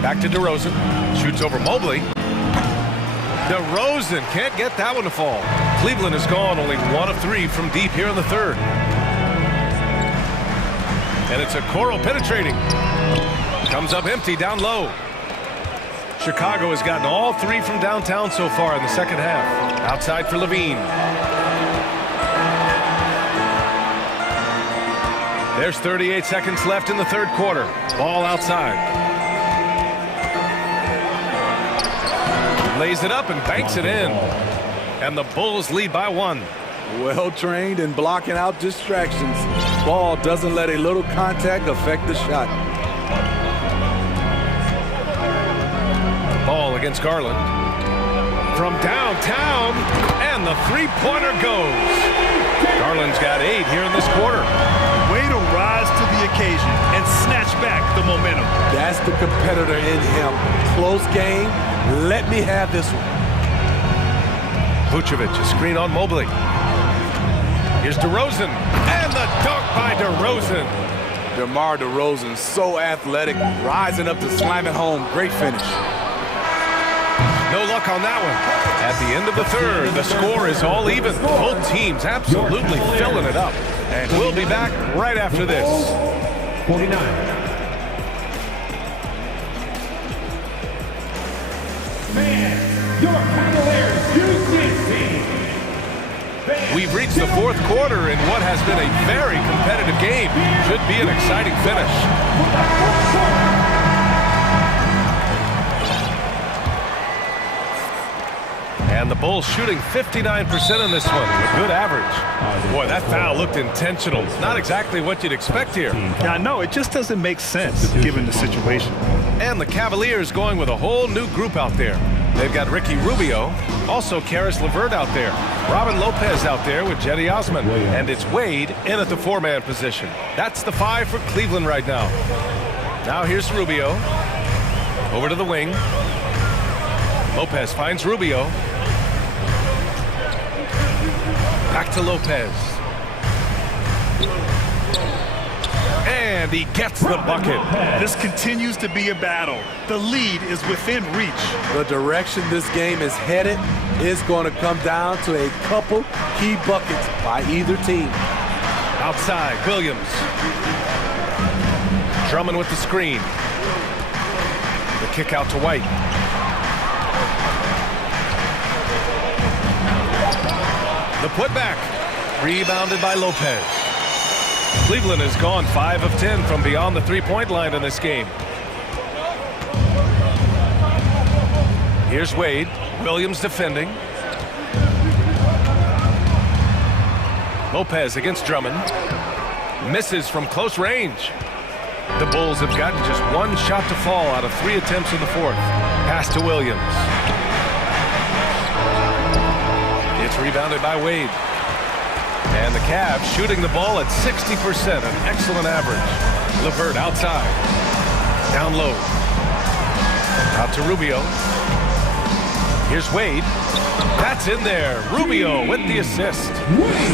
Back to DeRozan. Shoots over Mobley. DeRozan can't get that one to fall. Cleveland has gone only 1 of 3 from deep here in the 3rd. And it's Okoro penetrating. Comes up empty down low. Chicago has gotten all 3 from downtown so far in the 2nd half. Outside for Levine. There's 38 seconds left in the 3rd quarter. Ball outside. Lays it up and banks it in. And the Bulls lead by 1. Well trained in blocking out distractions. Ball doesn't let a little contact affect the shot. Ball against Garland. From downtown, and the three-pointer goes. Garland's got 8 here in this quarter. Way to rise to the occasion and snatch back the momentum. That's the competitor in him. Close game. Let me have this one. Vucevic, a screen on Mobley. Here's DeRozan, and the dunk by DeRozan. DeMar DeRozan, so athletic, rising up to slam it home. Great finish. No luck on that one. At the end of the 3rd, the score is all even. Both teams absolutely filling it up. And we'll be back right after this. 49. Man, your Cavaliers use this team. We've reached the 4th quarter in what has been a very competitive game. Should be an exciting finish. And the Bulls shooting 59% in this one. A good average. Boy, that foul looked intentional. Not exactly what you'd expect here. Yeah, I know. It just doesn't make sense given the situation. And the Cavaliers going with a whole new group out there. They've got Ricky Rubio, also Karis LeVert out there. Robin Lopez out there with Jetty Osman. And it's Wade in at the 4-man position. That's the 5 for Cleveland right now. Now here's Rubio. Over to the wing. Lopez finds Rubio. Back to Lopez. And he gets the bucket. This continues to be a battle. The lead is within reach. The direction this game is headed is going to come down to a couple key buckets by either team. Outside, Williams. Drummond with the screen. The kick out to White. The putback. Rebounded by Lopez. Cleveland has gone 5 of 10 from beyond the three-point line in this game. Here's Wade. Williams defending. Lopez against Drummond. Misses from close range. The Bulls have gotten just one shot to fall out of 3 attempts in the fourth. Pass to Williams. It's rebounded by Wade. And the Cavs shooting the ball at 60%, an excellent average. LeVert outside. Down low. Out to Rubio. Here's Wade. That's in there. Rubio with the assist.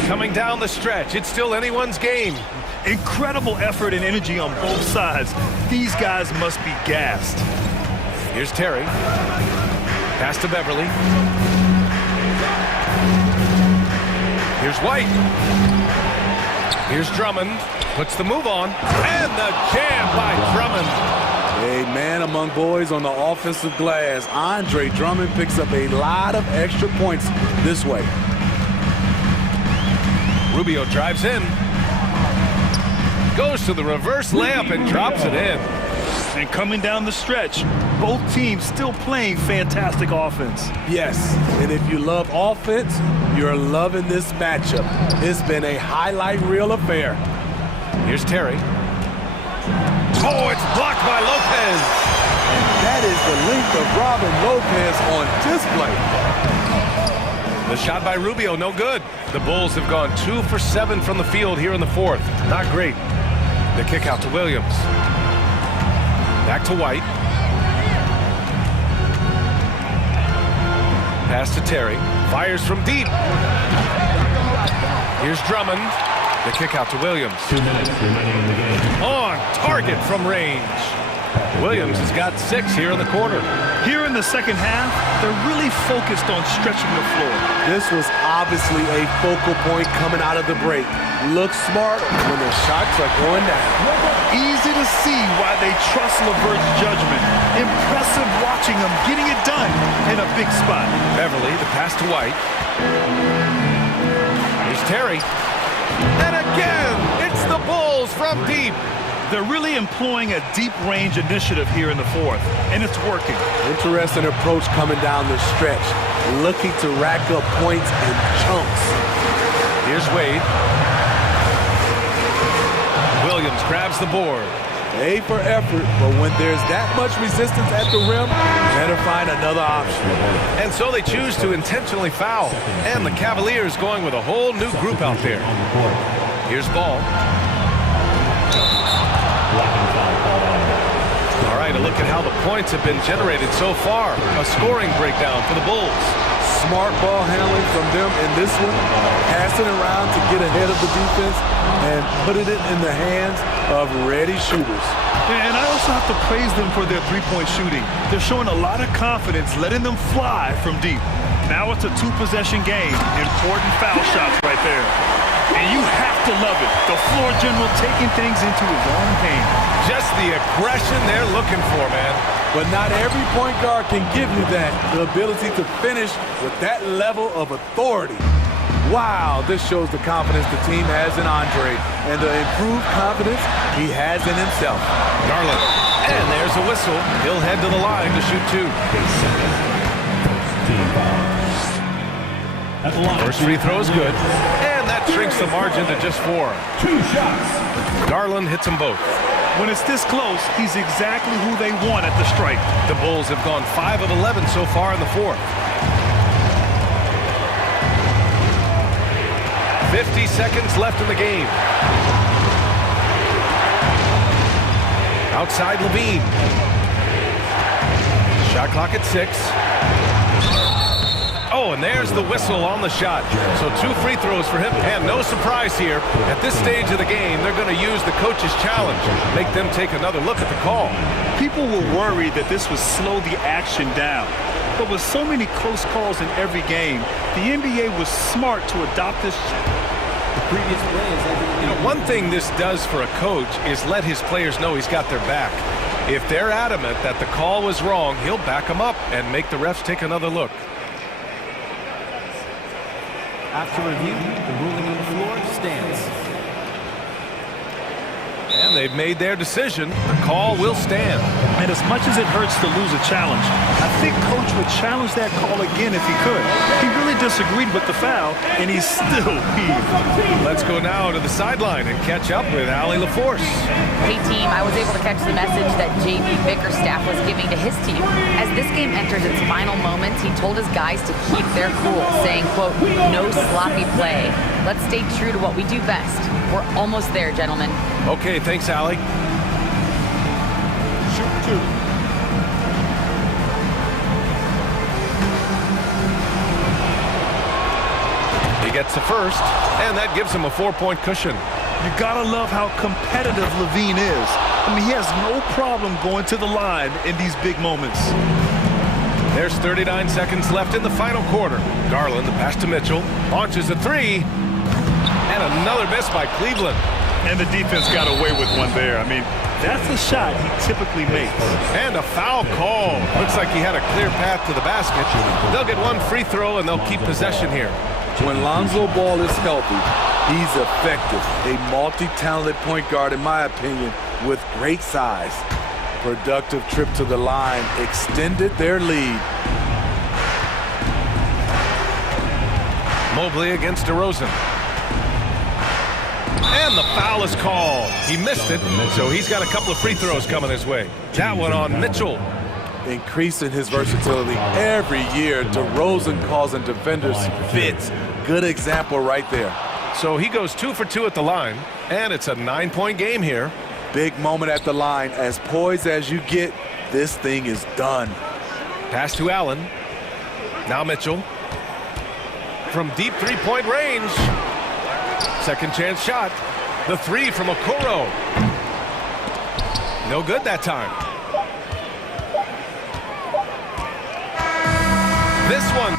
Coming down the stretch. It's still anyone's game. Incredible effort and energy on both sides. These guys must be gassed. Here's Terry. Pass to Beverly. Here's White. Here's Drummond. Puts the move on. And the jam by Drummond. A man among boys on the offensive glass. Andre Drummond picks up a lot of extra points this way. Rubio drives in. Goes to the reverse layup and drops it in. And coming down the stretch, both teams still playing fantastic offense. Yes, and if you love offense, you're loving this matchup. It's been a highlight reel affair. Here's Terry. Oh, it's blocked by Lopez. And that is the length of Robin Lopez on display. The shot by Rubio, no good. The Bulls have gone 2 for 7 from the field here in the fourth. Not great. The kick out to Williams. Back to White. Pass to Terry. Fires from deep. Here's Drummond. The kick out to Williams. 2 minutes remaining in the game. On target from range. Williams has got 6 here in the quarter. Here in the second half, they're really focused on stretching the floor. This was obviously a focal point coming out of the break. Look smart when the shots are going down. Easy to see why they trust LeVert's judgment. Impressive watching him getting it done in a big spot. Beverly, the pass to White. Here's Terry. And again, it's the Bulls from deep. They're really employing a deep range initiative here in the fourth, and it's working. Interesting approach coming down the stretch, looking to rack up points in chunks. Here's Wade. Williams grabs the board. A for effort, but when there's that much resistance at the rim, better find another option. And so they choose to intentionally foul. And the Cavaliers going with a whole new group out there. Here's Ball. All right, a look at how the points have been generated so far. A scoring breakdown for the Bulls. Smart ball handling from them in this one. Passing around to get ahead of the defense and putting it in the hands of ready shooters. And I also have to praise them for their three-point shooting. They're showing a lot of confidence, letting them fly from deep. Now it's a 2-possession game. Important foul shots right there. And you have to love it. The floor general taking things into his own hand. Just the aggression they're looking for, man. But not every point guard can give you that. The ability to finish with that level of authority. Wow, this shows the confidence the team has in Andre and the improved confidence he has in himself. Garland. And there's a whistle. He'll head to the line to shoot 2. First free throw is good. And that shrinks the margin to just 4. 2 shots. Garland hits them both. When it's this close, he's exactly who they want at the stripe. The Bulls have gone 5 of 11 so far in the fourth. 50 seconds left in the game. Outside Levine. Shot clock at 6. Oh, and there's the whistle on the shot. So 2 free throws for him. And no surprise here. At this stage of the game, they're going to use the coach's challenge. Make them take another look at the call. People were worried that this would slow the action down. But with so many close calls in every game, the NBA was smart to adopt this. The previous play is that, you know, one thing this does for a coach is let his players know he's got their back. If they're adamant that the call was wrong, he'll back them up and make the refs take another look. after review, the ruling on the floor stands. And they've made their decision. The call will stand. And as much as it hurts to lose a challenge, I think Coach would challenge that call again if he could. He really disagreed with the foul, and he's still peeved. Let's go now to the sideline and catch up with Allie LaForce. Hey, team, I was able to catch the message that JB Bickerstaff was giving to his team. As this game enters its final moments, he told his guys to keep their cool, saying, quote, no sloppy play. Let's stay true to what we do best. We're almost there, gentlemen. Okay, thanks, Allie. Shoot two. He gets the first, and that gives him a 4-point cushion. You gotta love how competitive Levine is. I mean, he has no problem going to the line in these big moments. There's 39 seconds left in the final quarter. Garland, the pass to Mitchell, launches a three, and another miss by Cleveland. And the defense got away with one there. I mean, that's a shot he typically makes. And a foul call. Looks like he had a clear path to the basket. They'll get one free throw, and they'll keep possession here. When Lonzo Ball is healthy, he's effective. A multi-talented point guard, in my opinion, with great size. Productive trip to the line extended their lead. Mobley against DeRozan. And the foul is called. He missed it, so he's got a couple of free throws coming his way. That one on Mitchell. Increasing his versatility every year. DeRozan causing defenders fits. Good example right there. So he goes 2 for 2 at the line, and it's a 9-point game here. Big moment at the line. As poised as you get, this thing is done. Pass to Allen. Now Mitchell. From deep three-point range. Second chance shot. The three from Okoro. No good that time. This one.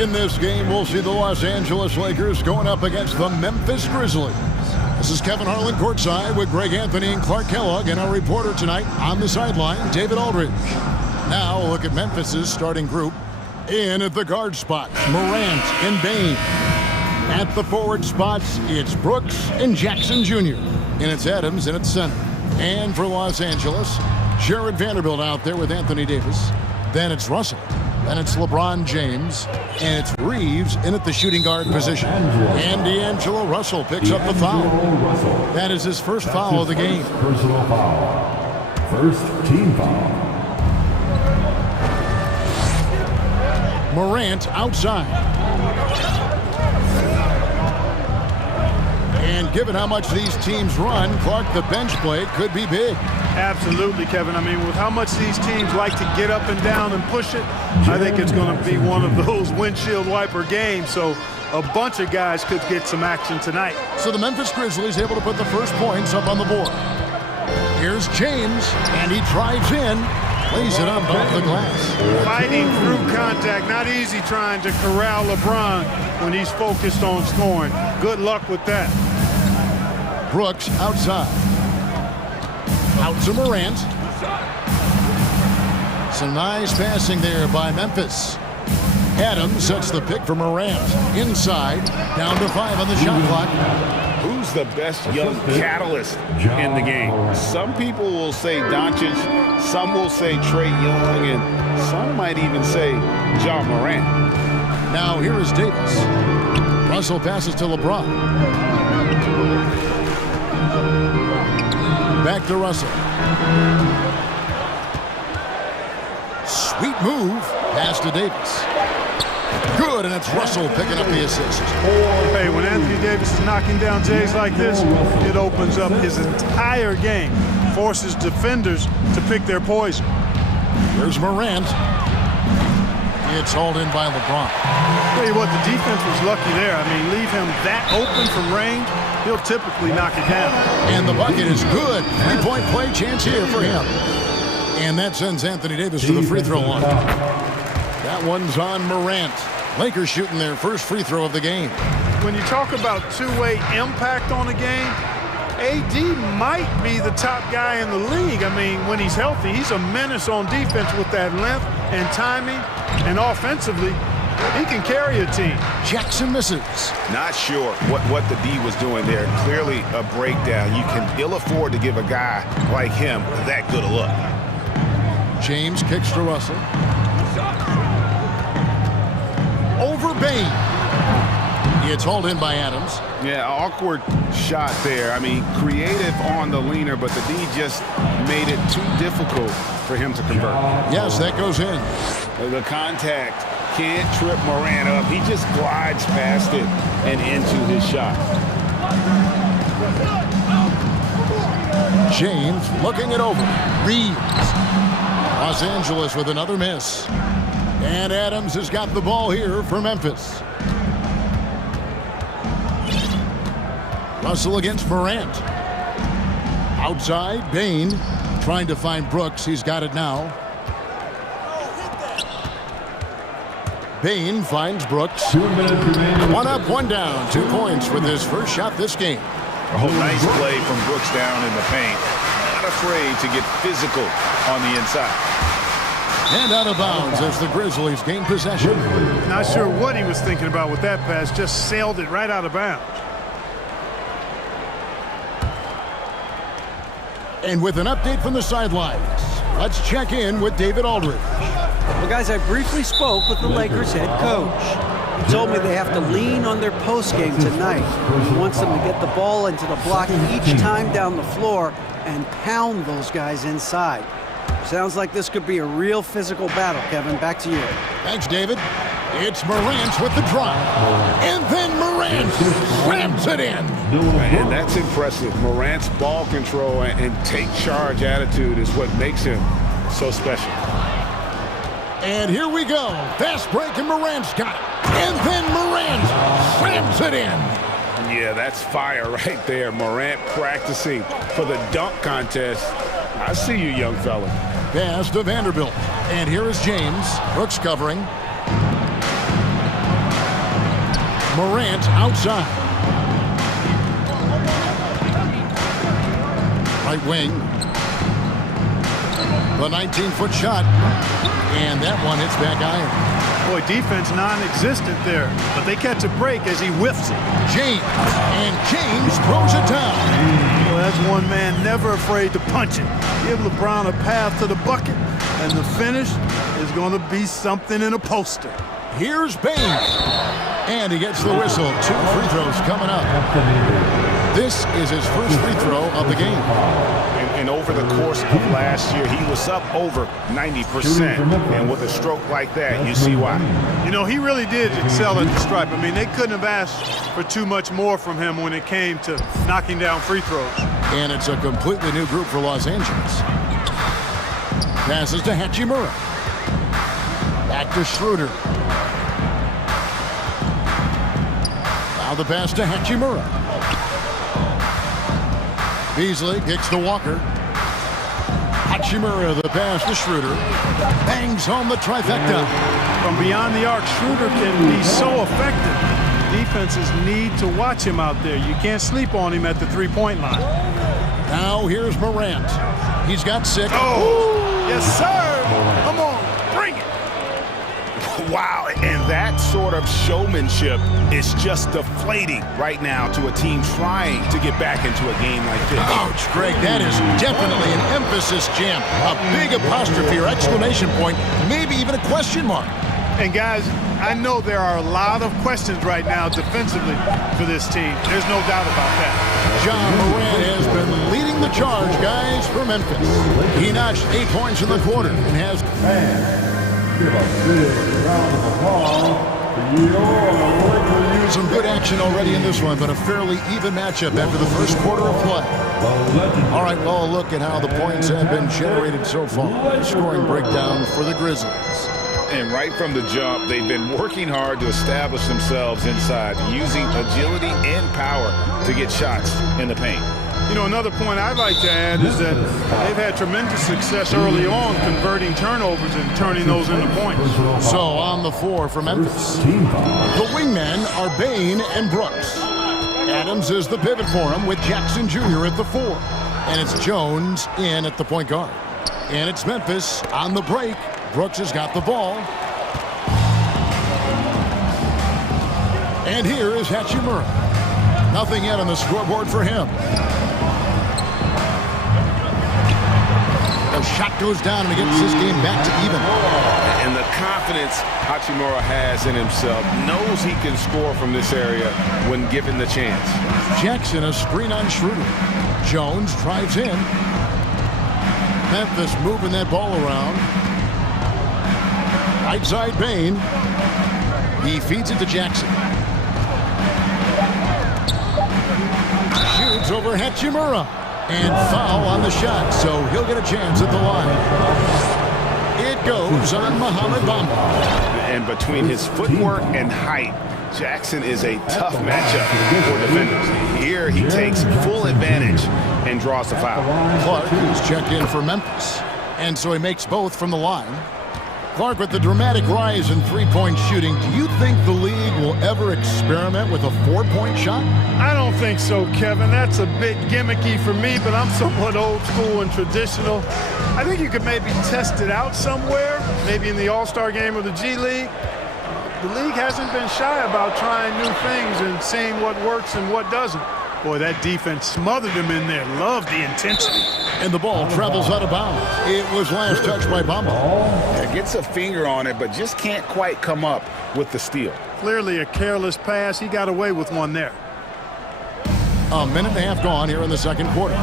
In this game, we'll see the Los Angeles Lakers going up against the Memphis Grizzlies. This is Kevin Harlan courtside with Greg Anthony and Clark Kellogg, and our reporter tonight on the sideline, David Aldridge. Now, look at Memphis's starting group. In at the guard spots, Morant and Bane. At the forward spots, it's Brooks and Jackson Jr. And it's Adams in at center. And for Los Angeles, Jared Vanderbilt out there with Anthony Davis. Then it's Russell. Then it's LeBron James. And it's Reeves in at the shooting guard position. And D'Angelo Russell picks up the foul. That is his first foul of the game. Personal foul. First team foul. Morant outside. And given how much these teams run, Clark, the bench play could be big. Absolutely, Kevin. I mean, with how much these teams like to get up and down and push it, I think it's going to be one of those windshield wiper games. So a bunch of guys could get some action tonight. So the Memphis Grizzlies able to put the first points up on the board. Here's James, and he drives in. Plays it up off the glass. Fighting through contact. Not easy trying to corral LeBron when he's focused on scoring. Good luck with that. Brooks outside. Out to Morant. Some nice passing there by Memphis. Adams sets the pick for Morant. Inside. Down to 5 on the shot clock. Who's the best young catalyst in the game? Some people will say Doncic, some will say Trae Young, and some might even say Ja Morant. Now here is Davis. Russell passes to LeBron. Back to Russell. Sweet move. Pass to Davis. Good, and it's Russell picking up the assist. Hey, when Anthony Davis is knocking down Jays like this, it opens up his entire game. Forces defenders to pick their poison. Here's Morant. It's hauled in by LeBron. Tell you what, the defense was lucky there. I mean, leave him that open from range, he'll typically knock it down. And the bucket is good. Three-point play chance here for him. And that sends Anthony Davis to the free throw line. That one's on Morant. Lakers shooting their first free throw of the game. When you talk about two-way impact on a game, AD might be the top guy in the league. I mean, when he's healthy, he's a menace on defense with that length and timing. And offensively, he can carry a team. Jackson misses. Not sure what the D was doing there. Clearly a breakdown. You can ill afford to give a guy like him that good a look. James kicks to Russell. Over Bane. It's hauled in by Adams. Yeah, awkward shot there. I mean, creative on the leaner, but the D just made it too difficult for him to convert. Yes, that goes in. The contact can't trip Morant up. He just glides past it and into his shot. James looking it over. Reeves. Los Angeles with another miss. And Adams has got the ball here for Memphis. Russell against Morant. Outside, Bane trying to find Brooks. He's got it now. Bane finds Brooks. 2 minutes remaining. One up, one down. 2 points with his first shot this game. A nice play from Brooks down in the paint. Not afraid to get physical on the inside. And out of bounds as the Grizzlies gain possession. Not sure what he was thinking about with that pass. Just sailed it right out of bounds. And with an update from the sidelines, let's check in with David Aldridge. Well, guys, I briefly spoke with the Lakers head coach. He told me they have to lean on their postgame tonight. He wants them to get the ball into the block each time down the floor and pound those guys inside. Sounds like this could be a real physical battle, Kevin. Back to you. Thanks, David. It's Morant with the drive. And then Morant slams it in. And that's impressive. Morant's ball control and take charge attitude is what makes him so special. And here we go. Fast break, and Morant's got it. And then Morant slams it in. Yeah, that's fire right there. Morant practicing for the dunk contest. I see you, young fella. Pass to Vanderbilt. And here is James. Brooks covering. Morant outside. Right wing. The 19-foot shot. And that one hits back iron. Boy, defense non-existent there. But they catch a break as he whiffs it. James. And James throws it down. Well, that's one man never afraid to punch it. Give LeBron a path to the bucket. And the finish is going to be something in a poster. Here's Bain. And he gets the whistle. 2 free throws coming up. This is his first free throw of the game. And over the course of last year, he was up over 90%. And with a stroke like that, you see why. You know, he really did excel at the stripe. I mean, they couldn't have asked for too much more from him when it came to knocking down free throws. And it's a completely new group for Los Angeles. Passes to Hachimura. Back to Schroeder. Now the pass to Hachimura. Beasley kicks to Walker. Hachimura, the pass to Schroeder. Bangs home the trifecta. From beyond the arc, Schroeder can be so effective. Defenses need to watch him out there. You can't sleep on him at the three-point line. Now here's Morant. He's got 6. Oh, yes, sir. Come on, bring it. Wow, and that sort of showmanship is just deflating right now to a team trying to get back into a game like this. Ouch, Greg, that is definitely an emphasis jam. A big apostrophe or exclamation point, maybe even a question mark. And guys, I know there are a lot of questions right now defensively for this team. There's no doubt about that. John Morant has been leading the charge, guys, for Memphis. He notched 8 points in the quarter and has... Give a big round of applause to your some good action already in this one, but a fairly even matchup after the first quarter of play. All right, well, look at how the points have been generated so far. Scoring breakdown for the Grizzlies. And right from the jump, they've been working hard to establish themselves inside, using agility and power to get shots in the paint. You know, another point I'd like to add is that they've had tremendous success early on converting turnovers and turning those into points. So on the floor for Memphis, the wingmen are Bain and Brooks. Adams is the pivot for him with Jackson Jr. at the 4. And it's Jones in at the point guard. And it's Memphis on the break. Brooks has got the ball. And here is Hachimura. Nothing yet on the scoreboard for him. The shot goes down and he gets this game back to even. And the confidence Hachimura has in himself, knows he can score from this area when given the chance. Jackson a screen on Schroeder. Jones drives in. Memphis moving that ball around. Right side Bain. He feeds it to Jackson. Shoots over Hachimura. And foul on the shot, so he'll get a chance at the line. It goes on Mohamed Bamba. And between his footwork and height, Jackson is a tough matchup for defenders. Here he takes full advantage and draws the foul. Clark is checked in for Memphis, and so he makes both from the line. Clark, with the dramatic rise in three-point shooting, do you think the league will ever experiment with a four-point shot? I don't think so, Kevin. That's a bit gimmicky for me, but I'm somewhat old school and traditional. I think you could maybe test it out somewhere, maybe in the All-Star game or the G League. The league hasn't been shy about trying new things and seeing what works and what doesn't. Boy, that defense smothered him in there. Loved the intensity. And the ball travels out of bounds. It was last touched by Bamba. Yeah, gets a finger on it, but just can't quite come up with the steal. Clearly a careless pass. He got away with one there. A minute and a half gone here in the second quarter.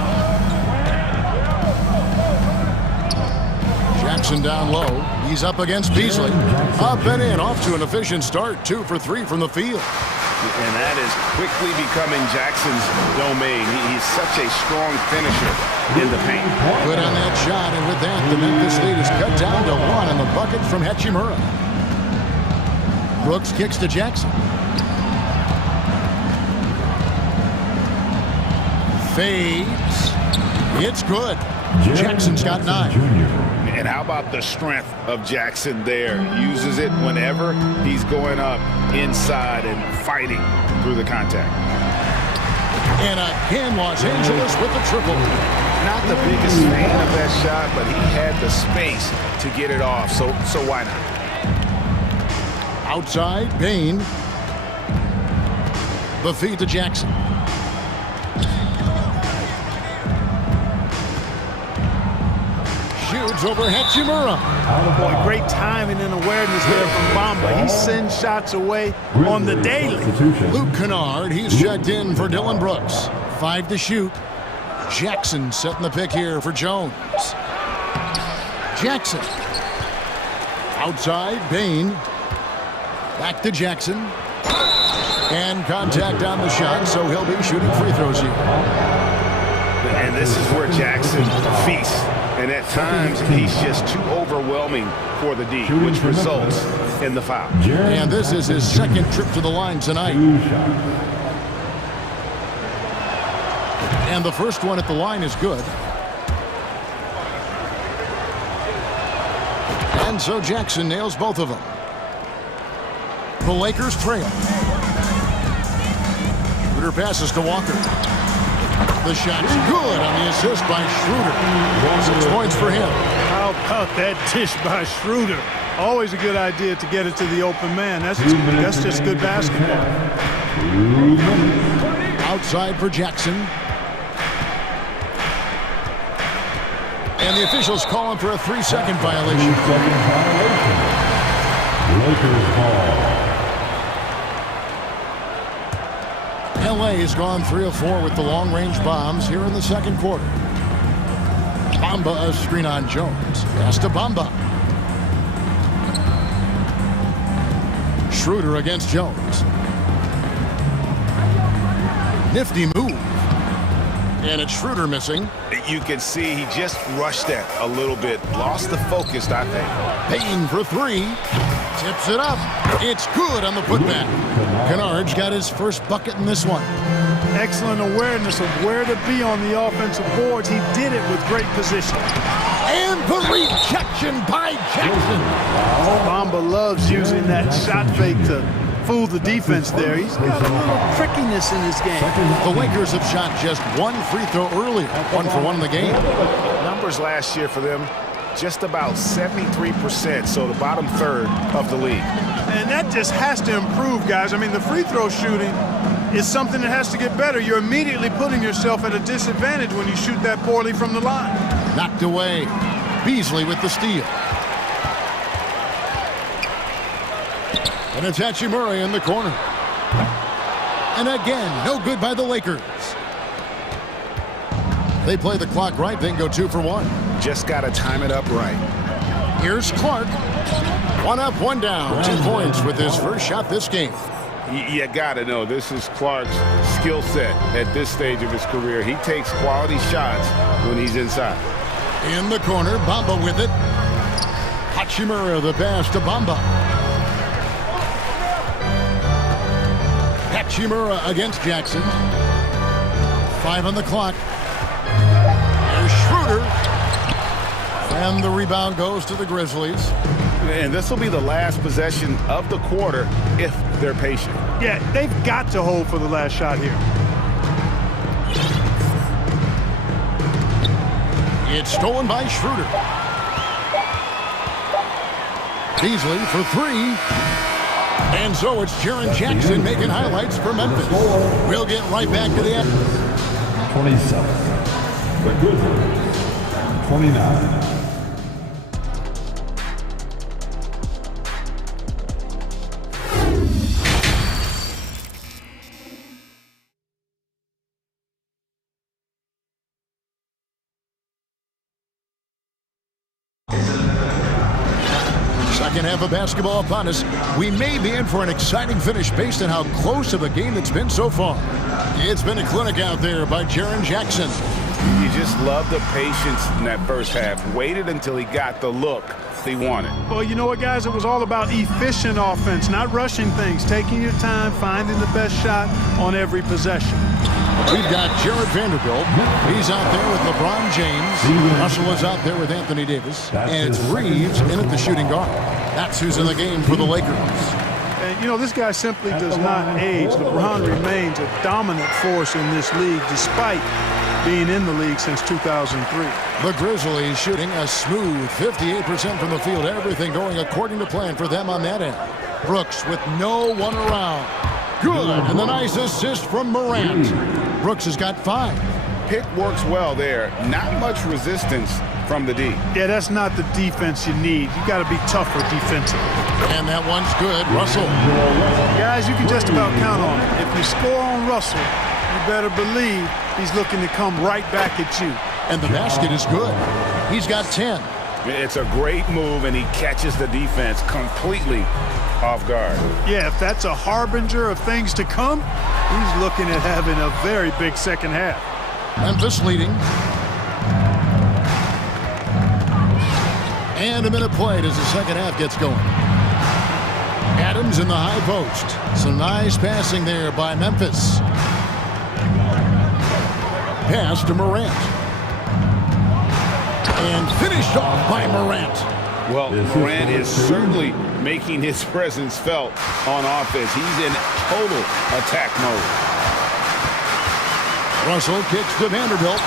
Jackson down low. He's up against Beasley. Up and in, off to an efficient start. 2 for 3 from the field. And that is quickly becoming Jackson's domain. He's such a strong finisher in the paint. Good on that shot, and with that, the Memphis lead is cut down to 1 on the bucket from Hachimura. Brooks kicks to Jackson. Fades. It's good. Jackson's got 9. And how about the strength of Jackson there? Uses it whenever he's going up inside and fighting through the contact. And again, Los Angeles with the triple. Not the biggest fan of that shot, but he had the space to get it off, so why not? Outside, Bain. The feed to Jackson. Shoots over Hachimura. Boy, great timing and awareness there from Bamba. He sends shots away on the daily. Luke Kennard, he's checked in for Dylan Brooks. 5 to shoot. Jackson setting the pick here for Jones. Jackson. Outside, Bain. Back to Jackson. And contact on the shot, so he'll be shooting free throws here. And this is where Jackson feasts. And at times, he's just too overwhelming for the D, which results in the foul. And this is his second trip to the line tonight. And the first one at the line is good. And so Jackson nails both of them. The Lakers trail. Schroeder passes to Walker. The shot's good on the assist by Schroeder. 6 points for him. How about that dish by Schroeder? Always a good idea to get it to the open man. That's just good basketball. Outside for Jackson. And the officials calling for a 3-second violation. Lakers ball. LA has gone 3 of 4 with the long-range bombs here in the second quarter. Bamba a screen on Jones. Pass to Bamba. Schroeder against Jones. Nifty move. And it's Schroeder missing. You can see he just rushed that a little bit. Lost the focus, I think. Payton for 3. Tips it up. It's good on the putback. Kennard's got his first bucket in this one. Excellent awareness of where to be on the offensive boards. He did it with great position. And the rejection by Jackson. Bamba loves using that shot fake to fool the defense there. He's got a little trickiness in his game. The Lakers have shot just 1 free throw earlier. 1 for 1 in the game. Numbers last year for them, just about 73%, so the bottom third of the league. And that just has to improve, guys. I mean, the free throw shooting is something that has to get better. You're immediately putting yourself at a disadvantage when you shoot that poorly from the line. Knocked away. Beasley with the steal. And it's Hachimura in the corner. And again, no good by the Lakers. They play the clock right, then go 2 for 1. Just got to time it up right. Here's Clark. 1 up, 1 down. 2 points with his first shot this game. You got to know, this is Clark's skill set at this stage of his career. He takes quality shots when he's inside. In the corner, Bamba with it. Hachimura the pass to Bamba. Hachimura against Jackson. 5 on the clock. There's Schroeder. And the rebound goes to the Grizzlies. And this will be the last possession of the quarter if they're patient. Yeah, they've got to hold for the last shot here. It's stolen by Schroeder. Beasley for 3. And so it's Jaren Jackson making highlights for Memphis. We'll get right back to the end. 27. The Grizzlies. 29. Second half of basketball upon us. We may be in for an exciting finish based on how close of a game it's been so far. It's been a clinic out there by Jaren Jackson. You just love the patience in that first half. Waited until he got the look he wanted. Well, you know what, guys? It was all about efficient offense, not rushing things, taking your time, finding the best shot on every possession. We've got Jared Vanderbilt. He's out there with LeBron James. Russell is out there with Anthony Davis. And it's Reeves in at the shooting guard. That's who's in the game for the Lakers. And, you know, this guy simply does not age. LeBron remains a dominant force in this league despite being in the league since 2003. The Grizzlies shooting a smooth 58% from the field. Everything going according to plan for them on that end. Brooks with no one around. Good. And the nice assist from Morant. Brooks has got 5. Pick works well there. Not much resistance from the D. Yeah, that's not the defense you need. You got to be tougher defensively. And that one's good. Russell. Guys, you can just about count on it. If you score on Russell, you better believe he's looking to come right back at you. And the basket is good. He's got 10. It's a great move, and he catches the defense completely off guard. Yeah, if that's a harbinger of things to come, he's looking at having a very big second half. Memphis leading. And a minute played as the second half gets going. Adams in the high post. Some nice passing there by Memphis. Pass to Morant. And finished off by Morant. Well, Morant is certainly making his presence felt on offense. He's in total attack mode. Russell kicks to Vanderbilt.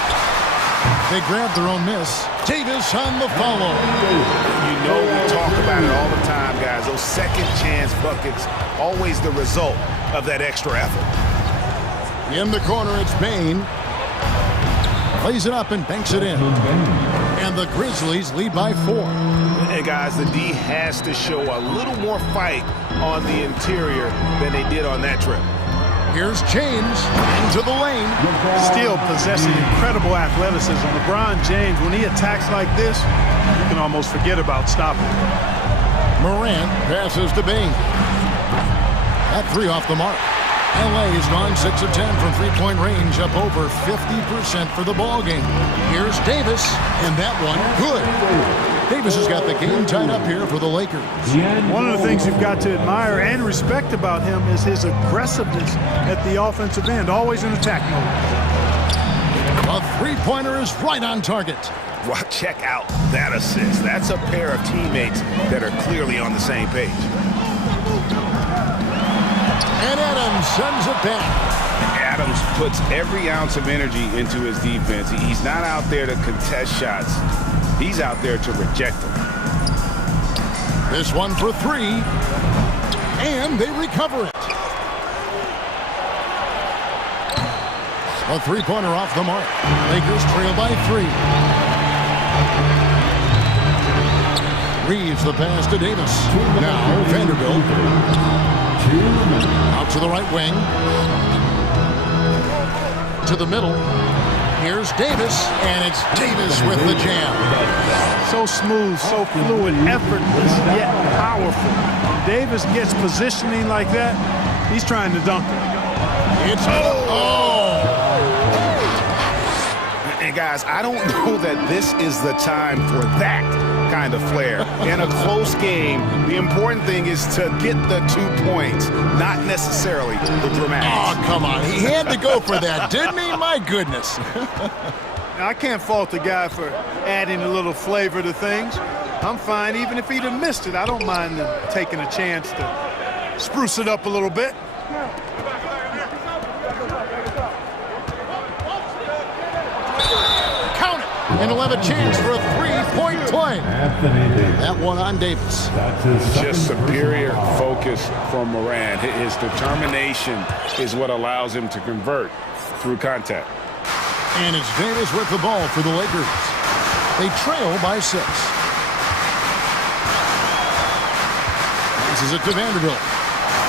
They grab their own miss. Davis on the follow. You know we talk about it all the time, guys. Those second chance buckets, always the result of that extra effort. In the corner, it's Bane. Plays it up and banks it in. And the Grizzlies lead by 4. Hey, guys, the D has to show a little more fight on the interior than they did on that trip. Here's James into the lane. Still possessing incredible athleticism. LeBron James, when he attacks like this, you can almost forget about stopping him. Morant passes to Bane. That 3 off the mark. LA has gone 6 of 10 from three-point range, up over 50% for the ball game. Here's Davis, and that one good. Davis has got the game tied up here for the Lakers. One of the things you've got to admire and respect about him is his aggressiveness at the offensive end, always in attack mode. A three-pointer is right on target. Well, check out that assist. That's a pair of teammates that are clearly on the same page. And Adams sends it back. Adams puts every ounce of energy into his defense. He's not out there to contest shots. He's out there to reject them. This one for 3. And they recover it. A three-pointer off the mark. Lakers trail by 3. Reeves the pass to Davis. Now Vanderbilt. Out to the right wing. To the middle. Here's Davis, and it's Davis with the jam. So smooth, so fluid, effortless, yet powerful. Davis gets positioning like that, he's trying to dunk it. It's oh! And guys, I don't know that this is the time for that kind of flair. In a close game, the important thing is to get the 2 points, not necessarily the dramatics. Oh, come on. He had to go for that, didn't he? My goodness. Now, I can't fault the guy for adding a little flavor to things. I'm fine. Even if he'd have missed it, I don't mind them taking a chance to spruce it up a little bit. Count it. And he'll have a chance for a three-point play. That one on Davis. Just superior focus from Morant. His determination is what allows him to convert through contact. And it's Davis with the ball for the Lakers. They trail by 6. Passes it to Vanderbilt.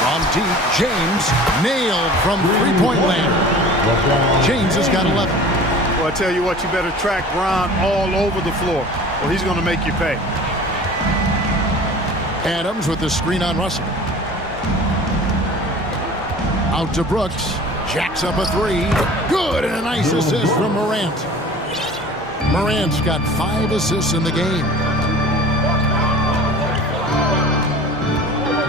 From deep, James nailed from three-point land. James has got 11. Well, I tell you what, you better track Bron all over the floor, or he's going to make you pay. Adams with the screen on Russell. Out to Brooks. Jacks up a 3. Good, and a nice assist from Morant. Morant's got 5 assists in the game.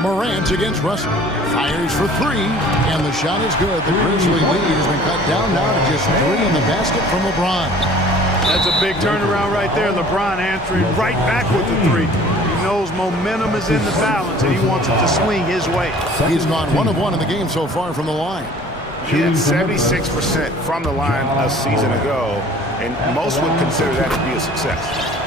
Morant against Russell. Fires for three, and the shot is good. The Grizzly lead has been cut down now to just three in the basket from LeBron. That's a big turnaround right there. LeBron answering right back with the three. He knows momentum is in the balance, and he wants it to swing his way. He's gone 1 of 1 in the game so far from the line. He had 76% from the line a season ago, and most would consider that to be a success.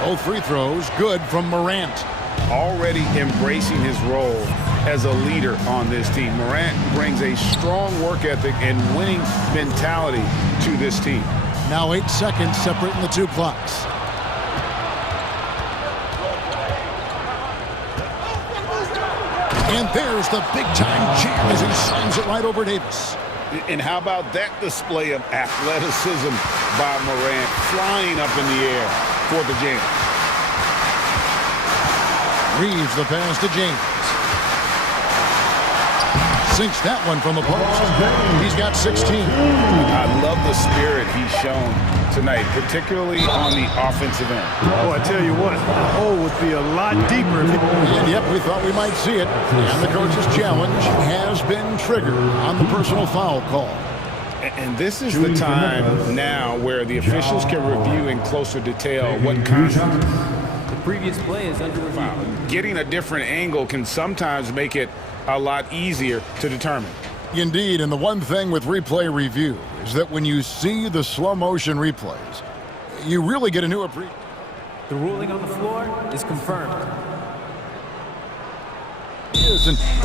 Both free throws good from Morant. Already embracing his role as a leader on this team. Morant brings a strong work ethic and winning mentality to this team. Now 8 seconds separating the two clocks. And there's the big-time jam as he slams it right over Davis. And how about that display of athleticism by Morant, flying up in the air for the jam. Reeves the pass to James. Sinks that one from the post. He's got 16. I love the spirit he's shown tonight, particularly on the offensive end. Oh, I tell you what, the hole would be a lot deeper if it... And yep, we thought we might see it. And the coach's challenge has been triggered on the personal foul call. And this is the time now where the officials can review in closer detail what constitutes. The previous play is under review. Getting a different angle can sometimes make it a lot easier to determine. Indeed, and the one thing with replay review is that when you see the slow motion replays, you really get a new appreciation. The ruling on the floor is confirmed.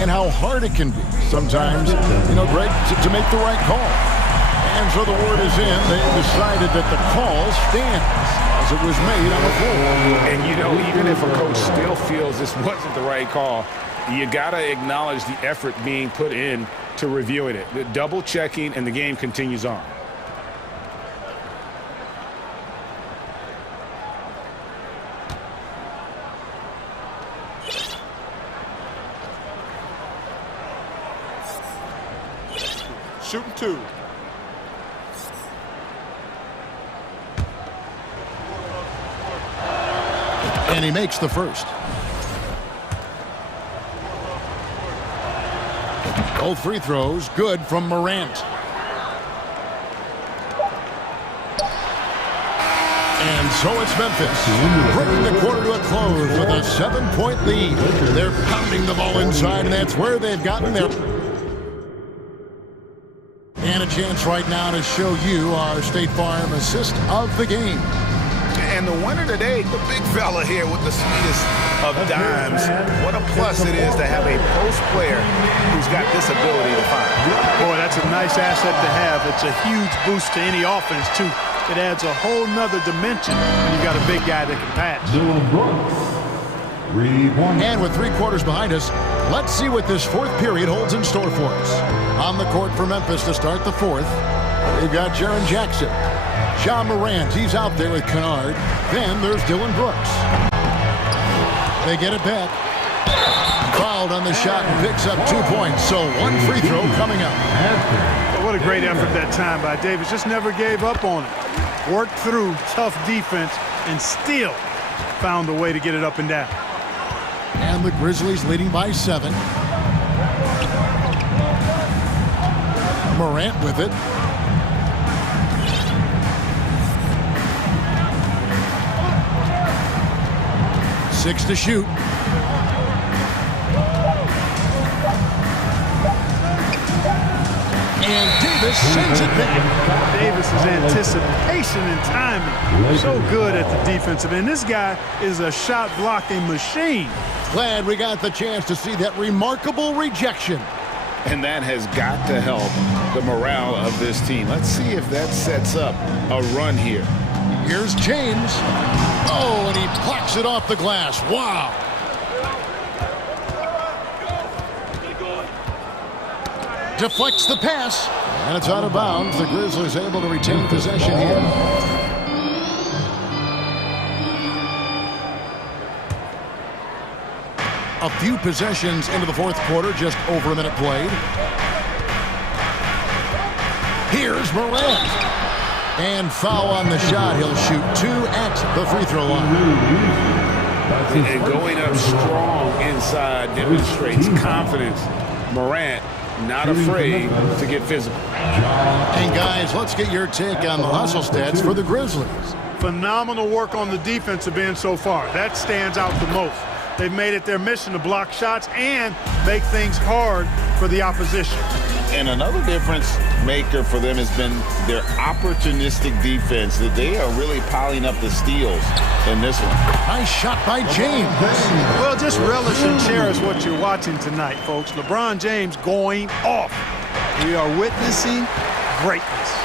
And how hard it can be sometimes, Greg, to make the right call. And so the word is in. They decided that the call stands as it was made on the floor. And, even if a coach still feels this wasn't the right call, you got to acknowledge the effort being put in to reviewing it. The double checking, and the game continues on. Shooting two. And he makes the first. Both free throws good from Morant. And so it's Memphis, bringing the quarter to a close with a 7-point lead. They're pounding the ball inside, and that's where they've gotten their... And a chance right now to show you our State Farm assist of the game. And the winner today, the big fella here with the sweetest of dimes. What a plus it is to have a post player who's got this ability to find. Boy, that's a nice asset to have. It's a huge boost to any offense, too. It adds a whole nother dimension when you've got a big guy that can pass. And with 3 quarters behind us, let's see what this fourth period holds in store for us. On the court for Memphis to start the fourth, we've got Jaren Jackson. John Morant, he's out there with Kennard. Then there's Dylan Brooks. They get it back. Fouled on the shot and picks up 2 points. So 1 free throw coming up. Well, what a great effort that time by Davis. Just never gave up on it. Worked through tough defense and still found a way to get it up and down. And the Grizzlies leading by 7. Morant with it. Six to shoot. And Davis sends it back. Davis's anticipation and timing, so good at the defensive end. This guy is a shot blocking machine. Glad we got the chance to see that remarkable rejection. And that has got to help the morale of this team. Let's see if that sets up a run here. Here's James. Oh, and he plucks it off the glass. Wow. Deflects the pass, and it's out of bounds. The Grizzlies able to retain possession here. A few possessions into the fourth quarter, just over a minute played. Here's Morant. And foul on the shot. He'll shoot 2 at the free throw line. And going up strong inside demonstrates confidence Morant not afraid to get physical. And guys, let's get your take on the hustle stats for the Grizzlies. Phenomenal work on the defensive end so far. That stands out the most. They've made it their mission to block shots and make things hard for the opposition. And another difference maker for them has been their opportunistic defense, that they are really piling up the steals in this one. Nice shot by James. Well, just relish and cherish what you're watching tonight, folks. LeBron James going off. We are witnessing greatness.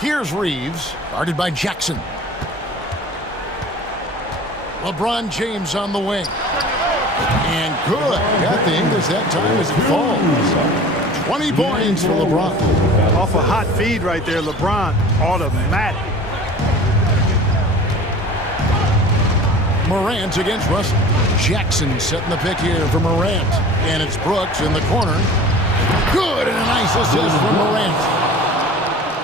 Here's Reeves, guarded by Jackson. LeBron James on the wing. And good. Got the English that time as it falls. 20 points for LeBron. Off a hot feed right there, LeBron. Automatic. Morant against Russell. Jackson setting the pick here for Morant. And it's Brooks in the corner. Good, and a nice assist from Morant.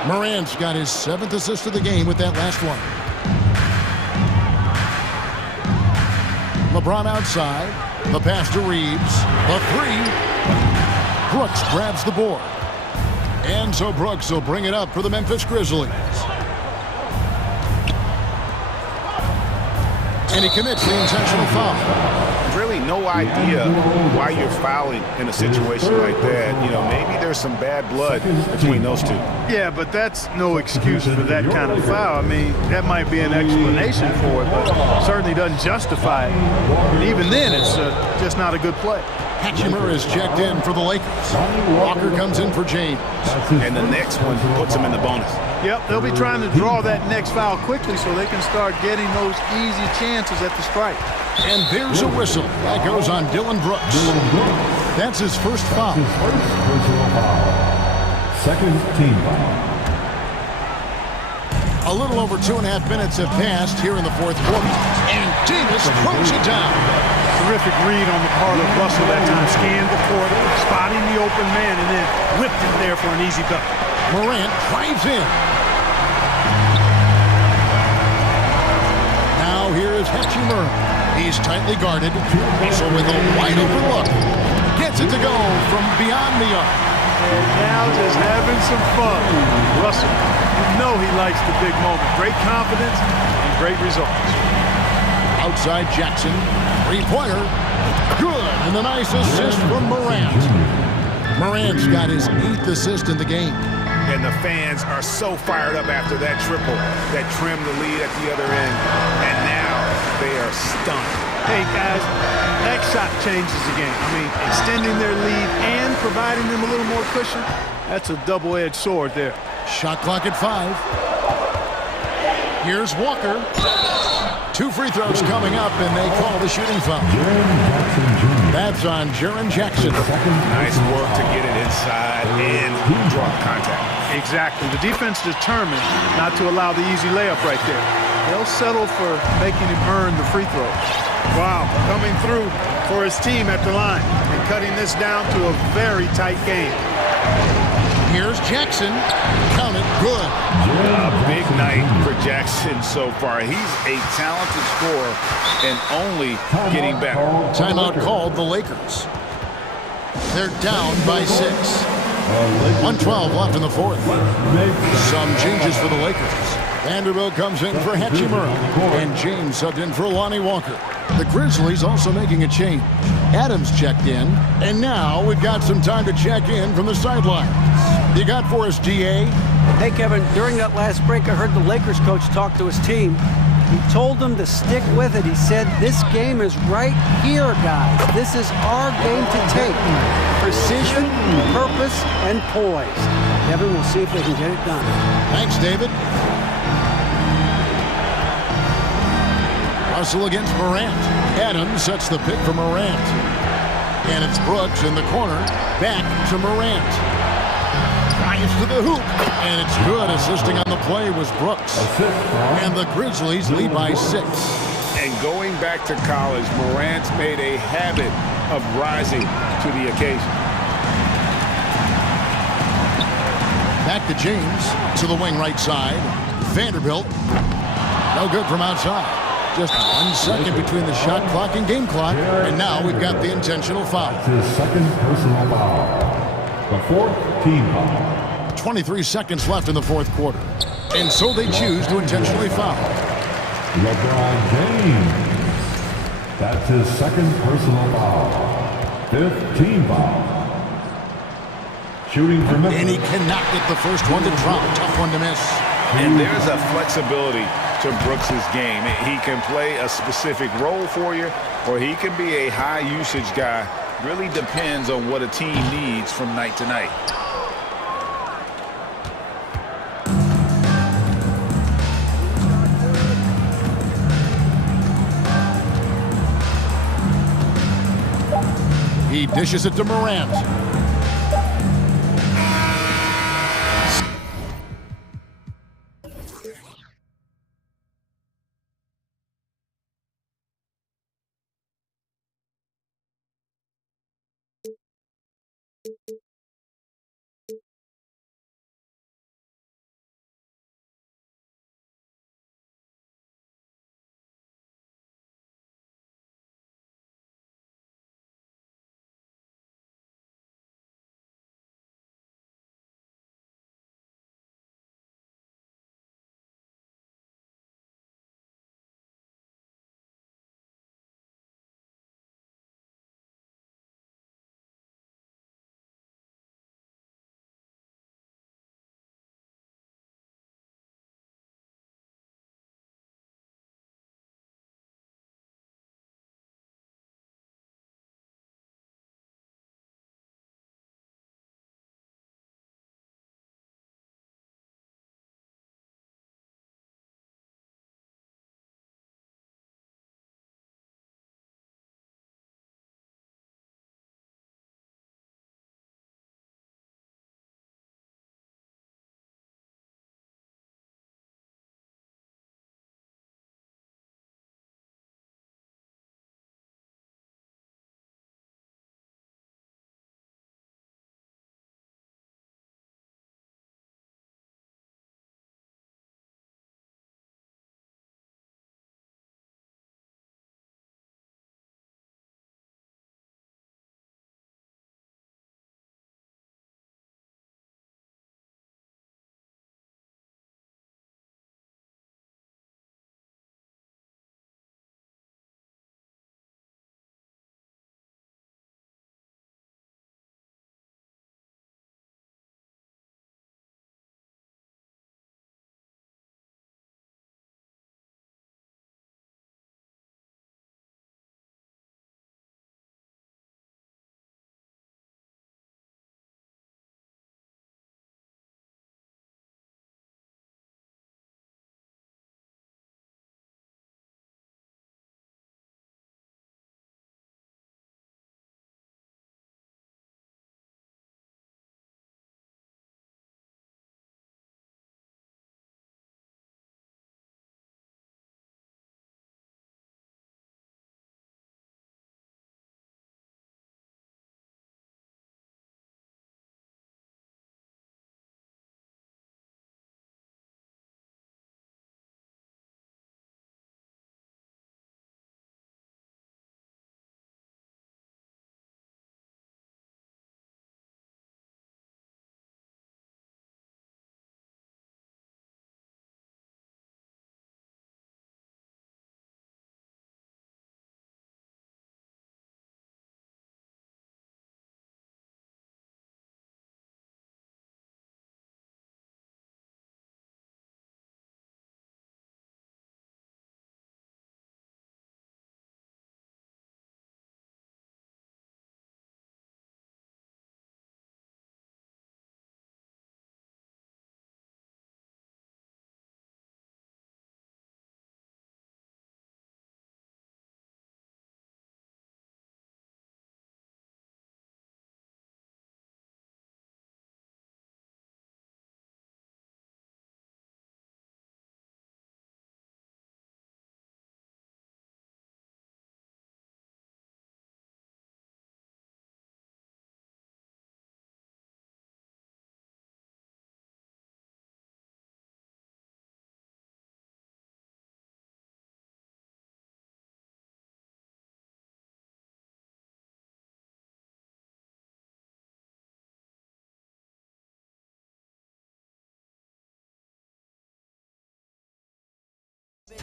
Morant's got his 7th assist of the game with that last one. LeBron outside. The pass to Reeves. The three. Brooks grabs the board. And so Brooks will bring it up for the Memphis Grizzlies. And he commits the intentional foul. Really no idea why you're fouling in a situation like that. You know, maybe there's some bad blood between those two. Yeah, but that's no excuse for that kind of foul. I mean, that might be an explanation for it, but certainly doesn't justify it. And even then, it's just not a good play. Hatchimer is checked in for the Lakers. Walker comes in for James. And the next one puts him in the bonus. Yep, they'll be trying to draw that next foul quickly so they can start getting those easy chances at the strike. And there's a whistle. That goes on Dylan Brooks. That's his first foul. Second team foul. A little over 2.5 minutes have passed here in the fourth quarter. And Davis throws it down. Terrific read on the part of Russell that time. Scanned the court, spotting the open man, and then whipped it there for an easy bucket. Morant drives in. Now here is Hatchimer. He's tightly guarded. Russell with a wide open look. Gets it to go from beyond the arc. And now just having some fun. Russell, you know he likes the big moment. Great confidence and great results. Outside Jackson. Three-pointer. Good. And a nice assist from Morant. Morant's got his 8th assist in the game. And the fans are so fired up after that triple that trimmed the lead at the other end. And now they are stunned. Hey, guys, that shot changes the game. I mean, extending their lead and providing them a little more cushion, that's a double-edged sword there. Shot clock at 5. Here's Walker. 2 free throws coming up, and they call the shooting foul. That's on Jaren Jackson. Nice work to get it inside and draw contact. Exactly. The defense determined not to allow the easy layup right there. They'll settle for making him earn the free throws. Wow, coming through for his team at the line and cutting this down to a very tight game. Here's Jackson. Count it. Good. A big night for Jackson so far. He's a talented scorer and only getting better. Timeout called the Lakers. They're down by 6. 1:12 left in the fourth. Some changes for the Lakers. Vanderbilt comes in for Hatchimer. And James subbed in for Lonnie Walker. The Grizzlies also making a change. Adams checked in. And now we've got some time to check in from the sidelines. You got for us, DA? Hey, Kevin, during that last break, I heard the Lakers coach talk to his team. He told them to stick with it. He said, this game is right here, guys. This is our game to take. Precision, purpose, and poise. Kevin, we'll see if they can get it done. Thanks, David. Russell against Morant. Adams sets the pick for Morant. And it's Brooks in the corner. Back to Morant. Drives to the hoop. And it's good. Assisting on the play was Brooks. And the Grizzlies lead by 6. And going back to college, Morant's made a habit of rising to the occasion. Back to James. To the wing right side. Vanderbilt. No good from outside. Just 1 second between the shot clock and game clock, and now we've got the intentional foul. That's his second personal foul. The fourth team foul. 23 seconds left in the fourth quarter, and so they choose to intentionally foul. LeBron James. That's his second personal foul. Fifth team foul. Shooting from And he cannot get the first one to drop. Tough one to miss. And there's a flexibility to Brooks's game. He can play a specific role for you, or he can be a high-usage guy. Really depends on what a team needs from night to night. He dishes it to Morant.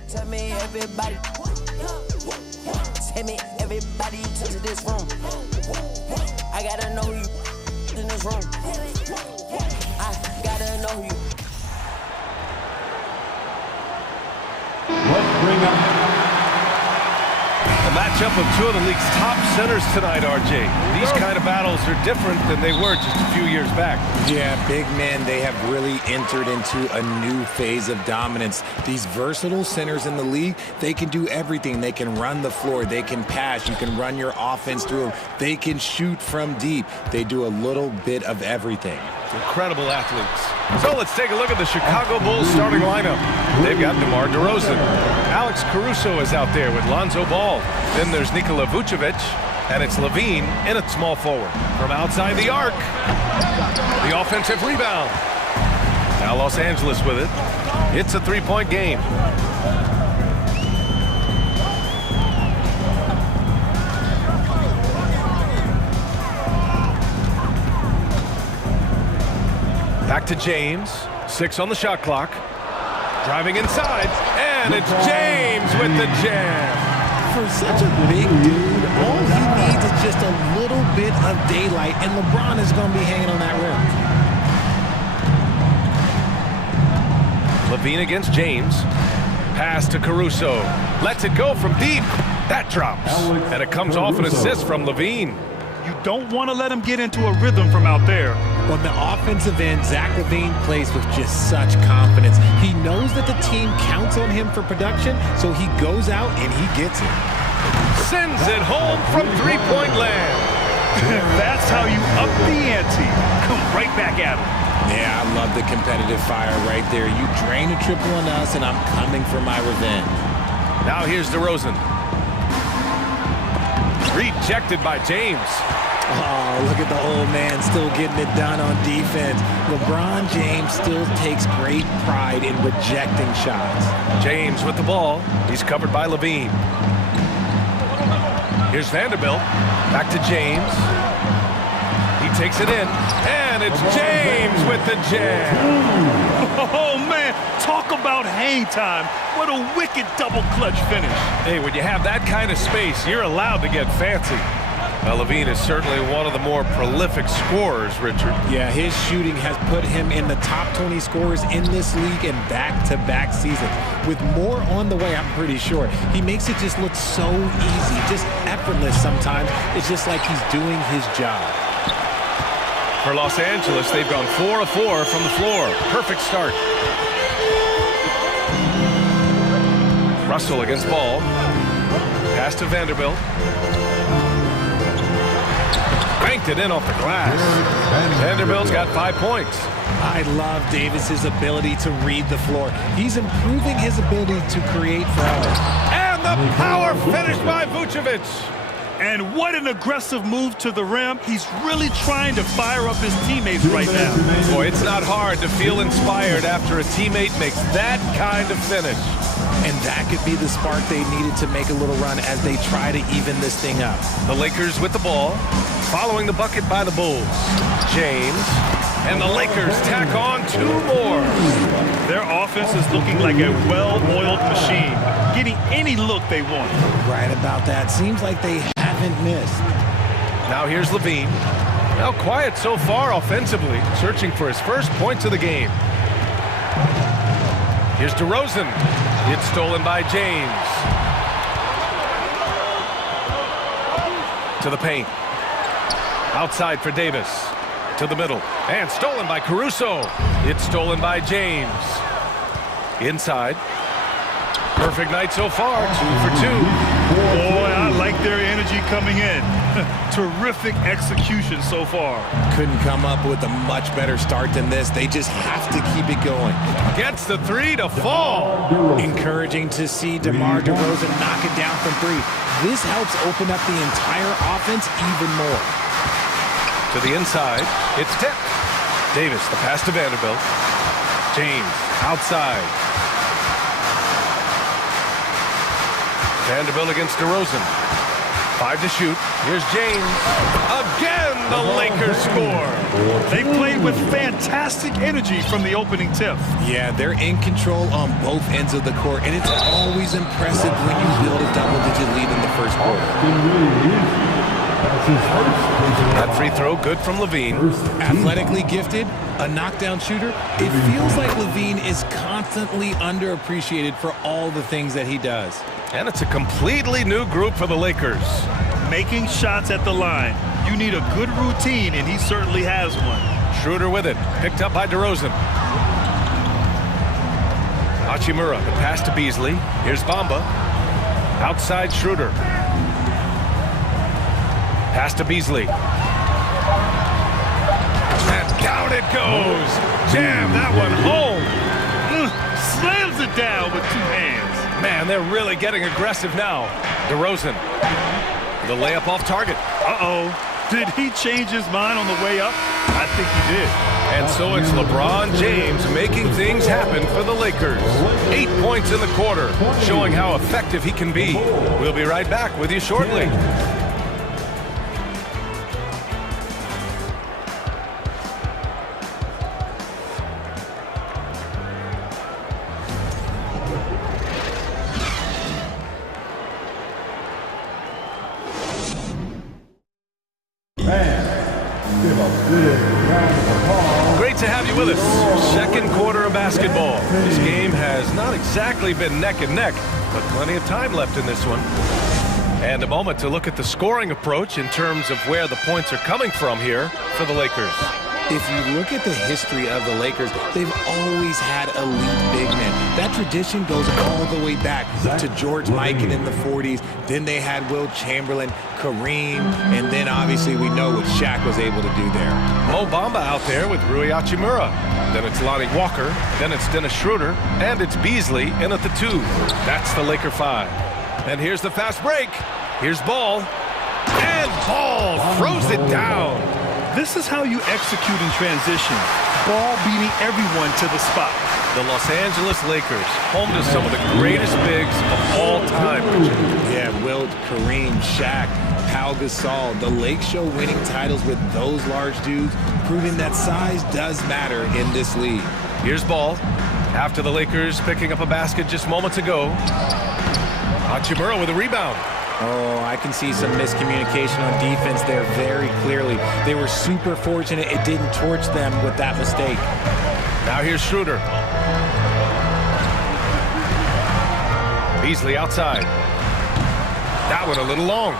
Tell me everybody. Tell me everybody to this room. I gotta know you in this room. I gotta know you. Let's bring up A matchup of two of the league's top centers tonight, RJ. These kind of battles are different than they were just a few years back. Yeah, big men, they have really entered into a new phase of dominance. These versatile centers in the league, they can do everything. They can run the floor, they can pass, you can run your offense through them, they can shoot from deep. They do a little bit of everything. Incredible athletes. So let's take a look at the Chicago Bulls starting lineup. They've got DeMar DeRozan. Alex Caruso is out there with Lonzo Ball. Then there's Nikola Vucevic, and it's Levine in at small forward. From outside the arc, the offensive rebound. Now Los Angeles with it. It's a three-point game. Back to James. 6 on the shot clock. Driving inside, and it's James with the jam. For such a big dude, all he needs is just a little bit of daylight, and LeBron is going to be hanging on that rim. Levine against James. Pass to Caruso. Lets it go from deep. That drops. And it comes off an assist from Levine. You don't want to let him get into a rhythm from out there. On the offensive end, Zach LaVine plays with just such confidence. He knows that the team counts on him for production, so he goes out and he gets it. Sends it home from three-point land. That's how you up the ante. Come right back at him. Yeah, I love the competitive fire right there. You drain a triple on us, and I'm coming for my revenge. Now here's DeRozan. Rejected by James. Oh, look at the old man still getting it done on defense. LeBron James still takes great pride in rejecting shots. James with the ball. He's covered by Levine. Here's Vanderbilt. Back to James. He takes it in. And it's James with the jam. Oh, man. Talk about hang time. What a wicked double clutch finish. Hey, when you have that kind of space, you're allowed to get fancy. Now, Levine is certainly one of the more prolific scorers, Richard. Yeah, his shooting has put him in the top 20 scorers in this league in back-to-back seasons. With more on the way, I'm pretty sure. He makes it just look so easy, just effortless sometimes. It's just like he's doing his job. For Los Angeles, they've gone 4 of 4 from the floor. Perfect start. Russell against Ball. Pass to Vanderbilt. Banked it in off the glass. Vanderbilt's got 5 points. I love Davis's ability to read the floor. He's improving his ability to create for others. And the power finish by Vucevic. And what an aggressive move to the rim. He's really trying to fire up his teammates right now. Boy, it's not hard to feel inspired after a teammate makes that kind of finish. And that could be the spark they needed to make a little run as they try to even this thing up. The Lakers with the ball, following the bucket by the Bulls. James, and the Lakers tack on 2 more. Their offense is looking like a well-oiled machine, getting any look they want. Right about that. Seems like they haven't missed. Now here's Levine. Now quiet so far offensively, searching for his first points of the game. Here's DeRozan. It's stolen by James. To the paint. Outside for Davis. To the middle. And stolen by Caruso. It's stolen by James. Inside. Perfect night so far. 2 for 2. Boy, I like their energy coming in. Terrific execution so far. Couldn't come up with a much better start than this. They just have to keep it going. Gets the 3 to fall. Encouraging to see DeMar DeRozan knock it down from 3. This helps open up the entire offense even more. To the inside, it's tipped. Davis, the pass to Vanderbilt. James, outside. Vanderbilt against DeRozan. 5 to shoot. Here's James. Again And the Lakers score. They played with fantastic energy from the opening tip. Yeah, they're in control on both ends of the court, and it's always impressive when you build a double-digit lead in the first quarter. That free throw good from Levine. Athletically gifted, a knockdown shooter. It feels like Levine is constantly underappreciated for all the things that he does. And it's a completely new group for the Lakers. Making shots at the line. You need a good routine, and he certainly has one. Schroeder with it. Picked up by DeRozan. Hachimura, the pass to Beasley. Here's Bamba. Outside Schroeder. Pass to Beasley. And down it goes. Jam that one home. Slams it down with two hands. Man, they're really getting aggressive now. DeRozan. The layup off target. Uh-oh. Did he change his mind on the way up? I think he did. And so it's LeBron James making things happen for the Lakers. 8 points in the quarter, showing how effective he can be. We'll be right back with you shortly. Great to have you with us. Second quarter of basketball. This game has not exactly been neck and neck, but plenty of time left in this one. And a moment to look at the scoring approach in terms of where the points are coming from here for the Lakers. If you look at the history of the Lakers, they've always had elite big men. That tradition goes all the way back to George Mikan in the 40s. Then they had Will Chamberlain, Kareem, and then obviously we know what Shaq was able to do there. Mo Bamba out there with Rui Hachimura. Then it's Lonnie Walker. Then it's Dennis Schroeder. And it's Beasley in at the 2. That's the Laker 5. And here's the fast break. Here's Ball. And Ball throws it down. This is how you execute in transition. Ball beating everyone to the spot. The Los Angeles Lakers, home to some of the greatest bigs of all time, Richard. Yeah, Wilt, Kareem, Shaq, Pau Gasol. The Lakers show winning titles with those large dudes, proving that size does matter in this league. Here's Ball. After the Lakers picking up a basket just moments ago. Hachimura with a rebound. Oh, I can see some miscommunication on defense there very clearly. They were super fortunate it didn't torch them with that mistake. Now here's Schroeder. Beasley outside. That one a little long.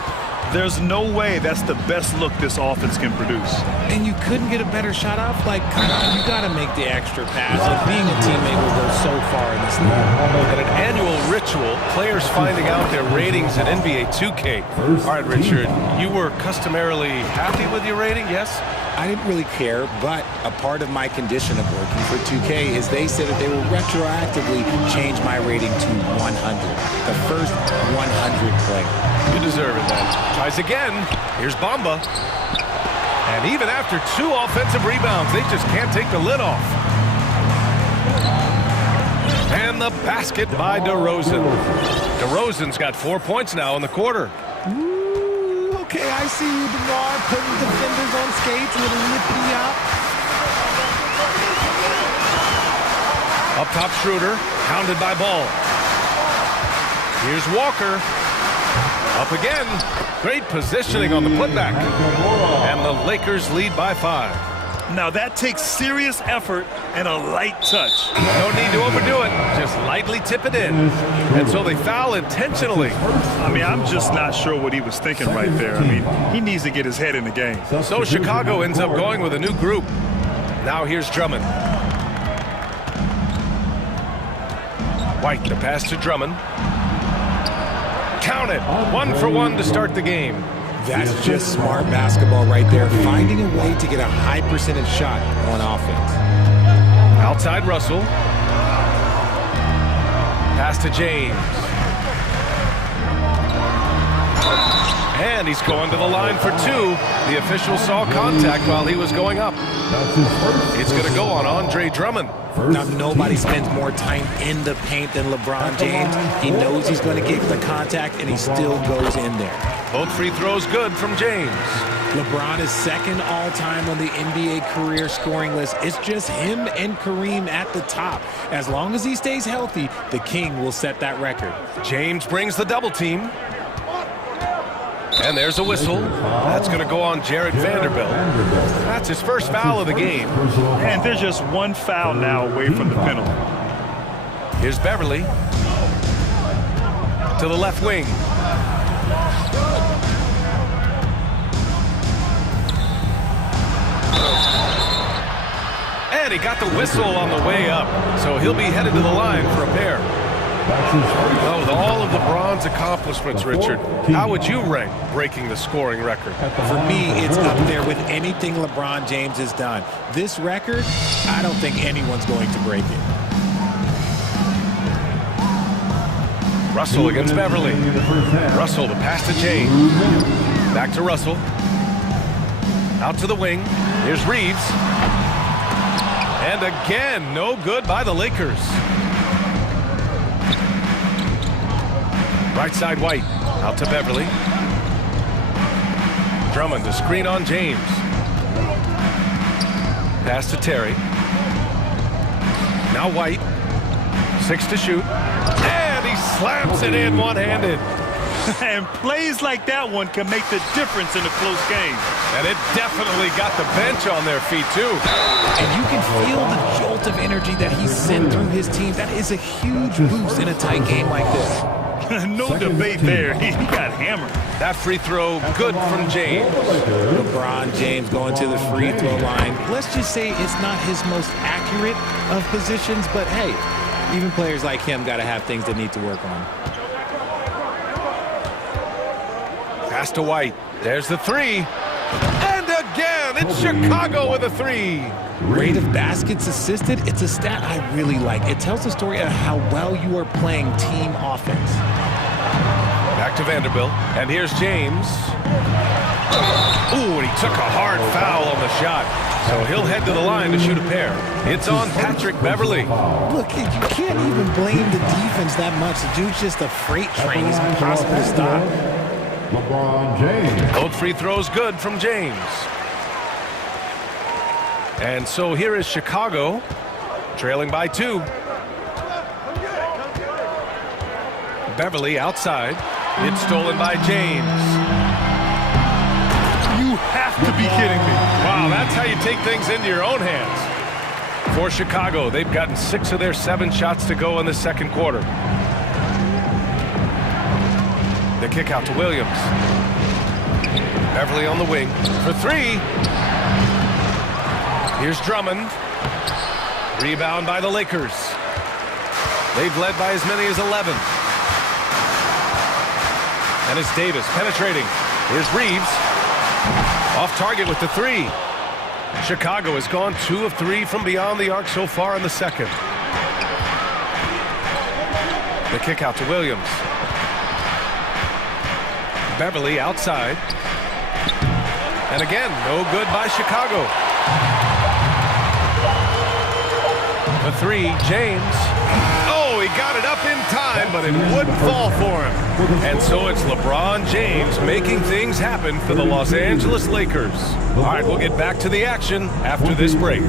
There's no way that's the best look this offense can produce. And you couldn't get a better shot off? Like, come on, you got to make the extra pass. Like, being a teammate will go so far in this league. At an annual ritual, players finding out their ratings at NBA 2K. All right, Richard, you were customarily happy with your rating, yes? I didn't really care, but a part of my condition of working for 2K is they said that they will retroactively change my rating to 100. The first 100 player. You deserve it, then. Tries again. Here's Bamba. And even after 2 offensive rebounds, they just can't take the lid off. And the basket by DeRozan. DeRozan's got 4 points now in the quarter. Okay, I see you, DeMar, putting defenders on skates, a little lippity up. Up top, Schroeder, hounded by Ball. Here's Walker. Up again. Great positioning on the putback. And the Lakers lead by 5. Now that takes serious effort and a light touch. No need to overdo it. Just lightly tip it in. And so they foul intentionally. I mean, I'm just not sure what he was thinking right there. I mean, he needs to get his head in the game. So Chicago ends up going with a new group. Now here's Drummond. White, the pass to Drummond. Count it. 1 for 1 to start the game. That's just smart basketball right there, finding a way to get a high percentage shot on offense. Outside Russell. Pass to James. And he's going to the line for 2. The official saw contact while he was going up. It's going to go on Andre Drummond. Now, nobody spends more time in the paint than LeBron James. He knows he's going to get the contact, and he still goes in there. Both free throws good from James. LeBron is second all-time on the NBA career scoring list. It's just him and Kareem at the top. As long as he stays healthy, the King will set that record. James brings the double team. And there's a whistle. That's going to go on Jared Vanderbilt. That's his first foul of the game. And there's just one foul now away from the penalty. Here's Beverly to the left wing. And he got the whistle on the way up, so he'll be headed to the line for a pair. Oh, with all of LeBron's accomplishments, Richard, how would you rank breaking the scoring record? For me, it's up there with anything LeBron James has done. This record, I don't think anyone's going to break it. Russell against Beverly. Russell, the pass to James. Back to Russell. Out to the wing. Here's Reeves. And again, no good by the Lakers. Right side White. Out to Beverly. Drummond to screen on James. Pass to Terry. Now White. 6 to shoot. And he slams it in one-handed. And plays like that one can make the difference in a close game. And it definitely got the bench on their feet, too. And you can feel the jolt of energy that he sent through his team. That is a huge boost in a tight game like this. No debate there. He got hammered. That free throw, good from James. LeBron James going to the free throw line. Let's just say it's not his most accurate of positions, but hey, even players like him got to have things they need to work on. Pass to White. There's the three. And again, it's Chicago with a three. Rate of baskets assisted, it's a stat I really like. It tells the story of how well you are playing team offense. Back to Vanderbilt. And here's James. Ooh, and he took a hard foul on the shot. So he'll head to the line to shoot a pair. It's on Patrick Beverly. Look, you can't even blame the defense that much. The dude's just a freight train. He's impossible to stop. LeBron James. Both free throws good from James. And so here is Chicago, trailing by 2. Beverly outside. It's stolen by James. You have to be kidding me. Wow, that's how you take things into your own hands. For Chicago, they've gotten 6 of their 7 shots to go in the second quarter. The kick out to Williams. Beverly on the wing for 3. Here's Drummond. Rebound by the Lakers. They've led by as many as 11. And it's Davis penetrating. Here's Reeves. Off target with the 3. Chicago has gone 2 of 3 from beyond the arc so far in the second. The kick out to Williams. Beverly outside. And again, no good by Chicago. The 3, James. Oh, he got it up in time, but it wouldn't fall for him. And so it's LeBron James making things happen for the Los Angeles Lakers. All right, we'll get back to the action after this break.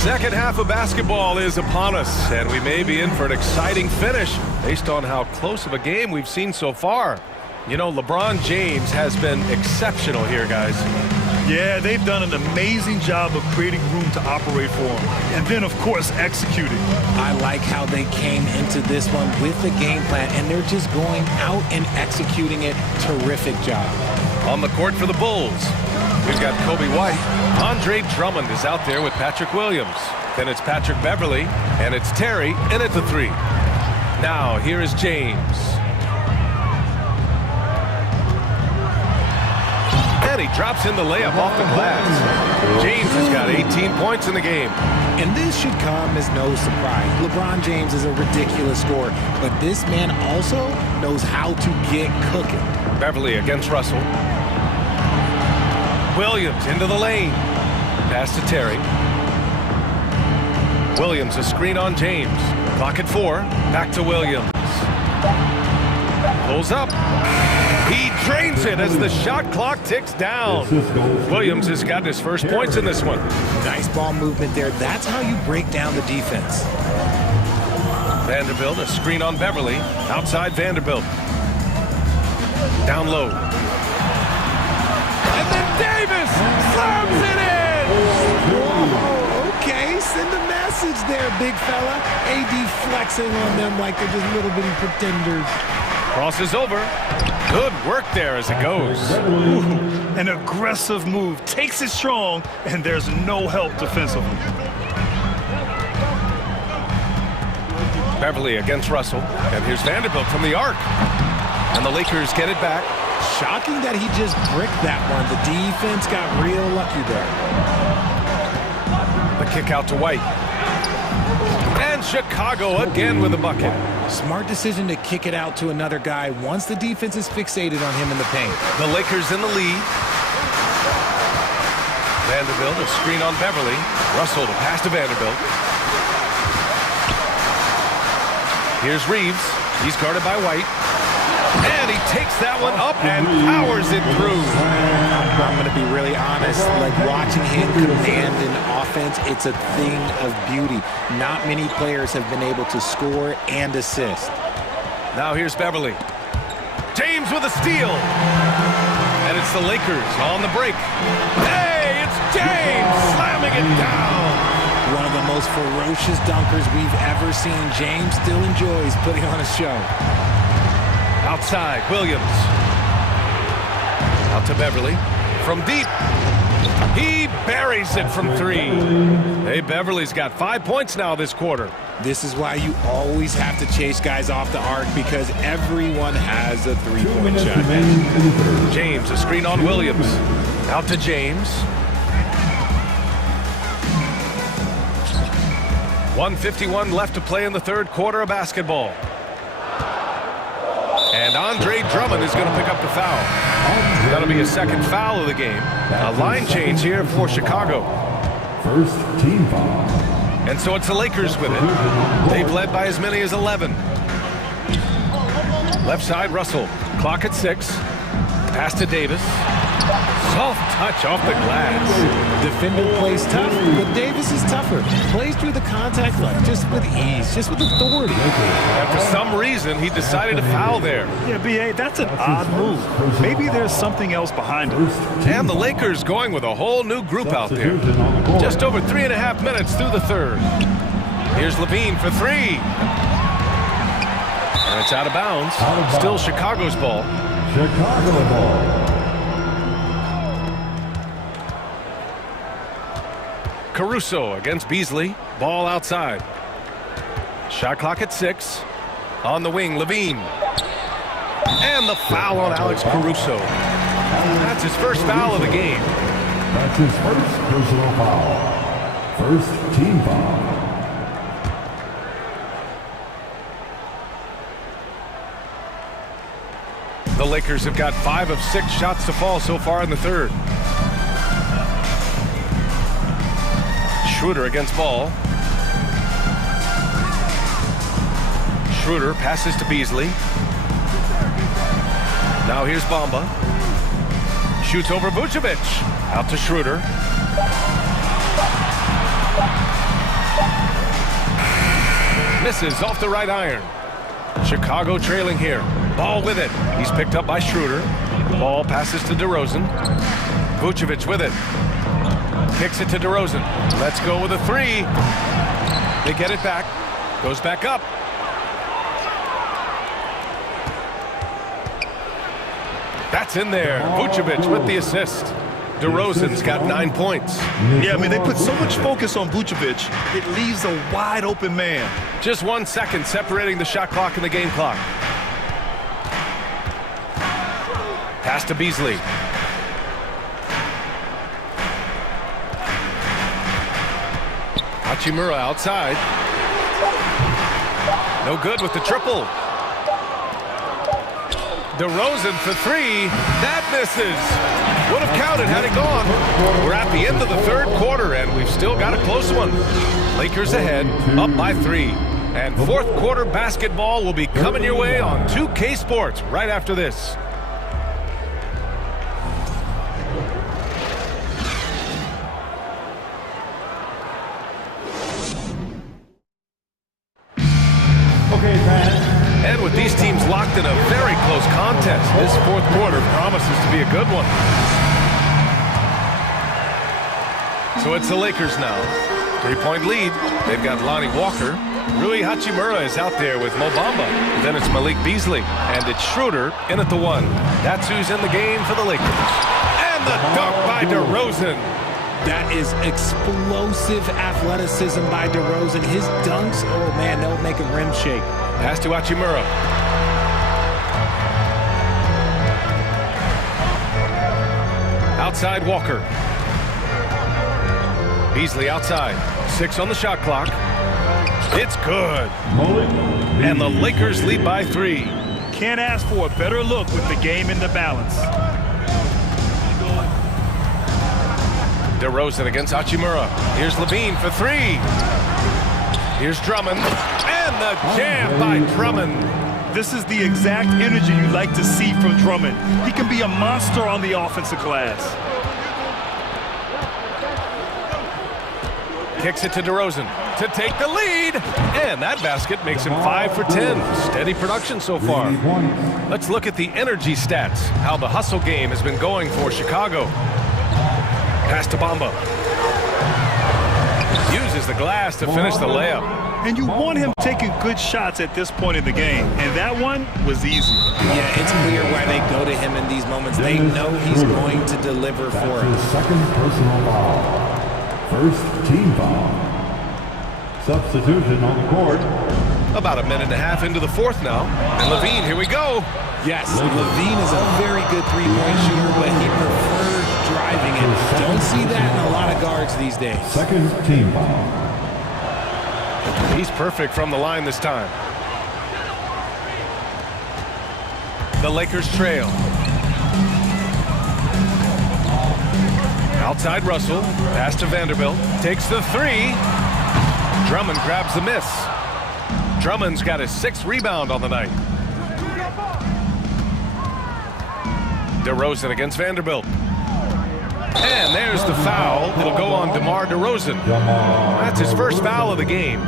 Second half of basketball is upon us, and we may be in for an exciting finish based on how close of a game we've seen so far. You know, LeBron James has been exceptional here, guys. Yeah, they've done an amazing job of creating room to operate for him. And then, of course, executing. I like how they came into this one with the game plan, and they're just going out and executing it. Terrific job. On the court for the Bulls, we've got Kobe White. Andre Drummond is out there with Patrick Williams. Then it's Patrick Beverly, and it's Terry, and it's a 3. Now, here is James. And And he drops in the layup off the glass. James has got 18 points in the game. And this should come as no surprise. LeBron James is a ridiculous scorer, but this man also knows how to get cooking. Beverly against Russell. Williams into the lane. Pass to Terry. Williams, a screen on James. Clock at 4. Back to Williams. Pulls up. He drains it as the shot clock ticks down. Williams has got his first points in this one. Nice ball movement there. That's how you break down the defense. Vanderbilt, a screen on Beverly. Outside Vanderbilt. Down low. And then Davis slams it in! Whoa, okay, send a message there, big fella. AD flexing on them like they're just little bitty pretenders. Crosses over. Good work there as it goes. Ooh, an aggressive move. Takes it strong, and there's no help defensively. Beverly against Russell. And here's Vanderbilt from the arc. And the Lakers get it back. Shocking that he just bricked that one. The defense got real lucky there. The kick out to White. And Chicago again with a bucket. Smart decision to kick it out to another guy once the defense is fixated on him in the paint. The Lakers in the lead. Vanderbilt, a screen on Beverly. Russell to pass to Vanderbilt. Here's Reeves. He's guarded by White. And he takes that one up and powers it through. I'm going to be really honest. Like watching him command an offense, it's a thing of beauty. Not many players have been able to score and assist. Now here's Beverly. James with a steal. And it's the Lakers on the break. Hey, it's James slamming it down. One of the most ferocious dunkers we've ever seen. James still enjoys putting on a show. Outside, Williams. Out to Beverly. From deep. He buries it from 3. Hey, Beverly's got 5 points now this quarter. This is why you always have to chase guys off the arc, because everyone has a three-point shot. James, a screen on Williams. Out to James. 1:51 left to play in the third quarter of basketball. And Andre Drummond is going to pick up the foul. That'll be his second foul of the game. A line change here for Chicago. First team foul. And so it's the Lakers with it. They've led by as many as 11. Left side, Russell. Clock at 6. Pass to Davis. Soft touch off the glass. Defender plays tough, but Davis is tougher. Plays through the contact line just with ease, just with authority. And for some reason, he decided to foul there. Yeah, B.A., that's an odd move. Maybe there's something else behind it. And the Lakers going with a whole new group out there. Just over 3.5 minutes through the third. Here's Levine for 3. And it's out of bounds. Still Chicago's ball. Chicago ball. Caruso against Beasley. Ball outside. Shot clock at 6. On the wing, Levine. And the foul on Alex Caruso. That's his first foul of the game. That's his first personal foul. First team foul. The Lakers have got 5 of 6 shots to fall so far in the third. Schroeder against Ball. Schroeder passes to Beasley. Now here's Bamba. Shoots over Vucevic. Out to Schroeder. Misses off the right iron. Chicago trailing here. Ball with it. He's picked up by Schroeder. Ball passes to DeRozan. Vucevic with it. Kicks it to DeRozan. Let's go with a 3. They get it back. Goes back up. That's in there. Vucevic with the assist. DeRozan's got 9 points. Yeah, I mean, they put so much focus on Vucevic, it leaves a wide open man. Just 1 second separating the shot clock and the game clock. Pass to Beasley. Hachimura outside. No good with the triple. DeRozan for three. That misses. Would have counted had it gone. We're at the end of the third quarter, and we've still got a close one. Lakers ahead, up by 3. And fourth quarter basketball will be coming your way on 2K Sports right after this. And with these teams locked in a very close contest, this fourth quarter promises to be a good one. So it's the Lakers now. 3-point lead. They've got Lonnie Walker. Rui Hachimura is out there with Mo Bamba. Then it's Malik Beasley. And it's Schroeder in at the 1. That's who's in the game for the Lakers. And the dunk by DeRozan. That is explosive athleticism by DeRozan. His dunks, oh man, they'll make a rim shake. Pass to Hachimura. Outside Walker. Beasley outside. 6 on the shot clock. It's good. And the Lakers lead by 3. Can't ask for a better look with the game in the balance. DeRozan against Hachimura. Here's Levine for 3. Here's Drummond. And the jam by Drummond. This is the exact energy you like to see from Drummond. He can be a monster on the offensive glass. Kicks it to DeRozan to take the lead. And that basket makes him 5 for 10. Steady production so far. Let's look at the energy stats. How the hustle game has been going for Chicago. Pass to Bamba. Uses the glass to finish the layup. And you want him taking good shots at this point in the game. And that one was easy. Yeah, it's clear why they go to him in these moments. They know he's going to deliver for us. Second personal foul. First team foul. Substitution on the court. About a minute and a half into the fourth now. And Levine, here we go. Yes, Levine is a very good three-point shooter, but he prefers driving it. Don't see that in a lot of guards these days. Second team foul. He's perfect from the line this time. The Lakers trail. Outside Russell. Pass to Vanderbilt. Takes the 3. Drummond grabs the miss. Drummond's got his 6th rebound on the night. DeRozan against Vanderbilt. And there's the foul. It'll go on DeMar DeRozan. That's his first foul of the game.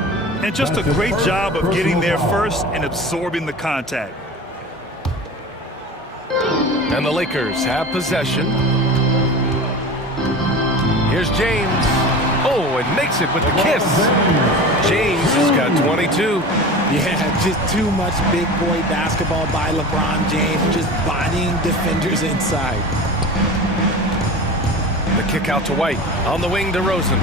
And just a great job of getting there first and absorbing the contact. And the Lakers have possession. Here's James. Oh, and makes it with the kiss. James has got 22. Yeah, just too much big boy basketball by LeBron James, just bodying defenders inside. The kick out to White. On the wing, DeRozan.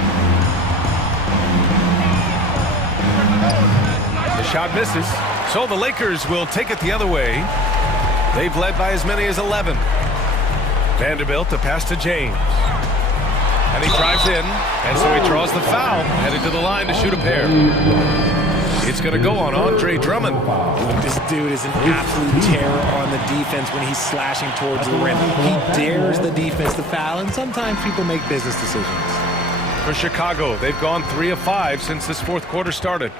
The shot misses. So the Lakers will take it the other way. They've led by as many as 11. Vanderbilt, the pass to James. And he drives in, and so he draws the foul, headed to the line to shoot a pair. It's going to go on Andre Drummond. Look, this dude is an absolute terror on the defense when he's slashing towards the rim. He dares the defense to foul, and sometimes people make business decisions. For Chicago, they've gone 3 of 5 since this fourth quarter started.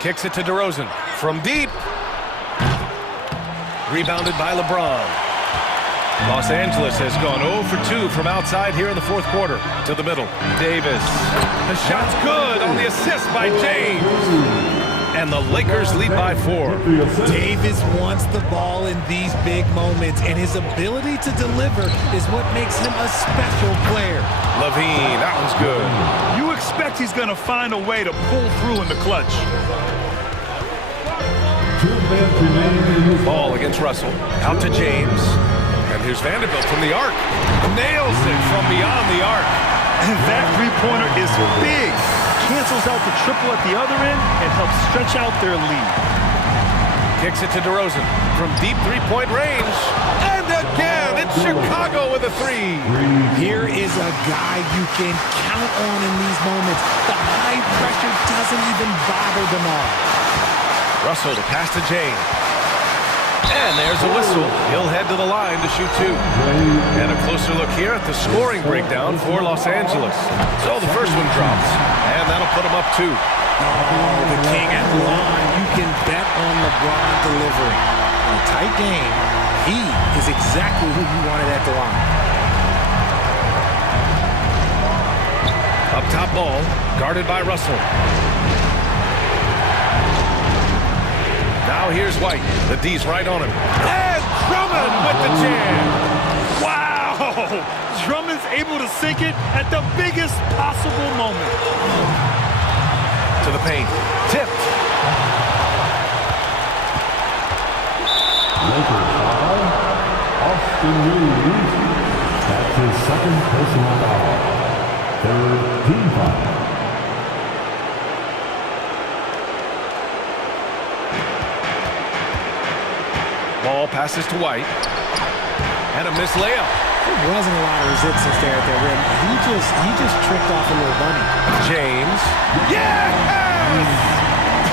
Kicks it to DeRozan from deep. Rebounded by LeBron. Los Angeles has gone 0 for 2 from outside here in the fourth quarter. To the middle. Davis. The shot's good on the assist by James. And the Lakers lead by 4. Davis wants the ball in these big moments, and his ability to deliver is what makes him a special player. Levine, that one's good. You expect he's going to find a way to pull through in the clutch. Ball against Russell. Out to James. And here's Vanderbilt from the arc. Nails it from beyond the arc. And that three-pointer is big. Cancels out the triple at the other end and helps stretch out their lead. Kicks it to DeRozan from deep three-point range. And again, and it's Chicago with a three. Here is a guy you can count on in these moments. The high pressure doesn't even bother them all. Russell to pass to James. And there's a whistle. He'll head to the line to shoot two. And a closer look here at the scoring breakdown for Los Angeles. So the first one drops, and that'll put them up two. Oh, the king at the line. You can bet on LeBron delivering. In a tight game, he is exactly who you wanted at the line. Up top ball, guarded by Russell. Now here's White. The D's right on him. And Drummond with the jam. Wow! Drummond's able to sink it at the biggest possible moment. To the paint. Tipped. Lakers foul. Austin Reeves. That's his second personal foul. Third team foul. Ball passes to White. And a missed layup. There wasn't a lot of resistance there at the rim. He just tripped off a little bunny. James. Yes!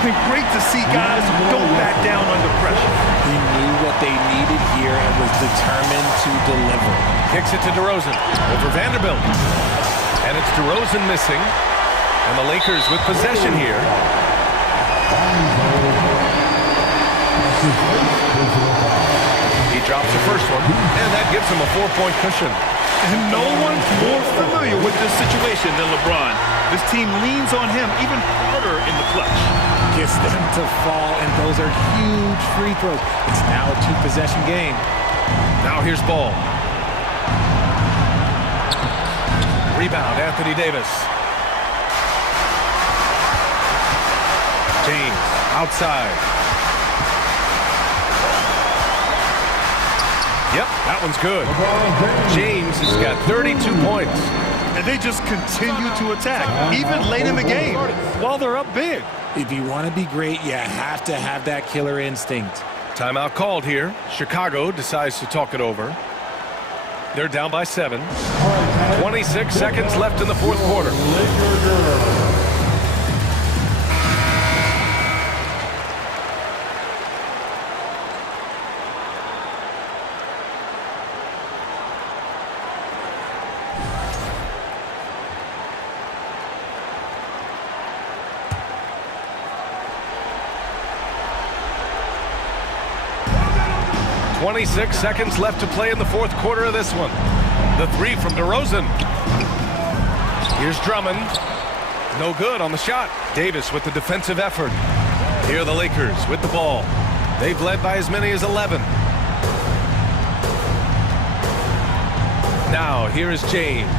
Great to see guys who don't back down under pressure. He knew what they needed here and was determined to deliver. Kicks it to DeRozan over Vanderbilt. And it's DeRozan missing. And the Lakers with possession here. He drops the first one, and that gives him a 4-point cushion. And no one's more familiar with this situation than LeBron. This team leans on him even harder in the clutch. Gets them to fall, and those are huge free throws. It's now a two-possession game. Now here's Ball. Rebound, Anthony Davis. James, outside. Yep, that one's good. James has got 32 points. And they just continue to attack, even late in the game, while they're up big. If you want to be great, you have to have that killer instinct. Timeout called here. Chicago decides to talk it over. They're down by 7. 26 seconds left in the fourth quarter. 26 seconds left to play in the fourth quarter of this one. The three from DeRozan. Here's Drummond. No good on the shot. Davis with the defensive effort. Here are the Lakers with the ball. They've led by as many as 11. Now here is James.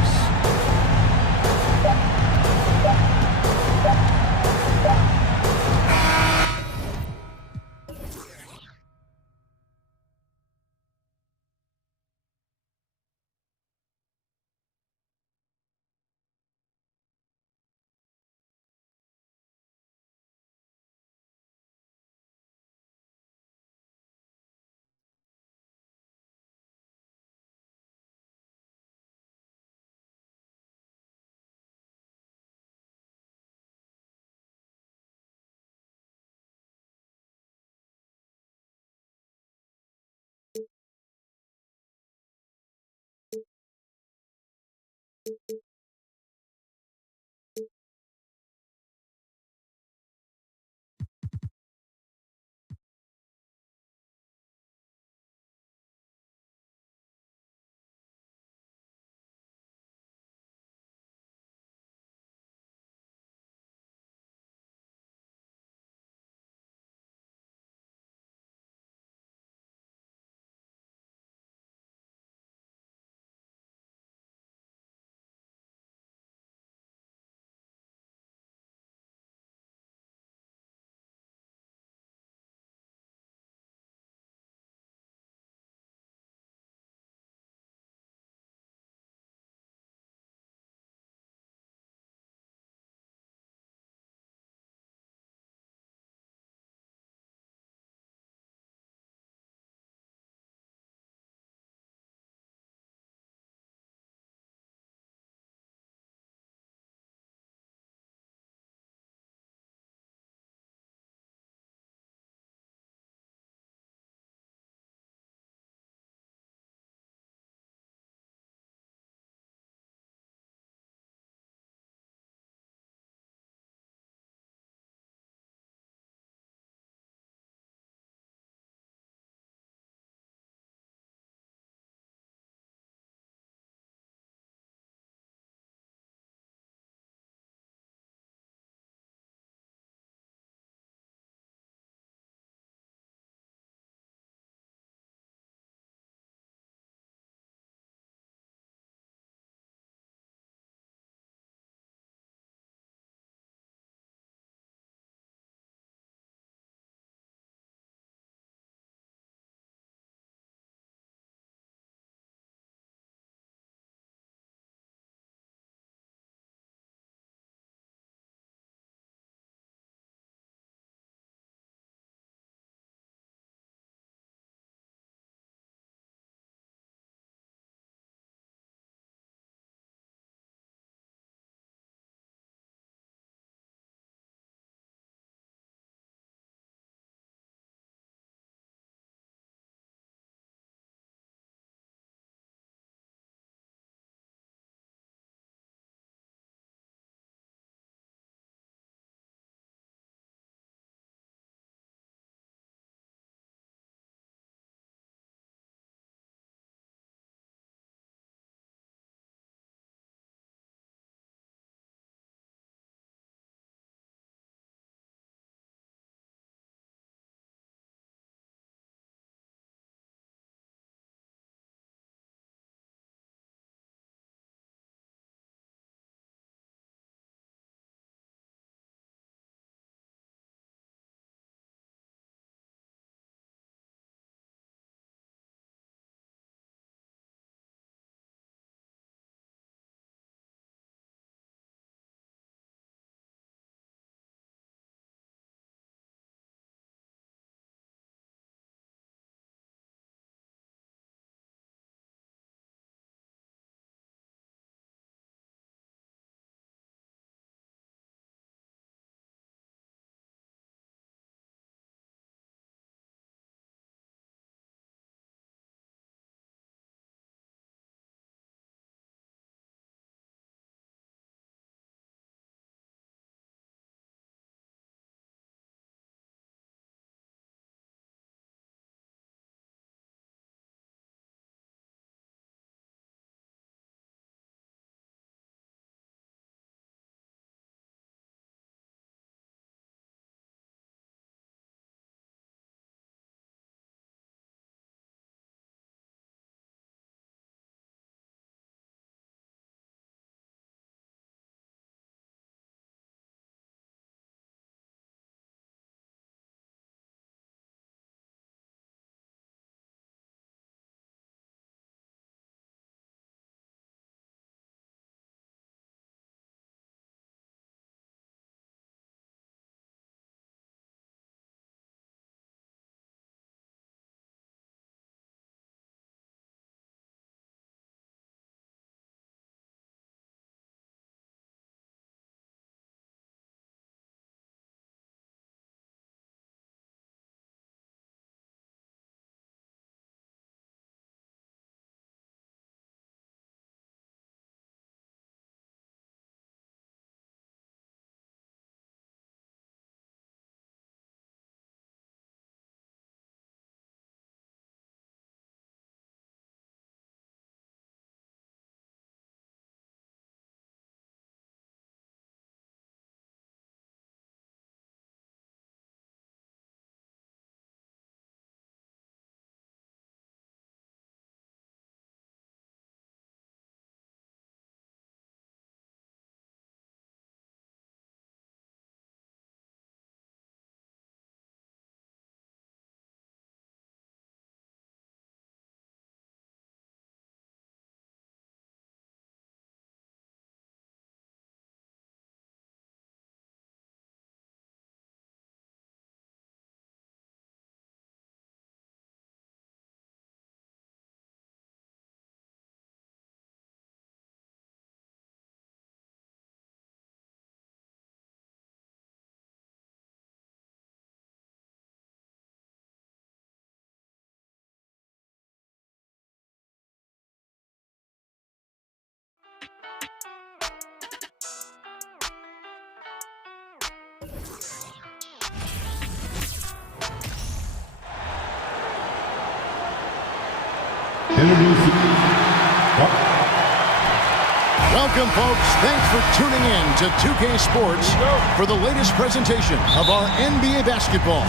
Welcome, folks. Thanks for tuning in to 2K Sports for the latest presentation of our NBA basketball.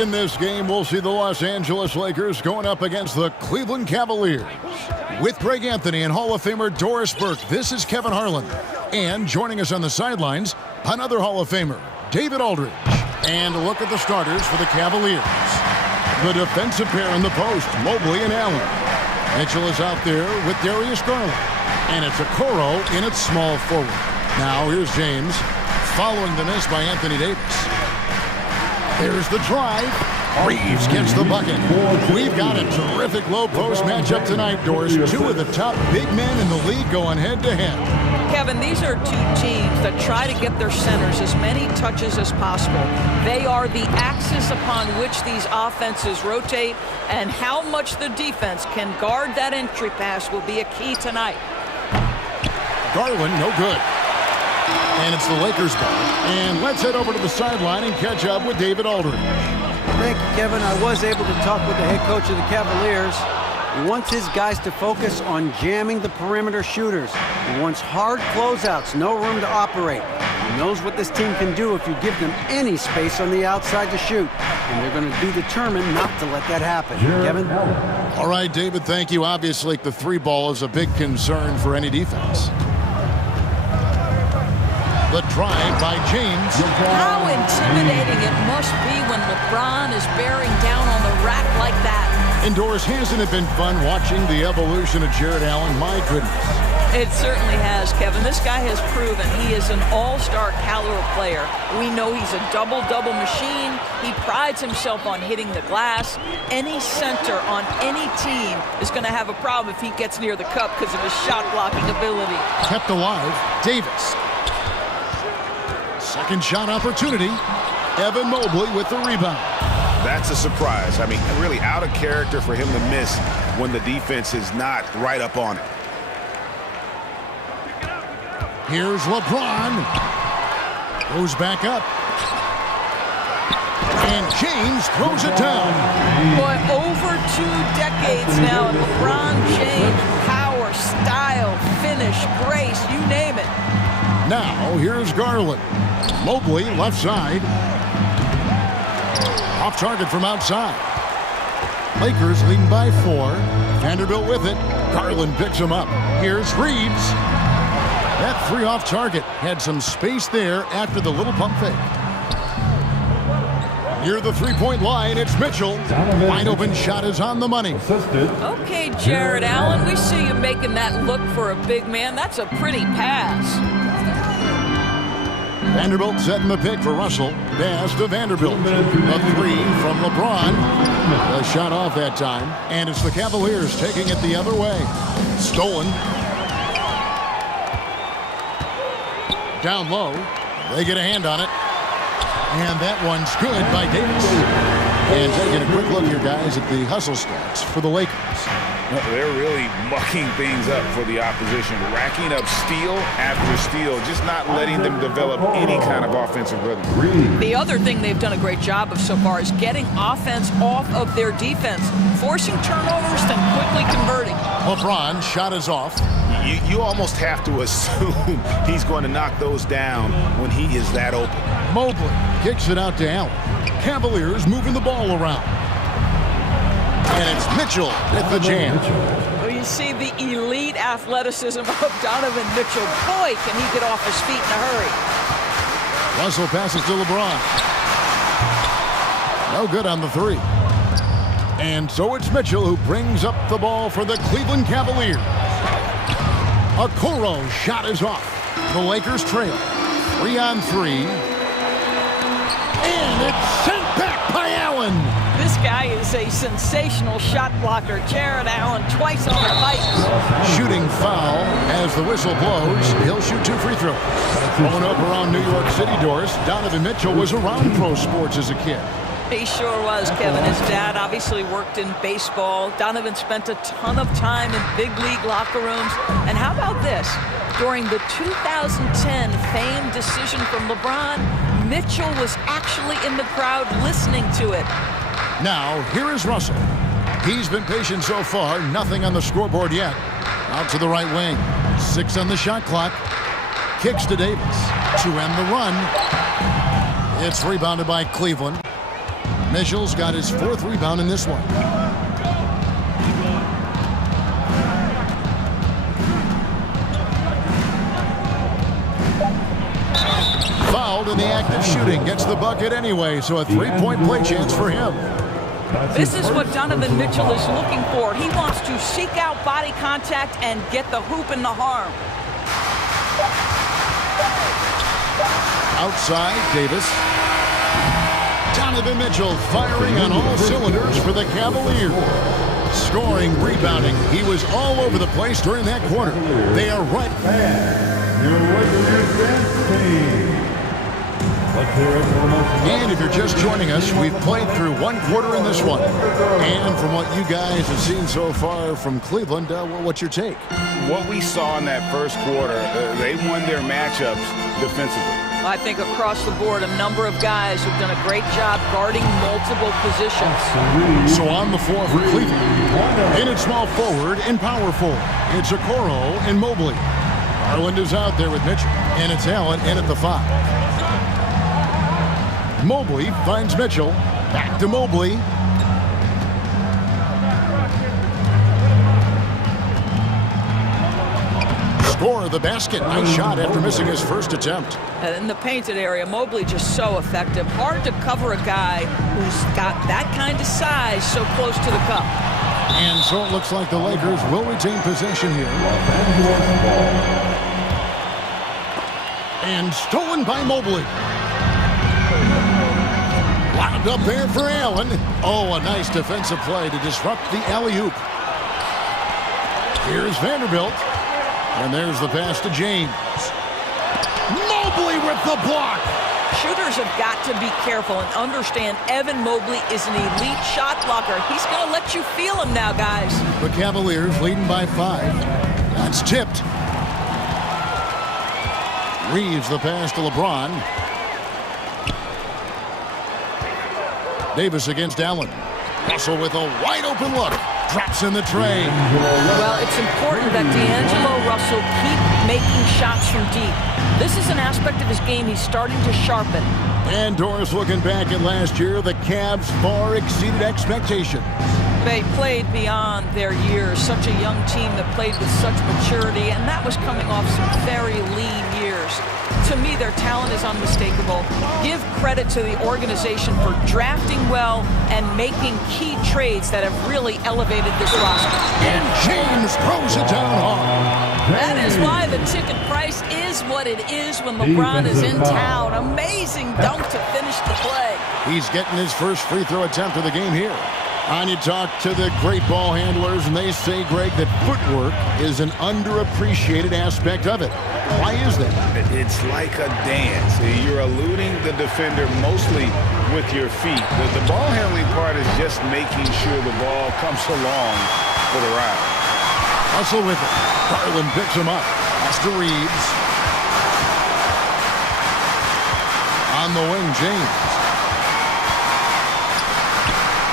In this game, we'll see the Los Angeles Lakers going up against the Cleveland Cavaliers. With Greg Anthony and Hall of Famer Doris Burke, this is Kevin Harlan. And joining us on the sidelines, another Hall of Famer, David Aldridge. And a look at the starters for the Cavaliers. The defensive pair in the post, Mobley and Allen. Mitchell is out there with Darius Garland. And it's Okoro in its small forward. Now here's James, following the miss by Anthony Davis. There's the drive. Reeves gets the bucket. We've got a terrific low post matchup tonight, Doris. Two of the top big men in the league going head-to-head. Kevin, these are two teams that try to get their centers as many touches as possible. They are the axis upon which these offenses rotate, and how much the defense can guard that entry pass will be a key tonight. Garland, no good. And it's the Lakers ball. And let's head over to the sideline and catch up with David Aldridge. Thank you, Kevin. I was able to talk with the head coach of the Cavaliers. He wants his guys to focus on jamming the perimeter shooters. He wants hard closeouts, no room to operate. He knows what this team can do if you give them any space on the outside to shoot. And they're going to be determined not to let that happen. Kevin? All right, David, thank you. Obviously, the three ball is a big concern for any defense. The drive by James. How intimidating it must be when LeBron is bearing down on the rack like that. And Doris, hasn't it been fun watching the evolution of Jared Allen? My goodness. It certainly has, Kevin. This guy has proven he is an all-star caliber player. We know he's a double-double machine. He prides himself on hitting the glass. Any center on any team is going to have a problem if he gets near the cup because of his shot-blocking ability. Kept alive, Davis. Second shot opportunity. Evan Mobley with the rebound. That's a surprise. I mean, really out of character for him to miss when the defense is not right up on it. Here's LeBron. Goes back up. And James throws it down. Boy, over 2 decades now, and LeBron James, power, style, finish, grace, you name it. Now, here's Garland. Mobley, left side. Off target from outside. Lakers leading by 4. Vanderbilt with it. Garland picks him up. Here's Reeves. That 3 off target. Had some space there after the little pump fake. Near the three-point line, it's Mitchell. Wide open shot is on the money. Okay, Jared Allen, we see you making that look for a big man. That's a pretty pass. Vanderbilt setting the pick for Russell. Pass to Vanderbilt. The 3 from LeBron. The shot off that time. And it's the Cavaliers taking it the other way. Stolen. Down low. They get a hand on it. And that one's good by Davis. And taking a quick look here, guys, at the hustle stats for the Lakers. They're really mucking things up for the opposition, racking up steal after steal, just not letting them develop any kind of offensive rhythm. The other thing they've done a great job of so far is getting offense off of their defense, forcing turnovers, then quickly converting. LeBron, shot is off. You almost have to assume he's going to knock those down when he is that open. Mobley kicks it out to Allen. Cavaliers moving the ball around. And it's Mitchell with the jam. Well, you see the elite athleticism of Donovan Mitchell. Boy, can he get off his feet in a hurry. Russell passes to LeBron. No good on the 3. And so it's Mitchell who brings up the ball for the Cleveland Cavaliers. Okoro shot is off. The Lakers trail. 3-on-3. And it's sent back by Allen. This guy is a sensational shot blocker. Jared Allen twice on the pipes. Shooting foul as the whistle blows. He'll shoot 2 free throws. Growing up around New York City, Doris, Donovan Mitchell was around pro sports as a kid. He sure was, Kevin. His dad obviously worked in baseball. Donovan spent a ton of time in big league locker rooms. And how about this? During the 2010 famed decision from LeBron, Mitchell was actually in the crowd listening to it. Now, here is Russell. He's been patient so far. Nothing on the scoreboard yet. Out to the right wing. 6 on the shot clock. Kicks to Davis to end the run. It's rebounded by Cleveland. Mitchell's got his 4th rebound in this one. Fouled in the act of shooting. Gets the bucket anyway, so a 3-point play chance for him. This is what Donovan Mitchell is looking for. He wants to seek out body contact and get the hoop in the harm. Outside, Davis. Donovan Mitchell firing on all cylinders for the Cavaliers. Scoring, rebounding. He was all over the place during that quarter. They are right. And if you're just joining us, we've played through 1 quarter in this one. And from what you guys have seen so far from Cleveland, what's your take? What we saw in that first quarter, they won their matchups defensively. I think across the board, a number of guys who've done a great job guarding multiple positions. So on the floor for Cleveland. In at small forward and power forward. It's Okoro and Mobley. Garland is out there with Mitchell. And it's Allen in at the 5. Mobley finds Mitchell. Back to Mobley. Score the basket. Nice shot after missing his first attempt. And in the painted area, Mobley just so effective. Hard to cover a guy who's got that kind of size so close to the cup. And so it looks like the Lakers will retain possession here. And stolen by Mobley. Wound up there for Allen. Oh, a nice defensive play to disrupt the alley-oop. Here's Vanderbilt. And there's the pass to James. Mobley with the block. Shooters have got to be careful and understand Evan Mobley is an elite shot blocker. He's going to let you feel him now, guys. The Cavaliers leading by 5. That's tipped. Reeves the pass to LeBron. Davis against Allen. Russell with a wide open look. Drops in the tray. Well, it's important that D'Angelo Russell keep making shots from deep. This is an aspect of his game he's starting to sharpen. And Doris, looking back at last year, the Cavs far exceeded expectations. They played beyond their years. Such a young team that played with such maturity, and that was coming off some very lean years. To me, their talent is unmistakable. Give credit to the organization for drafting well and making key trades that have really elevated this roster. And James throws it down hard. That is why the ticket price is what it is when LeBron is in town. Amazing dunk to finish the play. He's getting his first free throw attempt of the game here. And you talk to the great ball handlers, and they say, Greg, that footwork is an underappreciated aspect of it. Why is that? It's like a dance. You're eluding the defender mostly with your feet. The ball handling part is just making sure the ball comes along for the ride. Russell with it. Garland picks him up. Pass to Reeves. On the wing, James.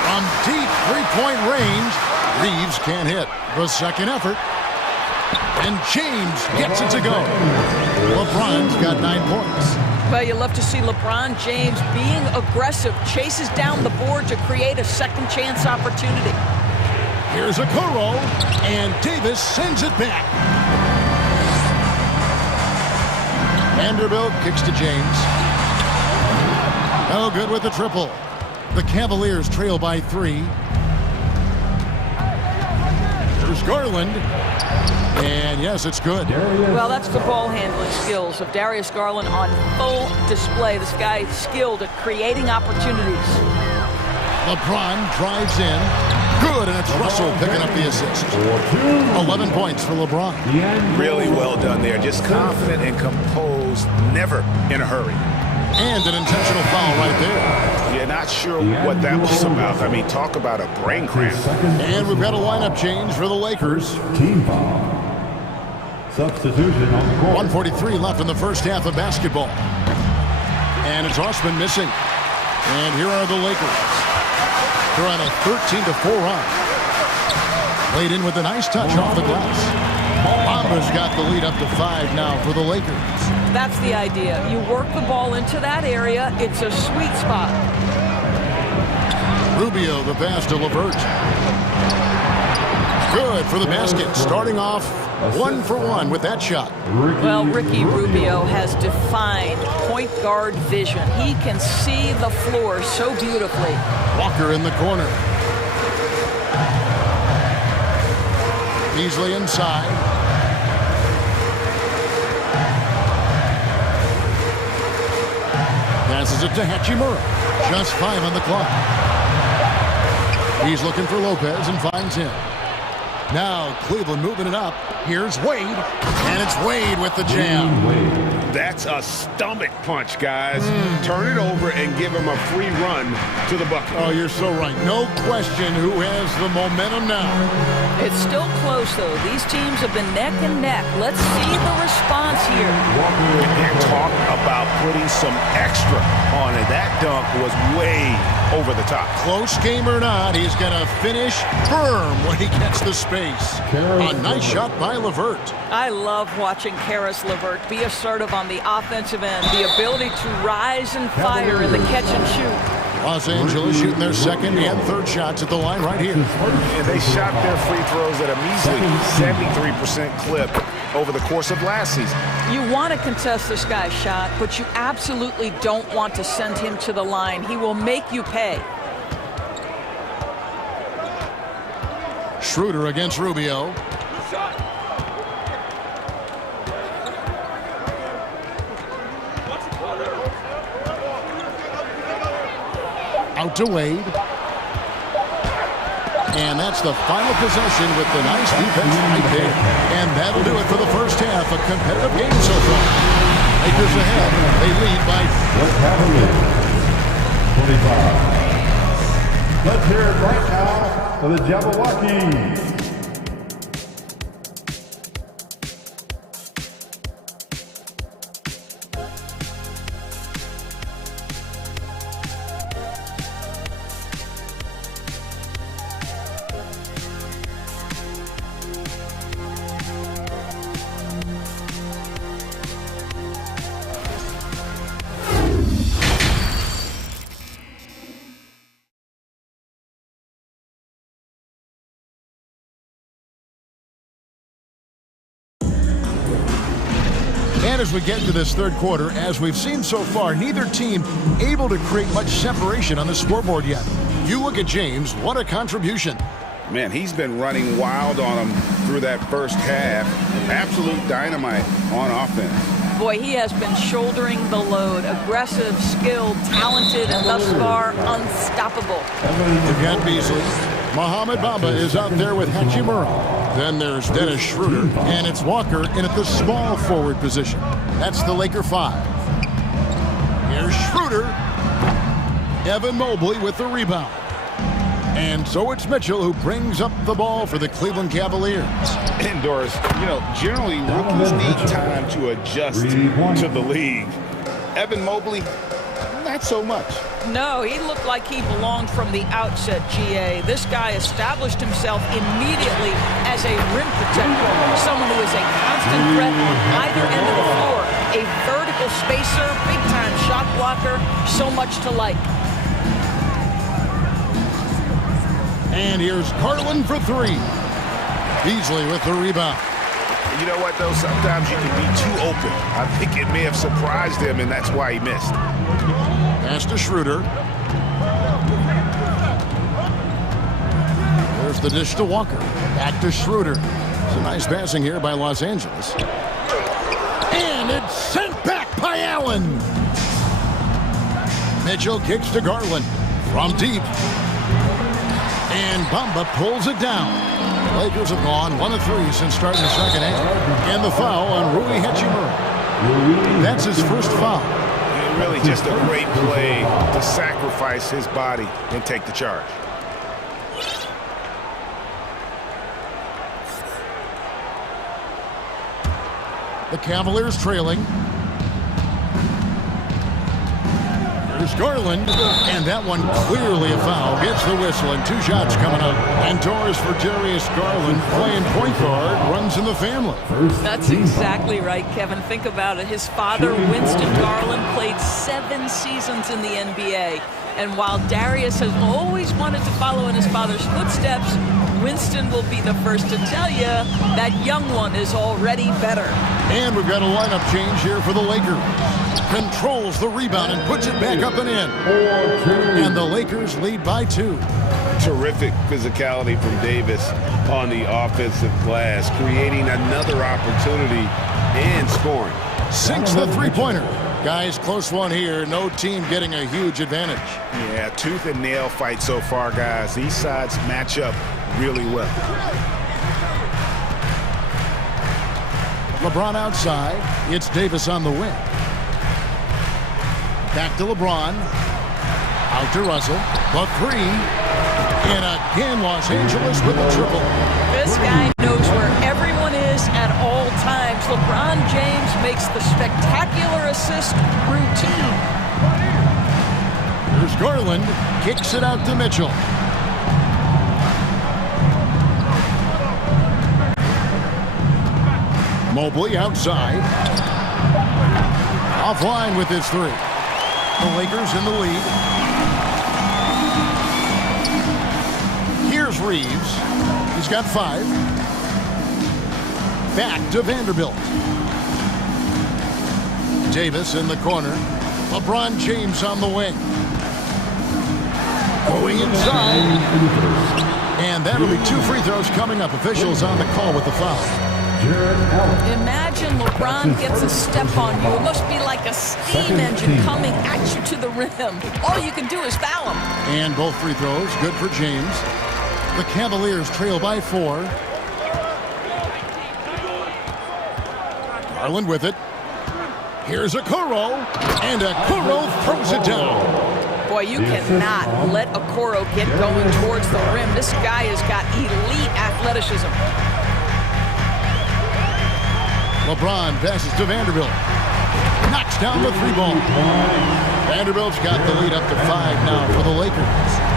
From deep three-point range, Reeves can't hit. The second effort. And James gets it to go. LeBron's got 9 points. Well, you love to see LeBron James being aggressive, chases down the board to create a second chance opportunity. Here's Okoro, and Davis sends it back. Vanderbilt kicks to James. No good with the triple. The Cavaliers trail by 3. There's Garland. And yes, it's good. Well, that's the ball handling skills of Darius Garland on full display. This guy is skilled at creating opportunities. LeBron drives in. Good, and it's Russell picking up the assist. 11 points for LeBron. Really well done there. Just confident and composed, never in a hurry. And an intentional foul right there. Yeah, not sure what that was about. I mean, talk about a brain cramp. And we've got a lineup change for the Lakers. Team foul. Substitution on the court. 1:43 left in the first half of basketball. And it's Osman missing. And here are the Lakers. They're on a 13-4 run. Played in with a nice touch off the glass. Bamba's got the lead up to 5 now for the Lakers. That's the idea. You work the ball into that area. It's a sweet spot. Rubio, the pass to LeVert. Good for the basket. Starting off 1 for 1 with that shot. Well, Ricky Rubio has defined point guard vision. He can see the floor so beautifully. Walker in the corner. Beasley inside. Passes it to Hachimura. Just 5 on the clock. He's looking for Lopez and finds him. Now Cleveland moving it up. Here's Wade. And it's Wade with the jam. That's a stomach punch, guys. Turn it over and give him a free run to the bucket. Oh, you're so right. No question who has the momentum now. It's still close, though. These teams have been neck and neck. Let's see the response here. And talk about putting some extra on it. That dunk was way over the top. Close game or not, he's going to finish firm when he gets the space. A nice shot by LeVert. I love watching Karis LeVert be assertive on the offensive end. The ability to rise and fire in the catch and shoot. Los Angeles shooting their second and third shots at the line right here. And they shot their free throws at a measly 73% clip over the course of last season. You want to contest this guy's shot, but you absolutely don't want to send him to the line. He will make you pay. Schroeder against Rubio. Out to Wade. And that's the final possession with the nice defense right there. And that'll do it for the first half. A competitive game so far. Lakers ahead. They lead by 25. Let's hear it right now for the Jabberwockies. And as we get into this third quarter, as we've seen so far, neither team able to create much separation on the scoreboard yet. You look at James, what a contribution. Man, he's been running wild on him through that first half. Absolute dynamite on offense. Boy, he has been shouldering the load. Aggressive, skilled, talented, and thus far unstoppable. Again, Beasley. Mohamed Bamba is out there with Hachimura. Then there's Dennis Schroeder, and it's Walker in at the small forward position. That's the Laker 5. Here's Schroeder. Evan Mobley with the rebound. And so it's Mitchell who brings up the ball for the Cleveland Cavaliers. Indoors, generally rookies need time to adjust to the league. Evan Mobley, not so much. No, he looked like he belonged from the outset, GA. This guy established himself immediately as a rim protector, someone who is a constant threat on either end of the floor, a vertical spacer, big-time shot blocker, so much to like. And here's Garland for 3. Beasley with the rebound. You know what, though? Sometimes you can be too open. I think it may have surprised him, and that's why he missed. Pass to Schroeder. There's the dish to Walker. Back to Schroeder. It's a nice passing here by Los Angeles. And it's sent back by Allen. Mitchell kicks to Garland from deep. And Bamba pulls it down. Lakers have gone 1 of 3 since starting the second half. And the foul on Rui Hachimura. That's his first foul. Really just a great play to sacrifice his body and take the charge. The Cavaliers trailing. Here's Garland, and that one clearly a foul. Gets the whistle, and 2 shots coming up. And doors for Darius Garland, playing point guard, runs in the family. That's exactly right, Kevin. Think about it. His father, Winston Garland, played 7 seasons in the NBA. And while Darius has always wanted to follow in his father's footsteps, Winston will be the first to tell you that young one is already better. And we've got a lineup change here for the Lakers. Controls the rebound and puts it back up and in. And the Lakers lead by 2. Terrific physicality from Davis on the offensive glass, creating another opportunity and scoring. Sinks the three-pointer. Guys, close one here. No team getting a huge advantage. Yeah, tooth and nail fight so far, guys. These sides match up really well. LeBron outside. It's Davis on the wing. Back to LeBron. Out to Russell. The 3. And again, Los Angeles with the triple. This guy knows where everyone is at all times. LeBron James makes the spectacular assist routine. Here's Garland. Kicks it out to Mitchell. Mobley outside. Offline with his 3. The Lakers in the lead. Here's Reeves. He's got 5. Back to Vanderbilt. Davis in the corner. LeBron James on the wing. Going inside. And that'll be 2 free throws coming up. Officials on the call with the foul. Imagine LeBron gets a step on you. It must be like a steam engine coming at you to the rim. All you can do is foul him. And both free throws good for James. The Cavaliers trail by 4. Garland with it. Here's Okoro. And Okoro throws it down. Boy, you cannot let Okoro get going towards the rim. This guy has got elite athleticism. LeBron passes to Vanderbilt. Knocks down the 3-ball. Vanderbilt's got the lead up to 5 now for the Lakers.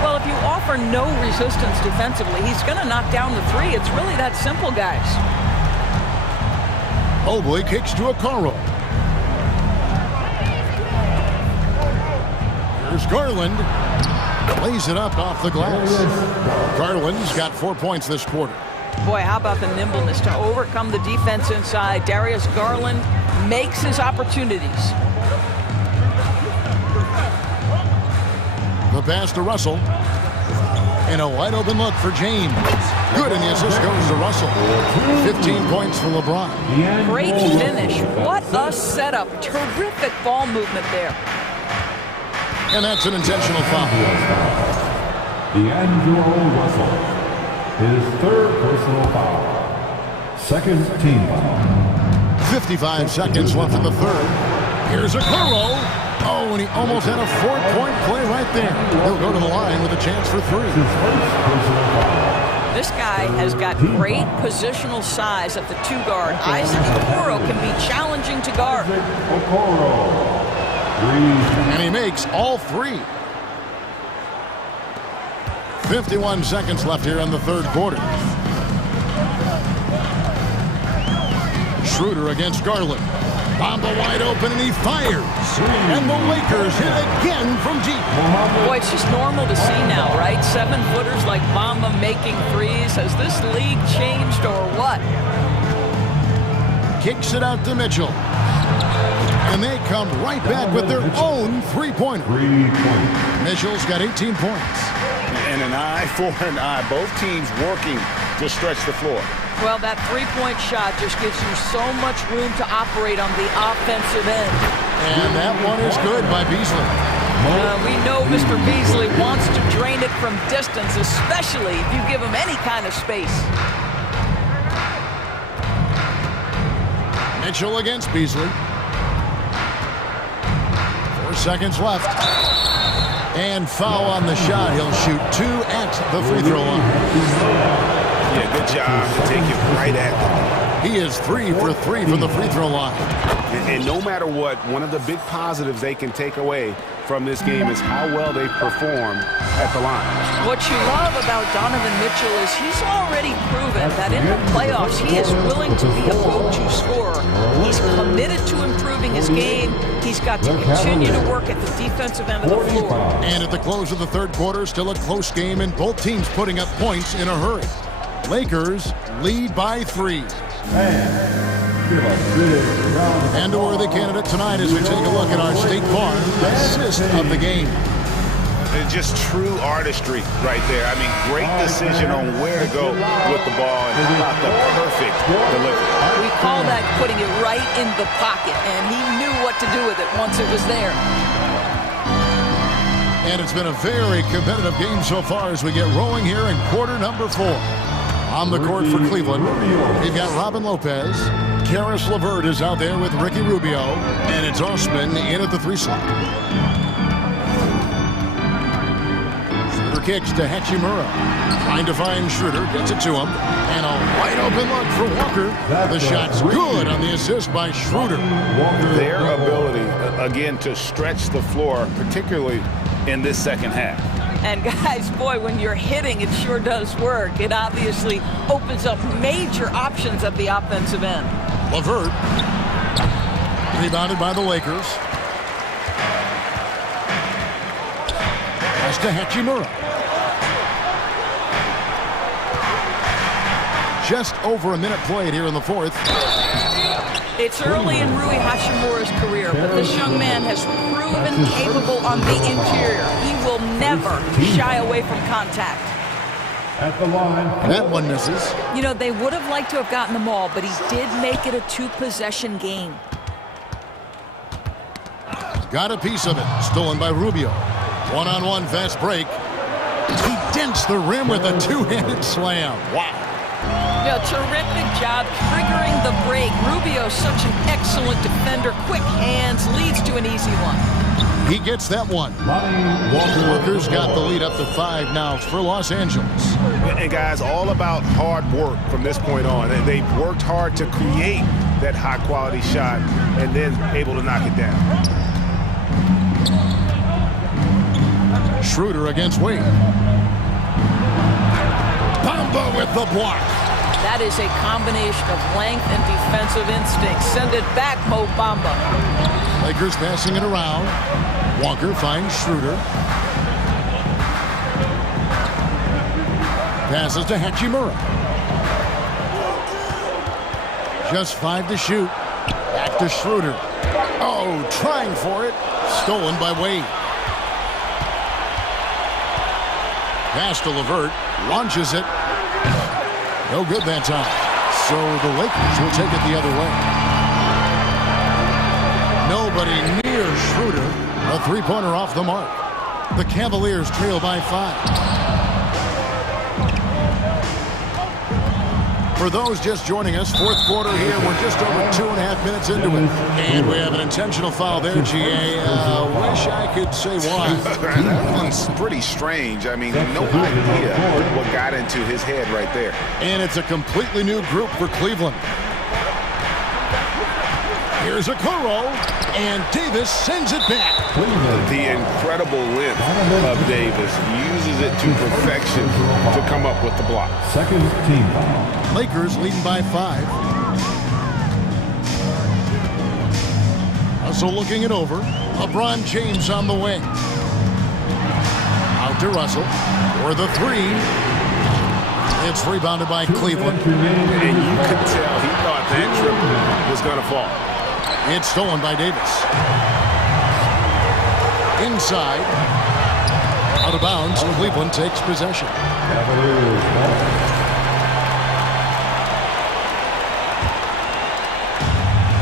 Well, if you offer no resistance defensively, he's going to knock down the 3. It's really that simple, guys. Mobley kicks to Okoro. Here's Garland. Lays it up off the glass. Garland's got 4 points this quarter. Boy, how about the nimbleness to overcome the defense inside. Darius Garland makes his opportunities. The pass to Russell. And a wide open look for James. Good, and the assist goes to Russell. 15 points for LeBron. Great finish. What a setup. Terrific ball movement there. And that's an intentional foul. D'Angelo Russell. His 3rd personal foul. 2nd team foul. 55 seconds left in the 3rd. Here's Okoro. Oh, and he almost had a 4-point play right there. He'll go to the line with a chance for 3. This guy has got great positional size at the 2 guard. Isaac Okoro can be challenging to guard. And he makes all 3. 51 seconds left here in the 3rd quarter. Schroeder against Garland. Bamba wide open, and he fires. And the Lakers hit again from deep. Boy, it's just normal to see now, right? 7-footers like Bamba making threes. Has this league changed or what? Kicks it out to Mitchell. And they come right back with their own 3-pointer. Mitchell's got 18 points. And an eye for an eye. Both teams working to stretch the floor. Well, that 3-point shot just gives you so much room to operate on the offensive end. And that one is good by Beasley. We know Mr. Beasley wants to drain it from distance, especially if you give him any kind of space. Mitchell against Beasley. 4 seconds left. And foul on the shot. He'll shoot 2 at the free throw line. Yeah, good job to take it right at them. He is 3 for 3 from the free throw line. And no matter what, one of the big positives they can take away from this game is how well they perform at the line. What you love about Donovan Mitchell is he's already proven that in the playoffs he is willing to be a go-to scorer. He's committed to improving his game. He's got to continue to work at the defensive end of the floor. And at the close of the third quarter, still a close game and both teams putting up points in a hurry. Lakers lead by 3. And a worthy candidate tonight as we take a look at our State Farm assist of the game. It's just true artistry right there. I mean, great decision on where to go with the ball and how about the perfect delivery. We call that putting it right in the pocket, and he knew what to do with it once it was there. And it's been a very competitive game so far as we get rolling here in quarter number 4. On the court for Cleveland, we've got Robin Lopez. Karis LeVert is out there with Ricky Rubio, and it's Osman in at the 3 slot. Schroeder kicks to Hachimura. Trying to find Schroeder, gets it to him, and a wide open look for Walker. The shot's good on the assist by Schroeder. Their ability, again, to stretch the floor, particularly in this second half. And guys, boy, when you're hitting, it sure does work. It obviously opens up major options at the offensive end. LeVert, rebounded by the Lakers. Pass to Hachimura. Just over a minute played here in the fourth. It's early in Rui Hachimura's career, but this young man has proven capable on the interior. He will never shy away from contact. At the line. That one misses. You know, they would have liked to have gotten the ball, but he did make it a 2-possession game. Got a piece of it. Stolen by Rubio. One-on-one fast break. He dents the rim with a two-handed slam. Wow. Yeah, terrific job triggering the break. Rubio's such an excellent defender. Quick hands, leads to an easy one. He gets that one. Walker's got the lead up to 5 now for Los Angeles. And guys, all about hard work from this point on. And they've worked hard to create that high-quality shot and then able to knock it down. Schroeder against Wade. Bamba with the block. That is a combination of length and defensive instinct. Send it back, Mo Bamba. Lakers passing it around. Walker finds Schroeder. Passes to Hachimura. Just 5 to shoot. Back to Schroeder. Oh, trying for it. Stolen by Wade. Pass to LeVert. Launches it. No good that time. So the Lakers will take it the other way. Nobody near Schroeder. A three-pointer off the mark. The Cavaliers trail by 5. For those just joining us, fourth quarter here. We're just over 2.5 minutes into it. And we have an intentional foul there, GA. Wish I could say why. That one's pretty strange. I mean, no idea what got into his head right there. And it's a completely new group for Cleveland. Here's Okoro, and Davis sends it back. The incredible length of Davis uses it to perfection to come up with the block. Second team foul. Lakers leading by 5. Russell looking it over. LeBron James on the wing. Out to Russell for the 3. It's rebounded by Cleveland. And you could tell he thought that triple was going to fall. It's stolen by Davis. Inside. Out of bounds. Cleveland takes possession.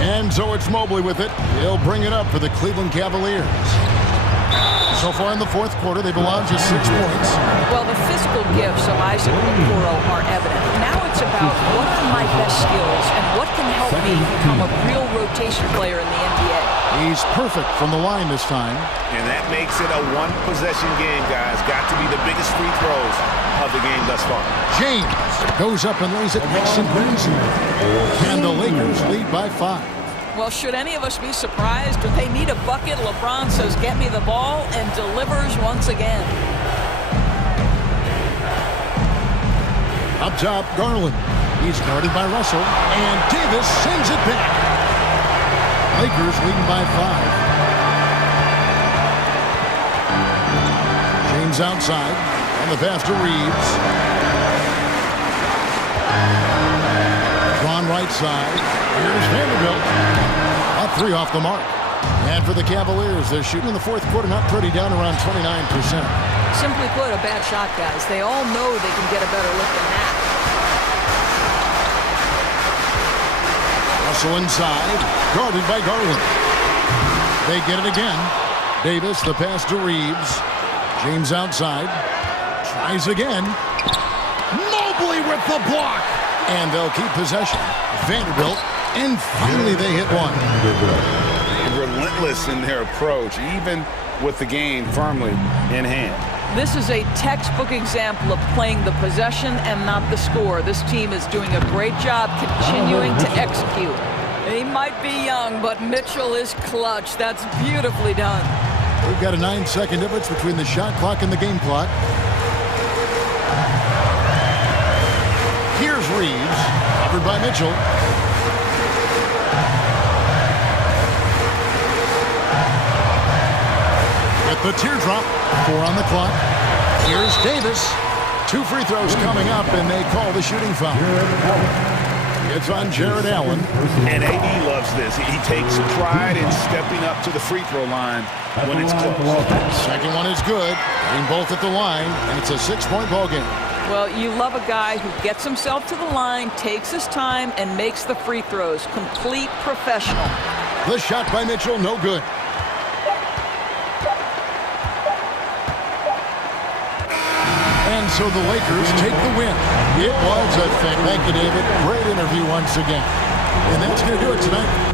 And so it's Mobley with it. He'll bring it up for the Cleveland Cavaliers. So far in the fourth quarter, they've allowed just 6 points. Well, the physical gifts of Isaac Okoro are evident. Now it's about what are my best skills and what can help me become a real rotation player in the NBA. He's perfect from the line this time. And that makes it a one-possession game, guys. Got to be the biggest free throws of the game thus far. James goes up and lays it nice and easy. And the Lakers lead by 5. Well, should any of us be surprised? If they need a bucket, LeBron says, get me the ball, and delivers once again. Up top, Garland. He's guarded by Russell. And Davis sends it back. Lakers leading by 5. James outside. On the pass to Reeves. Drawn right side. Here's Vanderbilt. A 3 off the mark. And for the Cavaliers, they're shooting in the fourth quarter not pretty, down around 29%. Simply put, a bad shot, guys. They all know they can get a better look than that. Russell inside, guarded by Garland. They get it again. Davis, the pass to Reeves. James outside. Tries again. Mobley with the block. And they'll keep possession. Vanderbilt. And finally they hit one. Relentless in their approach, even with the game firmly in hand. This is a textbook example of playing the possession and not the score. This team is doing a great job continuing to execute. He might be young, but Mitchell is clutch. That's beautifully done. We've got a 9-second difference between the shot clock and the game clock. Here's Reeves, covered by Mitchell. With the teardrop, 4 on the clock. Here's Davis. 2 free throws coming up, and they call the shooting foul. It's on Jared Allen. And AD loves this. He takes pride in stepping up to the free throw line when it's close. Second one is good. Getting both at the line, and it's a 6-point ball game. Well, you love a guy who gets himself to the line, takes his time, and makes the free throws. Complete professional. The shot by Mitchell, no good. And so the Lakers take the win. It was a thing. Thank you, David. Great interview once again. And that's going to do it tonight.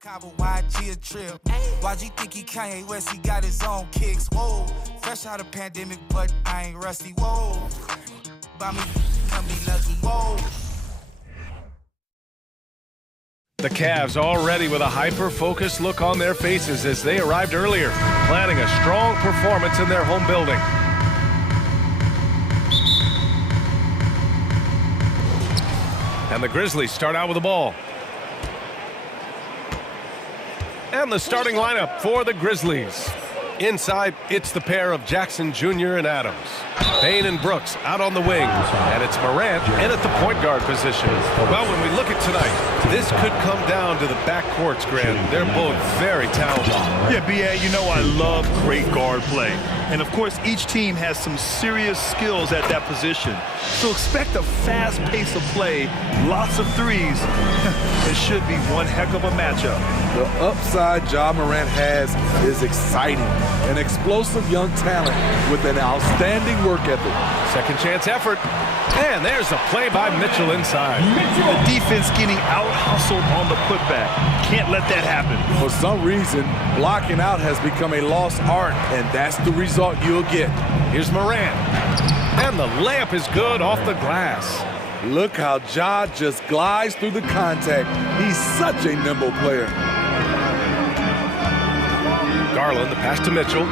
Cabo YG a trip. YG think he Kanye West, he got his own kicks. Whoa, fresh out of pandemic, but I ain't rusty. Whoa, by me, come be lucky. Whoa. The Cavs already with a hyper-focused look on their faces as they arrived earlier, planning a strong performance in their home building. And the Grizzlies start out with the ball. And the starting lineup for the Grizzlies. Inside, it's the pair of Jackson Jr. and Adams. Bane and Brooks out on the wing. And it's Morant in at the point guard position. Well, when we look at tonight, this could come down to the backcourts, Grant. They're both very talented. Yeah, B.A., you know I love great guard play. And, of course, each team has some serious skills at that position. So expect a fast pace of play, lots of threes. It should be one heck of a matchup. The upside Ja Morant has is exciting. An explosive young talent with an outstanding work ethic. Second chance effort. And there's a play by Mitchell inside. The defense getting out-hustled on the putback. Can't let that happen. For some reason, blocking out has become a lost art, and that's the result you'll get. Here's Morant. And the layup is good off the glass. Look how Ja just glides through the contact. He's such a nimble player. Garland, the pass to Mitchell.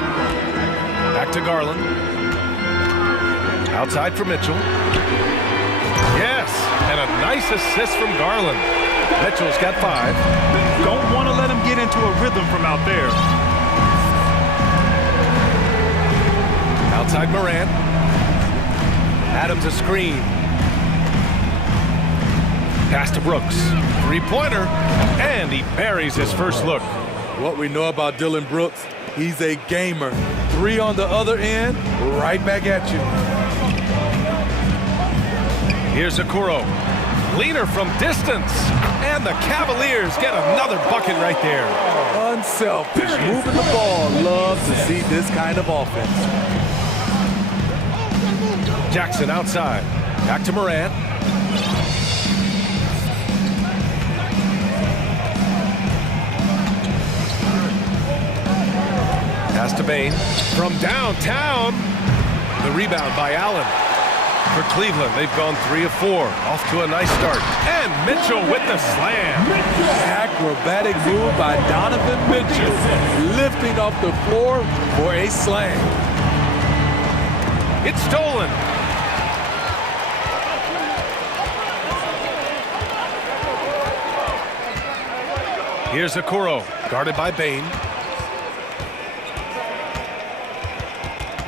Back to Garland. Outside for Mitchell. Yes, and a nice assist from Garland. Mitchell's got 5. Don't want to let him get into a rhythm from out there. Outside Morant. Adams a screen. Pass to Brooks. Three-pointer, and he buries his first look. What we know about Dillon Brooks, he's a gamer. 3 on the other end, right back at you. Here's Okoro. Leaner from distance. And the Cavaliers get another bucket right there. Unselfish, moving the ball. Love to see this kind of offense. Jackson outside. Back to Morant. Pass to Bane. From downtown. The rebound by Allen. For Cleveland, they've gone 3 of 4. Off to a nice start. And Mitchell with the slam. Acrobatic move by Donovan Mitchell. Lifting off the floor for a slam. It's stolen. Here's Okoro, guarded by Bane.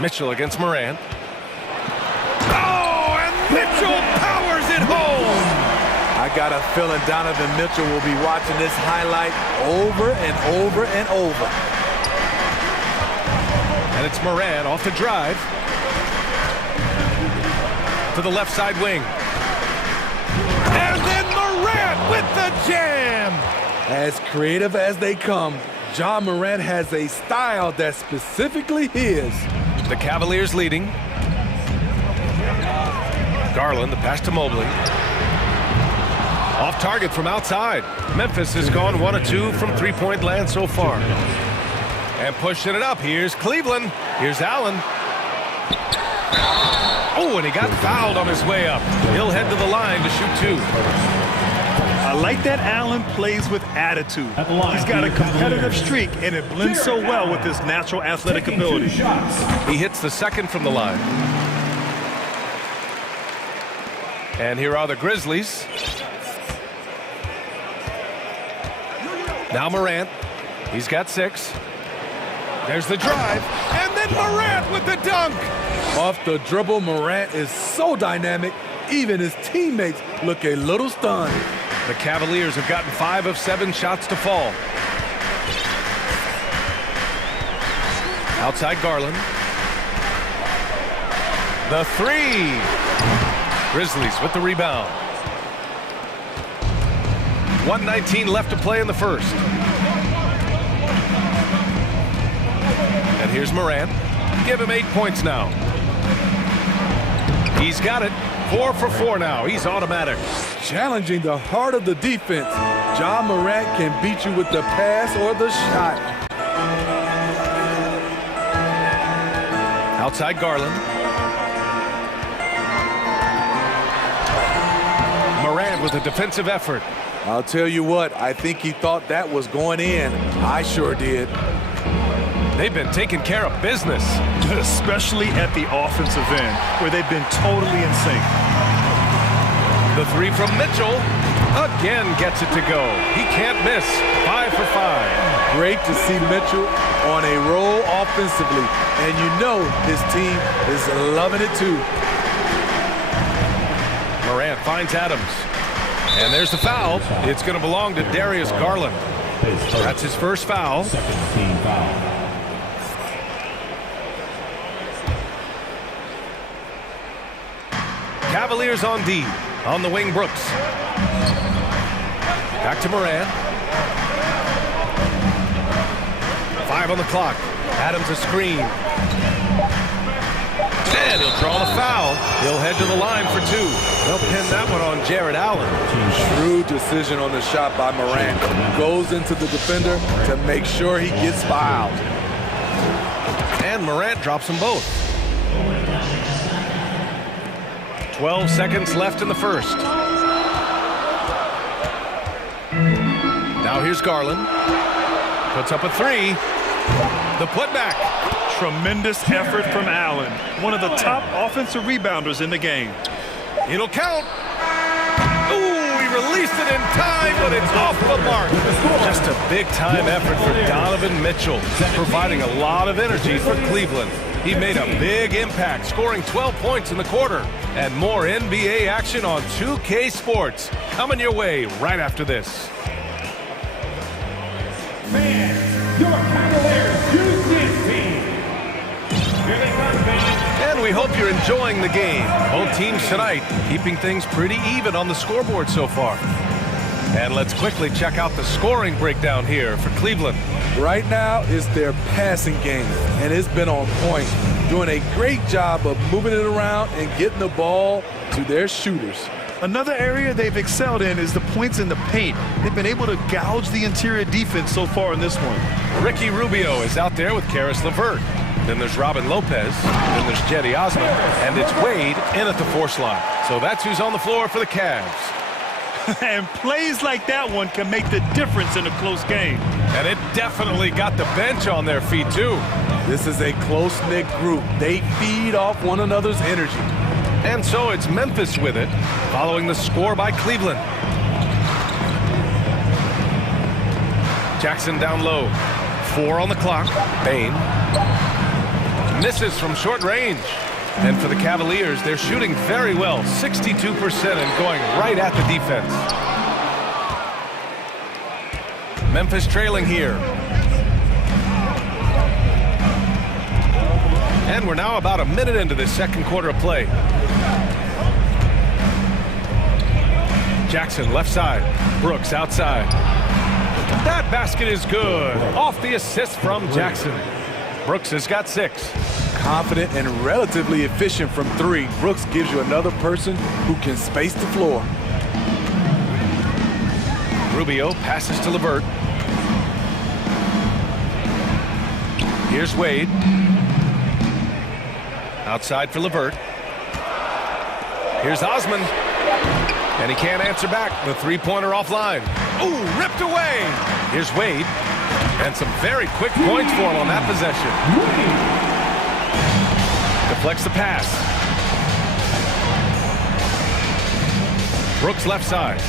Mitchell against Morant. Oh, and Mitchell powers it home! I got a feeling Donovan Mitchell will be watching this highlight over and over and over. And it's Morant off the drive. To the left side wing. And then Morant with the jam! As creative as they come, Ja Morant has a style that's specifically his. The Cavaliers leading. Garland, the pass to Mobley. Off target from outside. Memphis has gone 1 of 2 from three-point land so far. And pushing it up. Here's Cleveland. Here's Allen. Oh, and he got fouled on his way up. He'll head to the line to shoot 2. I like that Allen plays with attitude. He's got a competitive streak, and it blends so well with his natural athletic ability. He hits the second from the line. And here are the Grizzlies. Now Morant. He's got 6. There's the drive. And then Morant with the dunk. Off the dribble, Morant is so dynamic, even his teammates look a little stunned. The Cavaliers have gotten 5 of 7 shots to fall. Outside Garland. The 3. Grizzlies with the rebound. 1:19 left to play in the first. And here's Morant. Give him 8 points now. He's got it. 4 for 4 now. He's automatic. Challenging the heart of the defense. Ja Morant can beat you with the pass or the shot. Outside Garland. Morant with a defensive effort. I'll tell you what, I think he thought that was going in. I sure did. They've been taking care of business. Especially at the offensive end, where they've been totally in sync. The three from Mitchell again gets it to go. He can't miss. 5 for 5. Great to see Mitchell on a roll offensively. And you know his team is loving it too. Morant finds Adams. And there's the foul. It's going to belong to Darius Garland. That's his first foul. Second team foul. Cavaliers on D. On the wing, Brooks. Back to Morant. 5 on the clock. Adams a screen. And he'll draw the foul. He'll head to the line for 2. They'll pin that one on Jared Allen. Shrewd decision on the shot by Morant. Goes into the defender to make sure he gets fouled. And Morant drops them both. 12 seconds left in the first. Now here's Garland. Puts up a 3. The putback. Tremendous effort from Allen, one of the top offensive rebounders in the game. It'll count. Ooh, he released it in time, but it's off the mark. Just a big-time effort for Donovan Mitchell, providing a lot of energy for Cleveland. He made a big impact, scoring 12 points in the quarter. And more NBA action on 2K Sports coming your way right after this. Fans, your Cavaliers use this team. Here they come, fans. And we hope you're enjoying the game. Both teams tonight keeping things pretty even on the scoreboard so far. And let's quickly check out the scoring breakdown here for Cleveland. Right now is their passing game, and it's been on point. Doing a great job of moving it around and getting the ball to their shooters. Another area they've excelled in is the points in the paint. They've been able to gouge the interior defense so far in this one. Ricky Rubio is out there with Karis LeVert. Then there's Robin Lopez. Then there's Cedi Osman. And it's Wade in at the 4 slot. So that's who's on the floor for the Cavs. And plays like that one can make the difference in a close game. And it definitely got the bench on their feet, too. This is a close-knit group. They feed off one another's energy. And so it's Memphis with it, following the score by Cleveland. Jackson down low. 4 on the clock. Bane misses from short range. And for the Cavaliers, they're shooting very well, 62% and going right at the defense. Memphis trailing here. And we're now about a minute into this second quarter of play. Jackson left side. Brooks outside. That basket is good. Off the assist from Jackson. Brooks has got 6. Confident and relatively efficient from 3. Brooks gives you another person who can space the floor. Rubio passes to LeVert. Here's Wade. Outside for LeVert. Here's Osman. And he can't answer back. The 3-pointer offline. Ooh, ripped away. Here's Wade. And some very quick points for him on that possession. Deflects the pass. Brooks left side.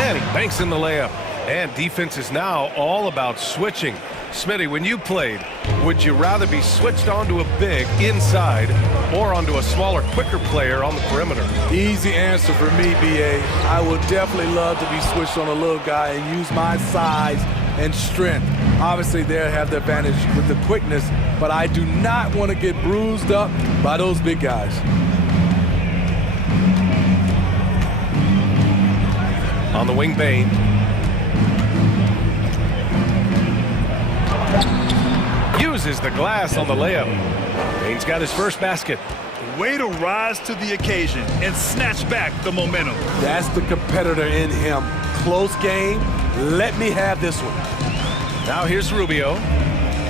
And he banks in the layup. And defense is now all about switching. Smitty, when you played, would you rather be switched onto a big inside or onto a smaller, quicker player on the perimeter? Easy answer for me, B.A. I would definitely love to be switched on a little guy and use my size and strength. Obviously, they'll have the advantage with the quickness, but I do not want to get bruised up by those big guys. On the wing, Bane. Uses the glass on the layup. Bane's got his first basket. Way to rise to the occasion and snatch back the momentum. That's the competitor in him. Close game. Let me have this one. Now here's Rubio.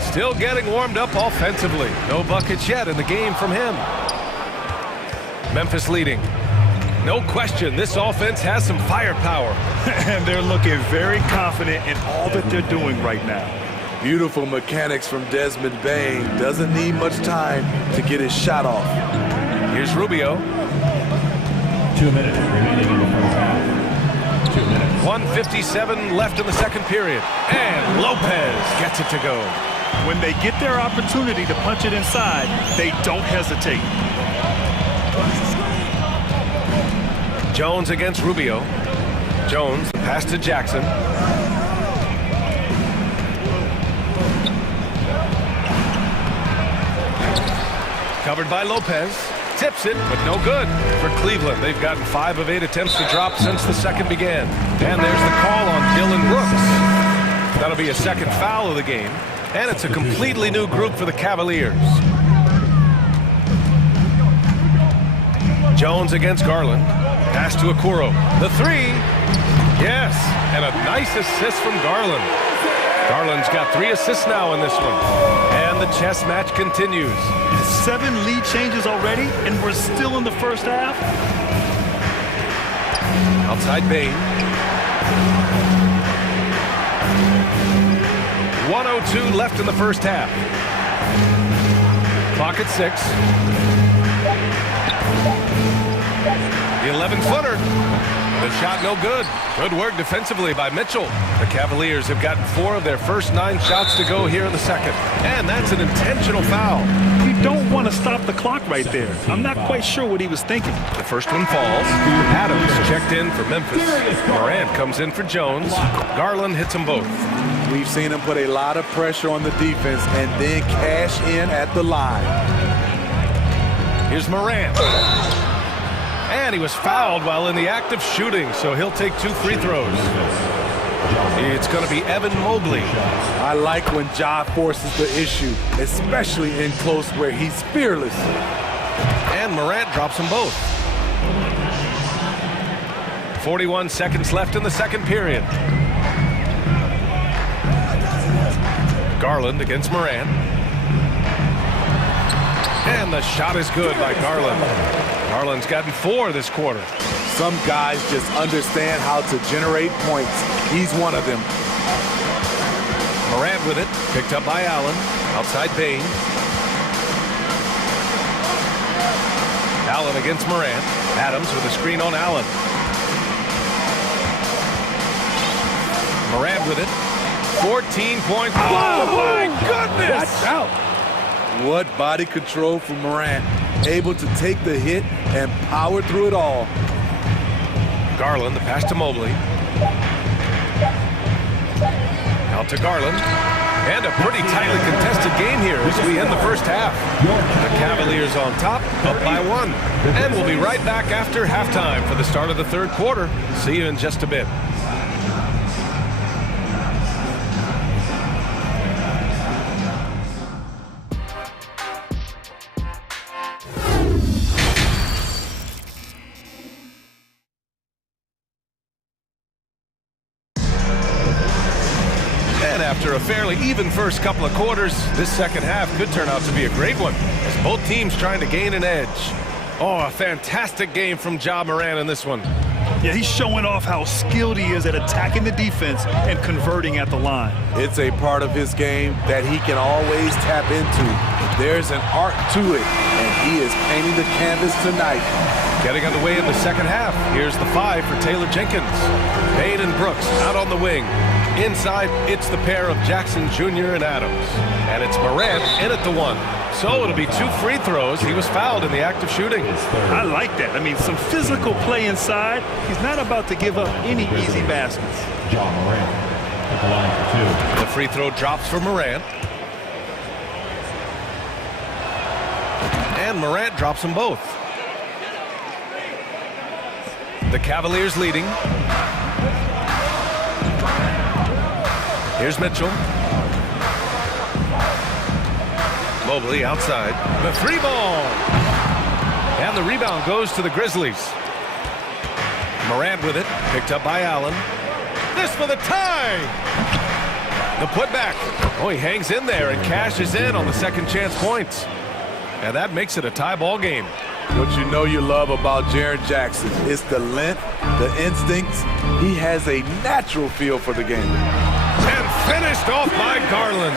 Still getting warmed up offensively. No buckets yet in the game from him. Memphis leading. No question, this offense has some firepower. And they're looking very confident in all that they're doing right now. Beautiful mechanics from Desmond Bain. Doesn't need much time to get his shot off. Here's Rubio. 2 minutes remaining in the first half. 2 minutes. 1:57 left in the second period. And Lopez gets it to go. When they get their opportunity to punch it inside, they don't hesitate. Jones against Rubio. Jones, the pass to Jackson. Covered by Lopez. Tips it, but no good for Cleveland. They've gotten 5 of 8 attempts to drop since the second began. And there's the call on Dylan Brooks. That'll be a second foul of the game. And it's a completely new group for the Cavaliers. Jones against Garland. Pass to Okoro. The 3. Yes, and a nice assist from Garland. Garland's got 3 assists now in this one. And the chess match continues. 7 lead changes already, and we're still in the first half. Outside Bain. 1:02 left in the first half. Clock at 6. The 11-footer. The shot no good. Good work defensively by Mitchell. The Cavaliers have gotten 4 of their first 9 shots to go here in the second. And that's an intentional foul. You don't want to stop the clock right there. I'm not quite sure what he was thinking. The first one falls. Adams checked in for Memphis. Morant comes in for Jones. Garland hits them both. We've seen him put a lot of pressure on the defense and then cash in at the line. Here's Morant. And he was fouled while in the act of shooting, so he'll take 2 free throws. It's going to be Evan Mobley. I like when Ja forces the issue, especially in close where he's fearless. And Morant drops them both. 41 seconds left in the second period. Garland against Morant. And the shot is good by Garland. Garland's gotten 4 this quarter. Some guys just understand how to generate points. He's one of them. Morant with it. Picked up by Allen. Outside Bain. Allen against Morant. Adams with a screen on Allen. Morant with it. 14 points. Oh, my goodness! Watch out. What body control from Morant. Able to take the hit and power through it all. Garland, the pass to Mobley. Out to Garland. And a pretty tightly contested game here as we end the first half. The Cavaliers on top, up by 1. And we'll be right back after halftime for the start of the third quarter. See you in just a bit. After a fairly even first couple of quarters, this second half could turn out to be a great one as both teams trying to gain an edge. Oh, a fantastic game from Ja Morant in this one. Yeah, he's showing off how skilled he is at attacking the defense and converting at the line. It's a part of his game that he can always tap into. There's an art to it, and he is painting the canvas tonight. Getting underway in the second half. Here's the 5 for Taylor Jenkins. Bain and Brooks out on the wing. Inside, it's the pair of Jackson Jr. and Adams. And it's Morant in at the 1. So it'll be 2 free throws. He was fouled in the act of shooting. I like that. I mean, some physical play inside. He's not about to give up any easy baskets. John Morant at the line for 2. The free throw drops for Morant. And Morant drops them both. The Cavaliers leading. Here's Mitchell. Mobley outside. The 3 ball. And the rebound goes to the Grizzlies. Morant with it, picked up by Allen. This for the tie! The putback. Oh, he hangs in there and cashes in on the second chance points. And that makes it a tie ball game. What you know you love about Jaren Jackson is the length, the instincts. He has a natural feel for the game. And finished off by Garland.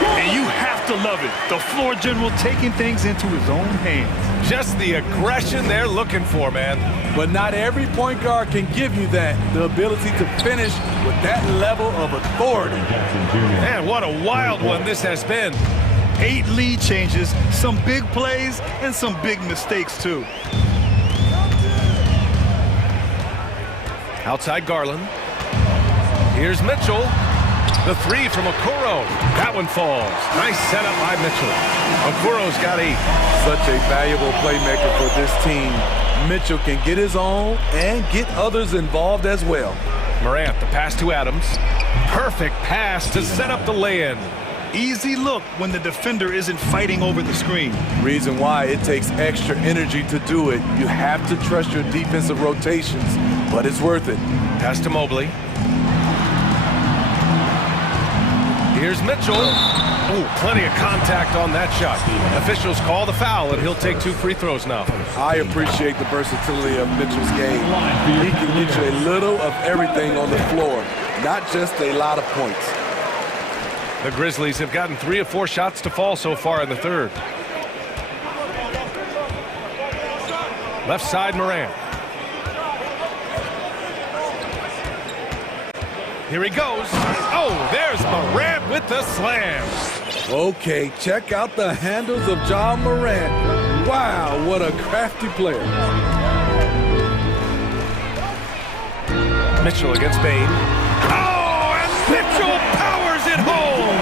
And you have to love it. The floor general taking things into his own hands. Just the aggression they're looking for, man. But not every point guard can give you that, the ability to finish with that level of authority. Man, what a wild one this has been. 8 lead changes, some big plays, and some big mistakes, too. Outside Garland. Here's Mitchell. The three from Okoro. That one falls. Nice setup by Mitchell. Okoro's got 8. Such a valuable playmaker for this team. Mitchell can get his own and get others involved as well. Morant, the pass to Adams. Perfect pass to set up the lay-in. Easy look when the defender isn't fighting over the screen. Reason why it takes extra energy to do it. You have to trust your defensive rotations, but it's worth it. Pass to Mobley. Here's Mitchell. Oh, plenty of contact on that shot. Officials call the foul, and he'll take 2 free throws now. I appreciate the versatility of Mitchell's game. He can get you a little of everything on the floor, not just a lot of points. The Grizzlies have gotten 3 of 4 shots to fall so far in the third. Left side, Morant. Here he goes. Oh, there's Morant with the slam. Okay, check out the handles of John Morant. Wow, what a crafty player. Mitchell against Bain. Oh, and Mitchell powers it home.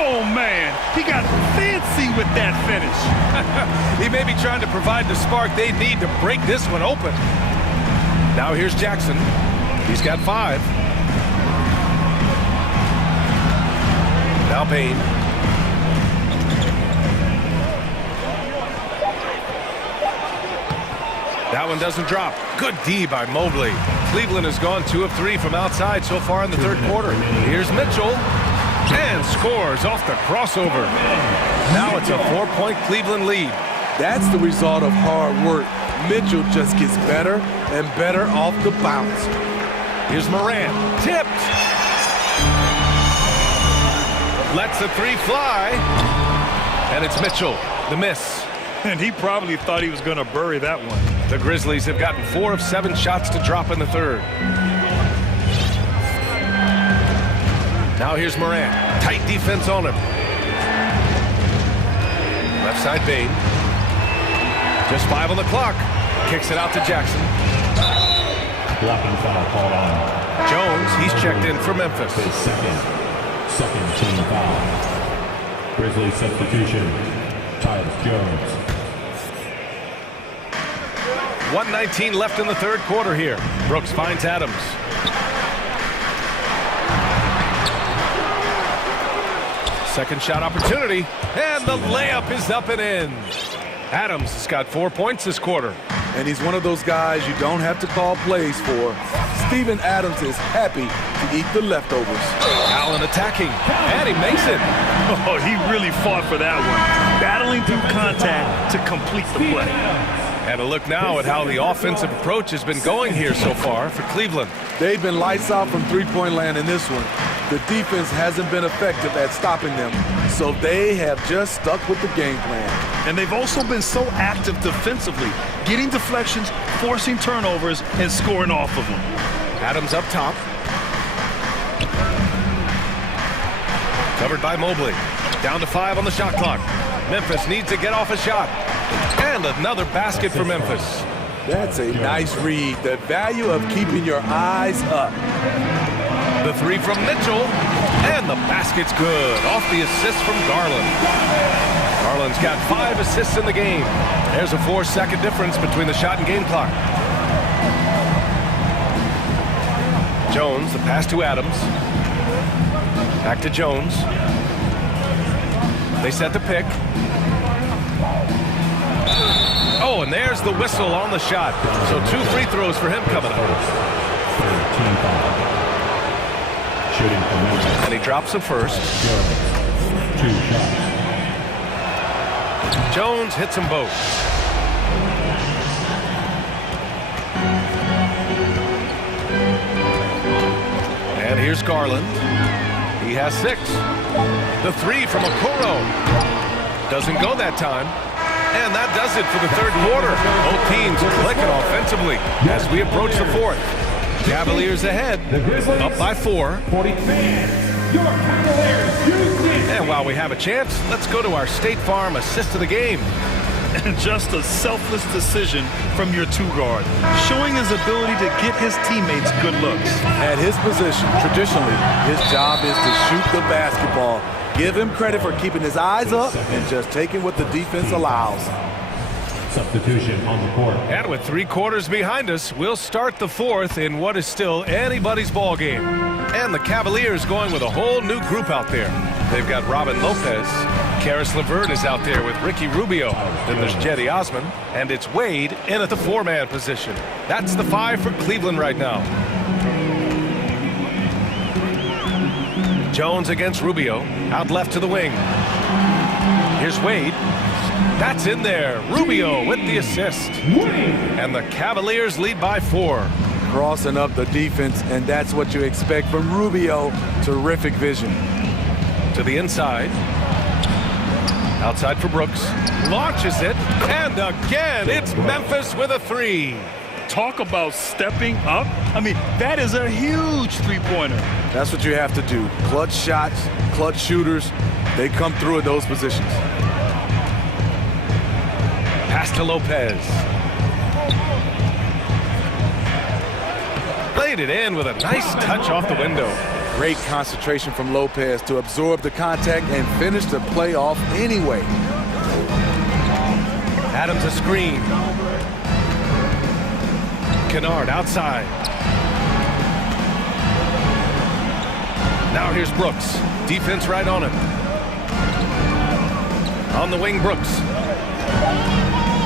Oh, man, he got fancy with that finish. He may be trying to provide the spark they need to break this one open. Now here's Jackson. He's got 5. Now Bain. That one doesn't drop. Good D by Mobley. Cleveland has gone 2 of 3 from outside so far in the third quarter. Here's Mitchell. And scores off the crossover. Now it's a 4-point Cleveland lead. That's the result of hard work. Mitchell just gets better and better off the bounce. Here's Morant. Tipped. Lets the 3 fly. And it's Mitchell. The miss. And he probably thought he was going to bury that one. The Grizzlies have gotten 4 of 7 shots to drop in the third. Now here's Morant. Tight defense on him. Left side Bain. Just 5 on the clock. Kicks it out to Jackson. Blocking foul called on Jones, he's checked in for Memphis. His second team foul. Grizzlies substitution, Tyus Jones. 1:19 left in the third quarter here. Brooks finds Adams. Second shot opportunity, and the layup is up and in. Adams has got 4 points this quarter. And he's one of those guys you don't have to call plays for. Steven Adams is happy to eat the leftovers. Allen attacking, and he makes it. Oh, he really fought for that one. Battling through contact to complete the play. And a look now at how the offensive approach has been going here so far for Cleveland. They've been lights out from three-point land in this one. The defense hasn't been effective at stopping them, so they have just stuck with the game plan. And they've also been so active defensively, getting deflections, forcing turnovers, and scoring off of them. Adams up top. Covered by Mobley. Down to 5 on the shot clock. Memphis needs to get off a shot. And another basket for Memphis. That's a nice read. The value of keeping your eyes up. The 3 from Mitchell. And the basket's good. Off the assist from Garland. Garland's got 5 assists in the game. There's a 4-second difference between the shot and game clock. Jones, the pass to Adams. Back to Jones. They set the pick. Oh, and there's the whistle on the shot. So 2 free throws for him coming up. And he drops the first. Jones hits them both. And here's Garland. He has 6. The 3 from Okoro. Doesn't go that time. And that does it for the third quarter. Both teams clicking offensively as we approach the fourth. Cavaliers ahead, up by 4. And while we have a chance, let's go to our State Farm assist of the game. And just a selfless decision from your 2-guard, showing his ability to get his teammates good looks. At his position, traditionally, his job is to shoot the basketball. Give him credit for keeping his eyes up and just taking what the defense allows. Substitution on the court. And with 3 quarters behind us, we'll start the fourth in what is still anybody's ball game. And the Cavaliers going with a whole new group out there. They've got Robin Lopez. Karis LeVert is out there with Ricky Rubio. Then there's Jetty Osman. And it's Wade in at the 4-man position. That's the 5 for Cleveland right now. Jones against Rubio. Out left to the wing. Here's Wade. That's in there. Rubio with the assist. And the Cavaliers lead by 4. Crossing up the defense, and that's what you expect from Rubio. Terrific vision. To the inside. Outside for Brooks. Launches it. And again, it's Memphis with a 3. Talk about stepping up. I mean, that is a huge 3-pointer. That's what you have to do. Clutch shots, clutch shooters. They come through in those positions. Pass to Lopez. Played it in with a nice touch off the window. Great concentration from Lopez to absorb the contact and finish the play off anyway. Adams a screen. Kennard outside. Now here's Brooks. Defense right on him. On the wing, Brooks.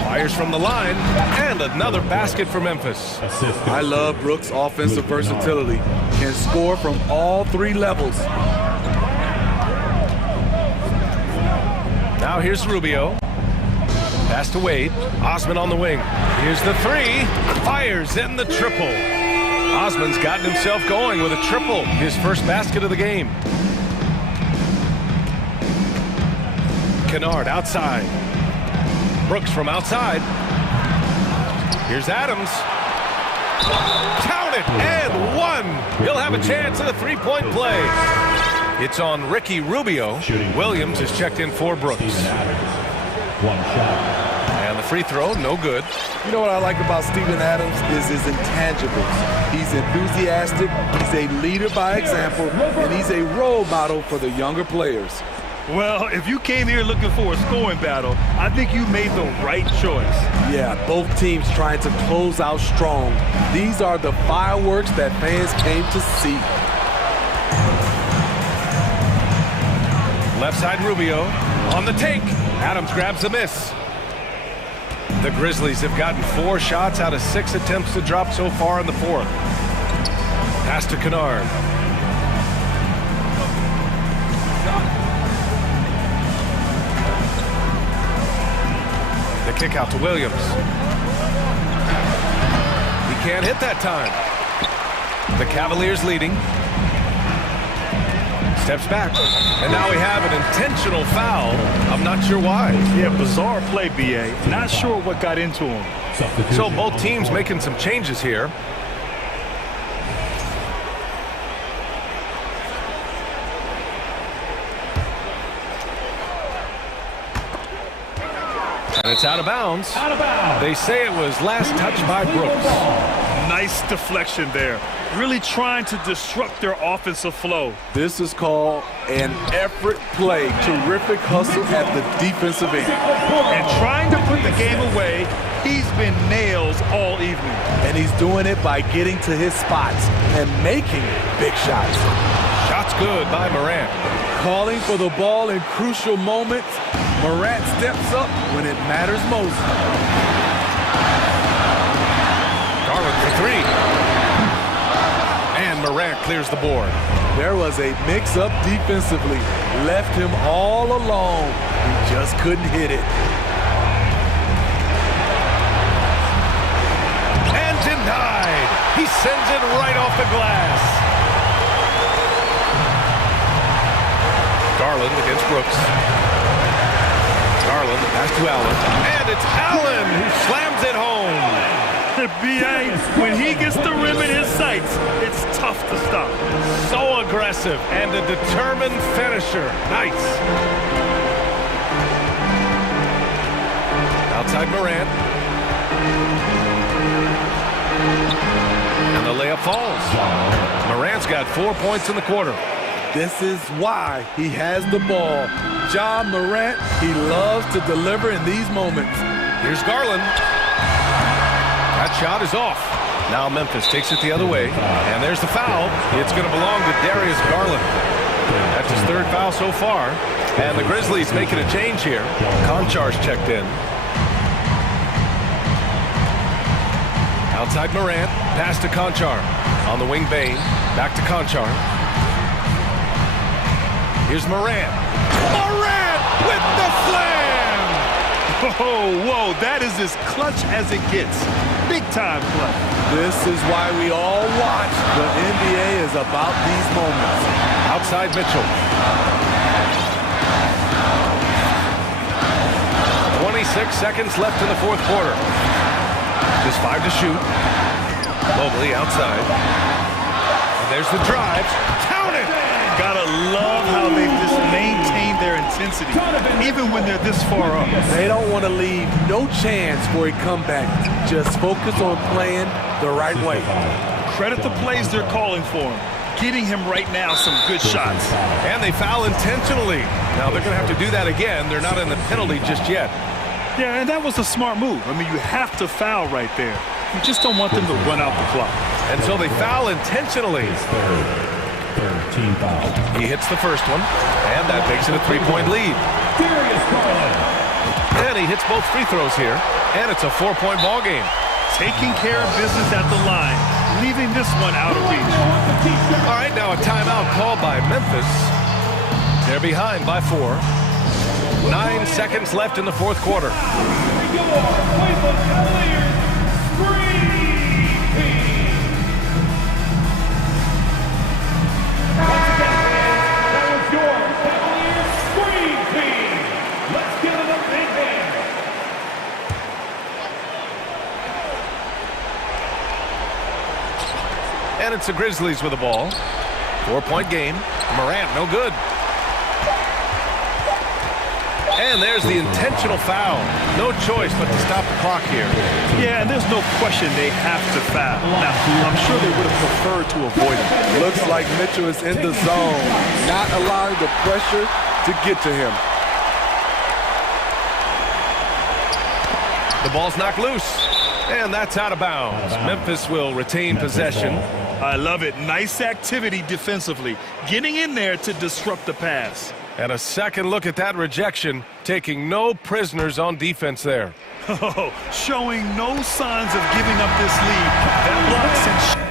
Fires from the line, and another basket for Memphis. I love Brooks' offensive versatility. Can score from all 3 levels. Now here's Rubio. Pass to Wade. Osman on the wing. Here's the 3. Fires in the triple. Osman's gotten himself going with a triple. His first basket of the game. Kennard outside. Brooks from outside. Here's Adams. Count it, and 1. He'll have a chance at a 3-point play. It's on Ricky Rubio. Williams is checked in for Brooks. 1 shot. And the free throw, no good. You know what I like about Steven Adams is his intangibles. He's enthusiastic, he's a leader by example, and he's a role model for the younger players. Well, if you came here looking for a scoring battle, I think you made the right choice. Yeah, both teams trying to close out strong. These are the fireworks that fans came to see. Left side Rubio on the take. Adams grabs the miss. The Grizzlies have gotten 4 shots out of 6 attempts to drop so far in the fourth. Pass to Kennard. The kick out to Williams. He can't hit that time. The Cavaliers leading. Steps back. And now we have an intentional foul. I'm not sure why. Yeah, bizarre play, B.A. Not sure what got into him. So both teams making some changes here. And it's out of bounds. Out of bounds. They say it was last touched by Brooks. Nice deflection there. Really trying to disrupt their offensive flow. This is called an effort play. Terrific hustle at the defensive end. And trying to put the game away, he's been nails all evening. And he's doing it by getting to his spots and making big shots. Shots good by Morant. Calling for the ball in crucial moments. Morant steps up when it matters most. clears the board. There was a mix-up defensively. Left him all alone. He just couldn't hit it. And denied. He sends it right off the glass. Garland against Brooks. Garland, pass to Allen. And it's Allen who slams it home. B.A., when he gets the rim in his sights, it's tough to stop. So aggressive and a determined finisher. Nice. Outside Morant. And the layup falls. Morant's got 4 points in the quarter. This is why he has the ball. Ja Morant, he loves to deliver in these moments. Here's Garland. That shot is off. Now Memphis takes it the other way. And there's the foul. It's going to belong to Darius Garland. That's his third foul so far. And the Grizzlies making a change here. Konchar's checked in. Outside Morant. Pass to Konchar. On the wing, Bane. Back to Konchar. Here's Morant. Morant with the slam! Whoa, that is as clutch as it gets. Big time play. This is why we all watch. The NBA is about these moments. Outside Mitchell. 26 seconds left in the fourth quarter. Just 5 to shoot. Mobley outside. And there's the drive. Count it! Gotta love how they just maintain their intensity, even when they're this far up. They don't want to leave no chance for a comeback. Just focus on playing the right way. Credit the plays they're calling for him. Getting him right now some good shots. And they foul intentionally. Now they're going to have to do that again. They're not in the penalty just yet. Yeah, and that was a smart move. I mean, you have to foul right there. You just don't want them to run out the clock. And so they foul intentionally. Team foul. He hits the first one, and that makes it a 3-point lead. And he hits both free throws here, and it's a 4-point ball game. Taking care of business at the line, leaving this one out of reach. All right, now a timeout called by Memphis. They're behind by 4. 9 seconds left in the fourth quarter. And it's the Grizzlies with the ball. 4-point game. Morant, no good. And there's the intentional foul. No choice but to stop the clock here. Yeah, and there's no question they have to foul. Now, I'm sure they would have preferred to avoid it. Looks like Mitchell is in the zone, not allowing the pressure to get to him. The ball's knocked loose, and that's out of bounds. Memphis will retain possession. I love it. Nice activity defensively, getting in there to disrupt the pass. And a second look at that rejection, taking no prisoners on defense there. Oh, showing no signs of giving up this lead. That blocks and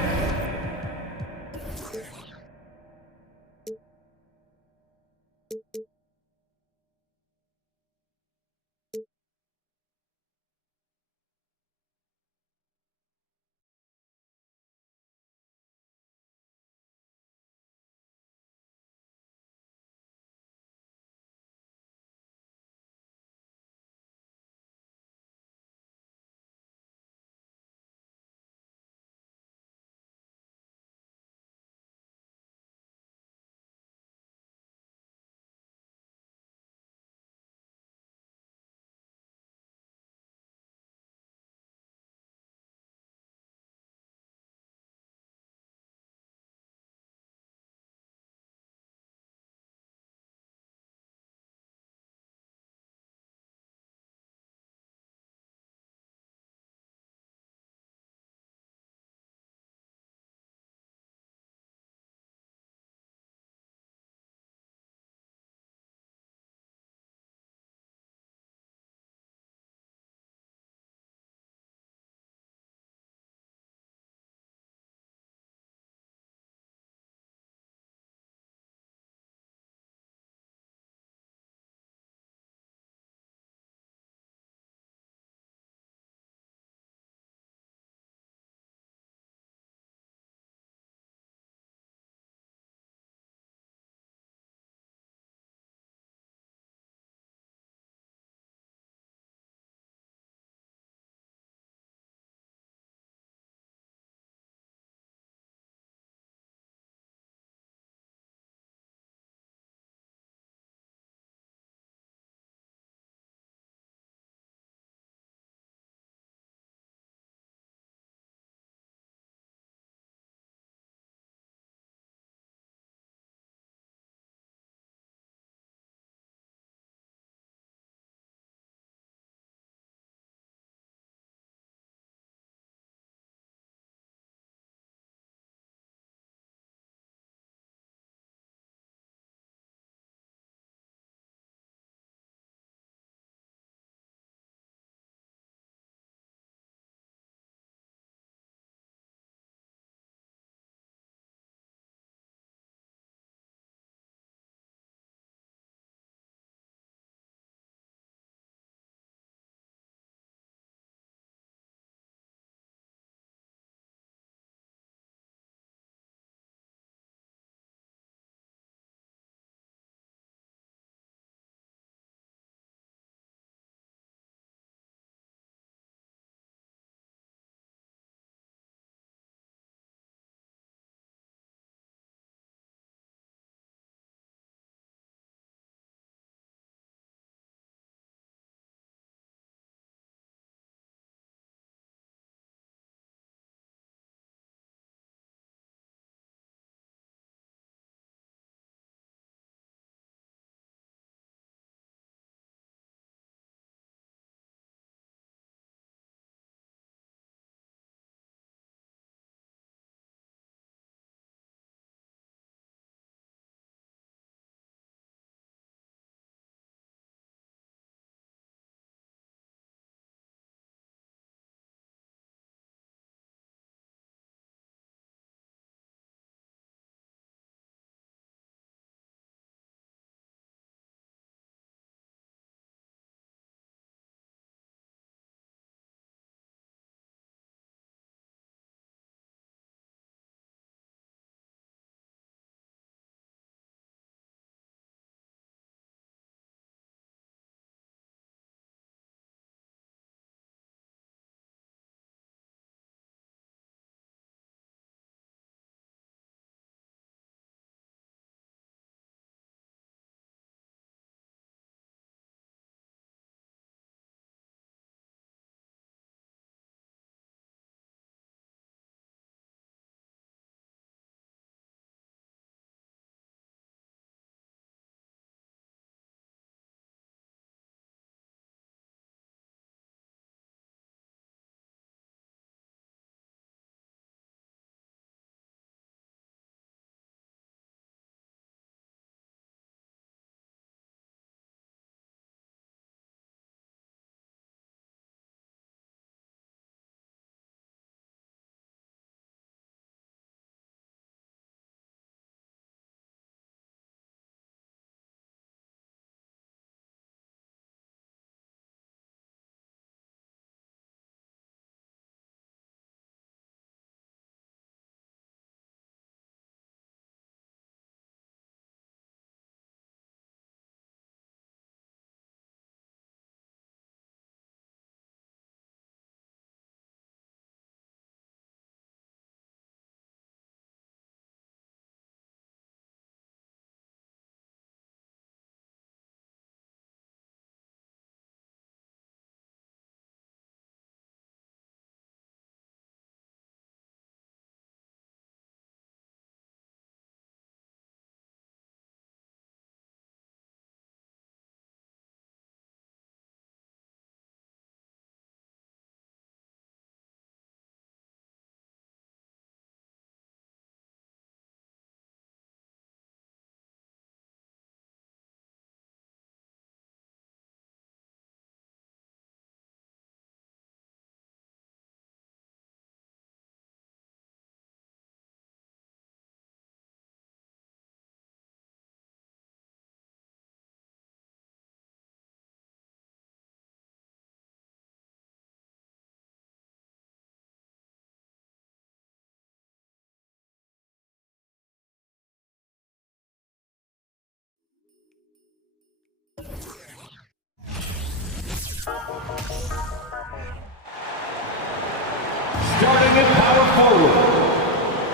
Starting at power forward.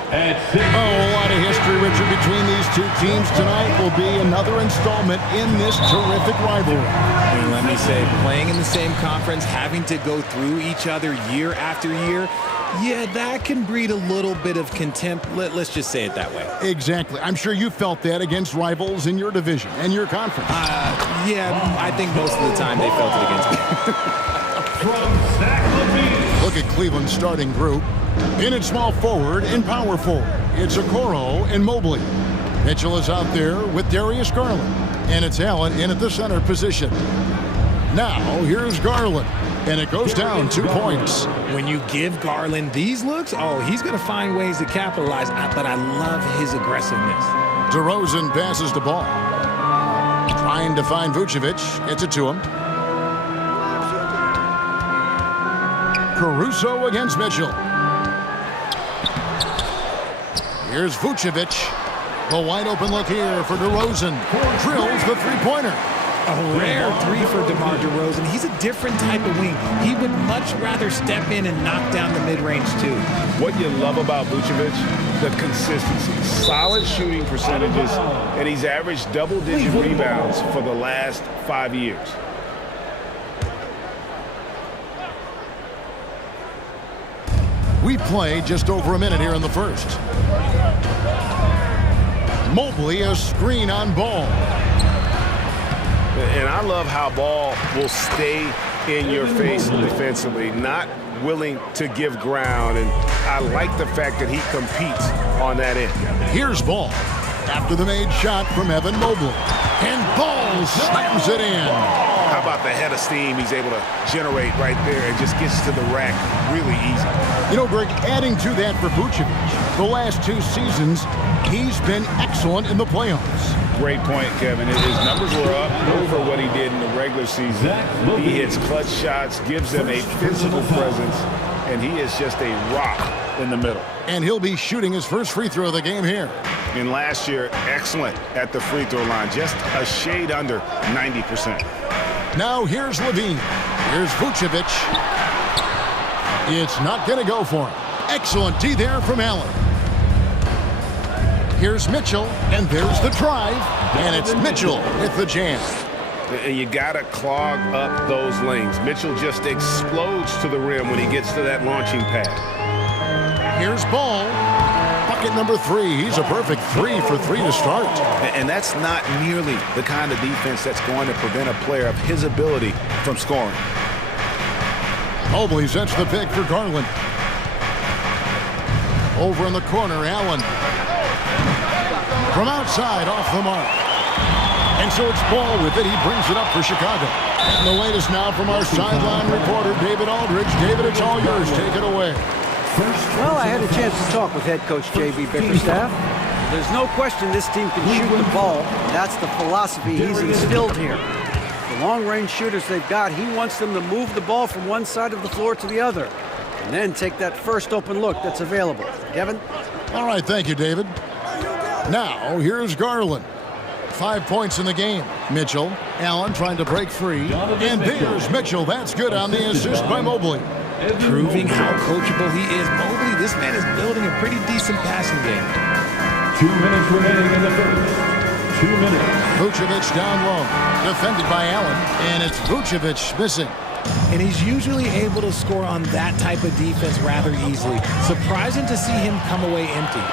At 6. A lot of history, Richard, between these two teams tonight will be another installment in this terrific rivalry. And let me say, playing in the same conference, having to go through each other year after year, yeah, that can breed a little bit of contempt. Let's just say it that way. Exactly. I'm sure you felt that against rivals in your division and your conference. Yeah, I think most of the time they felt it against me. Look at Cleveland's starting group. In at small forward and power forward, it's Okoro and Mobley. Mitchell is out there with Darius Garland. And it's Allen in at the center position. Now, here's Garland. And it goes down 2 points. When you give Garland these looks, oh, he's going to find ways to capitalize. But I love his aggressiveness. DeRozan passes the ball. Trying to find Vucevic. Gets it to him. Caruso against Mitchell. Here's Vucevic. The wide open look here for DeRozan. Drills the three-pointer. A rare three for DeMar DeRozan. He's a different type of wing. He would much rather step in and knock down the mid-range too. What you love about Vucevic, the consistency. Solid shooting percentages, and he's averaged double-digit rebounds for the last 5 years. We played just over a minute here in the first. Mobley, a screen on Ball. And I love how Ball will stay in your face defensively, not willing to give ground. And I like the fact that he competes on that end. Here's Ball after the made shot from Evan Mobley. And Ball slams it in. How about the head of steam he's able to generate right there and just gets to the rack really easy. You know, Greg, adding to that for Vucevic, the last 2 seasons, he's been excellent in the playoffs. Great point, Kevin. His numbers were up over what he did in the regular season. He hits clutch shots, gives them a physical presence, and he is just a rock in the middle. And he'll be shooting his first free throw of the game here. And last year, excellent at the free throw line, just a shade under 90%. Now here's Levine. Here's Vucevic. It's not going to go for him. Excellent D there from Allen. Here's Mitchell, and there's the drive, and it's Mitchell with the jam. You got to clog up those lanes. Mitchell just explodes to the rim when he gets to that launching pad. Here's Ball. Bucket number 3. He's a perfect 3 for 3 to start. And that's not nearly the kind of defense that's going to prevent a player of his ability from scoring. Mobley sets the pick for Garland. Over in the corner, Allen. From outside, off the mark. And so it's Ball with it. He brings it up for Chicago. And the latest now from our sideline reporter, David Aldridge. David, it's all yours. Take it away. Well, I had a chance to talk with head coach J.B. Bickerstaff. There's no question this team can shoot the ball. That's the philosophy he's instilled here. The long-range shooters they've got, he wants them to move the ball from one side of the floor to the other. And then take that first open look that's available. Kevin? All right, thank you, David. Now, here's Garland. 5 points in the game. Mitchell, Allen trying to break free. And there's Mitchell. That's good on the assist by Mobley. Proving how coachable he is. Mobley, this man is building a pretty decent passing game. 2 minutes remaining in the first. 2 minutes. Vucevic down low. Defended by Allen. And it's Vucevic missing. And he's usually able to score on that type of defense rather easily. Surprising to see him come away empty.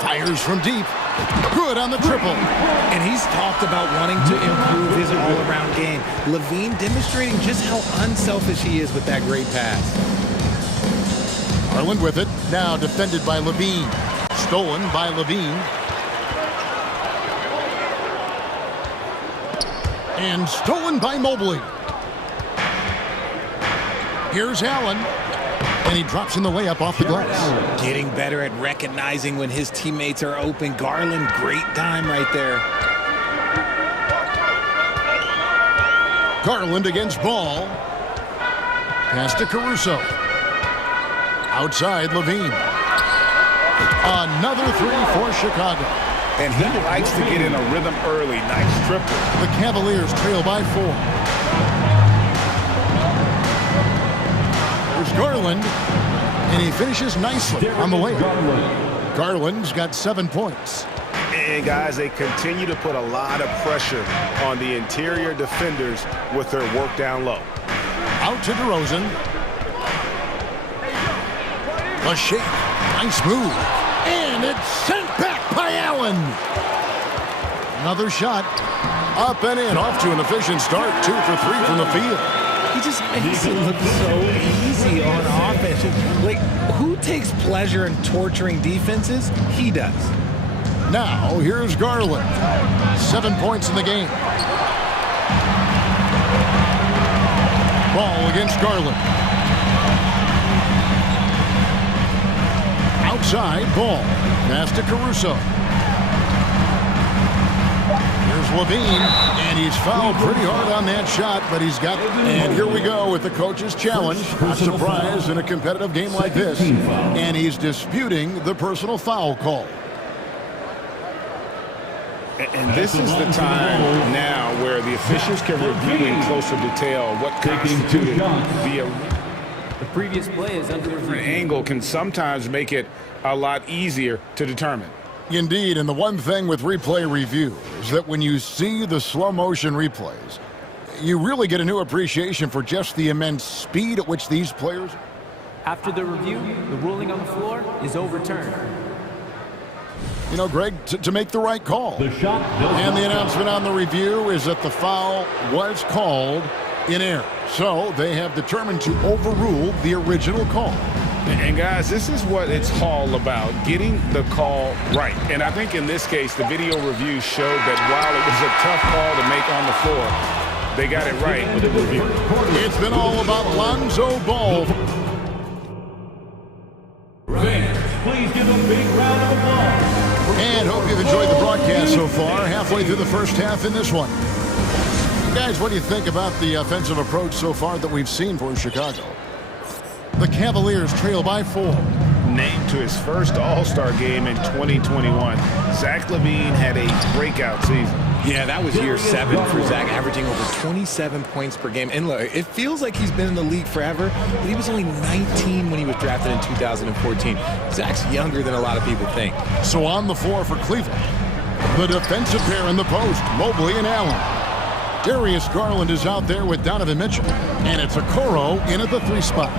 Fires from deep. Good on the triple. And he's talked about wanting to improve his all-around game. Levine demonstrating just how unselfish he is with that great pass. Garland with it. Now defended by Levine. Stolen by Levine. And stolen by Mobley. Here's Allen. And he drops in the layup off the glass. Getting better at recognizing when his teammates are open. Garland, great time right there. Garland against Ball. Pass to Caruso. Outside, Levine. Another 3 for Chicago. And he likes to get in a rhythm early. Nice triple. The Cavaliers trail by 4. Garland, and he finishes nicely on the layup. Garland's got 7 points. And guys, they continue to put a lot of pressure on the interior defenders with their work down low. Out to DeRozan. A shake. Nice move. And it's sent back by Allen. Another shot. Up and in. Off to an efficient start. 2 for 3 from the field. He just makes it look so easy on offense. Like, who takes pleasure in torturing defenses? He does. Now, here's Garland. 7 points in the game. Ball against Garland. Outside, ball. Pass to Caruso. Here's Levine, and he's fouled pretty hard on that shot, but he's got... And here we go with the coach's challenge. Not surprised in a competitive game like this. And he's disputing the personal foul call. And this is the time now where the officials can review in closer detail what constituted the previous play is under review. Angle can sometimes make it a lot easier to determine. Indeed, and the one thing with replay review is that when you see the slow motion replays, you really get a new appreciation for just the immense speed at which these players... After the review, the ruling on the floor is overturned. You know, Greg, to make the right call. And the announcement on the review is that the foul was called in error. So they have determined to overrule the original call. And guys, this is what it's all about, getting the call right. And I think in this case, the video review showed that while it was a tough call to make on the floor, they got it right with the review. It's been all about Lonzo Ball. Please give a big round of applause. And hope you've enjoyed the broadcast so far. Halfway through the first half in this one. Guys, what do you think about the offensive approach so far that we've seen for Chicago? The Cavaliers trail by 4. Named to his first All-Star game in 2021, Zach LaVine had a breakout season. Yeah, that was year 7 for Zach, averaging over 27 points per game. And look, it feels like he's been in the league forever, but he was only 19 when he was drafted in 2014. Zach's younger than a lot of people think. So on the floor for Cleveland, the defensive pair in the post, Mobley and Allen. Darius Garland is out there with Donovan Mitchell, and it's Okoro in at the 3 spot.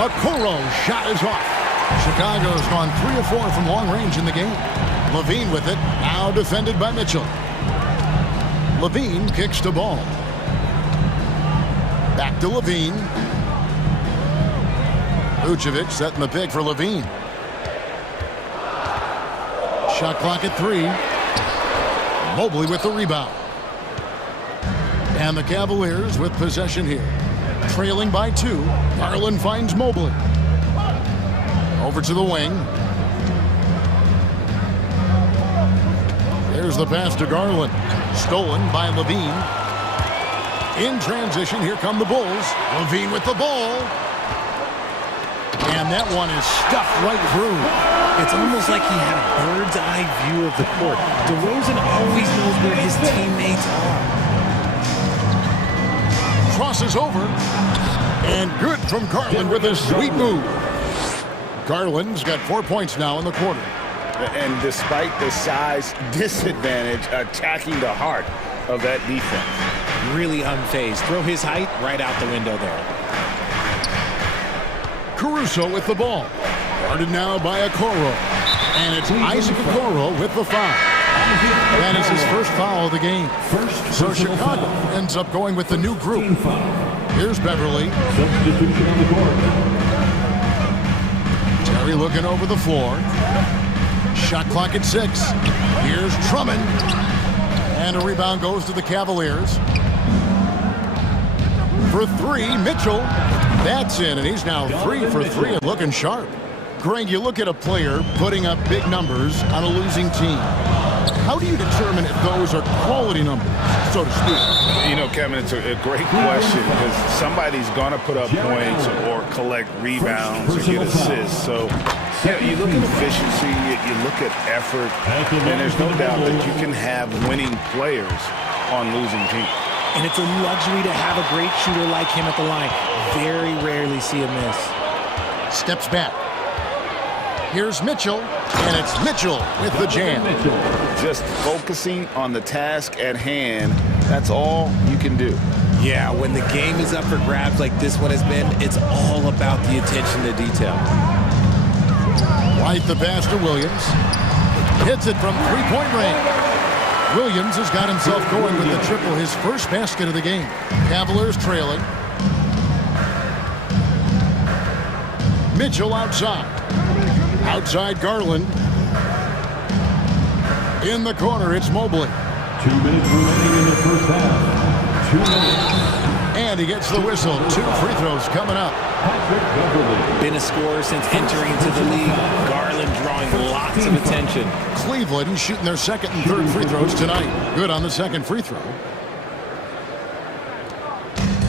Okoro's shot is off. Chicago has gone 3 of 4 from long range in the game. Levine with it, now defended by Mitchell. Levine kicks the ball. Back to Levine. Vucevic setting the pick for Levine. Shot clock at 3. Mobley with the rebound. And the Cavaliers with possession here. Trailing by 2. Garland finds Mobley. Over to the wing. There's the pass to Garland. Stolen by Levine. In transition, here come the Bulls. Levine with the ball. And that one is stuffed right through. It's almost like he had a bird's eye view of the court. DeRozan always knows where his teammates are. Crosses over. And good from Garland with a sweet move. Garland's got 4 points now in the quarter. And despite the size disadvantage, attacking the heart of that defense. Really unfazed. Throw his height right out the window there. Caruso with the ball. Guarded now by Okoro. And it's Isaac Okoro with the foul. That is his first foul of the game. So Chicago ends up going with the new group. Here's Beverly. Terry looking over the floor. Shot clock at 6. Here's Drummond. And a rebound goes to the Cavaliers. For 3, Mitchell. That's in, and he's now 3 for 3 and looking sharp. Greg, you look at a player putting up big numbers on a losing team. How do you determine if those are quality numbers, so to speak? You know, Kevin, it's a great question because somebody's going to put up points or collect rebounds or get assists. So, you look at efficiency, you look at effort, and there's no doubt that you can have winning players on losing teams. And it's a luxury to have a great shooter like him at the line. Very rarely see a miss. Steps back. Here's Mitchell, and it's Mitchell with the jam. Just focusing on the task at hand, that's all you can do. Yeah, when the game is up for grabs like this one has been, it's all about the attention to detail. Right the pass to Williams. Hits it from three-point range. Williams has got himself going with the triple, his first basket of the game. Cavaliers trailing. Mitchell outside. Outside Garland. In the corner, it's Mobley. 2 minutes remaining in the first half. 2 minutes. And he gets the whistle. 2 free throws coming up. Been a scorer since entering into the league. Garland drawing lots of attention. Cleveland shooting their second and third free throws tonight. Good on the second free throw.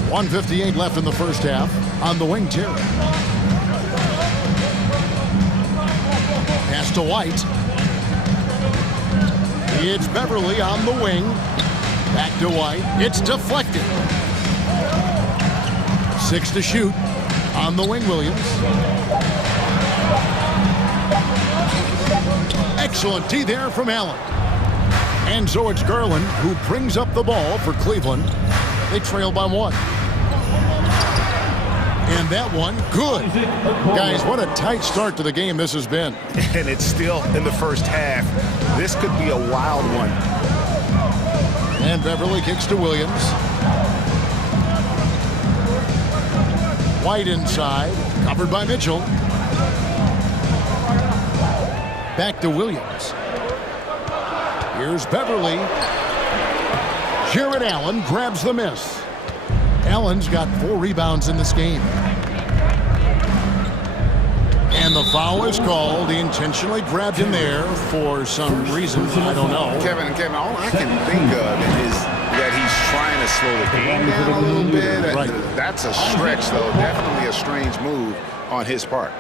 1:58 left in the first half. On the wing, Terry. Pass to White. It's Beverly on the wing. Back to White. It's deflected. 6 to shoot. On the wing, Williams. Excellent D there from Allen. And so it's Garland who brings up the ball for Cleveland. They trail by 1. And that one, good. Guys, what a tight start to the game this has been. And it's still in the first half. This could be a wild one. And Beverly kicks to Williams. White inside, covered by Mitchell. Back to Williams. Here's Beverly. Jared Allen grabs the miss. Allen's got 4 rebounds in this game. And the foul is called. He intentionally grabbed him there for some reason. I don't know. Kevin, all I can think of is that he's trying to slow the game down a little bit. Right. That's a stretch, though. Definitely a strange move on his part.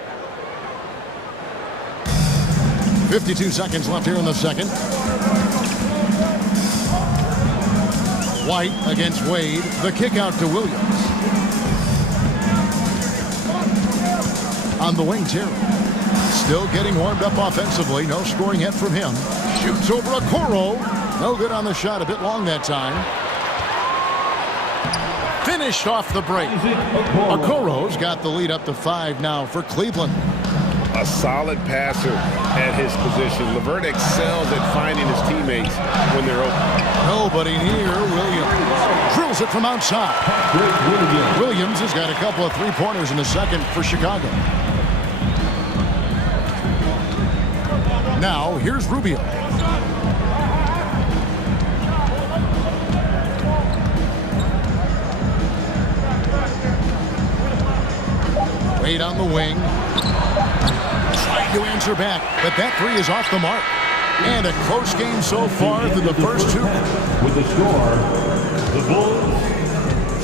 52 seconds left here in the second. White against Wade. The kick out to Williams. On the wing, Terry. Still getting warmed up offensively. No scoring yet from him. Shoots over Okoro. No good on the shot. A bit long that time. Finished off the break. Okoro's got the lead up to 5 now for Cleveland. A solid passer at his position. LeVert excels at finding his teammates when they're open. Nobody near Williams. Drills it from outside. Williams has got a couple of three-pointers in the second for Chicago. Now, here's Rubio. Wade on the wing. Trying to answer back, but that 3 is off the mark. And a close game so far through the first 2. With the score, the Bulls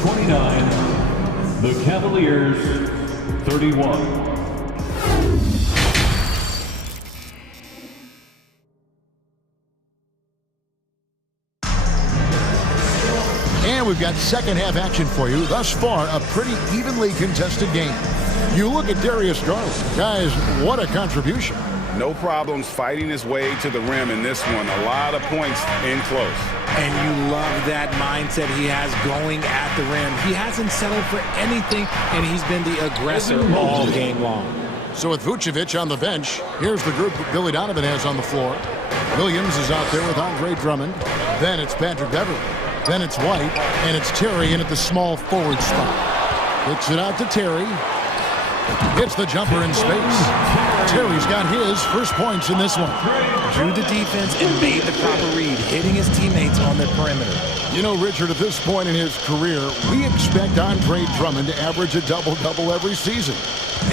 29, the Cavaliers 31. And we've got second half action for you. Thus far, a pretty evenly contested game. You look at Darius Garland. Guys, what a contribution. No problems fighting his way to the rim in this one. A lot of points in close. And you love that mindset he has going at the rim. He hasn't settled for anything, and he's been the aggressor all game long. So with Vucevic on the bench, here's the group that Billy Donovan has on the floor. Williams is out there with Andre Drummond. Then it's Patrick Beverly. Then it's White, and it's Terry in at the small forward spot. Kicks it out to Terry. Hits the jumper in space. Terry's got his first points in this one. Drew the defense and made the proper read, hitting his teammates on the perimeter. You know, Richard, at this point in his career, we expect Andre Drummond to average a double-double every season.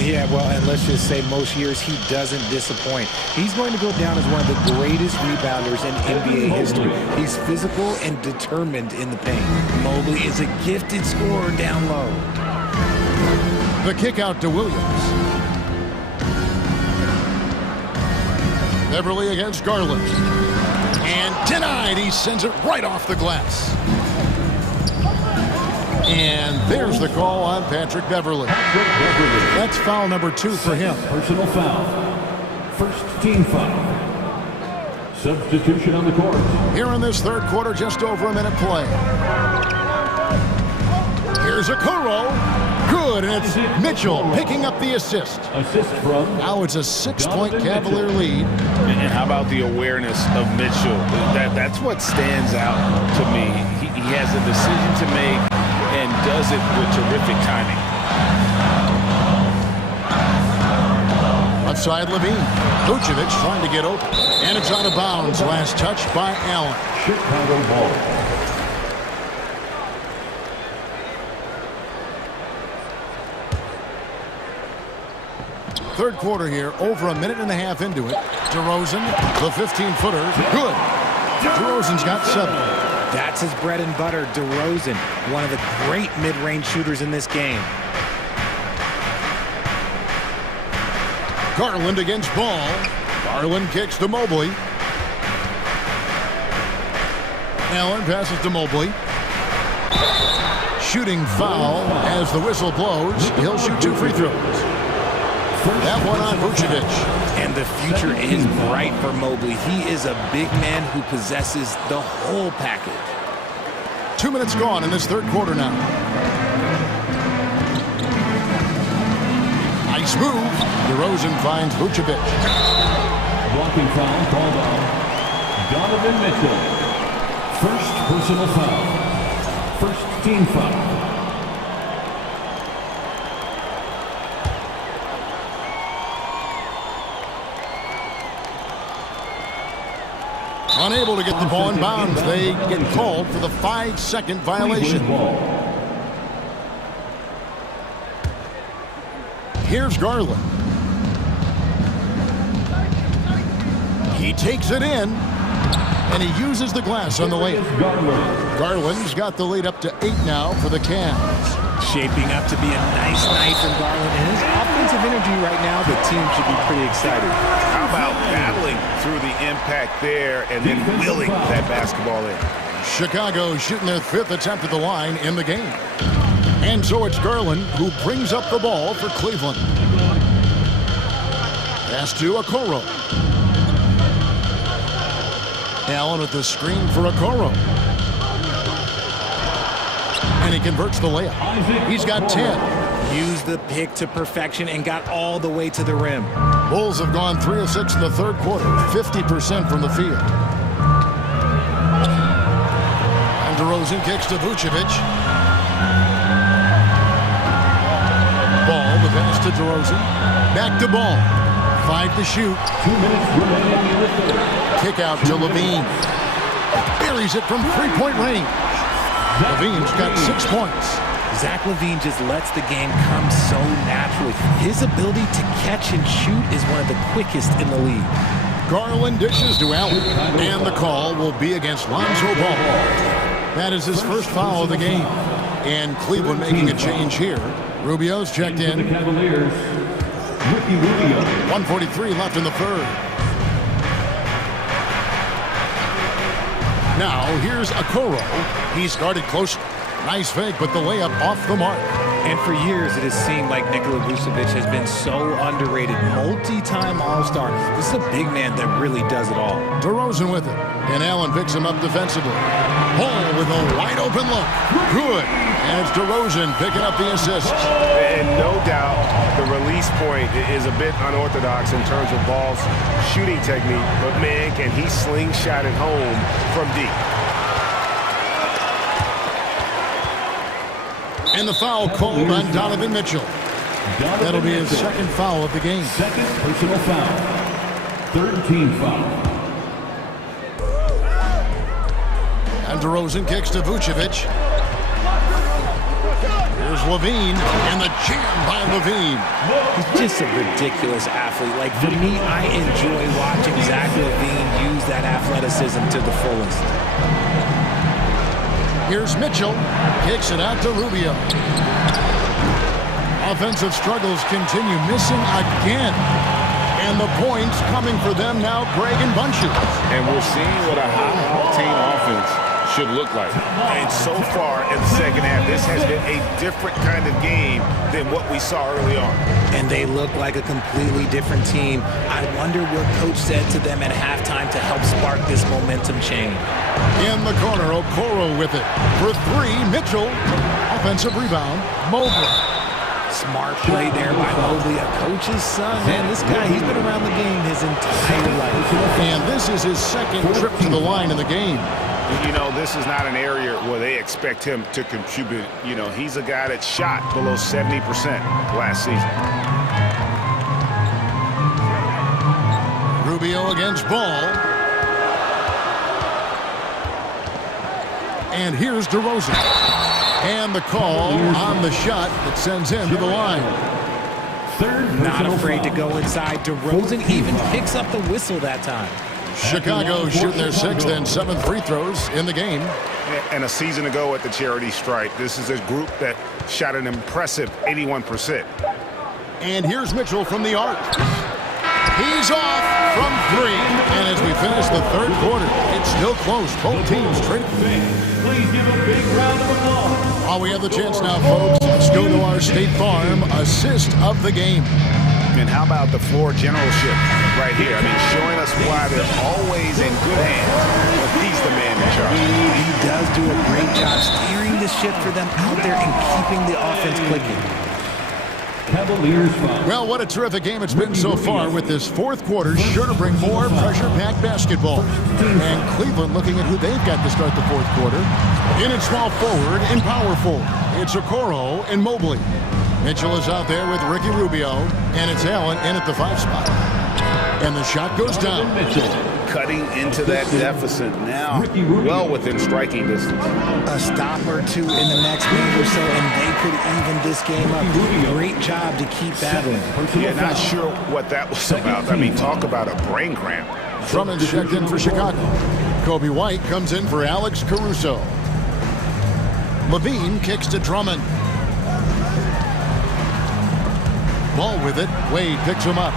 Yeah, well, and let's just say most years he doesn't disappoint. He's going to go down as one of the greatest rebounders in NBA history. He's physical and determined in the paint. Mobley is a gifted scorer down low. The kick out to Williams. Beverly against Garland. And denied. He sends it right off the glass. And there's the call on Patrick Beverly. That's foul number 2 for him. Personal foul. First team foul. Substitution on the court. Here in this third quarter, just over a minute play. Here's Okoro. Good, and it's Mitchell picking up the assist. Assist from. Now it's a 6-point Cavalier lead. And how about the awareness of Mitchell? That's what stands out to me. He has a decision to make and does it with terrific timing. Left side, Levine. Vucevic trying to get open. And it's out of bounds. Last touch by Allen. Chicago ball. Third quarter here, over a minute and a half into it. DeRozan, the 15-footer, good. DeRozan's got 7. That's his bread and butter, DeRozan, one of the great mid-range shooters in this game. Garland against Ball. Garland kicks to Mobley. Allen passes to Mobley. Shooting foul as the whistle blows. He'll shoot 2 free throws. That one on Vucevic. And the future is bright for Mobley. He is a big man who possesses the whole package. 2 minutes gone in this third quarter now. Nice move. DeRozan finds Vucevic. Blocking foul called on Donovan Mitchell. First personal foul. First team foul. Unable to get the ball in bounds. They get called for the 5-second violation. Here's Garland. He takes it in, and he uses the glass on the layup. Garland's got the lead up to 8 now for the Cavs. Shaping up to be a nice night from Garland. And his offensive energy right now, the team should be pretty excited. How about battling through the impact there and then wheeling that basketball in? Chicago shooting their 5th attempt at the line in the game. And so it's Garland who brings up the ball for Cleveland. Pass to Okoro. Allen with the screen for Okoro. And he converts the layup. He's got 10. Used the pick to perfection and got all the way to the rim. Bulls have gone 3 of 6 in the third quarter, 50% from the field. And DeRozan kicks to Vucevic. Ball, the pass to DeRozan. Back to Ball. 5 to shoot. 2 minutes remaining in the third. Kick out to Levine. Buries it from 3-point range. Levine's got 6 points. Zach LaVine just lets the game come so naturally. His ability to catch and shoot is one of the quickest in the league. Garland dishes to Allen, and the call will be against Lonzo Ball. That is his first foul of the game. And Cleveland making a change here. Rubio's checked in. 1:43 left in the third. Now here's Okoro. He started close. Nice fake, but the layup off the mark. And for years, it has seemed like Nikola Vucevic has been so underrated. Multi-time All-Star. This is a big man that really does it all. DeRozan with it. And Allen picks him up defensively. Ball with a wide open look. Good. And it's DeRozan picking up the assist. And no doubt the release point is a bit unorthodox in terms of Ball's shooting technique. But man, can he slingshot it home from deep. And the foul called on Donovan Mitchell. That'll be his second foul of the game. Second personal foul. Third team foul. And DeRozan kicks to Vucevic. Here's Levine, and the jam by Levine. He's just a ridiculous athlete. Like, for me, I enjoy watching Zach LaVine use that athleticism to the fullest. Here's Mitchell, kicks it out to Rubio. Offensive struggles continue, missing again. And the points coming for them now, Greg and Bunches. And we're seeing what a high-octane offense should look like. And so far in the second half, this has been a different kind of game than what we saw early on. And they look like a completely different team. I wonder what coach said to them at halftime to help spark this momentum change. In the corner, Okoro with it. For three, Mitchell. Offensive rebound, Mobley. Smart play there by Mobley, a coach's son. Man, this guy, he's been around the game his entire life. And this is his second trip to the line in the game. You know, this is not an area where they expect him to contribute. You know, he's a guy that shot below 70% last season. Rubio against Ball. And here's DeRozan. And the call on the shot that sends him to the line. Not afraid to go inside. DeRozan even picks up the whistle that time. Chicago shooting their 6th and 7th free throws in the game. And a season ago at the charity stripe, this is a group that shot an impressive 81%. And here's Mitchell from the arc. He's off from three. And as we finish the third quarter, it's still close. Both teams trading. Please give a big round of applause. While we have the chance now, folks, let's go to our State Farm assist of the game. And how about the floor generalship right here? I mean, showing us why they're always in good hands. But he's the man in charge. He does do a great job steering the ship for them out there and keeping the offense clicking. Well, what a terrific game it's been so far, with this fourth quarter sure to bring more pressure-packed basketball. And Cleveland looking at who they've got to start the fourth quarter. In at small forward and power forward, it's Okoro and Mobley. Mitchell is out there with Ricky Rubio, and it's Allen in at the 5 spot. And the shot goes down. Cutting into that deficit now, well within striking distance. A stop or two in the next minute or so, and they could even this game up. Great job to keep battling. Yeah, not sure what that was about. I mean, talk about a brain cramp. Drummond's checked in for Chicago. Kobe White comes in for Alex Caruso. Levine kicks to Drummond. Ball with it. Wade picks him up.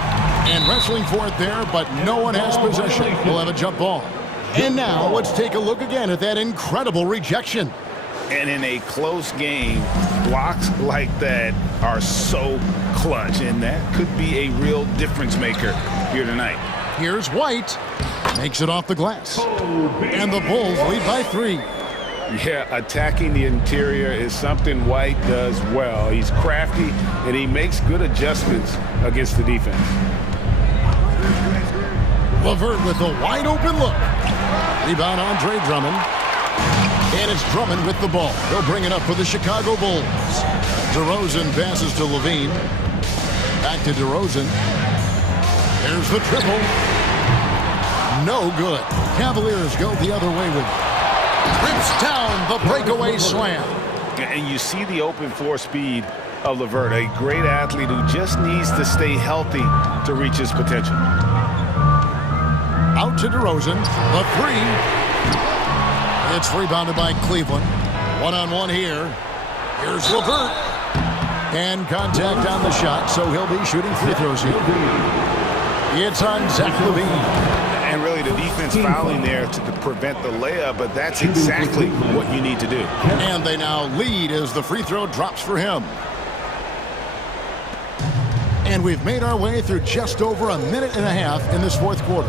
And wrestling for it there, but no one has possession. We'll have a jump ball. And now let's take a look again at that incredible rejection. And in a close game, blocks like that are so clutch, and that could be a real difference maker here tonight. Here's White. Makes it off the glass. And the Bulls lead by 3. Yeah, attacking the interior is something White does well. He's crafty, and he makes good adjustments against the defense. LeVert with a wide-open look. Rebound, Andre Drummond. And it's Drummond with the ball. He'll bring it up for the Chicago Bulls. DeRozan passes to Levine. Back to DeRozan. There's the triple. No good. Cavaliers go the other way with it. Rips down the breakaway slam. And you see the open floor speed of LeVert, a great athlete who just needs to stay healthy to reach his potential. Out to DeRozan, the 3. It's rebounded by Cleveland. One-on-one here. Here's LeVert. And contact on the shot, so he'll be shooting free throws here. It's on Zach LaVine. And really the defense fouling there to prevent the layup, but that's exactly what you need to do. And they now lead as the free throw drops for him. And we've made our way through just over a minute and a half in this fourth quarter.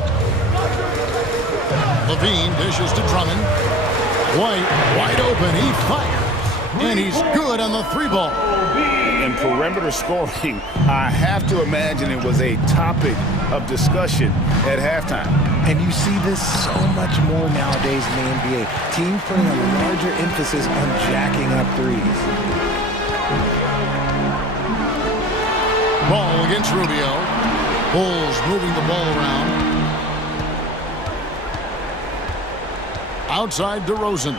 Levine dishes to Drummond. White, wide open, he fires. And he's good on the 3 ball. And perimeter scoring, I have to imagine it was a topic of discussion at halftime. And you see this so much more nowadays in the NBA. Teams putting a larger emphasis on jacking up threes. Ball against Rubio. Bulls moving the ball around. Outside DeRozan.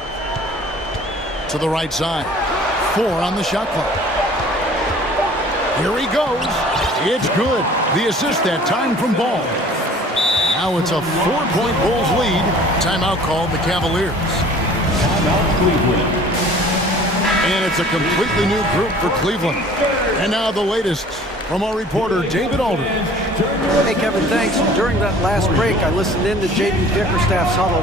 To the right side. 4 on the shot clock. Here he goes. It's good. The assist that time from Ball. Now it's a 4-point Bulls lead. Timeout called the Cavaliers. Timeout Cleveland. And it's a completely new group for Cleveland. And now the latest from our reporter, David Aldridge. Hey, Kevin, thanks. During that last break, I listened in to J.B. Bickerstaff's huddle.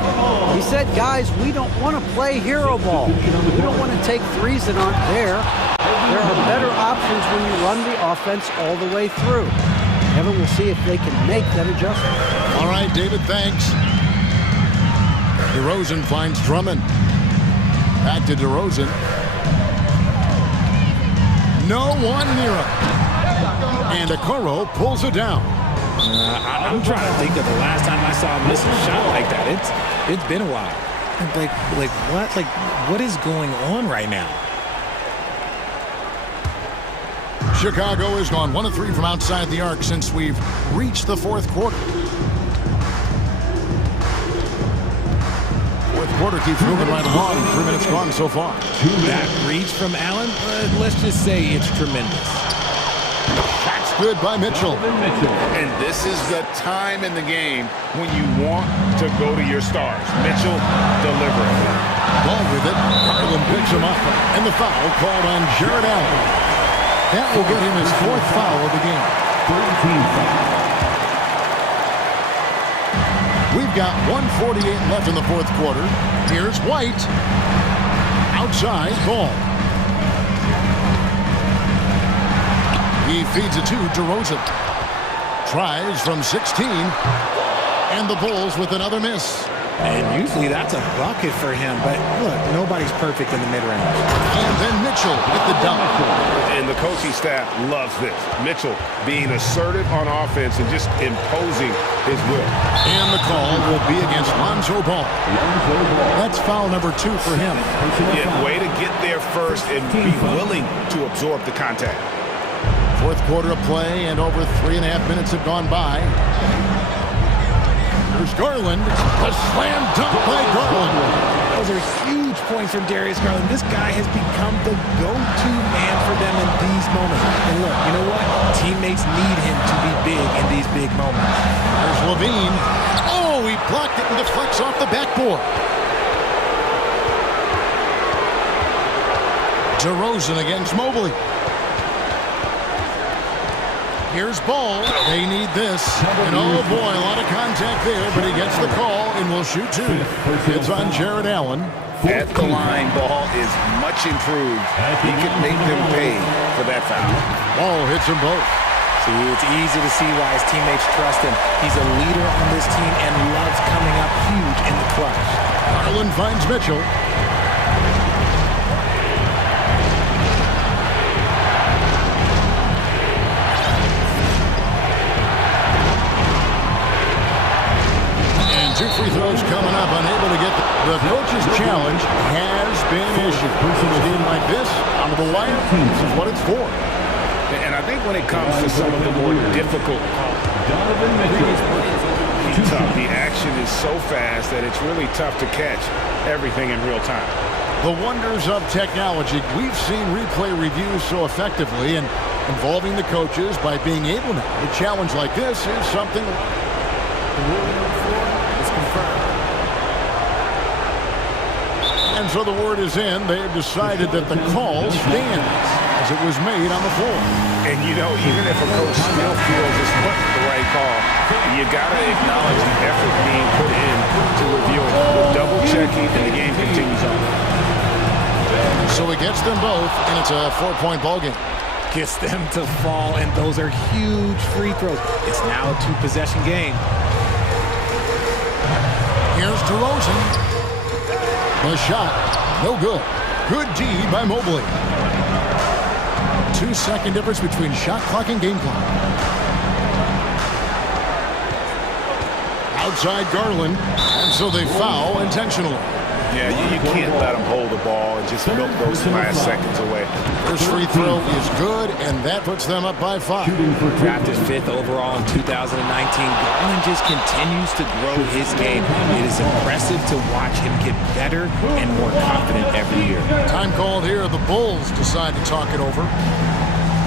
He said, guys, we don't want to play hero ball. We don't want to take threes that aren't there. There are better options when you run the offense all the way through. Kevin, we'll see if they can make that adjustment. All right, David, thanks. DeRozan finds Drummond. Back to DeRozan. No one near him. And Okoro pulls it down. I'm trying to think of the last time I saw him miss a shot like that. It's been a while. Like what? Like what is going on right now? Chicago has gone 1 of 3 from outside the arc since we've reached the fourth quarter. Fourth quarter keeps moving right along. 3 minutes gone so far. That reach from Allen, let's just say it's tremendous. That's good by Mitchell. And this is the time in the game when you want to go to your stars. Mitchell delivering. Ball with it. Garland picks him up. And the foul called on Jared Allen. That will get him his 4th foul of the game. 13 foul. We've got 1:48 left in the fourth quarter. Here's White. Outside, ball. He feeds it to DeRozan. Tries from 16. And the Bulls with another miss. And usually that's a bucket for him, but look, nobody's perfect in the mid-range. And then Mitchell with the dunk. And the coaching staff loves this. Mitchell being assertive on offense and just imposing his will. And the call will be against Lonzo Ball. That's foul number 2 for him. Yeah, way to get there first and be willing to absorb the contact. Fourth quarter of play, and over 3.5 minutes have gone by. There's Garland. A slam dunk by Garland. Those are huge points from Darius Garland. This guy has become the go-to man for them in these moments. And look, you know what? Teammates need him to be big in these big moments. There's Levine. Oh, he blocked it and deflects off the backboard. DeRozan against Mobley. Here's Ball. They need this. And oh boy, a lot of contact there, but he gets the call and will shoot 2. It's on Jared Allen. At the line, Ball is much improved. He can make them pay for that foul. Ball hits them both. See, it's easy to see why his teammates trust him. He's a leader on this team and loves coming up huge in the clutch. Garland finds Mitchell. Two free throws coming up, unable to get the coach's challenge has been issued. In a game like this, out of the wire, this is what it's for. And I think when it comes to some of the more difficult he's tough. The action is so fast that it's really tough to catch everything in real time. The wonders of technology. We've seen replay reviews so effectively, and involving the coaches by being able to a challenge like this is something the ruling on the floor is confirmed. And so the word is in. They have decided that the call stands as it was made on the floor. And you know, even if a coach still feels it's not the right call, you got to acknowledge the effort being put in to review it. We're double checking, and the game continues on. So it gets them both, and it's a 4-point ball game. Gets them to fall, and those are huge free throws. It's now a 2-possession game. Here's DeRozan. The shot, no good. Good D by Mobley. 2-second difference between shot clock and game clock. Outside Garland, and so they foul intentionally. Yeah, you can't let them hold the ball and just milk those last seconds away. First free throw is good, and that puts them up by 5. Drafted 5th overall in 2019, Garland just continues to grow his game. It is impressive to watch him get better and more confident every year. Time called here. The Bulls decide to talk it over.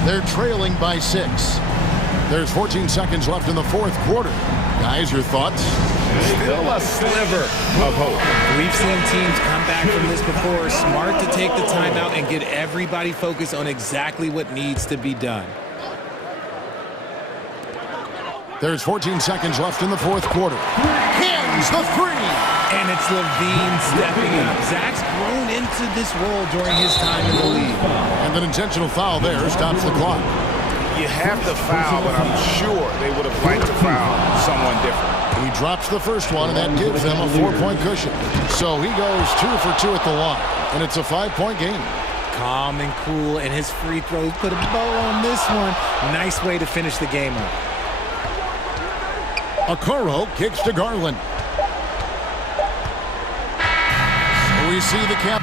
They're trailing by 6. There's 14 seconds left in the fourth quarter. Guys, your thoughts? Still a sliver of hope. We've seen teams come back from this before. Smart to take the timeout and get everybody focused on exactly what needs to be done. There's 14 seconds left in the fourth quarter. Hands the three. And it's Levine stepping up. Zach's grown into this role during his time in the league. And an intentional foul there stops the clock. You have to foul, but I'm sure they would have liked to foul someone different. He drops the first one, and that gives them a 4-point cushion. So he goes 2 for 2 at the line, and it's a 5-point game. Calm and cool, and his free throws put a bow on this one. Nice way to finish the game up. Okoro kicks to Garland. So we see the Cavaliers